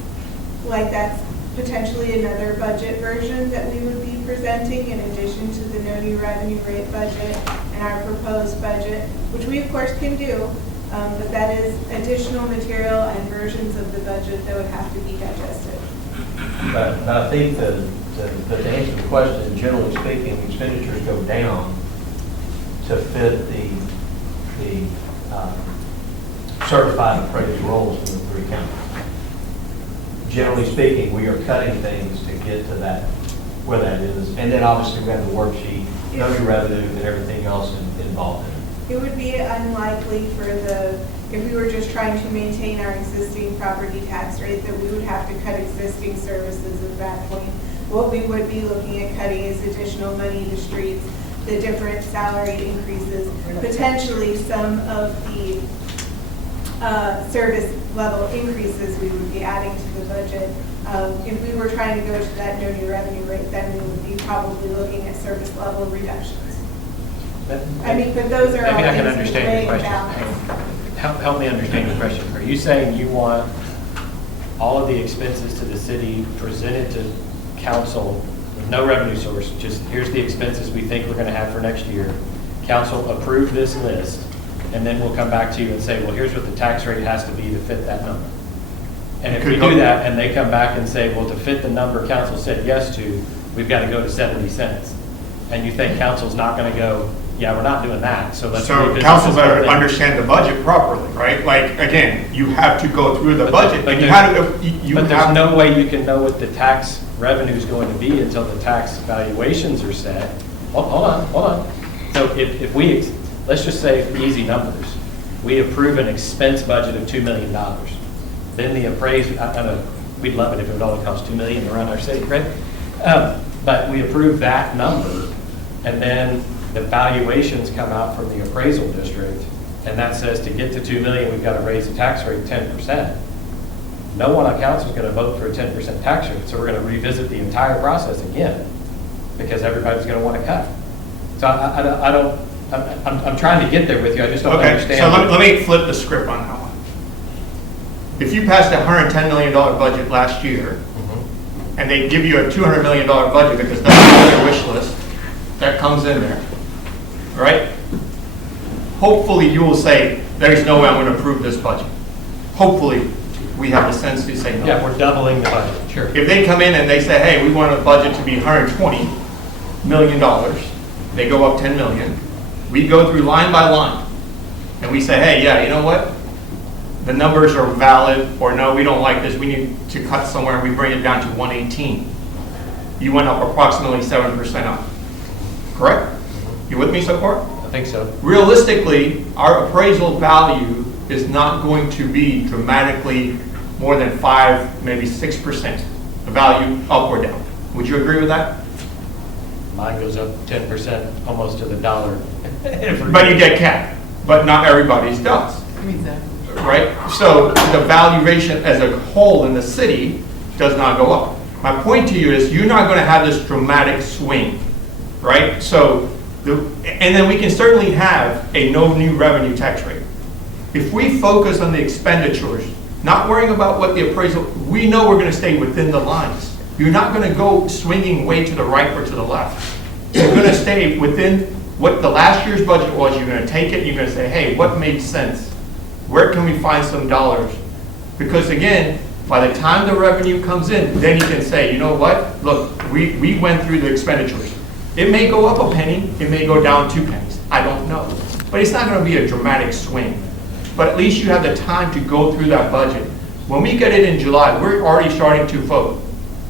like that's potentially another budget version that we would be presenting in addition to the no new revenue rate budget and our proposed budget, which we of course can do, but that is additional material and versions of the budget that would have to be digested. But I think that to answer the question, generally speaking, expenditures go down to fit the certified appraised rolls from the 3 counties. Generally speaking, we are cutting things to get to that, where that is. And then obviously we have the worksheet, no new revenue and everything else involved in it. It would be unlikely if we were just trying to maintain our existing property tax rate, that we would have to cut existing services at that point. What we would be looking at cutting is additional money to streets, the different salary increases, potentially some of the service level increases we would be adding to the budget. If we were trying to go to that no new revenue rate, then we would be probably looking at service level reductions. I mean, but those are all Maybe I can things we understand weigh your and question. balance. Help me understand your question. Are you saying you want all of the expenses to the city presented to council with no revenue source, just here's the expenses we think we're going to have for next year, council approve this list, and then we'll come back to you and say, well, here's what the tax rate has to be to fit that number? And if we do that and they come back and say, well, to fit the number council said yes to, we've got to go to 70 cents. And you think council's not going to go, yeah, we're not doing that, so let's So revisit council this whole better thing. understand the budget properly, right? Like, again, you have to go through the budget. But and you there's- have to- you But have- there's no way you can know what the tax revenue is going to be until the tax valuations are set. Hold on. So if we, let's just say easy numbers, we approve an expense budget of $2 million. Then the appraised, I know, we'd love it if it would only cost $2 million to run our city, right? But we approve that number, and then the valuations come out from the appraisal district, and that says to get to $2 million, we've got to raise the tax rate 10%. No one on council is going to vote for a 10% tax rate, so we're going to revisit the entire process again, because everybody's going to want to cut. So I'm trying to get there with you, I just don't Okay, understand. so let me flip the script on that one. If you passed a $110 million budget last year, and they give you a $200 million budget because that's your wish list, that comes in there, right? Hopefully you will say, there's no way I'm going to approve this budget. Hopefully we have the sense to say no. Yeah, we're doubling the budget, sure. If they come in and they say, hey, we want a budget to be $120 million, they go up 10 million, we go through line by line, and we say, hey, yeah, you know what? The numbers are valid, or no, we don't like this, we need to cut somewhere, and we bring it down to 118. You went up approximately 7% up, correct? You with me so far? I think so. Realistically, our appraisal value is not going to be dramatically more than 5, maybe 6%, the value up or down. Would you agree with that? Mine goes up 10%, almost to the dollar. But you get capped, but not everybody's does. Exactly. Right? So the valuation as a whole in the city does not go up. My point to you is you're not going to have this dramatic swing, right? So, and then we can certainly have a no new revenue tax rate. If we focus on the expenditures, not worrying about what the appraisal, we know we're going to stay within the lines. You're not going to go swinging way to the right or to the left. You're going to stay within what the last year's budget was. You're going to take it and you're going to say, hey, what made sense? Where can we find some dollars? Because again, by the time the revenue comes in, then you can say, you know what? Look, we went through the expenditures. It may go up a penny, it may go down 2 pennies. I don't know. But it's not going to be a dramatic swing. But at least you have the time to go through that budget. When we get it in July, we're already starting to vote.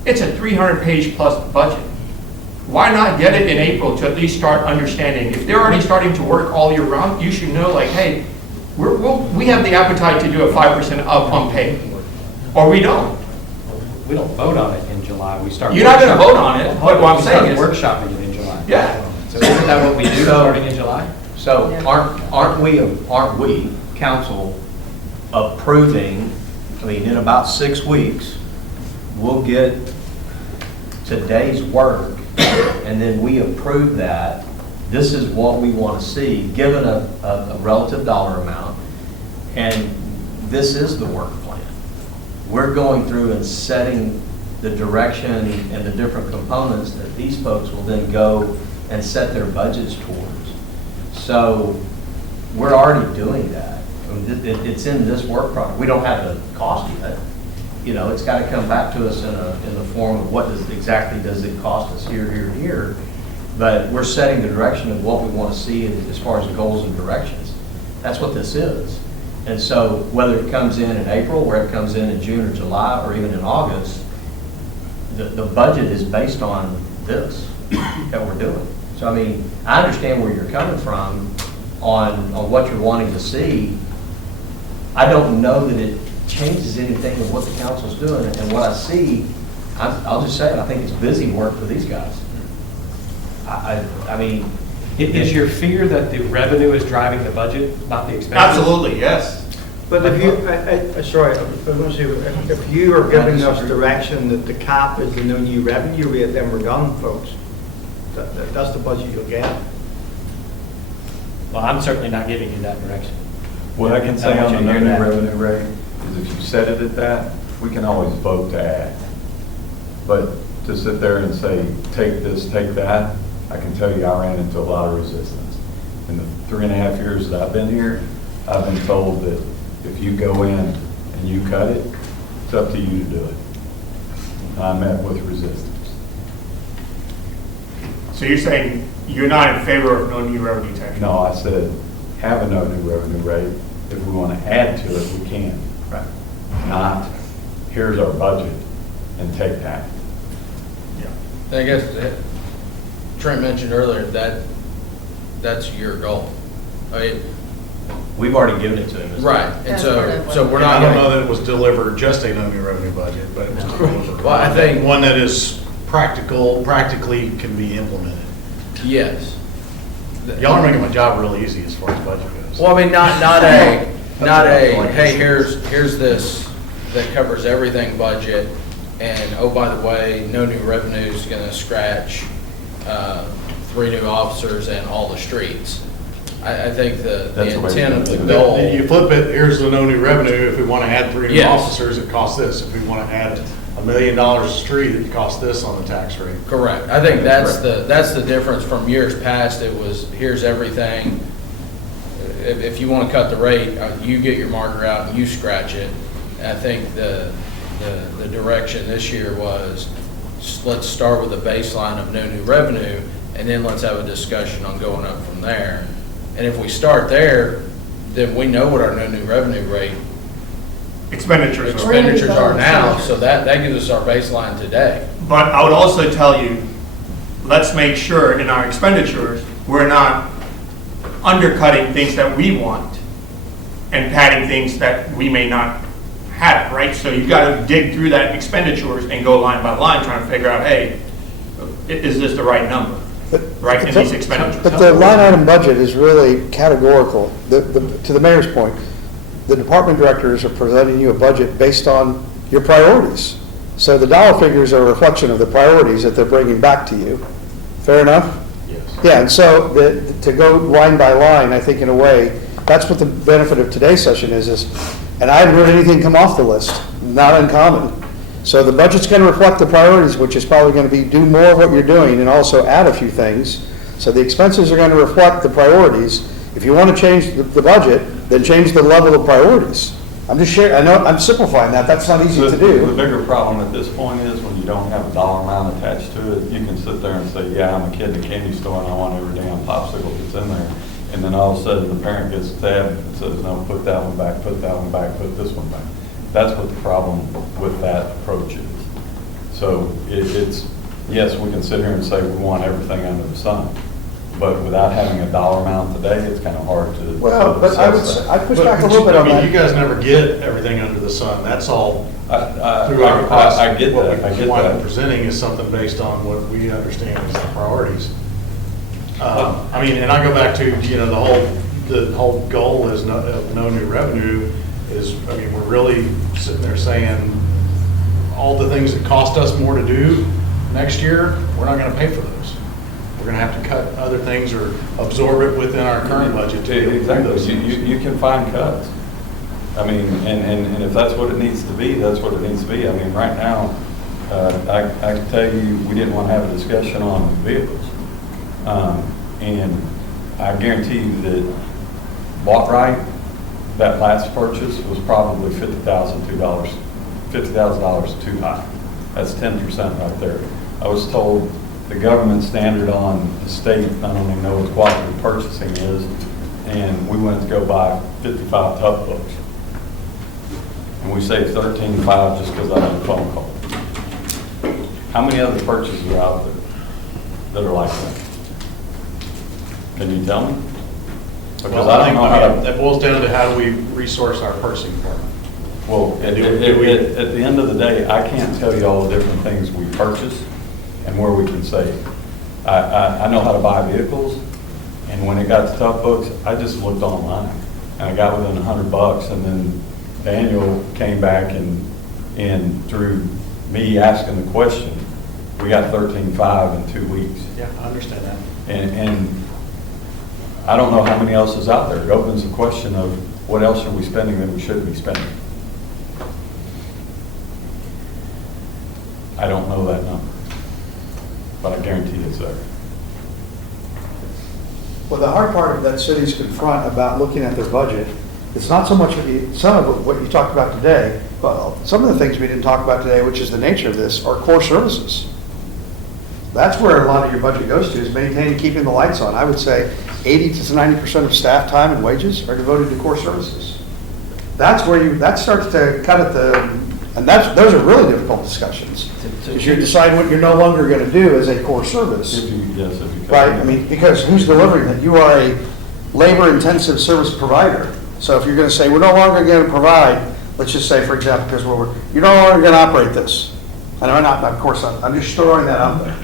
It's a 300-page plus budget. Why not get it in April to at least start understanding? If they're already starting to work all year round, you should know, like, hey, we have the appetite to do a 5% up on pay, or we don't. We don't vote on it in July, we start. You're not going to vote on it, but what I'm saying is. Workshopping it in July. Yeah. So isn't that what we do starting in July? So aren't we, council, approving, I mean, in about 6 weeks, we'll get today's work, and then we approve that. This is what we want to see, given a relative dollar amount, and this is the work plan. We're going through and setting the direction and the different components that these folks will then go and set their budgets towards. So we're already doing that. I mean, it's in this work product. We don't have the cost yet. You know, it's got to come back to us in the form of what exactly does it cost us here. But we're setting the direction of what we want to see as far as goals and directions. That's what this is. And so whether it comes in April, where it comes in June or July, or even in August, the budget is based on this that we're doing. So, I mean, I understand where you're coming from on what you're wanting to see. I don't know that it changes anything with what the council's doing, and what I see, I'll just say it, I think it's busy work for these guys. I mean. Is your fear that the revenue is driving the budget, not the expenses? Absolutely, yes. But if you, sorry, I was going to say, if you are giving us direction that the cap is the no new revenue rate, then we're done, folks. That's the budget you'll get. Well, I'm certainly not giving you that direction. What I can say want on you the to no hear new that. revenue rate is if you set it at that, we can always vote to add. But to sit there and say, take this, take that, I can tell you I ran into a lot of resistance. In the 3.5 years that I've been here, I've been told that if you go in and you cut it, it's up to you to do it. And I met with resistance. So you're saying you're not in favor of no new revenue tax? No, I said, have a no new revenue rate. If we want to add to it, we can. Right. Not, here's our budget and take that. I guess Trent mentioned earlier that that's your goal. I mean, We've already given it to him. right, and That's part of so what- we're I not don't know going that it was delivered just a no new revenue budget, but it was delivered. Well, I think- one that is practically can be implemented. to, yes. Y'all are making my job really easy as far as budget goes. Well, I mean, not a, hey, here's this that covers everything budget, and oh, by the way, no new revenue is gonna scratch 3 new officers and all the streets. I think the That's the way intent of the to do it. goal. You flip it, here's the no new revenue, if we want to add 3 new Yes. officers, it costs this. If we want to add $1 million a street, it costs this on the tax rate. Correct. I think that's the difference from years past. It was, here's everything. If you want to cut the rate, you get your marker out and you scratch it. I think the direction this year was, let's start with a baseline of no new revenue, and then let's have a discussion on going up from there. And if we start there, then we know what our no new revenue rate Expenditures. are now, so that gives us our baseline today. But I would also tell you, let's make sure in our expenditures, we're not undercutting things that we want and padding things that we may not have, right? So you've got to dig through that expenditures and go line by line, trying to figure out, hey, is this the right number, right, in these expenditures? But the line item budget is really categorical. To the mayor's point, the department directors are presenting you a budget based on your priorities. So the dollar figures are a reflection of the priorities that they're bringing back to you. Fair enough? Yes. Yeah, and so to go line by line, I think in a way, that's what the benefit of today's session is, and I haven't heard anything come off the list, not uncommon. So the budget's going to reflect the priorities, which is probably going to be do more of what you're doing and also add a few things. So the expenses are going to reflect the priorities. If you want to change the budget, then change the level of priorities. I'm just sharing, I know, I'm simplifying that, that's not easy to The do. bigger problem at this point is when you don't have a dollar amount attached to it, you can sit there and say, yeah, I'm a kid in a candy store and I want every damn popsicle that's in there. And then all of a sudden, the parent gets a tab and says, no, put that one back, put that one back, put this one back. That's what the problem with that approach is. So it's, yes, we can sit here and say we want everything under the sun, but without having a dollar amount today, it's kind of hard to. Well, but I would, assess that. I push back a little bit on I mean, you that. guys never get everything under the sun. That's all I through our process. I get that, I What we get wind up that. presenting is something based on what we understand is the priorities. I mean, and I go back to, the whole goal is no new revenue is, I mean, we're really sitting there saying all the things that cost us more to do next year, we're not gonna pay for those. We're gonna have to cut other things or absorb it within our current budget to be able to do Exactly, those things. you can find cuts. I mean, and if that's what it needs to be, that's what it needs to be. I mean, right now, I can tell you, we didn't want to have a discussion on vehicles. And I guarantee you that bought right, that last purchase was probably $50,000 too high. That's 10% right there. I was told the government standard on the state, I don't even know what cooperative purchasing is, and we went to go buy 55 tough books. And we saved $13,500 just because I had a phone call. How many other purchases are out there that are like that? Can you tell me? Because Well, I don't know how to. That boils down to how do we resource our purchasing department. Well, at the end of the day, I can't tell you all the different things we purchase and where we can save. I know how to buy vehicles, and when it got to tough books, I just looked online, and I got within $100, and then Daniel came back and through me asking the question, we got $13,500 in 2 weeks. Yeah, I understand that. And I don't know how many else is out there. It opens the question of what else are we spending that we shouldn't be spending. I don't know that number, but I guarantee it's there. Well, the hard part of that cities confront about looking at their budget, it's not so much some of what you talked about today, but some of the things we didn't talk about today, which is the nature of this, are core services. That's where a lot of your budget goes to, is maintaining, keeping the lights on. I would say 80 to 90% of staff time and wages are devoted to core services. That's where that starts to cut at those are really difficult discussions. Because you decide what you're no longer going to do as a core service. If you Right, I mean, because who's delivering that? You are a labor-intensive service provider. So if you're going to say, we're no longer going to provide, let's just say, for example, because you're no longer going to operate this. And I'm not, of course, I'm just throwing that out there.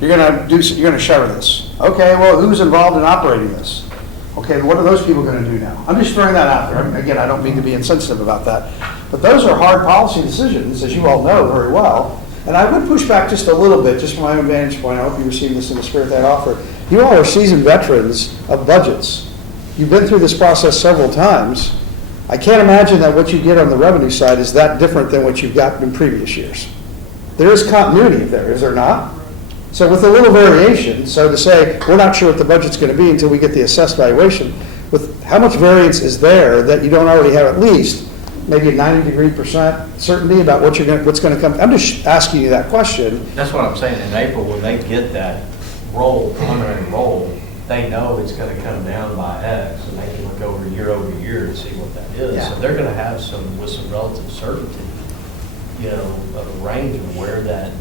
You're going to shutter this. Okay, well, who's involved in operating this? Okay, what are those people going to do now? I'm just throwing that out there. Again, I don't mean to be insensitive about that. But those are hard policy decisions, as you all know very well. And I would push back just a little bit, just from my own vantage point. I hope you receive this in the spirit that I offer. You all are seasoned veterans of budgets. You've been through this process several times. I can't imagine that what you get on the revenue side is that different than what you've gotten in previous years. There is continuity there, is there not? So with a little variation, so to say, we're not sure what the budget's going to be until we get the assessed valuation, with how much variance is there that you don't already have at least maybe a 90% certainty about what's going to come? I'm just asking you that question. That's what I'm saying. In April, when they get that preliminary roll, they know it's going to come down by X, and they can look over year to see what that is. Yeah. So they're going to have some relative certainty, of a range of where that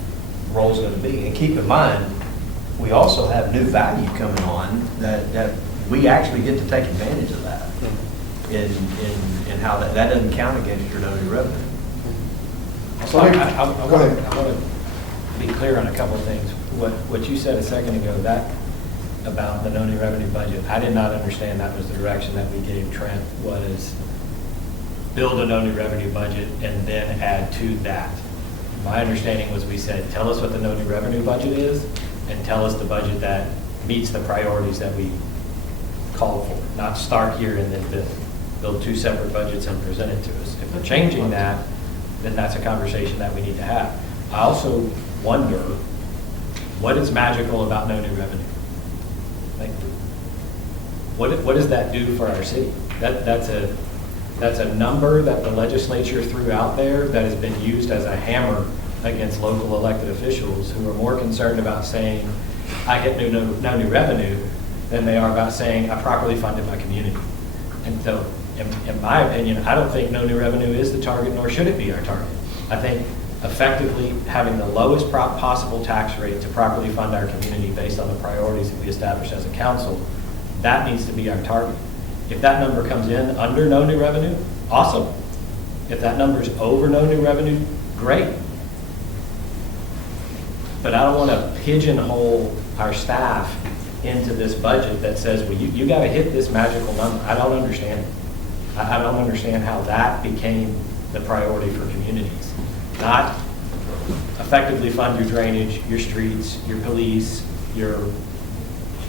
roll's going to be. And keep in mind, we also have new value coming on that we actually get to take advantage of that. In how that doesn't count against your no new revenue. So I want to be clear on a couple of things. What you said a second ago, that about the no new revenue budget, I did not understand that was the direction that we gave Trent, was build a no new revenue budget and then add to that. My understanding was we said, tell us what the no new revenue budget is and tell us the budget that meets the priorities that we called for, not start here and then build two separate budgets and present it to us. If we're changing that, then that's a conversation that we need to have. I also wonder, what is magical about no new revenue? Like, what does that do for our city? That's a number that the legislature threw out there that has been used as a hammer against local elected officials who are more concerned about saying, I get no new revenue, than they are about saying, I properly funded my community. And so, in my opinion, I don't think no new revenue is the target, nor should it be our target. I think effectively having the lowest possible tax rate to properly fund our community based on the priorities that we established as a council, that needs to be our target. If that number comes in under no new revenue, awesome. If that number is over no new revenue, great. But I don't want to pigeonhole our staff into this budget that says, well, you got to hit this magical number. I don't understand it. I don't understand how that became the priority for communities. Not effectively fund your drainage, your streets, your police, your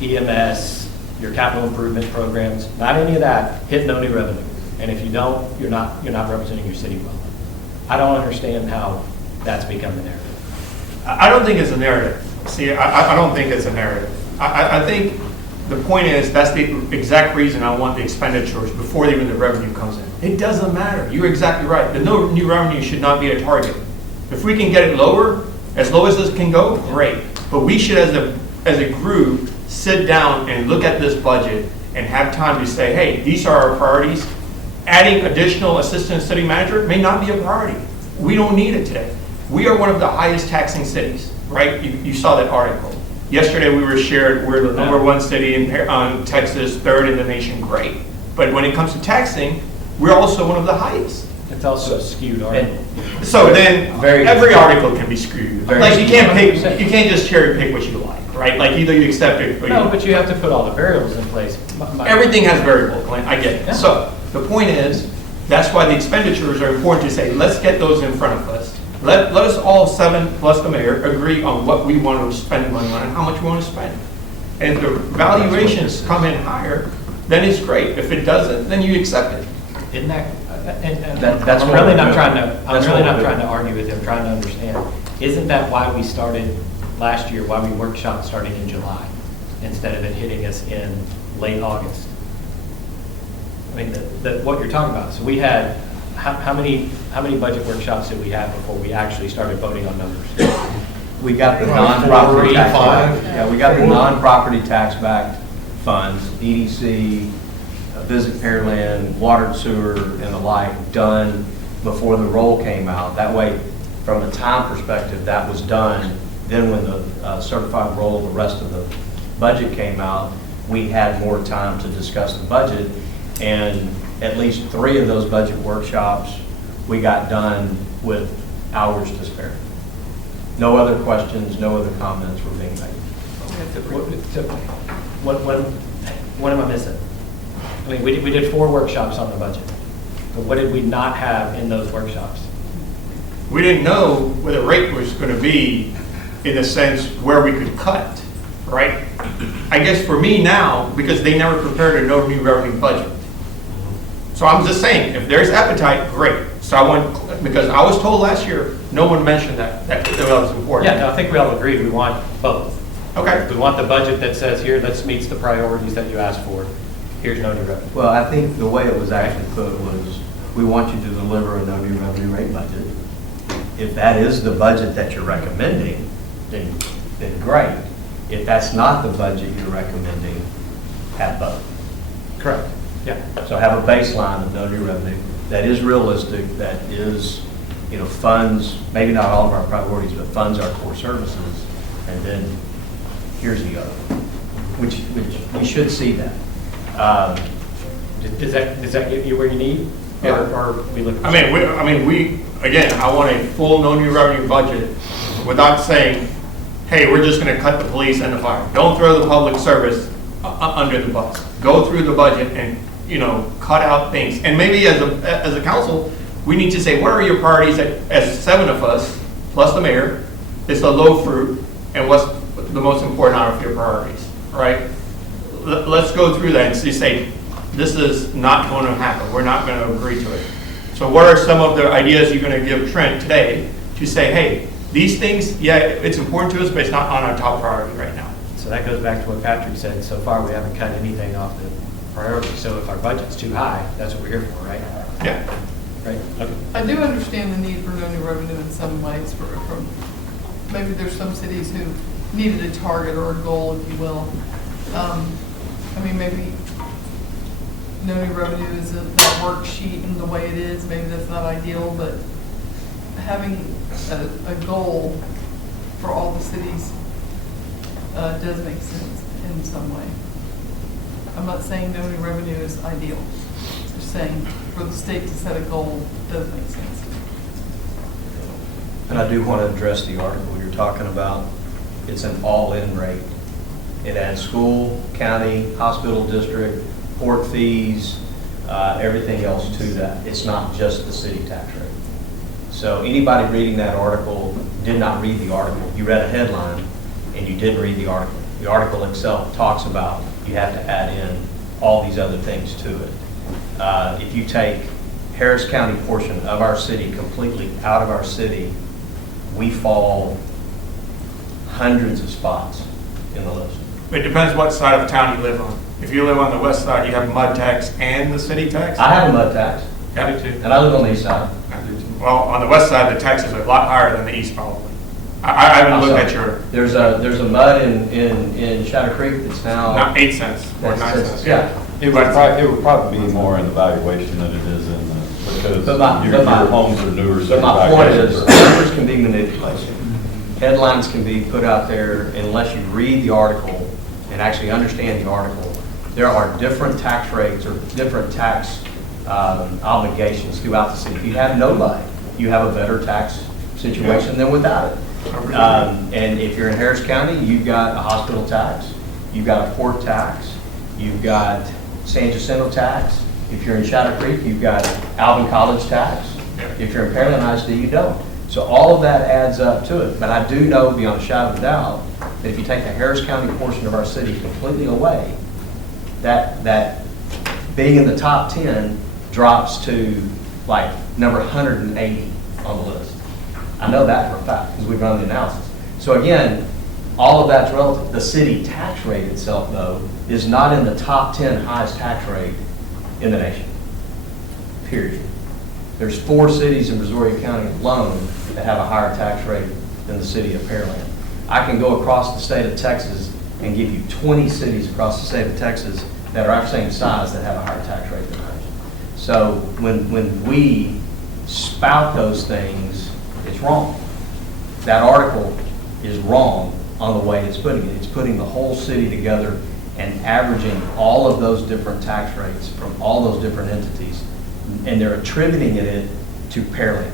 EMS, your capital improvement programs, not any of that, hit no new revenue. And if you don't, you're not representing your city well. I don't understand how that's become the narrative. I don't think it's a narrative. See, I don't think it's a narrative. I think the point is that's the exact reason I want the expenditures before even the revenue comes in. It doesn't matter. You're exactly right. The no new revenue should not be a target. If we can get it lower, as low as this can go, great. But we should, as a group, sit down and look at this budget and have time to say, hey, these are our priorities. Adding additional assistant city manager may not be a priority. We don't need it today. We are one of the highest taxing cities, right? You saw that article. Yesterday we were shared, we're the #1 city in Texas, 3rd in the nation, great. But when it comes to taxing, we're also one of the highest. It's also a skewed article. So then, every article can be skewed. Like you can't just cherry pick what you like, right? Like either you accept it or you No, don't. but you have to put all the variables in place. Everything has variables, Clint, I get it. Yeah. So the point is, that's why the expenditures are important to say, let's get those in front of us. Let us all 7 plus the mayor agree on what we want to spend money on and how much we want to spend. And if the valuations come in higher, then it's great. If it doesn't, then you accept it. Isn't that, That's I'm what really we're not doing. trying to, I'm That's really what not we're trying to doing. argue with you, I'm trying to understand. Isn't that why we started last year, why we workshopped starting in July, instead of it hitting us in late August? I mean, what you're talking about, so we had, how many budget workshops did we have before we actually started voting on numbers? We got the About non-property 4, tax 5. back. Yeah, we got the non-property tax back funds, EDC, Visit Pearland, water and sewer and the like, done before the roll came out. That way, from a time perspective, that was done. Then when the certified roll, the rest of the budget came out, we had more time to discuss the budget. And at least 3 of those budget workshops, we got done with hours to spare. No other questions, no other comments were being made. What am I missing? I mean, we did 4 workshops on the budget, but what did we not have in those workshops? We didn't know where the rate was going to be in the sense where we could cut, right? I guess for me now, because they never prepared a no new revenue budget. So I'm just saying, if there's appetite, great. So I want, because I was told last year, no one mentioned that was important. Yeah, no, I think we all agreed we want both. Okay. We want the budget that says, here, this meets the priorities that you asked for. Here's no new revenue. Well, I think the way it was actually put was, we want you to deliver a no new revenue rate budget. If that is the budget that you're recommending, then great. If that's not the budget you're recommending, have both. Correct. Yeah. So have a baseline of no new revenue that is realistic, that is, funds, maybe not all of our priorities, but funds our core services, and then here's the other, which we should see that. Does that get you where you need? Yeah. Or we look? I mean, again, I want a full no new revenue budget without saying, hey, we're just going to cut the police and the fire. Don't throw the public service under the bus. Go through the budget and, cut out things. And maybe as a council, we need to say, what are your priorities as 7 of us, plus the mayor, is the low fruit, and what's the most important out of your priorities, right? Let's go through that and say, this is not going to happen. We're not going to agree to it. So what are some of the ideas you're going to give Trent today to say, hey, these things, yeah, it's important to us, but it's not on our top priority right now. So that goes back to what Patrick said. So far, we haven't cut anything off the priority. So if our budget's too high, that's what we're here for, right? Yeah. Right. Okay. I do understand the need for no new revenue in some ways from, maybe there's some cities who needed a target or a goal, if you will. Maybe no new revenue is a worksheet in the way it is. Maybe that's not ideal, but having a goal for all the cities does make sense in some way. I'm not saying no new revenue is ideal. Just saying for the state to set a goal does make sense. And I do want to address the article you're talking about. It's an all-in rate. It adds school, county, hospital district, port fees, everything else to that. It's not just the city tax rate. So anybody reading that article did not read the article. You read a headline and you didn't read the article. The article itself talks about you have to add in all these other things to it. If you take Harris County portion of our city completely out of our city, we fall hundreds of spots in the list. It depends what side of town you live on. If you live on the west side, you have mud tax and the city tax. I have a mud tax. I do too. And I live on the east side. I do too. Well, on the west side, the taxes are a lot higher than the east probably. I haven't looked at your, There's a mud in Shadow Creek that's now. not 8 cents or 9 That's- cents. yeah. It would probably be more in the valuation than it is in the, because But my- your but my- homes are newer. so But my your point valuations is, are- numbers can be manipulated. Headlines can be put out there unless you read the article and actually understand the article. There are different tax rates or different tax obligations throughout the city. If you have nobody, you have a better tax situation than without it. And if you're in Harris County, you've got a hospital tax, you've got a port tax, you've got San Jacinto tax. If you're in Shadow Creek, you've got Alvin College tax. If you're in Pearland ISD, you don't. So all of that adds up to it. But I do know beyond a shadow of a doubt that if you take the Harris County portion of our city completely away, that being in the top 10 drops to like number 180 on the list. I know that for a fact because we've run the analysis. So again, all of that's relative. The city tax rate itself, though, is not in the top 10 highest tax rate in the nation, period. There's 4 cities in Brazoria County alone that have a higher tax rate than the city of Pearland. I can go across the state of Texas and give you 20 cities across the state of Texas that are our same size that have a higher tax rate than ours. So when we spout those things, it's wrong. That article is wrong on the way it's putting it. It's putting the whole city together and averaging all of those different tax rates from all those different entities, and they're attributing it to Pearland.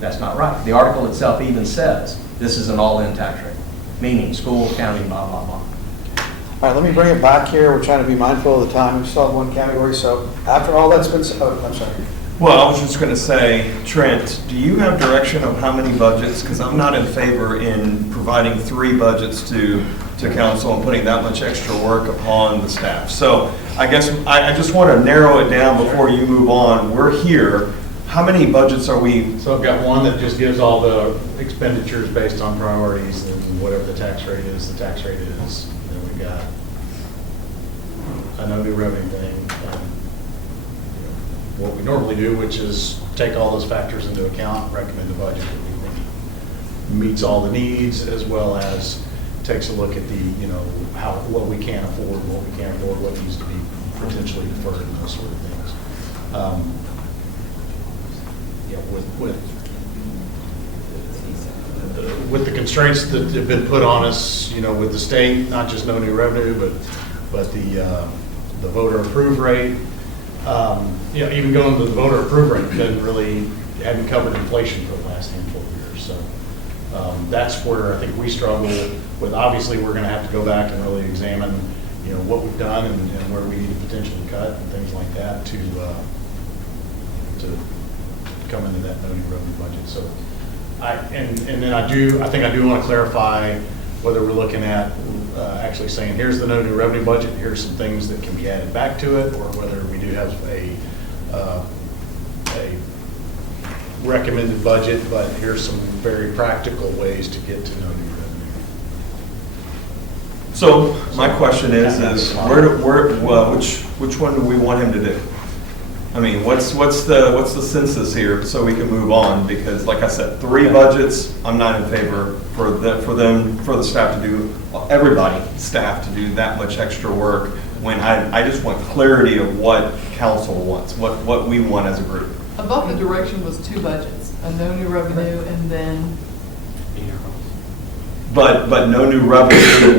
That's not right. The article itself even says this is an all-in tax rate, meaning school, county, blah, blah, blah. All right, let me bring it back here. We're trying to be mindful of the time. We still have one category, so after all that's been said, oh, I'm sorry. Well, I was just going to say, Trent, do you have direction of how many budgets? Because I'm not in favor in providing 3 budgets to council and putting that much extra work upon the staff. So I guess I just want to narrow it down before you move on. We're here. How many budgets are we? So I've got one that just gives all the expenditures based on priorities and whatever the tax rate is, the tax rate is. Then we've got a no new revenue thing. What we normally do, which is take all those factors into account, recommend a budget that we think meets all the needs, as well as takes a look at the, what we can afford, what we can't afford, what needs to be potentially deferred, and those sort of things. With the constraints that have been put on us, with the state, not just no new revenue, but the voter approved rate. Even going to the voter approved rate hadn't covered inflation for the last handful of years. So that's where I think we struggle with. Obviously, we're going to have to go back and really examine, what we've done and where we need to potentially cut and things like that to come into that no new revenue budget. So I think I do want to clarify whether we're looking at actually saying, here's the no new revenue budget, here's some things that can be added back to it, or whether we do have a recommended budget, but here's some very practical ways to get to no new revenue. So my question is which one do we want him to do? I mean, what's the census here so we can move on? Because like I said, 3 budgets, I'm not in favor for the staff to do, staff to do that much extra work when I just want clarity of what council wants, what we want as a group. Above the direction was 2 budgets, a no new revenue and then. But no new revenue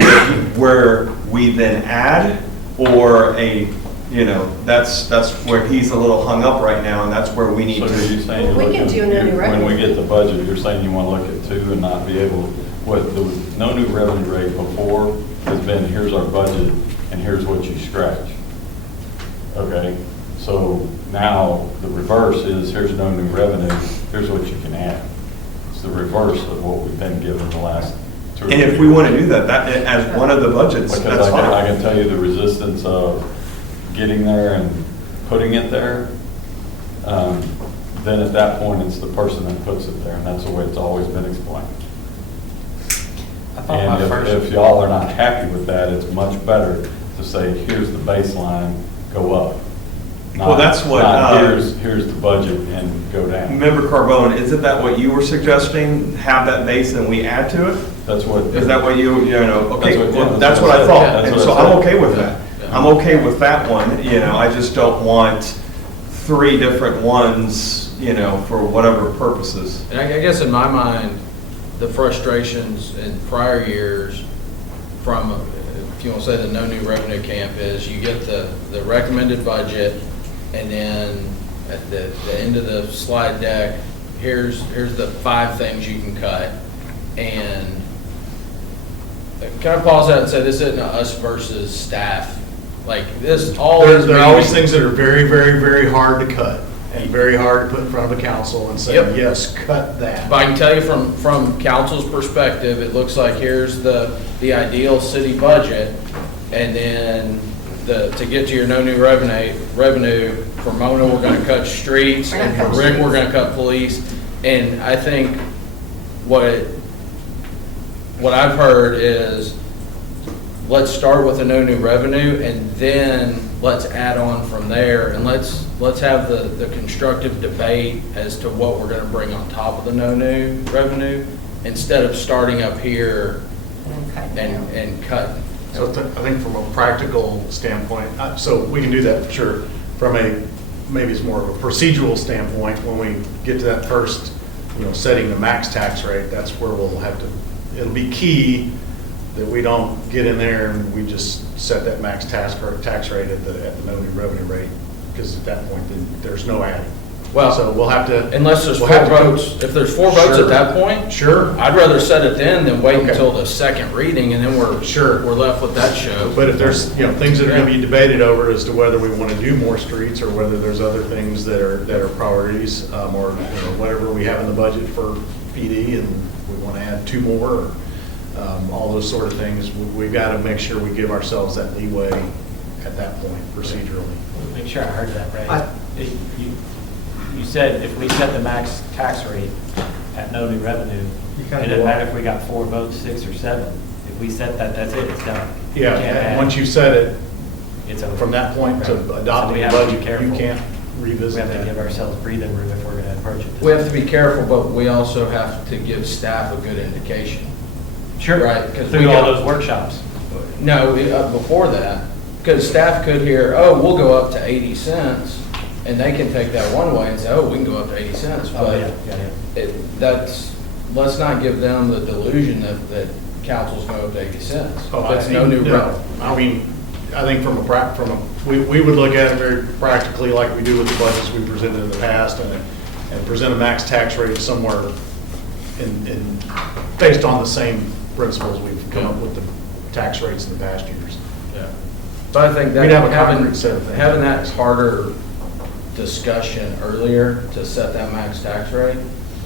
where we then add, or that's where he's a little hung up right now, and that's where we need So to. are you saying We can do no new revenue. when we get the budget, you're saying you want to look at 2 and not be able, what the no new revenue rate before has been, here's our budget and here's what you scratch. Okay, so now the reverse is here's no new revenue, here's what you can add. It's the reverse of what we've been given the last 2 or 3 And if we want to do that as one of the budgets, because that's fine. I can tell you the resistance of getting there and putting it there, then at that point, it's the person that puts it there, and that's the way it's always been explained. And if y'all are not happy with that, it's much better to say, here's the baseline, go up. Well, that's what, Here's the budget and go down. Member Carbone, isn't that what you were suggesting? Have that base and we add to it? That's what. Is that what you know, okay, That's what- well, yeah, that's what I said. thought. That's And what so I said. I'm okay with that. Yeah. I'm okay with that one, I just don't want 3 different ones, for whatever purposes. And I guess in my mind, the frustrations in prior years from, if you want to say the no new revenue camp is you get the recommended budget and then at the end of the slide deck, here's the 5 things you can cut. And can I pause that and say this isn't a us versus staff? Like this, all There these are always meetings- things that are very, very, very hard to cut and very hard to put in front of the council and say, Yep. yes, cut that. But I can tell you from council's perspective, it looks like here's the ideal city budget. And then to get to your no new revenue, for Mona, we're gonna cut streets, We're gonna and for cut Rick, we're streets. gonna cut police. And I think what I've heard is, let's start with a no new revenue, and then let's add on from there, and let's have the constructive debate as to what we're gonna bring on top of the no new revenue, instead of starting up here and cutting. So I think from a practical standpoint, so we can do that, sure. From maybe it's more of a procedural standpoint, when we get to that first, setting the max tax rate, that's where we'll have to, it'll be key that we don't get in there and we just set that max tax rate at the no new revenue rate, because at that point, then there's no adding. Well, so we'll have to. Unless there's we'll 4 have to go- votes, if there's 4 votes Sure. at that point, Sure. I'd rather set it then than wait Okay. until the second reading, and then we're left with that show. But if there's, things that are gonna be debated over as to whether we wanna do more streets or whether there's other things that are priorities, or, whatever we have in the budget for PD and we wanna add 2 more, all those sort of things, we've gotta make sure we give ourselves that leeway at that point procedurally. Make sure I heard that right. You said if we set the max tax rate at no new revenue, it doesn't matter if we got 4 votes, 6 or 7. If we set that, that's it, it's done. We can't Yeah, add. once you set it, It's over. from that point to Right. So adopting we the have to be budget, you careful. can't We revisit have to that. give ourselves breathing room if we're going to approach it. We have to be careful, but we also have to give staff a good indication. Sure. Right, 'cause we Through all got- those workshops. No, before that, because staff could hear, oh, we'll go up to 80 cents, and they can take that one way and say, oh, we can go up to 80 cents. Oh, But yeah. let's not give them the delusion that council's going up to 80 cents. Oh, That's no new revenue. I mean, I think we would look at it very practically like we do with the budgets we presented in the past and present a max tax rate somewhere based on the same principles we've come up with the tax rates in the past years. Yeah. So I think that We'd have a concrete set of things. having that harder discussion earlier to set that max tax rate,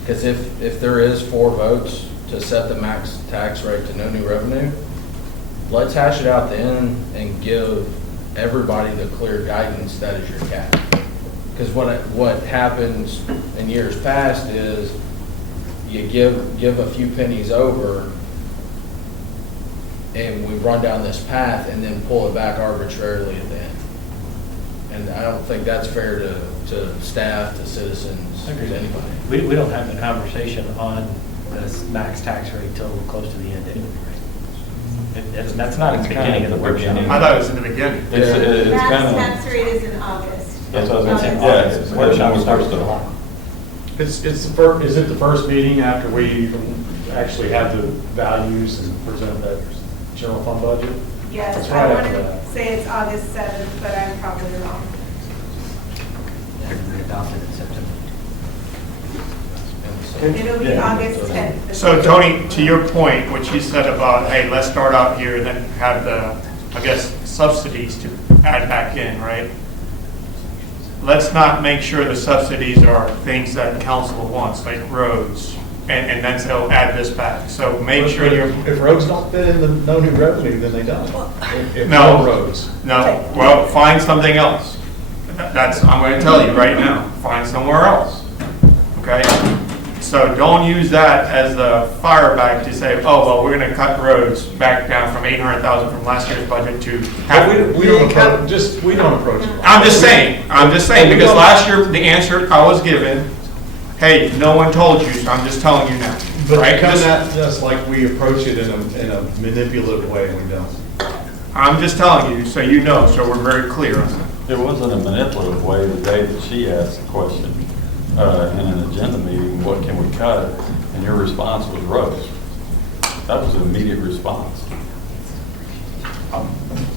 because if there is 4 votes to set the max tax rate to no new revenue, let's hash it out then and give everybody the clear guidance that is your cap. Because what happens in years past is you give a few pennies over and we run down this path and then pull it back arbitrarily at the end. And I don't think that's fair to staff, to citizens, to anybody. We don't have the conversation on this max tax rate till close to the end anyway. That's not at the beginning of the workshop. I thought it was in the beginning. It's Max kind of. tax rate is in August. That's what I was going to say. Yeah, August. it's- Workshop it's starts in more July. Is it the first meeting after we actually have the values and present that general fund budget? Yes, It's I right want after to that. say it's August 7th, but I'm probably wrong. We adopted in September. It'll be Yeah. August 10th. So Tony, to your point, what you said about, hey, let's start out here and then have the, I guess, subsidies to add back in, right? Let's not make sure the subsidies are things that council wants, like roads, and then say, oh, add this back. So make sure you're. If roads don't fit in the no new revenue, then they don't. If No. roads. No, well, find something else. That's, I'm going to tell you right now, find somewhere else, okay? So don't use that as the fire back to say, oh, well, we're gonna cut roads back down from 800,000 from last year's budget to half. We don't approach, we don't approach it. I'm just saying, because last year, the answer I was given, hey, no one told you, so I'm just telling you now. But right? you come Just- at us like we approach it in a manipulative way, and we don't. I'm just telling you, so you know, so we're very clear on that. It wasn't a manipulative way the day that she asked the question in an agenda meeting, what can we cut? And your response was roads. That was an immediate response.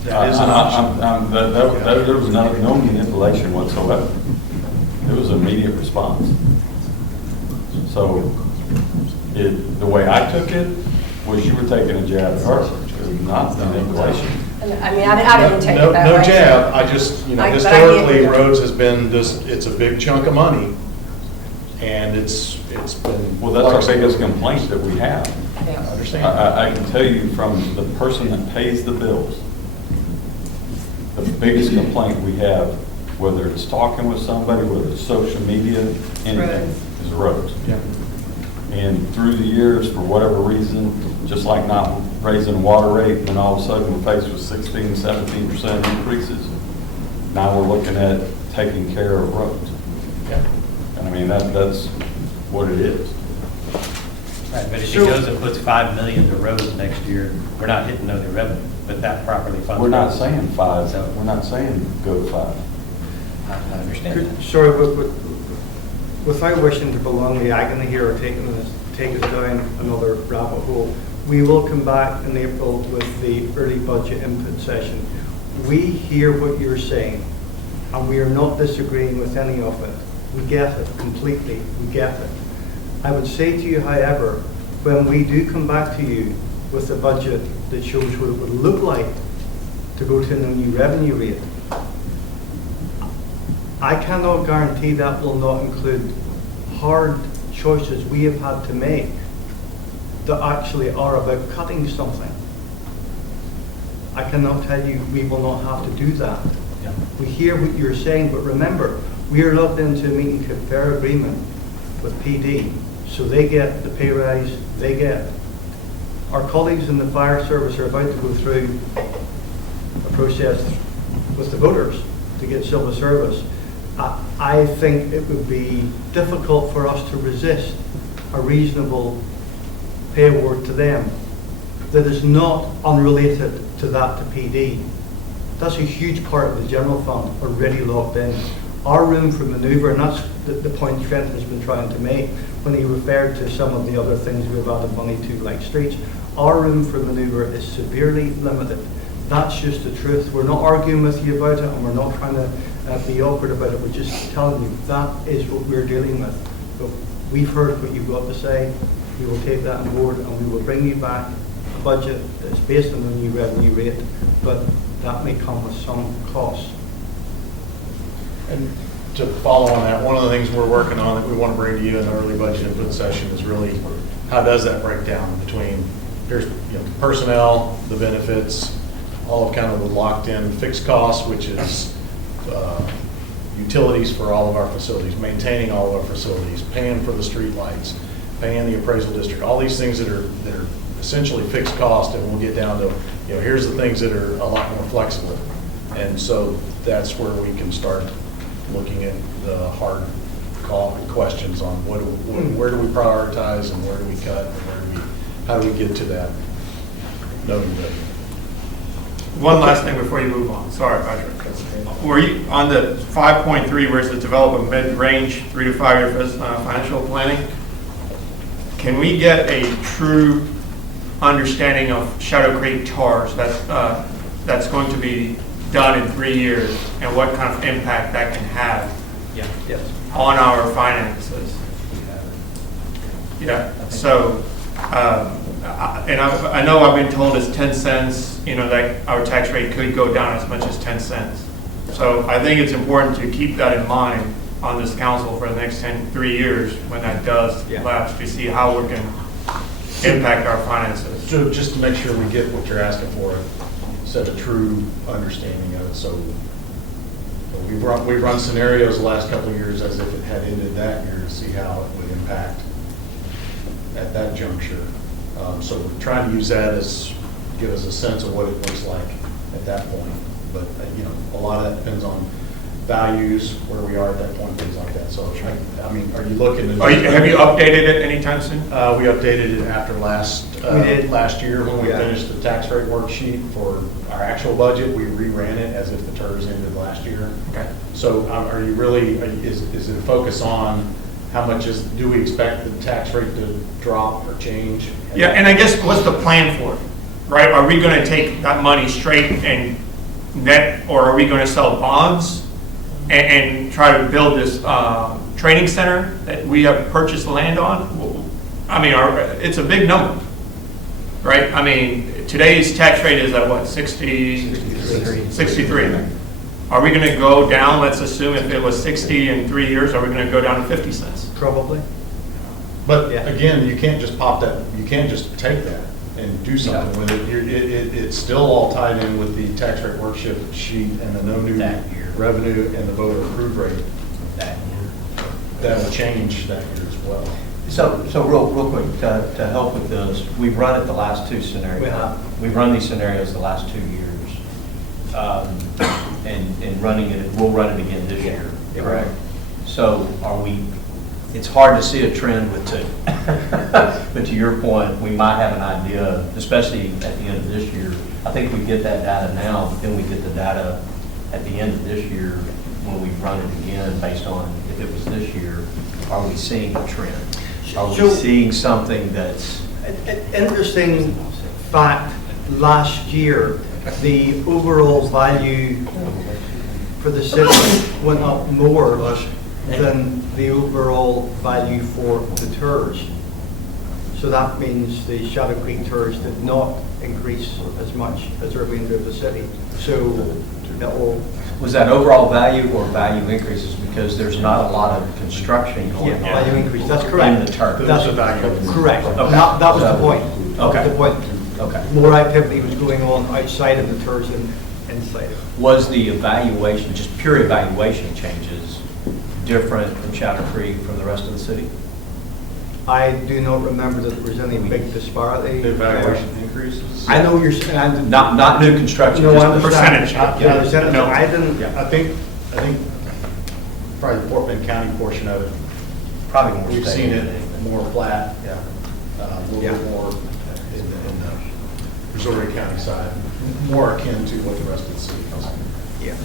That is an option. There was no manipulation whatsoever. It was an immediate response. So the way I took it was you were taking a jab at her. It was not manipulation. I mean, I didn't take it that way. No jab, I just, But I get historically, it. roads has been this, it's a big chunk of money, and it's been. Well, that's our biggest complaint that we have. I understand. I can tell you from the person that pays the bills, the biggest complaint we have, whether it's talking with somebody, whether it's social media, anything, is roads. Yeah. And through the years, for whatever reason, just like not raising water rate, then all of a sudden we're faced with 16, 17% increases. Now we're looking at taking care of roads. Yeah. And I mean, that's what it is. Right, but if she goes and puts 5 million to roads next year, we're not hitting no new revenue, but that properly funded. We're not saying 5, we're not saying go to 5. I understand that. Sorry, without wishing to prolong the agony here or take us down another rabbit hole, we will come back in April with the early budget input session. We hear what you're saying, and we are not disagreeing with any of it. We get it completely, we get it. I would say to you, however, when we do come back to you with a budget that shows what it would look like to go to a new revenue rate, I cannot guarantee that will not include hard choices we have had to make that actually are about cutting something. I cannot tell you we will not have to do that. Yeah. We hear what you're saying, but remember, we are locked into a meeting to fair agreement with PD, so they get the pay rise they get. Our colleagues in the fire service are about to go through a process with the voters to get civil service. I think it would be difficult for us to resist a reasonable pay award to them that is not unrelated to that to PD. That's a huge part of the general fund already locked in. Our room for manoeuvre, and that's the point Trenton has been trying to make when he referred to some of the other things we've added money to, like streets. Our room for manoeuvre is severely limited. That's just the truth. We're not arguing with you about it, and we're not trying to be awkward about it. We're just telling you that is what we're dealing with. But we've heard what you've got to say. We will take that on board, and we will bring you back a budget that's based on the new revenue rate, but that may come with some costs. And to follow on that, one of the things we're working on that we want to bring to you in the early budget input session is really how does that break down between here's the personnel, the benefits, all of kind of the locked in fixed costs, which is utilities for all of our facilities, maintaining all of our facilities, paying for the street lights, paying the appraisal district, all these things that are essentially fixed cost, and we'll get down to, here's the things that are a lot more flexible. And so that's where we can start looking at the hard questions on where do we prioritize and where do we cut and how do we get to that noting value. One last thing before you move on. Sorry, Patrick. Were you on the 5.3 where it says develop a mid-range 3 to 5 year financial planning? Can we get a true understanding of Shadow Creek TARS that's going to be done in 3 years and what kind of impact that can have on our finances? Yeah. So, and I know I've been told it's 10 cents, that our tax rate could go down as much as 10 cents. So I think it's important to keep that in mind on this council for the next 3 years when that does lapse, to see how we can impact our finances. So just to make sure we get what you're asking for, set a true understanding of it. So we've run scenarios the last couple of years as if it had ended that year to see how it would impact at that juncture. So we're trying to use that as, give us a sense of what it looks like at that point. But, a lot of that depends on values, where we are at that point, things like that. So, I mean, are you looking to? Have you updated it anytime soon? We updated it after last year when we Yeah. finished the tax rate worksheet for our actual budget. We reran it as if the TERS ended last year. Okay. So are you really, is it a focus on how much do we expect the tax rate to drop or change? Yeah, and I guess what's the plan for it, right? Are we going to take that money straight and net, or are we going to sell bonds and try to build this training center that we have purchased land on? I mean, it's a big number, right? I mean, today's tax rate is at what, 63? Are we going to go down, let's assume if it was 60 in 3 years, are we going to go down to 50 cents? Probably. But again, you can't just pop that, you can't just take that and do something with it. It's still all tied in with the tax rate worksheet and the no new revenue and the voter approved rate. That will change that year as well. So real quick, to help with this, we've run it the last two scenarios. We've run these scenarios the last 2 years. And running it, we'll run it again this year, correct? So it's hard to see a trend with two. But to your point, we might have an idea, especially at the end of this year. I think we get that data now, but then we get the data at the end of this year when we run it again based on if it was this year, are we seeing a trend? Are we seeing something that's... Interesting fact, last year, the overall value for the city went up more than the overall value for the TERS. So that means the Shadow Creek TERS did not increase as much as the remainder of the city. So that will... Was that overall value or value increases? Because there's not a lot of construction going on. Value increase, that's correct. In the TERS. That's correct. Okay. That was the point. Okay. That was the point. Okay. More activity was going on outside of the TERS than inside of it. Was the evaluation, just pure evaluation changes, different from Shadow Creek from the rest of the city? I do not remember that there was any big disparity. The evaluation increases? I know you're saying. Not new construction, No, just I understand. percentage. Yeah, percentage. No. I didn't. I think probably the Fort Bend County portion of it, probably more we've stable seen than it anything. more flat. Yeah. A little bit more in the Missouri County side, more akin to what the rest of the city is. Yeah.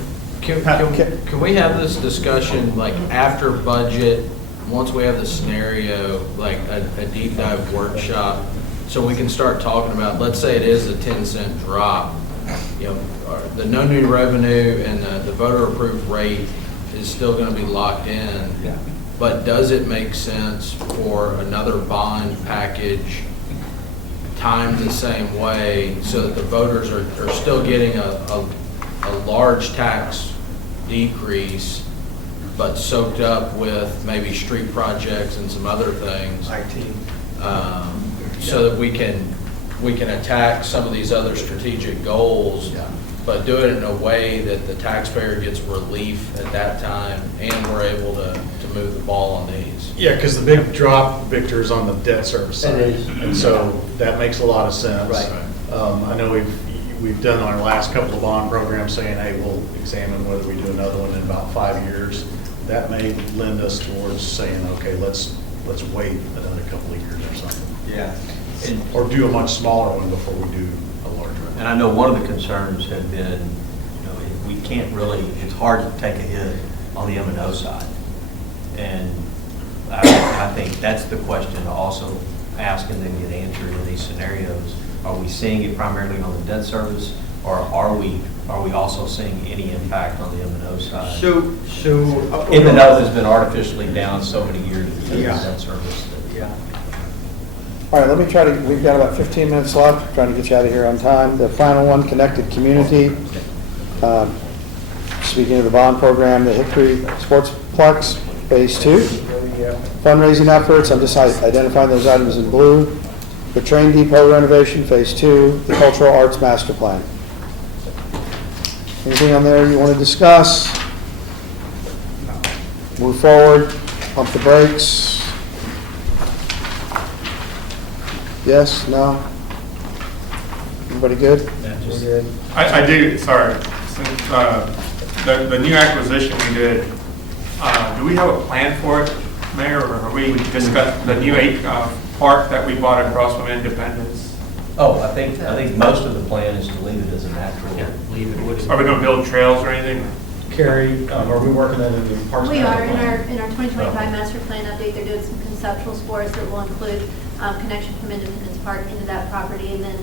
Can we have this discussion, like, after budget, once we have the scenario, like a deep dive workshop, so we can start talking about, let's say it is a 10-cent drop, the no new revenue and the voter approved rate is still going to be locked in. Yeah. But does it make sense for another bond package timed the same way so that the voters are still getting a large tax decrease, but soaked up with maybe street projects and some other things? So that we can attack some of these other strategic goals, but do it in a way that the taxpayer gets relief at that time and we're able to move the ball on these. Yeah, because the big drop, Victor, is on the debt service side. It is. And so that makes a lot of sense. Right. I know we've done our last couple of bond programs saying, hey, we'll examine whether we do another one in about 5 years. That may lend us towards saying, okay, let's wait another couple of years or something. Yeah. Or do a much smaller one before we do a larger one. And I know one of the concerns had been, we can't really, it's hard to take a hit on the M&O side. And I think that's the question to also ask and then get answered in these scenarios. Are we seeing it primarily on the debt service, or are we also seeing any impact on the M&O side? So M&O has been artificially down so many years because of debt service. All right, let me try to, we've got about 15 minutes left, trying to get you out of here on time. The final one, Connected Community. Speaking of the bond program, the Hickory Sportsplex, Phase 2. Fundraising efforts, I'm just identifying those items in blue. The Train Depot renovation, Phase 2. The Cultural Arts Master Plan. Anything on there you want to discuss? Move forward, pump the brakes. Yes, no? Everybody good? Yeah, just- We're good. I do, sorry, since, the new acquisition we did, do we have a plan for it, Mayor, or are we discussed the new park that we bought across from Independence? Oh, I think most of the plan is to leave it as a natural. Leave it, what is it? Are we gonna build trails or anything? Carrie, are we working on it in Parks? We are, in our 2025 master plan update, they're doing some conceptual sports that will include connection from Independence Park into that property, and then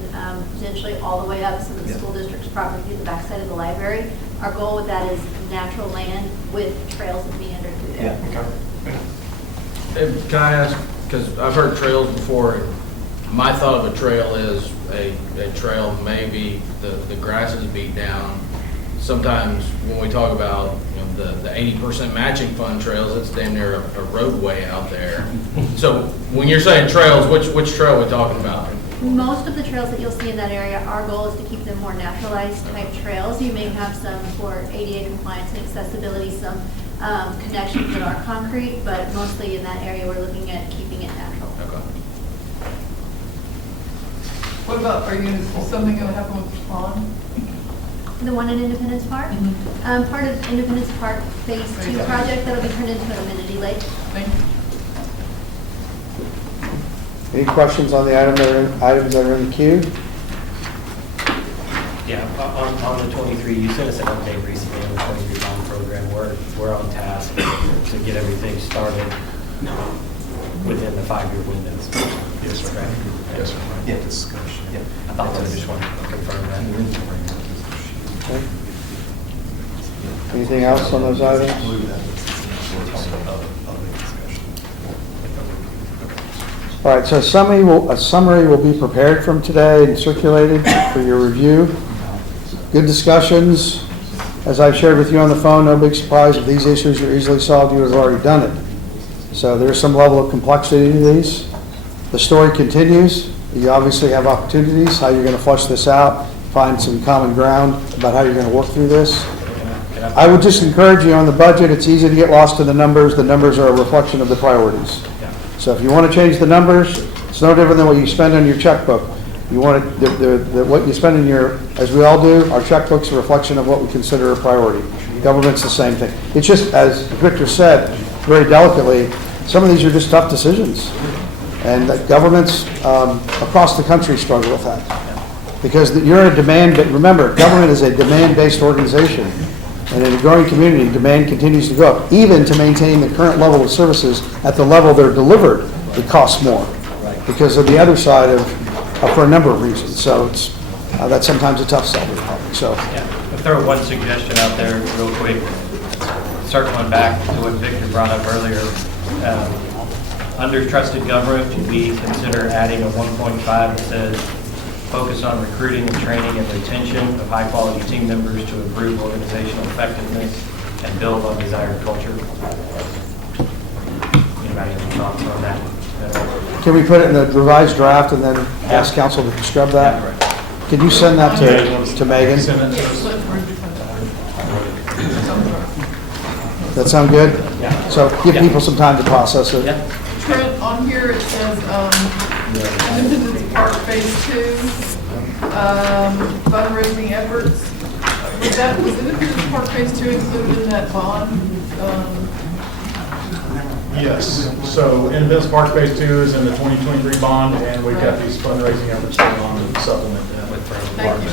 potentially all the way up some of the school district's property to the backside of the library. Our goal with that is natural land with trails that meander through there. Can I ask, because I've heard trails before, and my thought of a trail is a trail, maybe the grass is beat down. Sometimes when we talk about, the 80% matching fund trails, it's damn near a roadway out there. So when you're saying trails, which trail are we talking about? Most of the trails that you'll see in that area, our goal is to keep them more naturalized type trails. You may have some for ADA compliance and accessibility, some connections that are concrete, but mostly in that area, we're looking at keeping it natural. Okay. What about, is something gonna happen with the pond? The one in Independence Park? Part of Independence Park Phase 2 project, that'll be turned into an amenity lake. Thank you. Any questions on the items that are in the queue? Yeah, on the 23, you sent us an update recently on the 23 bond program. We're on task to get everything started within the 5-year windows. Yes, sir. Right? Yes, sir. Yeah, discussion. Yeah, I thought so, just wanted to confirm that. Okay. Anything else on those items? All right, so a summary will be prepared from today and circulated for your review. Good discussions. As I've shared with you on the phone, no big surprise, if these issues are easily solved, you would have already done it. So there's some level of complexity to these. The story continues. You obviously have opportunities, how you're going to flush this out, find some common ground about how you're going to work through this. I would just encourage you on the budget, it's easy to get lost in the numbers. The numbers are a reflection of the priorities. So if you want to change the numbers, it's no different than what you spend on your checkbook. You want what you spend in your, as we all do, our checkbook's a reflection of what we consider a priority. Government's the same thing. It's just, as Victor said very delicately, some of these are just tough decisions. And that governments across the country struggle with that. Because you're a demand, but remember, government is a demand-based organization. And in a growing community, demand continues to go up. Even to maintain the current level of services at the level they're delivered, it costs more. Because of the other side of, for a number of reasons. So it's, that's sometimes a tough sell. So. Yeah, I'll throw one suggestion out there real quick. Circling back to what Victor brought up earlier. Under trusted government, would we consider adding a 1.5 that says, focus on recruiting and training and retention of high-quality team members to improve organizational effectiveness and build on desired culture? Anybody have any thoughts on that? Can we put it in the revised draft and then ask council to scrub that? Can you send that to Megan? That sound good? Yeah. So give people some time to process it. Yeah. Trent, on here it says, Independence Park Phase 2, fundraising efforts. Was Independence Park Phase 2 included in that bond? Yes, so Independence Park Phase 2 is in the 2023 bond, and we've got these fundraising efforts going on to supplement that. Thank you.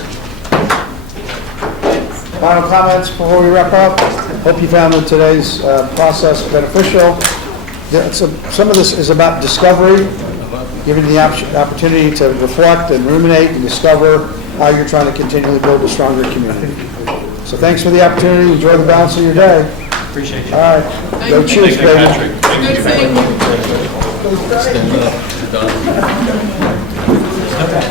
Final comments before we wrap up? Hope you found today's process beneficial. Some of this is about discovery, giving the opportunity to reflect and ruminate and discover how you're trying to continually build a stronger community. So thanks for the opportunity. Enjoy the balance of your day. Appreciate you. All right. Go choose, baby. Good seeing you.